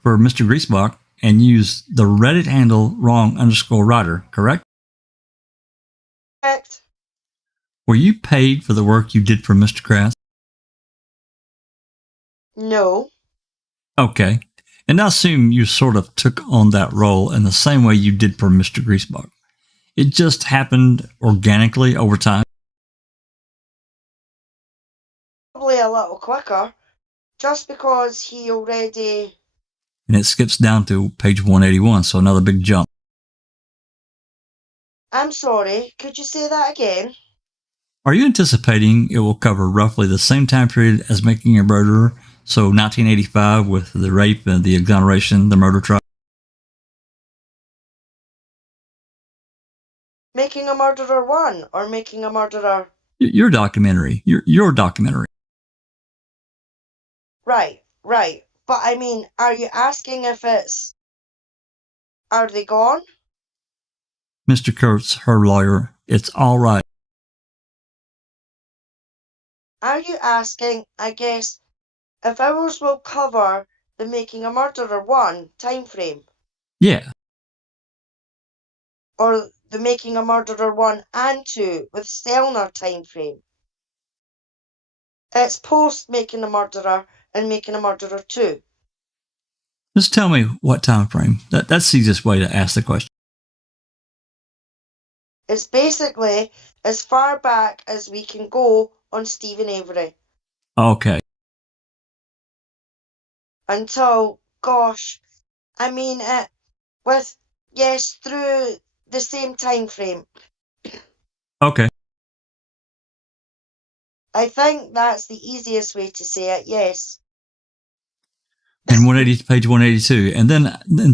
for Mr. Griesbach and used the Reddit handle wrong_writer, correct? Correct. Were you paid for the work you did for Mr. Kratz? No. Okay. And I assume you sort of took on that role in the same way you did for Mr. Griesbach. It just happened organically over time? Probably a little quicker, just because he already... And it skips down to page 181, so another big jump. I'm sorry, could you say that again? Are you anticipating it will cover roughly the same time period as Making a Murderer, so 1985 with the rape and the exoneration, the murder trial? Making a Murderer 1 or Making a Murderer... Your documentary. Your documentary. Right. But I mean, are you asking if it's... Are they gone? Mr. Kurtz, her lawyer, it's all right. Are you asking, I guess, if ours will cover the Making a Murderer 1 time frame? Yeah. Or the Making a Murderer 1 and 2 with Stelner time frame? It's post Making a Murderer and Making a Murderer 2. Just tell me what time frame. That's the easiest way to ask the question. It's basically as far back as we can go on Stephen Avery. Okay. Until, gosh, I mean, through the same time frame. Okay. I think that's the easiest way to say it, yes. And page 182. And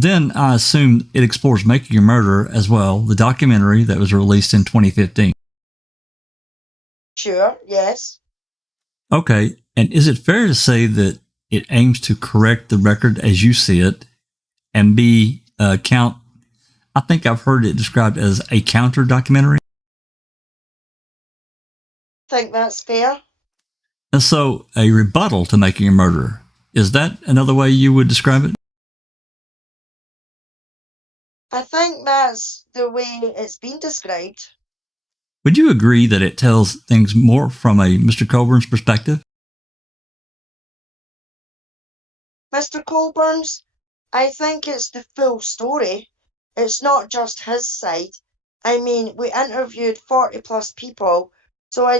then I assume it explores Making a Murderer as well, the documentary that was released in 2015. Sure, yes. Okay. And is it fair to say that it aims to correct the record as you see it and be I think I've heard it described as a counter documentary? I think that's fair. And so a rebuttal to Making a Murderer. Is that another way you would describe it? I think that's the way it's been described. Would you agree that it tells things more from a Mr. Colborn's perspective? Mr. Colborn's? I think it's the full story. It's not just his side. I mean, we interviewed 40 plus people, so I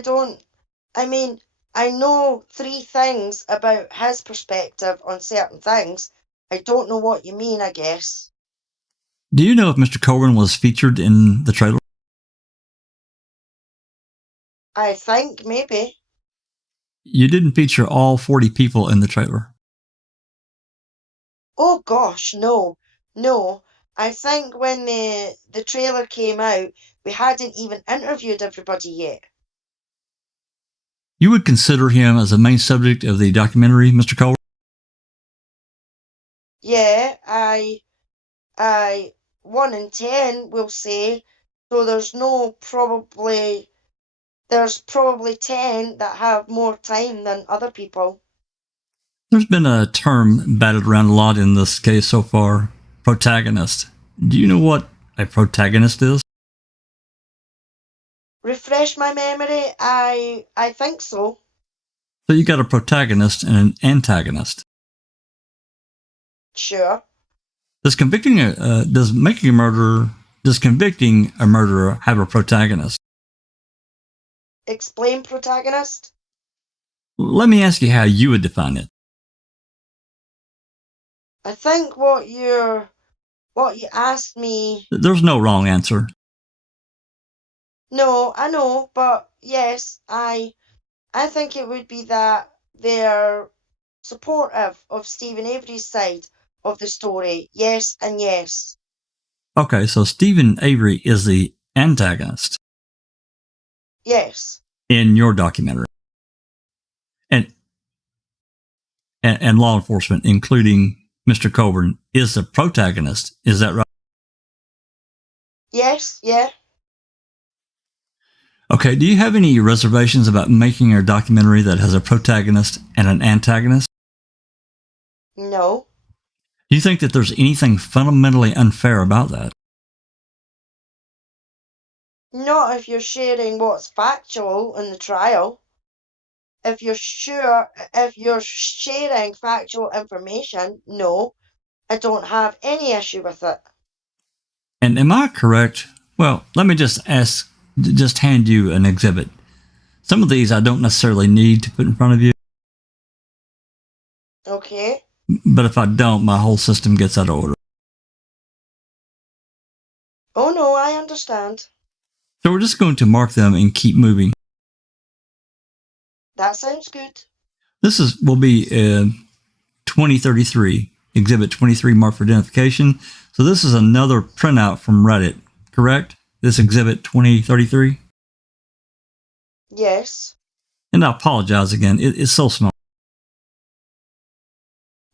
know 3 things about his perspective on certain things. I don't know what you mean, I guess. Do you know if Mr. Colborn was featured in the trailer? I think maybe. You didn't feature all 40 people in the trailer. Oh gosh, no. I think when the trailer came out, we hadn't even interviewed everybody yet. You would consider him as a main subject of the documentary, Mr. Colborn? Yeah, I 1 in 10 will say, so there's probably 10 that have more time than other people. There's been a term batted around a lot in this case so far, protagonist. Do you know what a protagonist is? Refresh my memory, I think so. So you got a protagonist and an antagonist. Sure. Does convicting a murderer have a protagonist? Explain protagonist? Let me ask you how you would define it. I think what you asked me... There's no wrong answer. No, I know, but yes, I think it would be that they're supportive of Stephen Avery's side of the story. Yes and yes. Okay, so Stephen Avery is the antagonist. Yes. In your documentary. And law enforcement, including Mr. Colborn, is the protagonist. Is that right? Yes, yeah. Okay, do you have any reservations about making a documentary that has a protagonist and an antagonist? No. Do you think that there's anything fundamentally unfair about that? Not if you're sharing what's factual in the trial. If you're sharing factual information, no, I don't have any issue with it. And am I correct? Well, let me just hand you an exhibit. Some of these I don't necessarily need to put in front of you. Okay. But if I don't, my whole system gets out of order. Oh no, I understand. So we're just going to mark them and keep moving. That sounds good. This will be 2033, Exhibit 23, marked for identification. So this is another printout from Reddit, correct? This Exhibit 2033? Yes. And I apologize again. It's so small.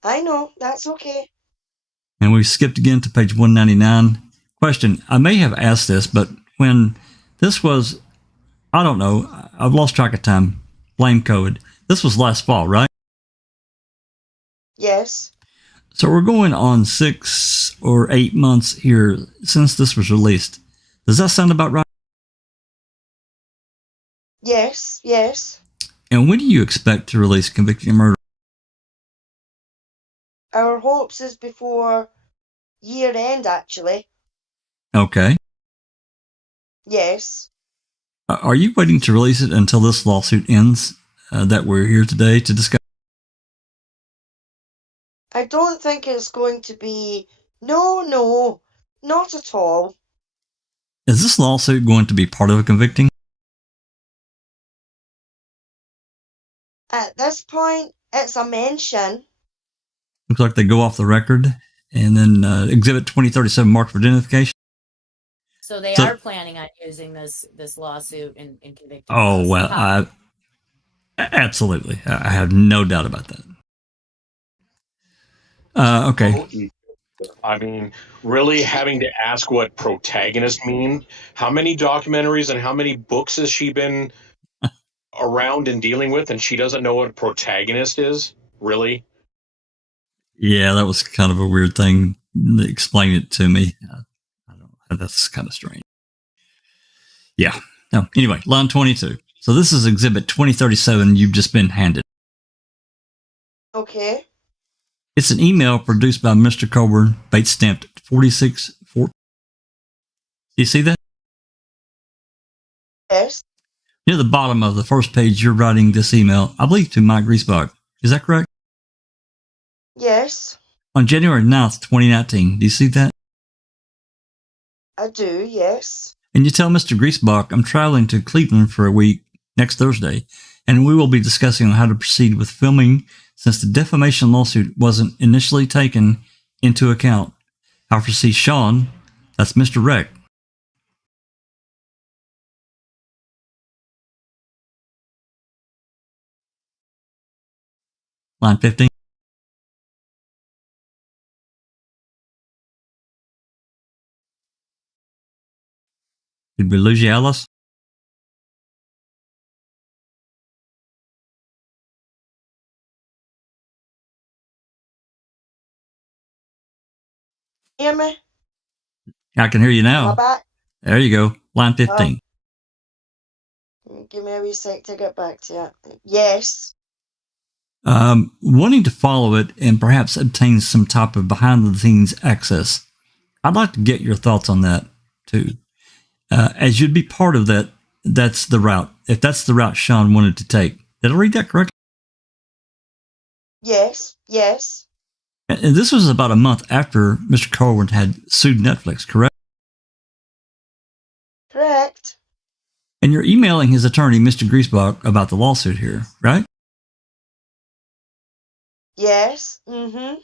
I know, that's okay. And we skipped again to page 199. Question, I may have asked this, but when this was, I don't know, I've lost track of time. Blame COVID. This was last fall, right? Yes. So we're going on 6 or 8 months here since this was released. Does that sound about right? Yes, yes. And when do you expect to release Convicting Murder? Our hopes is before year end, actually. Okay. Yes. Are you waiting to release it until this lawsuit ends that we're here today to discuss? I don't think it's going to be... No, not at all. Is this lawsuit going to be part of a convicting? At this point, it's a mention. Looks like they go off the record. And then Exhibit 2037, marked for identification. So they are planning on using this lawsuit in convicting. Oh, well, absolutely. I have no doubt about that. Okay. I mean, really having to ask what protagonist mean? How many documentaries and how many books has she been around and dealing with, and she doesn't know what a protagonist is? Really? Yeah, that was kind of a weird thing. Explain it to me. I don't know. That's kind of strange. Yeah. No. Anyway, line 22. So this is Exhibit 2037 you've just been handed. Okay. It's an email produced by Mr. Colborn, bait stamped 4614. Do you see that? Yes. Near the bottom of the first page, you're writing this email, I believe, to Mike Griesbach. Is that correct? Yes. On January 9th, 2019. Do you see that? I do, yes. And you tell Mr. Griesbach, I'm traveling to Cleveland for a week next Thursday, and we will be discussing how to proceed with filming since the defamation lawsuit wasn't initially taken into account. I'll foresee Sean, that's Mr. Reck. Line 15. Did we lose you, Alice? Hear me? I can hear you now. Am I back? There you go. Line 15. Give me a wee sec to get back to it. Yes. Wanting to follow it and perhaps obtain some type of behind-the-scenes access. I'd like to get your thoughts on that, too. As you'd be part of that, that's the route. If that's the route Sean wanted to take. Did I read that correctly? Yes, yes. And this was about a month after Mr. Colborn had sued Netflix, correct? Correct. And you're emailing his attorney, Mr. Griesbach, about the lawsuit here, right? Yes. Mm-hmm.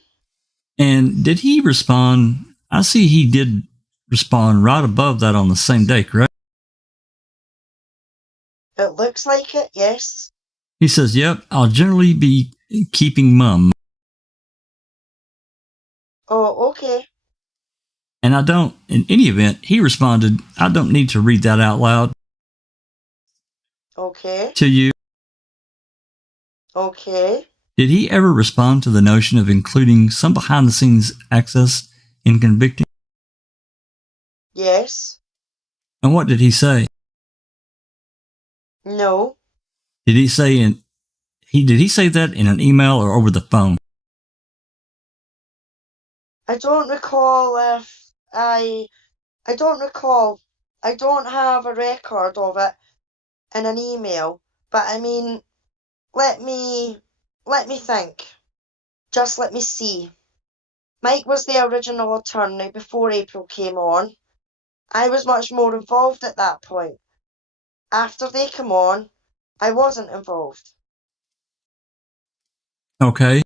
And did he respond? I see he did respond right above that on the same day, correct? It looks like it, yes. He says, yep, I'll generally be keeping mum. Oh, okay. And I don't, in any event, he responded, I don't need to read that out loud. Okay. To you. Okay. Did he ever respond to the notion of including some behind-the-scenes access in convicting? Yes. And what did he say? No. Did he say did he say that in an email or over the phone? I don't recall if I don't recall. I don't have a record of it in an email, but I mean, let me think. Just let me see. Mike was the original attorney before April came on. I was much more involved at that point. After they come on, I wasn't involved. Okay.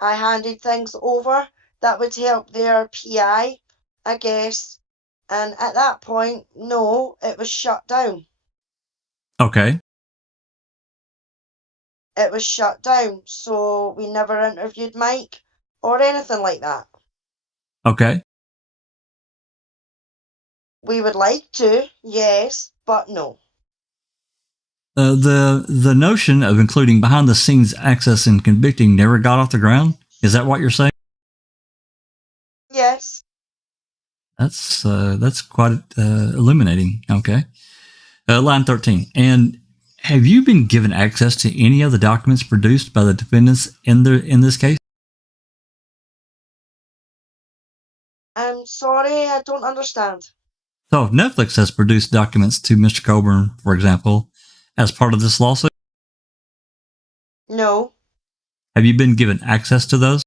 I handed things over that would help their PI, I guess. And at that point, no, it was shut down. Okay. It was shut down, so we never interviewed Mike or anything like that. Okay. We would like to, yes, but no. The notion of including behind-the-scenes access in convicting never got off the ground? Is that what you're saying? Yes. That's quite illuminating. Okay. Line 13. And have you been given access to any of the documents produced by the defendants in this case? I'm sorry, I don't understand. So if Netflix has produced documents to Mr. Colborn, for example, as part of this lawsuit? No. Have you been given access to those?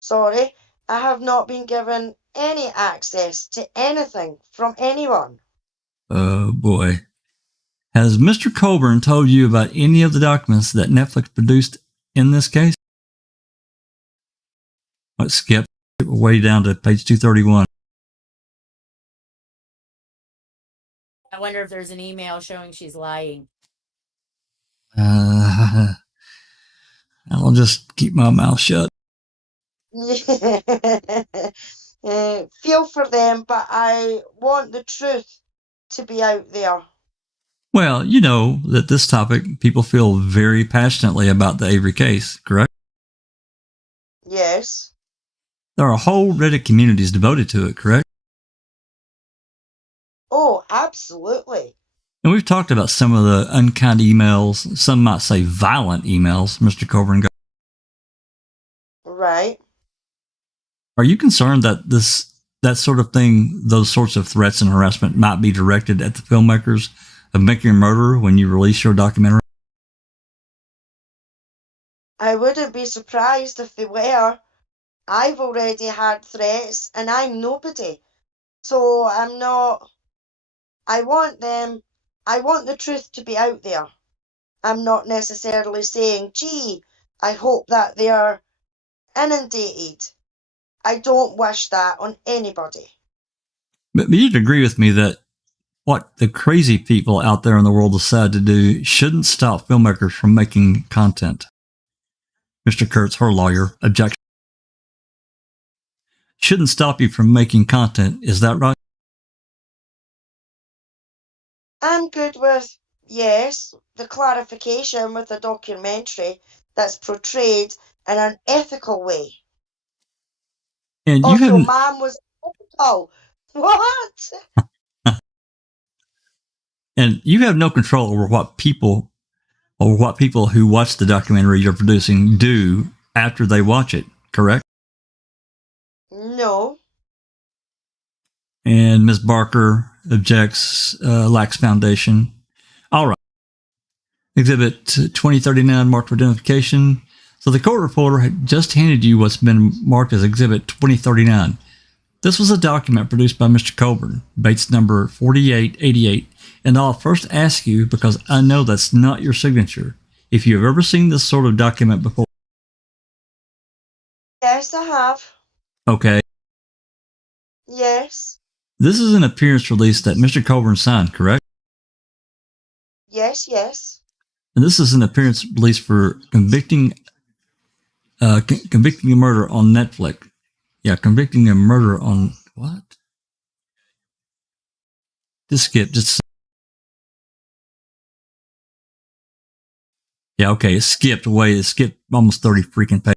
Sorry, I have not been given any access to anything from anyone. Oh boy. Has Mr. Colborn told you about any of the documents that Netflix produced in this case? Let's skip way down to page 231. I wonder if there's an email showing she's lying. I'll just keep my mouth shut. Feel for them, but I want the truth to be out there. Well, you know that this topic, people feel very passionately about the Avery case, correct? Yes. There are whole Reddit communities devoted to it, correct? Oh, absolutely. And we've talked about some of the unkind emails, some might say violent emails Mr. Colborn got. Right. Are you concerned that that sort of thing, those sorts of threats and harassment might be directed at the filmmakers of Making a Murderer when you release your documentary? I wouldn't be surprised if they were. I've already had threats and I'm nobody. So I'm not... I want the truth to be out there. I'm not necessarily saying, gee, I hope that they are inundated. I don't wish that on anybody. But you'd agree with me that what the crazy people out there in the world decide to do shouldn't stop filmmakers from making content. Mr. Kurtz, her lawyer, objects. Shouldn't stop you from making content, is that right? I'm good with, yes, the clarification with a documentary that's portrayed in an ethical way. And oh, so Mom was ethical. What? And you have no control over what people who watch the documentary you're producing do after they watch it, correct? No. And Ms. Barker objects, lacks foundation. All right. Exhibit 2039 marked for identification. So the court reporter had just handed you what's been marked as Exhibit 2039. This was a document produced by Mr. Colborn, Bates number 4888, And I'll first ask you, because I know that's not your signature, if you've ever seen this sort of document before. Yes, I have. Okay. Yes. This is an appearance release that Mr. Colborn signed, correct? Yes, yes. And this is an appearance release for convicting a murder on Netflix. Yeah, convicting a murder on what? Just skip. Yeah, okay. It skipped away. It skipped almost 30 freaking pages.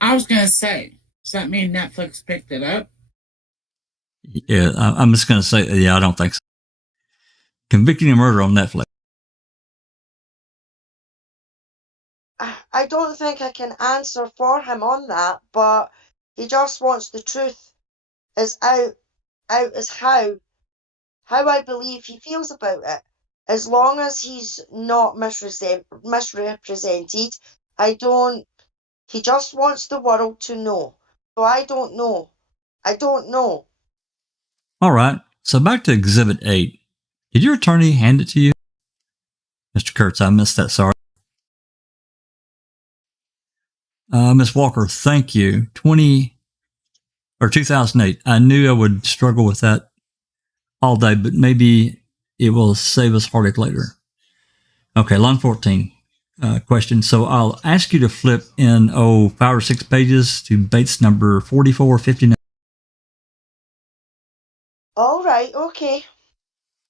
I was gonna say, does that mean Netflix picked it up? Yeah, I'm just gonna say, yeah, I don't think so. Convicting a murder on Netflix. I don't think I can answer for him on that, but he just wants the truth is out as how I believe he feels about it. As long as he's not misrepresented, he just wants the world to know. So I don't know. All right. So back to Exhibit 8. Did your attorney hand it to you? Mr. Kurtz, I missed that. Sorry. Ms. Walker, thank you. 2008. I knew I would struggle with that all day, but maybe it will save us heartache later. Okay, line 14. Question. So I'll ask you to flip in 5 or 6 pages to Bates number 4459. All right, okay.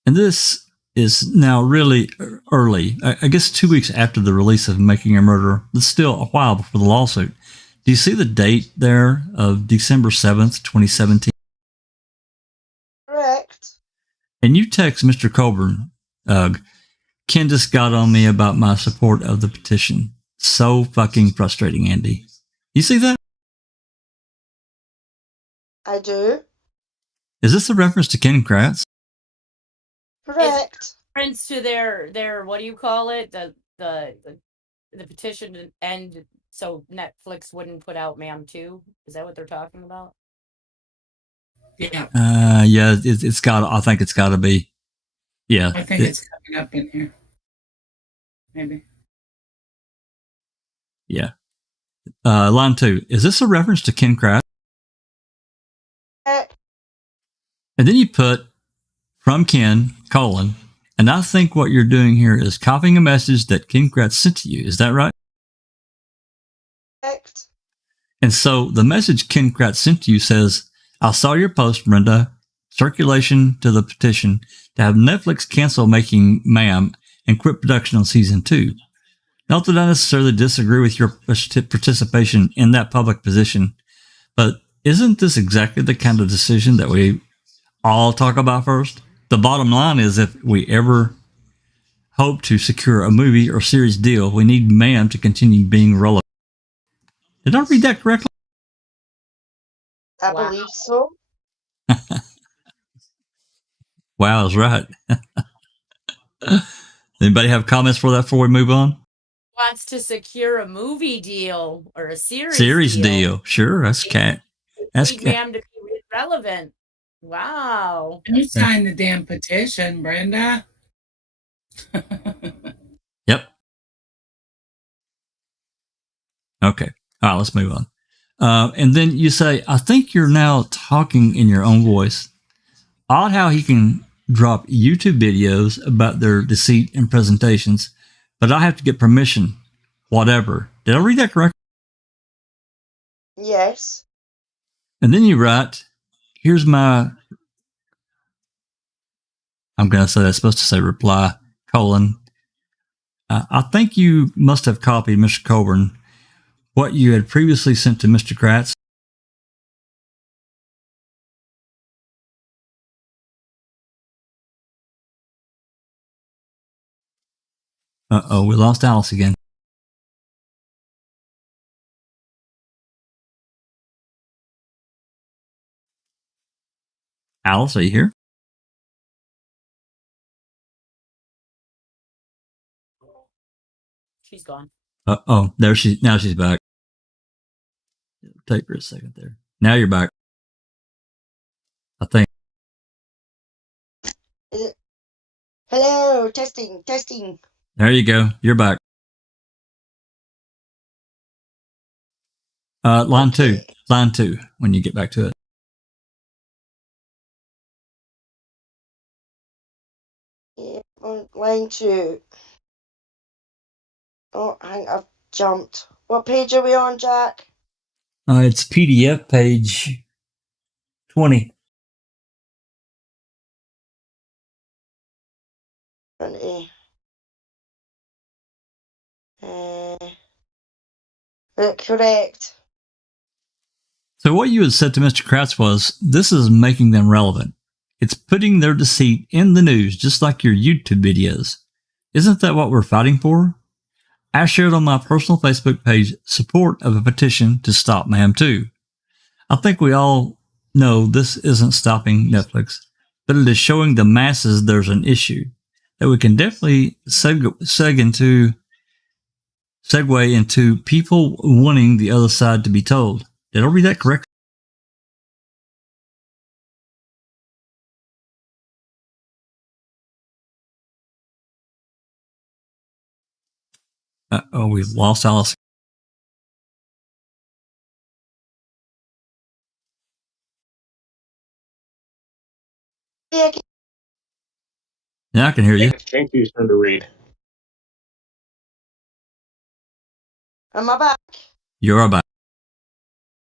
And this is now really early. I guess 2 weeks after the release of Making a Murderer, but still a while before the lawsuit. Do you see the date there of December 7th, 2017? Correct. And you text Mr. Colborn, Ken just got on me about my support of the petition. So fucking frustrating, Andy. You see that? I do. Is this a reference to Ken Kratz? Correct. Reference to their what do you call it? The petition to end so Netflix wouldn't put out Ma'am 2? Is that what they're talking about? Yeah. Yeah, it's got. I think it's got to be. Yeah. I think it's coming up in here. Maybe. Yeah. Line 2. Is this a reference to Ken Kratz? And then you put from Ken, : and I think what you're doing here is copying a message that Ken Kratz sent to you. Is that right? Correct. And so the message Ken Kratz sent to you says, I saw your post, Brenda. Circulation to the petition to have Netflix cancel Making Ma'am and quit production on season 2. Not that I necessarily disagree with your participation in that public position, but isn't this exactly the kind of decision that we all talk about first? The bottom line is if we ever hope to secure a movie or series deal, we need Ma'am to continue being relevant. Did I read that correctly? I believe so. Wow, I was right. Anybody have comments for that before we move on? Wants to secure a movie deal or a series deal. Sure, that's cat. That's Ma'am to be relevant. Wow. You signed the damn petition, Brenda. Yep. Okay. All right, let's move on. And then you say, I think you're now talking in your own voice. Odd how he can drop YouTube videos about their deceit and presentations, but I have to get permission. Whatever. Did I read that correctly? Yes. And then you write, here's my, I'm going to say that's supposed to say reply, : I think you must have copied Mr. Colborn what you had previously sent to Mr. Kratz. Uh-oh, we lost Alice again. Alice, are you here? She's gone. Oh, now she's back. Take her a second there. Now you're back. I think. Hello, testing, testing. There you go. You're back. Line Okay. Line 2, when you get back to it. Yeah, on line 2. Oh, I've jumped. What page are we on, Jack? It's PDF page 20. 20. Correct. So what you had said to Mr. Kratz was, this is making them relevant. It's putting their deceit in the news, just like your YouTube videos. Isn't that what we're fighting for? I shared on my personal Facebook page support of a petition to stop Ma'am 2. I think we all know this isn't stopping Netflix, but it is showing the masses there's an issue that we can definitely segue into people wanting the other side to be told. Did I read that correctly? We've lost Alice. Yeah, I can hear you. It's Pinky's turn to read. am I back? You're back.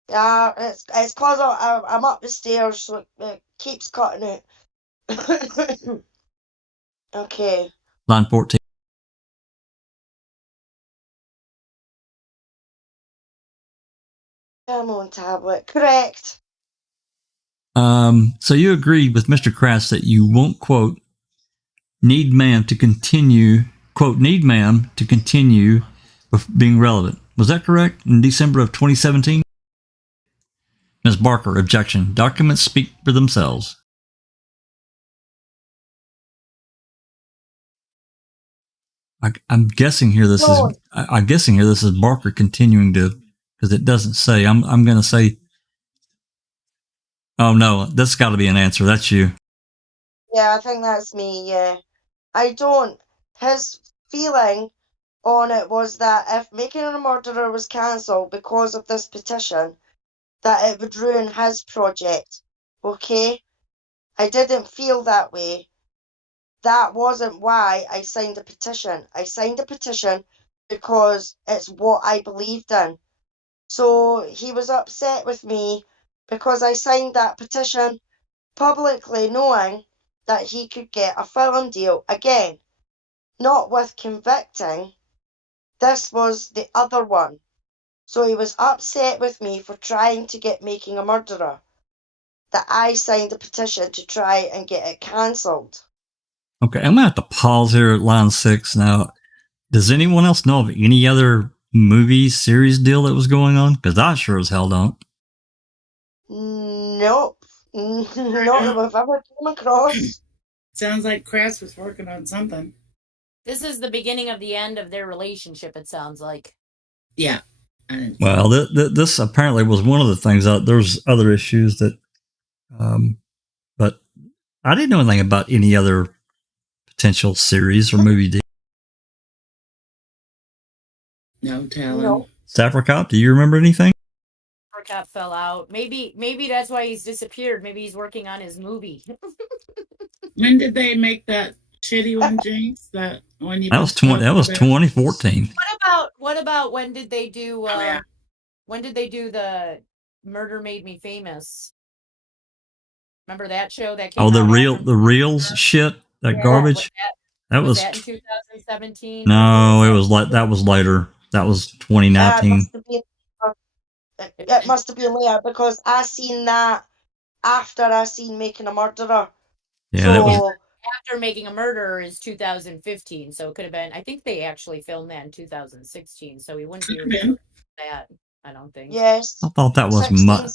It's cause I'm up the stairs, so it keeps cutting it. Okay. Line 14. Come on, tablet. Correct. So you agree with Mr. Kratz that you won't, quote, need ma'am to continue with being relevant. Was that correct? In December of 2017? Ms. Barker, objection. Documents speak for themselves. I'm guessing here this is Barker continuing to, because it doesn't say. I'm going to say. Oh no, that's got to be an answer. That's you. Yeah, I think that's me. Yeah, I don't. His feeling on it was that if Making a Murderer was cancelled because of this petition, that it would ruin his project. Okay, I didn't feel that way. That wasn't why I signed a petition. I signed a petition because it's what I believed in. So he was upset with me because I signed that petition publicly knowing that he could get a film deal again. Not with convicting. This was the other one. So he was upset with me for trying to get Making a Murderer. That I signed a petition to try and get it cancelled. Okay, I'm going to have to pause here at line 6 now. Does anyone else know of any other movie series deal that was going on? Because I sure as hell don't. Nope. Not that we've ever come across. Sounds like Kratz was working on something. This is the beginning of the end of their relationship, it sounds like. Yeah. Well, this apparently was one of the things. There's other issues that, but I didn't know anything about any other potential series or movie deal. No telling. No. Saffricop, do you remember anything? Saffricop fell out. Maybe that's why he's disappeared. Maybe he's working on his movie. When did they make that shitty one, James? That when you That was 2014. What about when did they do when did they do the Murder Made Me Famous? Remember that show that came out? The reels shit, that garbage. That was that in 2017? No, that was later. That was 2019. It must have been later because I seen that after I seen Making a Murderer. Yeah, so, that was after Making a Murderer is 2015, so it could have been. I think they actually filmed that in 2016, so he wouldn't be that. I don't think. Yes. I thought that was much.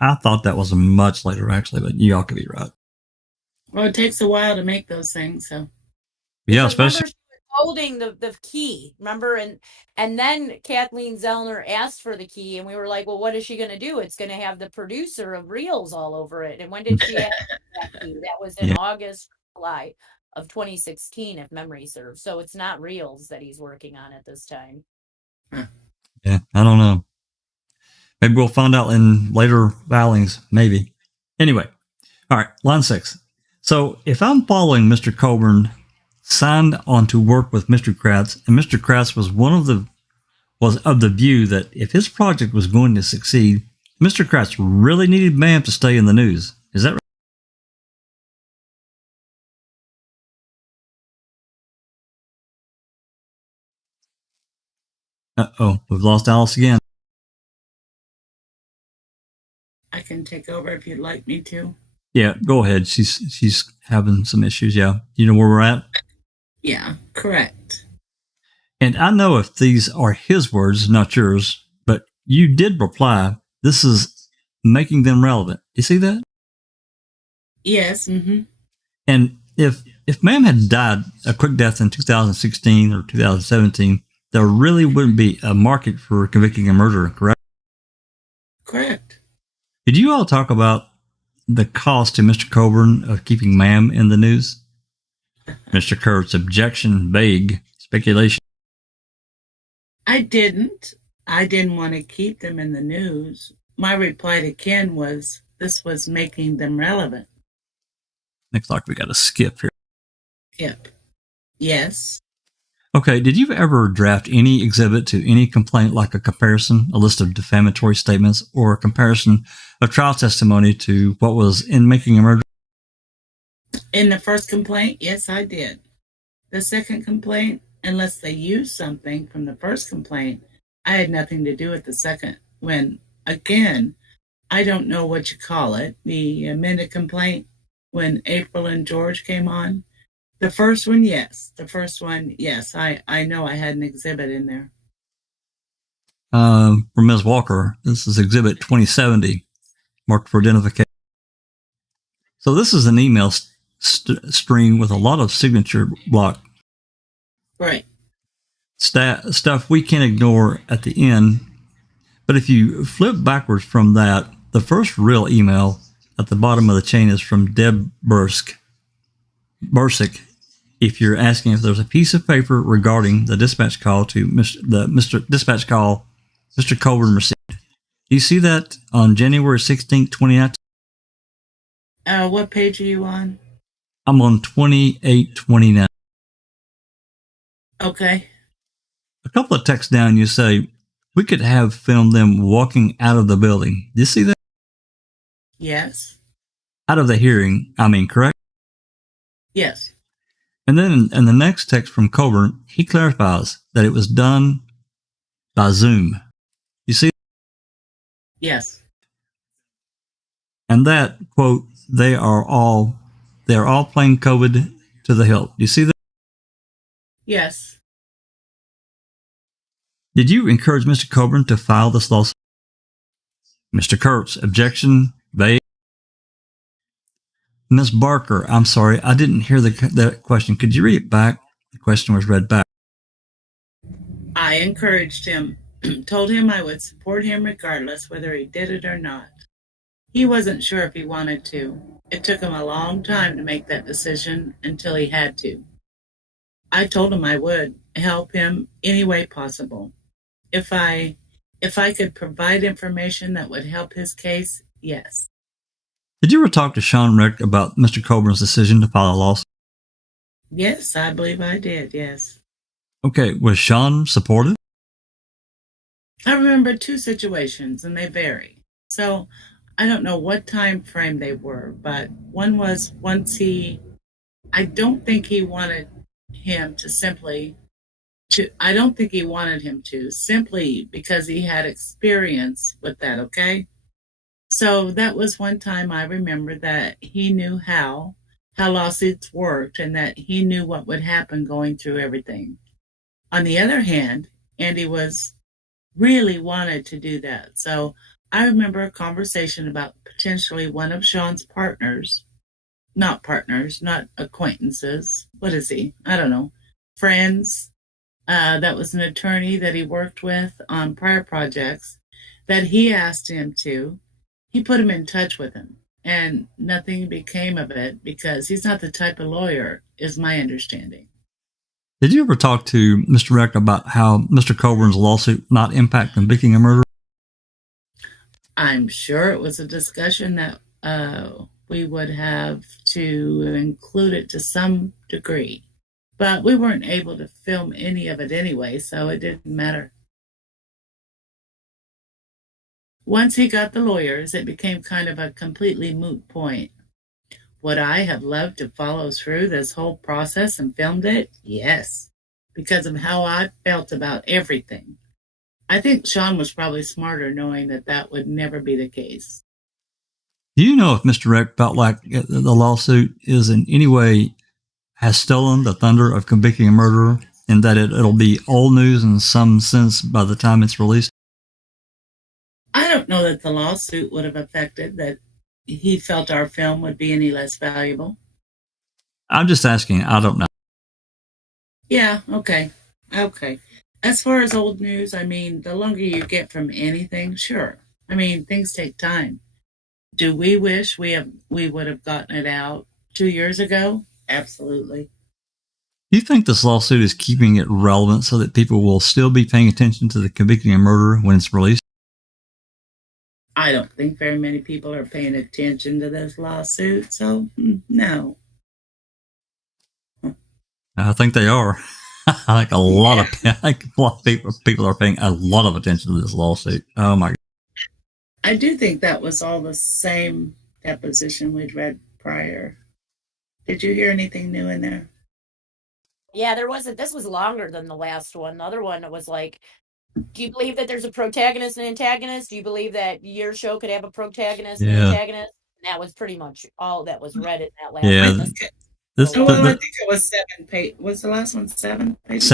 I thought that was much later, actually, but y'all could be right. Well, it takes a while to make those things, so. Yeah, especially holding the key, remember, and then Kathleen Zellner asked for the key, and we were like, well, what is she going to do? It's going to have the producer of Reels all over it. And when did she ask that key? That was in August, July of 2016, if memory serves. So it's not reels that he's working on at this time. Yeah, I don't know. Maybe we'll find out in later filings, maybe. Anyway, all right, line 6. So if I'm following Mr. Colborn signed on to work with Mr. Kratz, and Mr. Kratz was of the view that if his project was going to succeed, Mr. Kratz really needed MAM to stay in the news. Is that right? Uh-oh, we've lost Alice again. I can take over if you'd like me to. Yeah, go ahead. She's having some issues. Yeah, you know where we're at? Yeah, correct. And I know if these are his words, not yours, but you did reply, this is making them relevant. You see that? Yes. Mm-hmm. And if Ma'am had died a quick death in 2016 or 2017, there really wouldn't be a market for convicting a murderer, correct? Correct. Did you all talk about the cost to Mr. Colborn of keeping Ma'am in the news? Mr. Kurtz, objection, vague, speculation. I didn't want to keep them in the news. My reply to Ken was, this was making them relevant. Looks like we got to skip here. Yep. Yes. Okay, did you ever draft any exhibit to any complaint, like a comparison, a list of defamatory statements, or a comparison of trial testimony to what was in making a murder? In the first complaint, yes, I did. The second complaint, unless they used something from the first complaint, I had nothing to do with the second. When, again, I don't know what you call it, the amended complaint, when April and George came on. The first one, yes. I know I had an exhibit in there. From Ms. Walker, this is Exhibit 2070, marked for identification. So this is an email string with a lot of signature block. Right. Stuff we can't ignore at the end. But if you flip backwards from that, the first real email at the bottom of the chain is from Deb Bursick. If you're asking if there's a piece of paper regarding the dispatch call to Mr. Dispatch call Mr. Colborn received. Do you see that on January 16th, 2019? What page are you on? I'm on 2829. Okay. A couple of texts down, you say, we could have filmed them walking out of the building. Do you see that? Yes. Out of the hearing, I mean, correct? Yes. And then in the next text from Colborn, he clarifies that it was done by Zoom. You see? Yes. And that, quote, they are all playing COVID to the hilt. Do you see that? Yes. Did you encourage Mr. Colborn to file this lawsuit? Mr. Kurtz, objection, vague. Ms. Barker, I'm sorry, I didn't hear the question. Could you read it back? The question was read back. I encouraged him, told him I would support him regardless whether he did it or not. He wasn't sure if he wanted to. It took him a long time to make that decision until he had to. I told him I would help him any way possible. If I could provide information that would help his case, yes. Did you ever talk to Sean Rick about Mr. Colborn's decision to file a lawsuit? Yes, I believe I did, yes. Okay, was Sean supportive? I remember two situations, and they vary. So I don't know what time frame they were, but one was I don't think he wanted him to simply because he had experience with that, okay? So that was one time I remember that he knew how lawsuits worked and that he knew what would happen going through everything. On the other hand, Andy really wanted to do that. So I remember a conversation about potentially one of Sean's not acquaintances. What is he? I don't know. Friends. That was an attorney that he worked with on prior projects that he asked him to. He put him in touch with him. and nothing became of it because he's not the type of lawyer, is my understanding. Did you ever talk to Mr. Reck about how Mr. Colborn's lawsuit not impact convicting a murderer? I'm sure it was a discussion that we would have to include it to some degree. But we weren't able to film any of it anyway, so it didn't matter. Once he got the lawyers, it became kind of a completely moot point. Would I have loved to follow through this whole process and filmed it? Yes, because of how I felt about everything. I think Sean was probably smarter knowing that that would never be the case. Do you know if Mr. Reck felt like the lawsuit is in any way has stolen the thunder of convicting a murderer and that it'll be old news in some sense by the time it's released? I don't know that the lawsuit would have affected that he felt our film would be any less valuable. I'm just asking. I don't know. Yeah, okay. As far as old news, I mean, the longer you get from anything, sure. I mean, things take time. Do we wish we would have gotten it out 2 years ago? Absolutely. Do you think this lawsuit is keeping it relevant so that people will still be paying attention to the convicting a murderer when it's released? I don't think very many people are paying attention to this lawsuit, so no. I think they are. I think a lot of people are paying a lot of attention to this lawsuit. Oh my God. I do think that was all the same deposition we'd read prior. Did you hear anything new in there? Yeah, there wasn't. This was longer than the last one. The other one was like, do you believe that there's a protagonist and antagonist? Do you believe that your show could have a protagonist and antagonist? And that was pretty much all that was read in that last one. I think it was 7 pages. Was the last one 7 pages?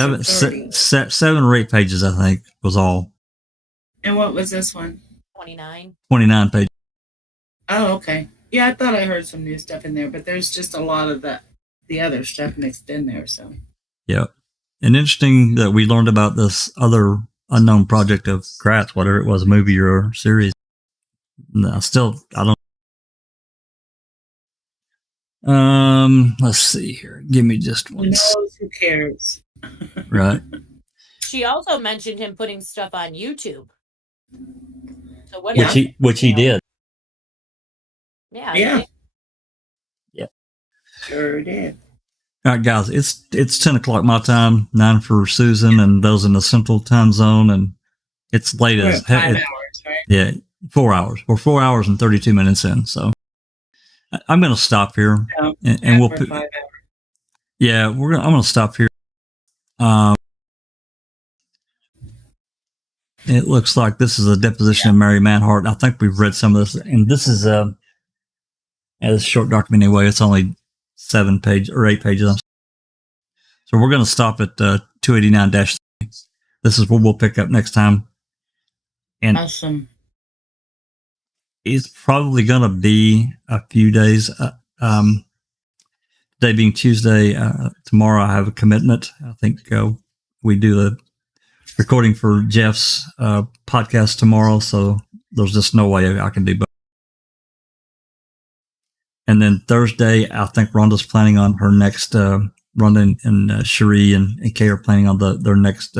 7 or 8 pages, I think, was all. And what was this one? 29. 29 pages. Oh, okay. Yeah, I thought I heard some new stuff in there, but there's just a lot of the other stuff mixed in there. So. Yeah, and interesting that we learned about this other unknown project of Kratz, whatever it was, a movie or series. No, I don't. Let's see here. Give me just one. Who knows? Who cares? Right. She also mentioned him putting stuff on YouTube. So what? Which he did. Yeah. Yeah. Sure did. All right, guys. It's 10 o'clock my time, 9 for Susan and those in the Central Time Zone, and it's late as 5 hours, right? Yeah, 4 hours. We're 4 hours and 32 minutes in, so I'm going to stop here, and we'll. 5 hours. Yeah, I'm going to stop here. It looks like this is a deposition of Mary Manhart. I think we've read some of this, and this is a short document anyway. It's only 7 pages or 8 pages. So we're going to stop at 289-3. This is what we'll pick up next time. And awesome. It's probably going to be a few days. Today being Tuesday, tomorrow I have a commitment. I think we do the recording for Jeff's podcast tomorrow, so there's just no way I can do both. And then Thursday, I think Rhonda's planning on her next. Rhonda and Cherie and Kay are planning on their next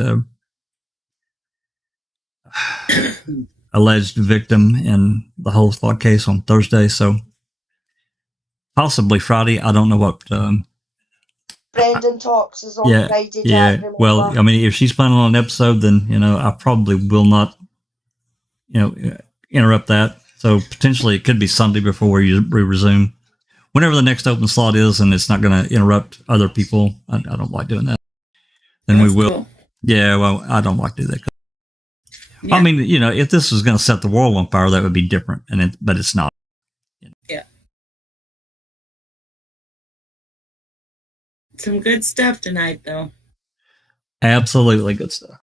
alleged victim in the whole thought case on Thursday. So possibly Friday. I don't know what. Brendan talks is on Friday. Yeah. Well, I mean, if she's planning on an episode, then I probably will not. Interrupt that. So potentially it could be Sunday before we resume. Whenever the next open slot is, and it's not going to interrupt other people, I don't like doing that. Then we will. Cool. Yeah, well, I don't like to do that. Yeah. I mean, if this was going to set the world on fire, that would be different, but it's not. Yeah. Some good stuff tonight, though. Absolutely good stuff.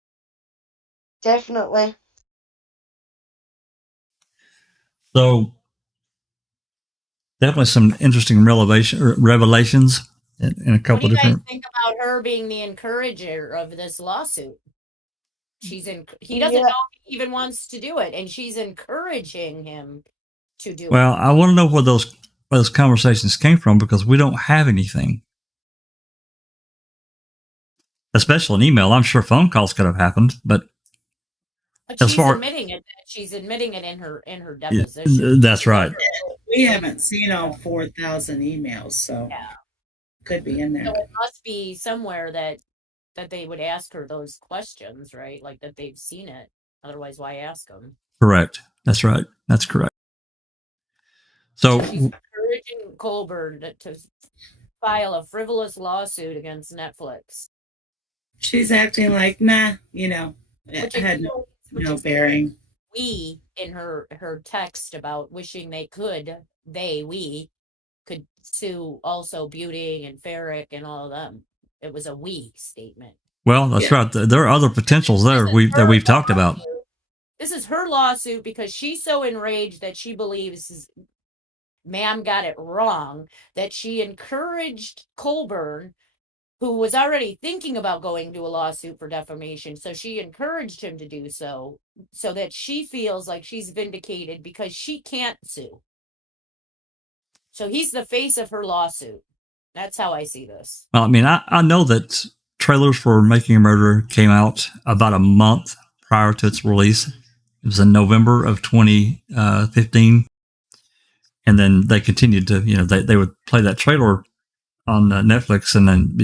Definitely. So, definitely some interesting revelations in a couple of different. What do you guys think about her being the encourager of this lawsuit? He doesn't know if he even wants to do it, and she's encouraging him to do. Well, I want to know where those conversations came from, because we don't have anything. Especially an email. I'm sure phone calls could have happened, but she's admitting it. She's admitting it in her deposition. That's right. We haven't seen all 4,000 emails, so could be in there. So it must be somewhere that they would ask her those questions, right? Like that they've seen it. Otherwise, why ask them? Correct. That's right. That's correct. So she's encouraging Colborn to file a frivolous lawsuit against Netflix. She's acting like, nah, it had no bearing. We, in her text about wishing we could sue also Buting and Farrick and all of them. It was a we statement. Well, that's right. There are other potentials there that we've talked about. This is her lawsuit because she's so enraged that she believes ma'am got it wrong, that she encouraged Colborn, who was already thinking about going to a lawsuit for defamation. So she encouraged him to do so that she feels like she's vindicated because she can't sue. So he's the face of her lawsuit. That's how I see this. Well, I mean, I know that trailers for Making a Murderer came out about a month prior to its release. It was in November of 2015. And then they continued to, they would play that trailer on Netflix, and then,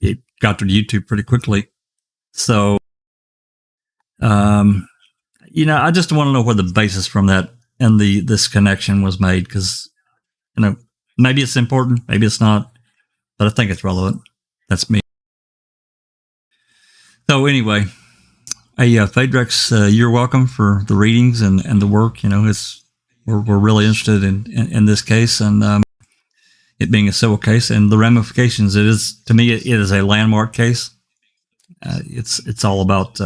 it got to YouTube pretty quickly. So, I just want to know where the basis from that and this connection was made, because, maybe it's important, maybe it's not, but I think it's relevant. That's me. So anyway, Phaedrex, you're welcome for the readings and the work. We're really interested in this case, and it being a civil case and the ramifications. It is, to me, it is a landmark case. It's all about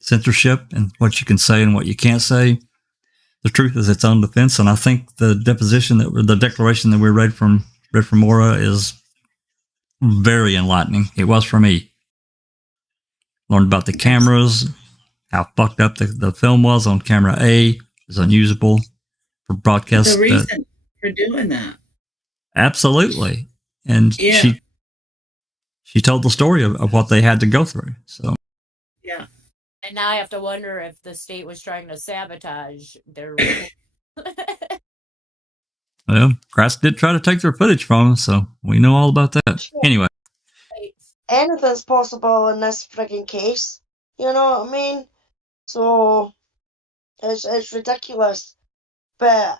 censorship and what you can say and what you can't say. The truth is its own defense, and I think the declaration that we read from Maura is very enlightening. It was for me. Learned about the cameras, how fucked up the film was on camera A. It was unusable for broadcast. The reason for doing that. Absolutely. And she told the story of what they had to go through. So yeah. And now I have to wonder if the state was trying to sabotage their well, Kratz did try to take their footage from them, so we know all about that. Anyway. Anything's possible in this frigging case. You know what I mean? So it's ridiculous. But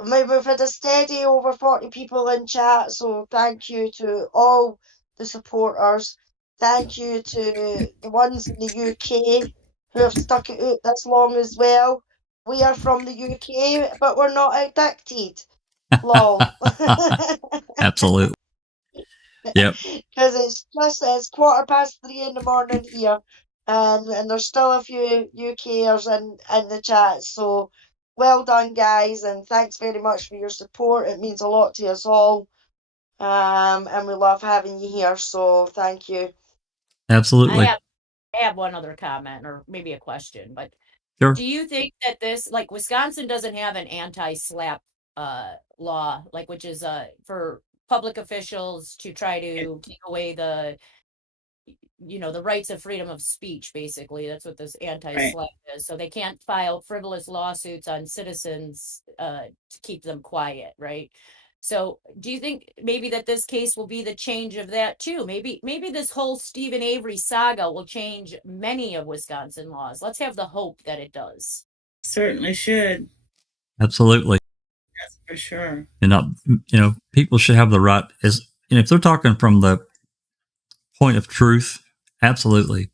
we've had a steady over 40 people in chat, so thank you to all the supporters. Thank you to the ones in the UK who have stuck it out this long as well. We are from the UK, but we're not addicted. Lol. Absolutely. Yep. Because it's 3:15 in the morning here, and there's still a few UKers in the chat. So well done, guys, and thanks very much for your support. It means a lot to us all, and we love having you here. So thank you. Absolutely. I have one other comment, or maybe a question, but sure. Do you think that this, like, Wisconsin doesn't have an anti-slap law, like, which is for public officials to try to take away the rights of freedom of speech, basically. That's what this anti-slap is. So they can't file frivolous lawsuits on citizens to keep them quiet, right? So do you think maybe that this case will be the change of that too? Maybe this whole Stephen Avery saga will change many of Wisconsin laws. Let's have the hope that it does. Certainly should. Absolutely. That's for sure. And people should have the right, if they're talking from the point of truth, absolutely.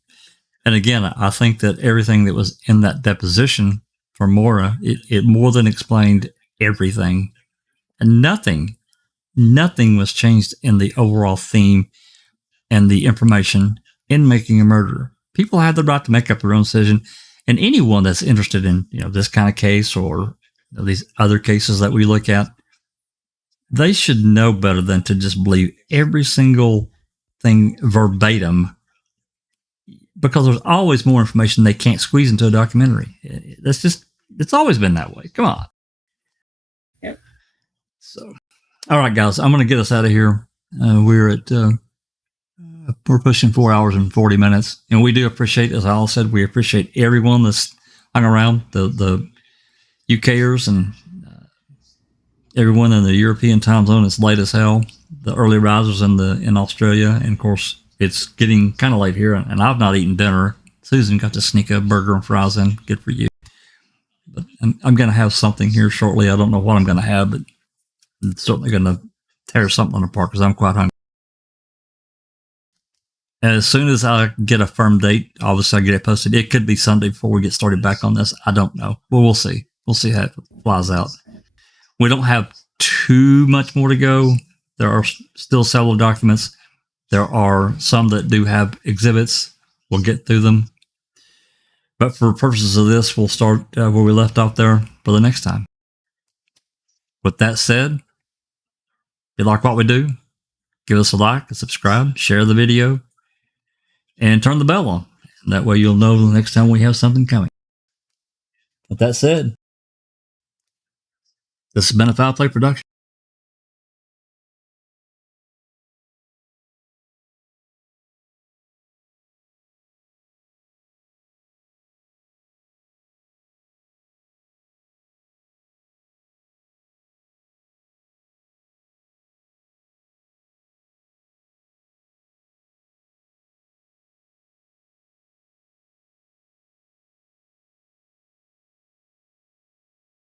And again, I think that everything that was in that deposition for Maura, it more than explained everything. And nothing was changed in the overall theme and the information in Making a Murderer. People have the right to make up their own decision. And anyone that's interested in, this kind of case or these other cases that we look at, they should know better than to just believe every single thing verbatim, because there's always more information they can't squeeze into a documentary. It's always been that way. Come on. So, all right, guys, I'm going to get us out of here. We're pushing 4 hours and 40 minutes, and we do appreciate, as Al said, we appreciate everyone that's hung around, the UKers and everyone in the European time zone. It's late as hell. The early risers in Australia, and of course, it's getting kind of late here, and I've not eaten dinner. Susan got to sneak a burger and fries in. Good for you. But I'm going to have something here shortly. I don't know what I'm going to have, but I'm certainly going to tear something apart because I'm quite hungry. As soon as I get a firm date, obviously I get it posted. It could be Sunday before we get started back on this. I don't know. Well, we'll see. We'll see how it flies out. We don't have too much more to go. There are still several documents. There are some that do have exhibits. We'll get through them. But for purposes of this, we'll start where we left off there for the next time. With that said, if you like what we do, give us a like, a subscribe, share the video, and turn the bell on. And that way you'll know the next time we have something coming. With that said, this has been a Foul Play production.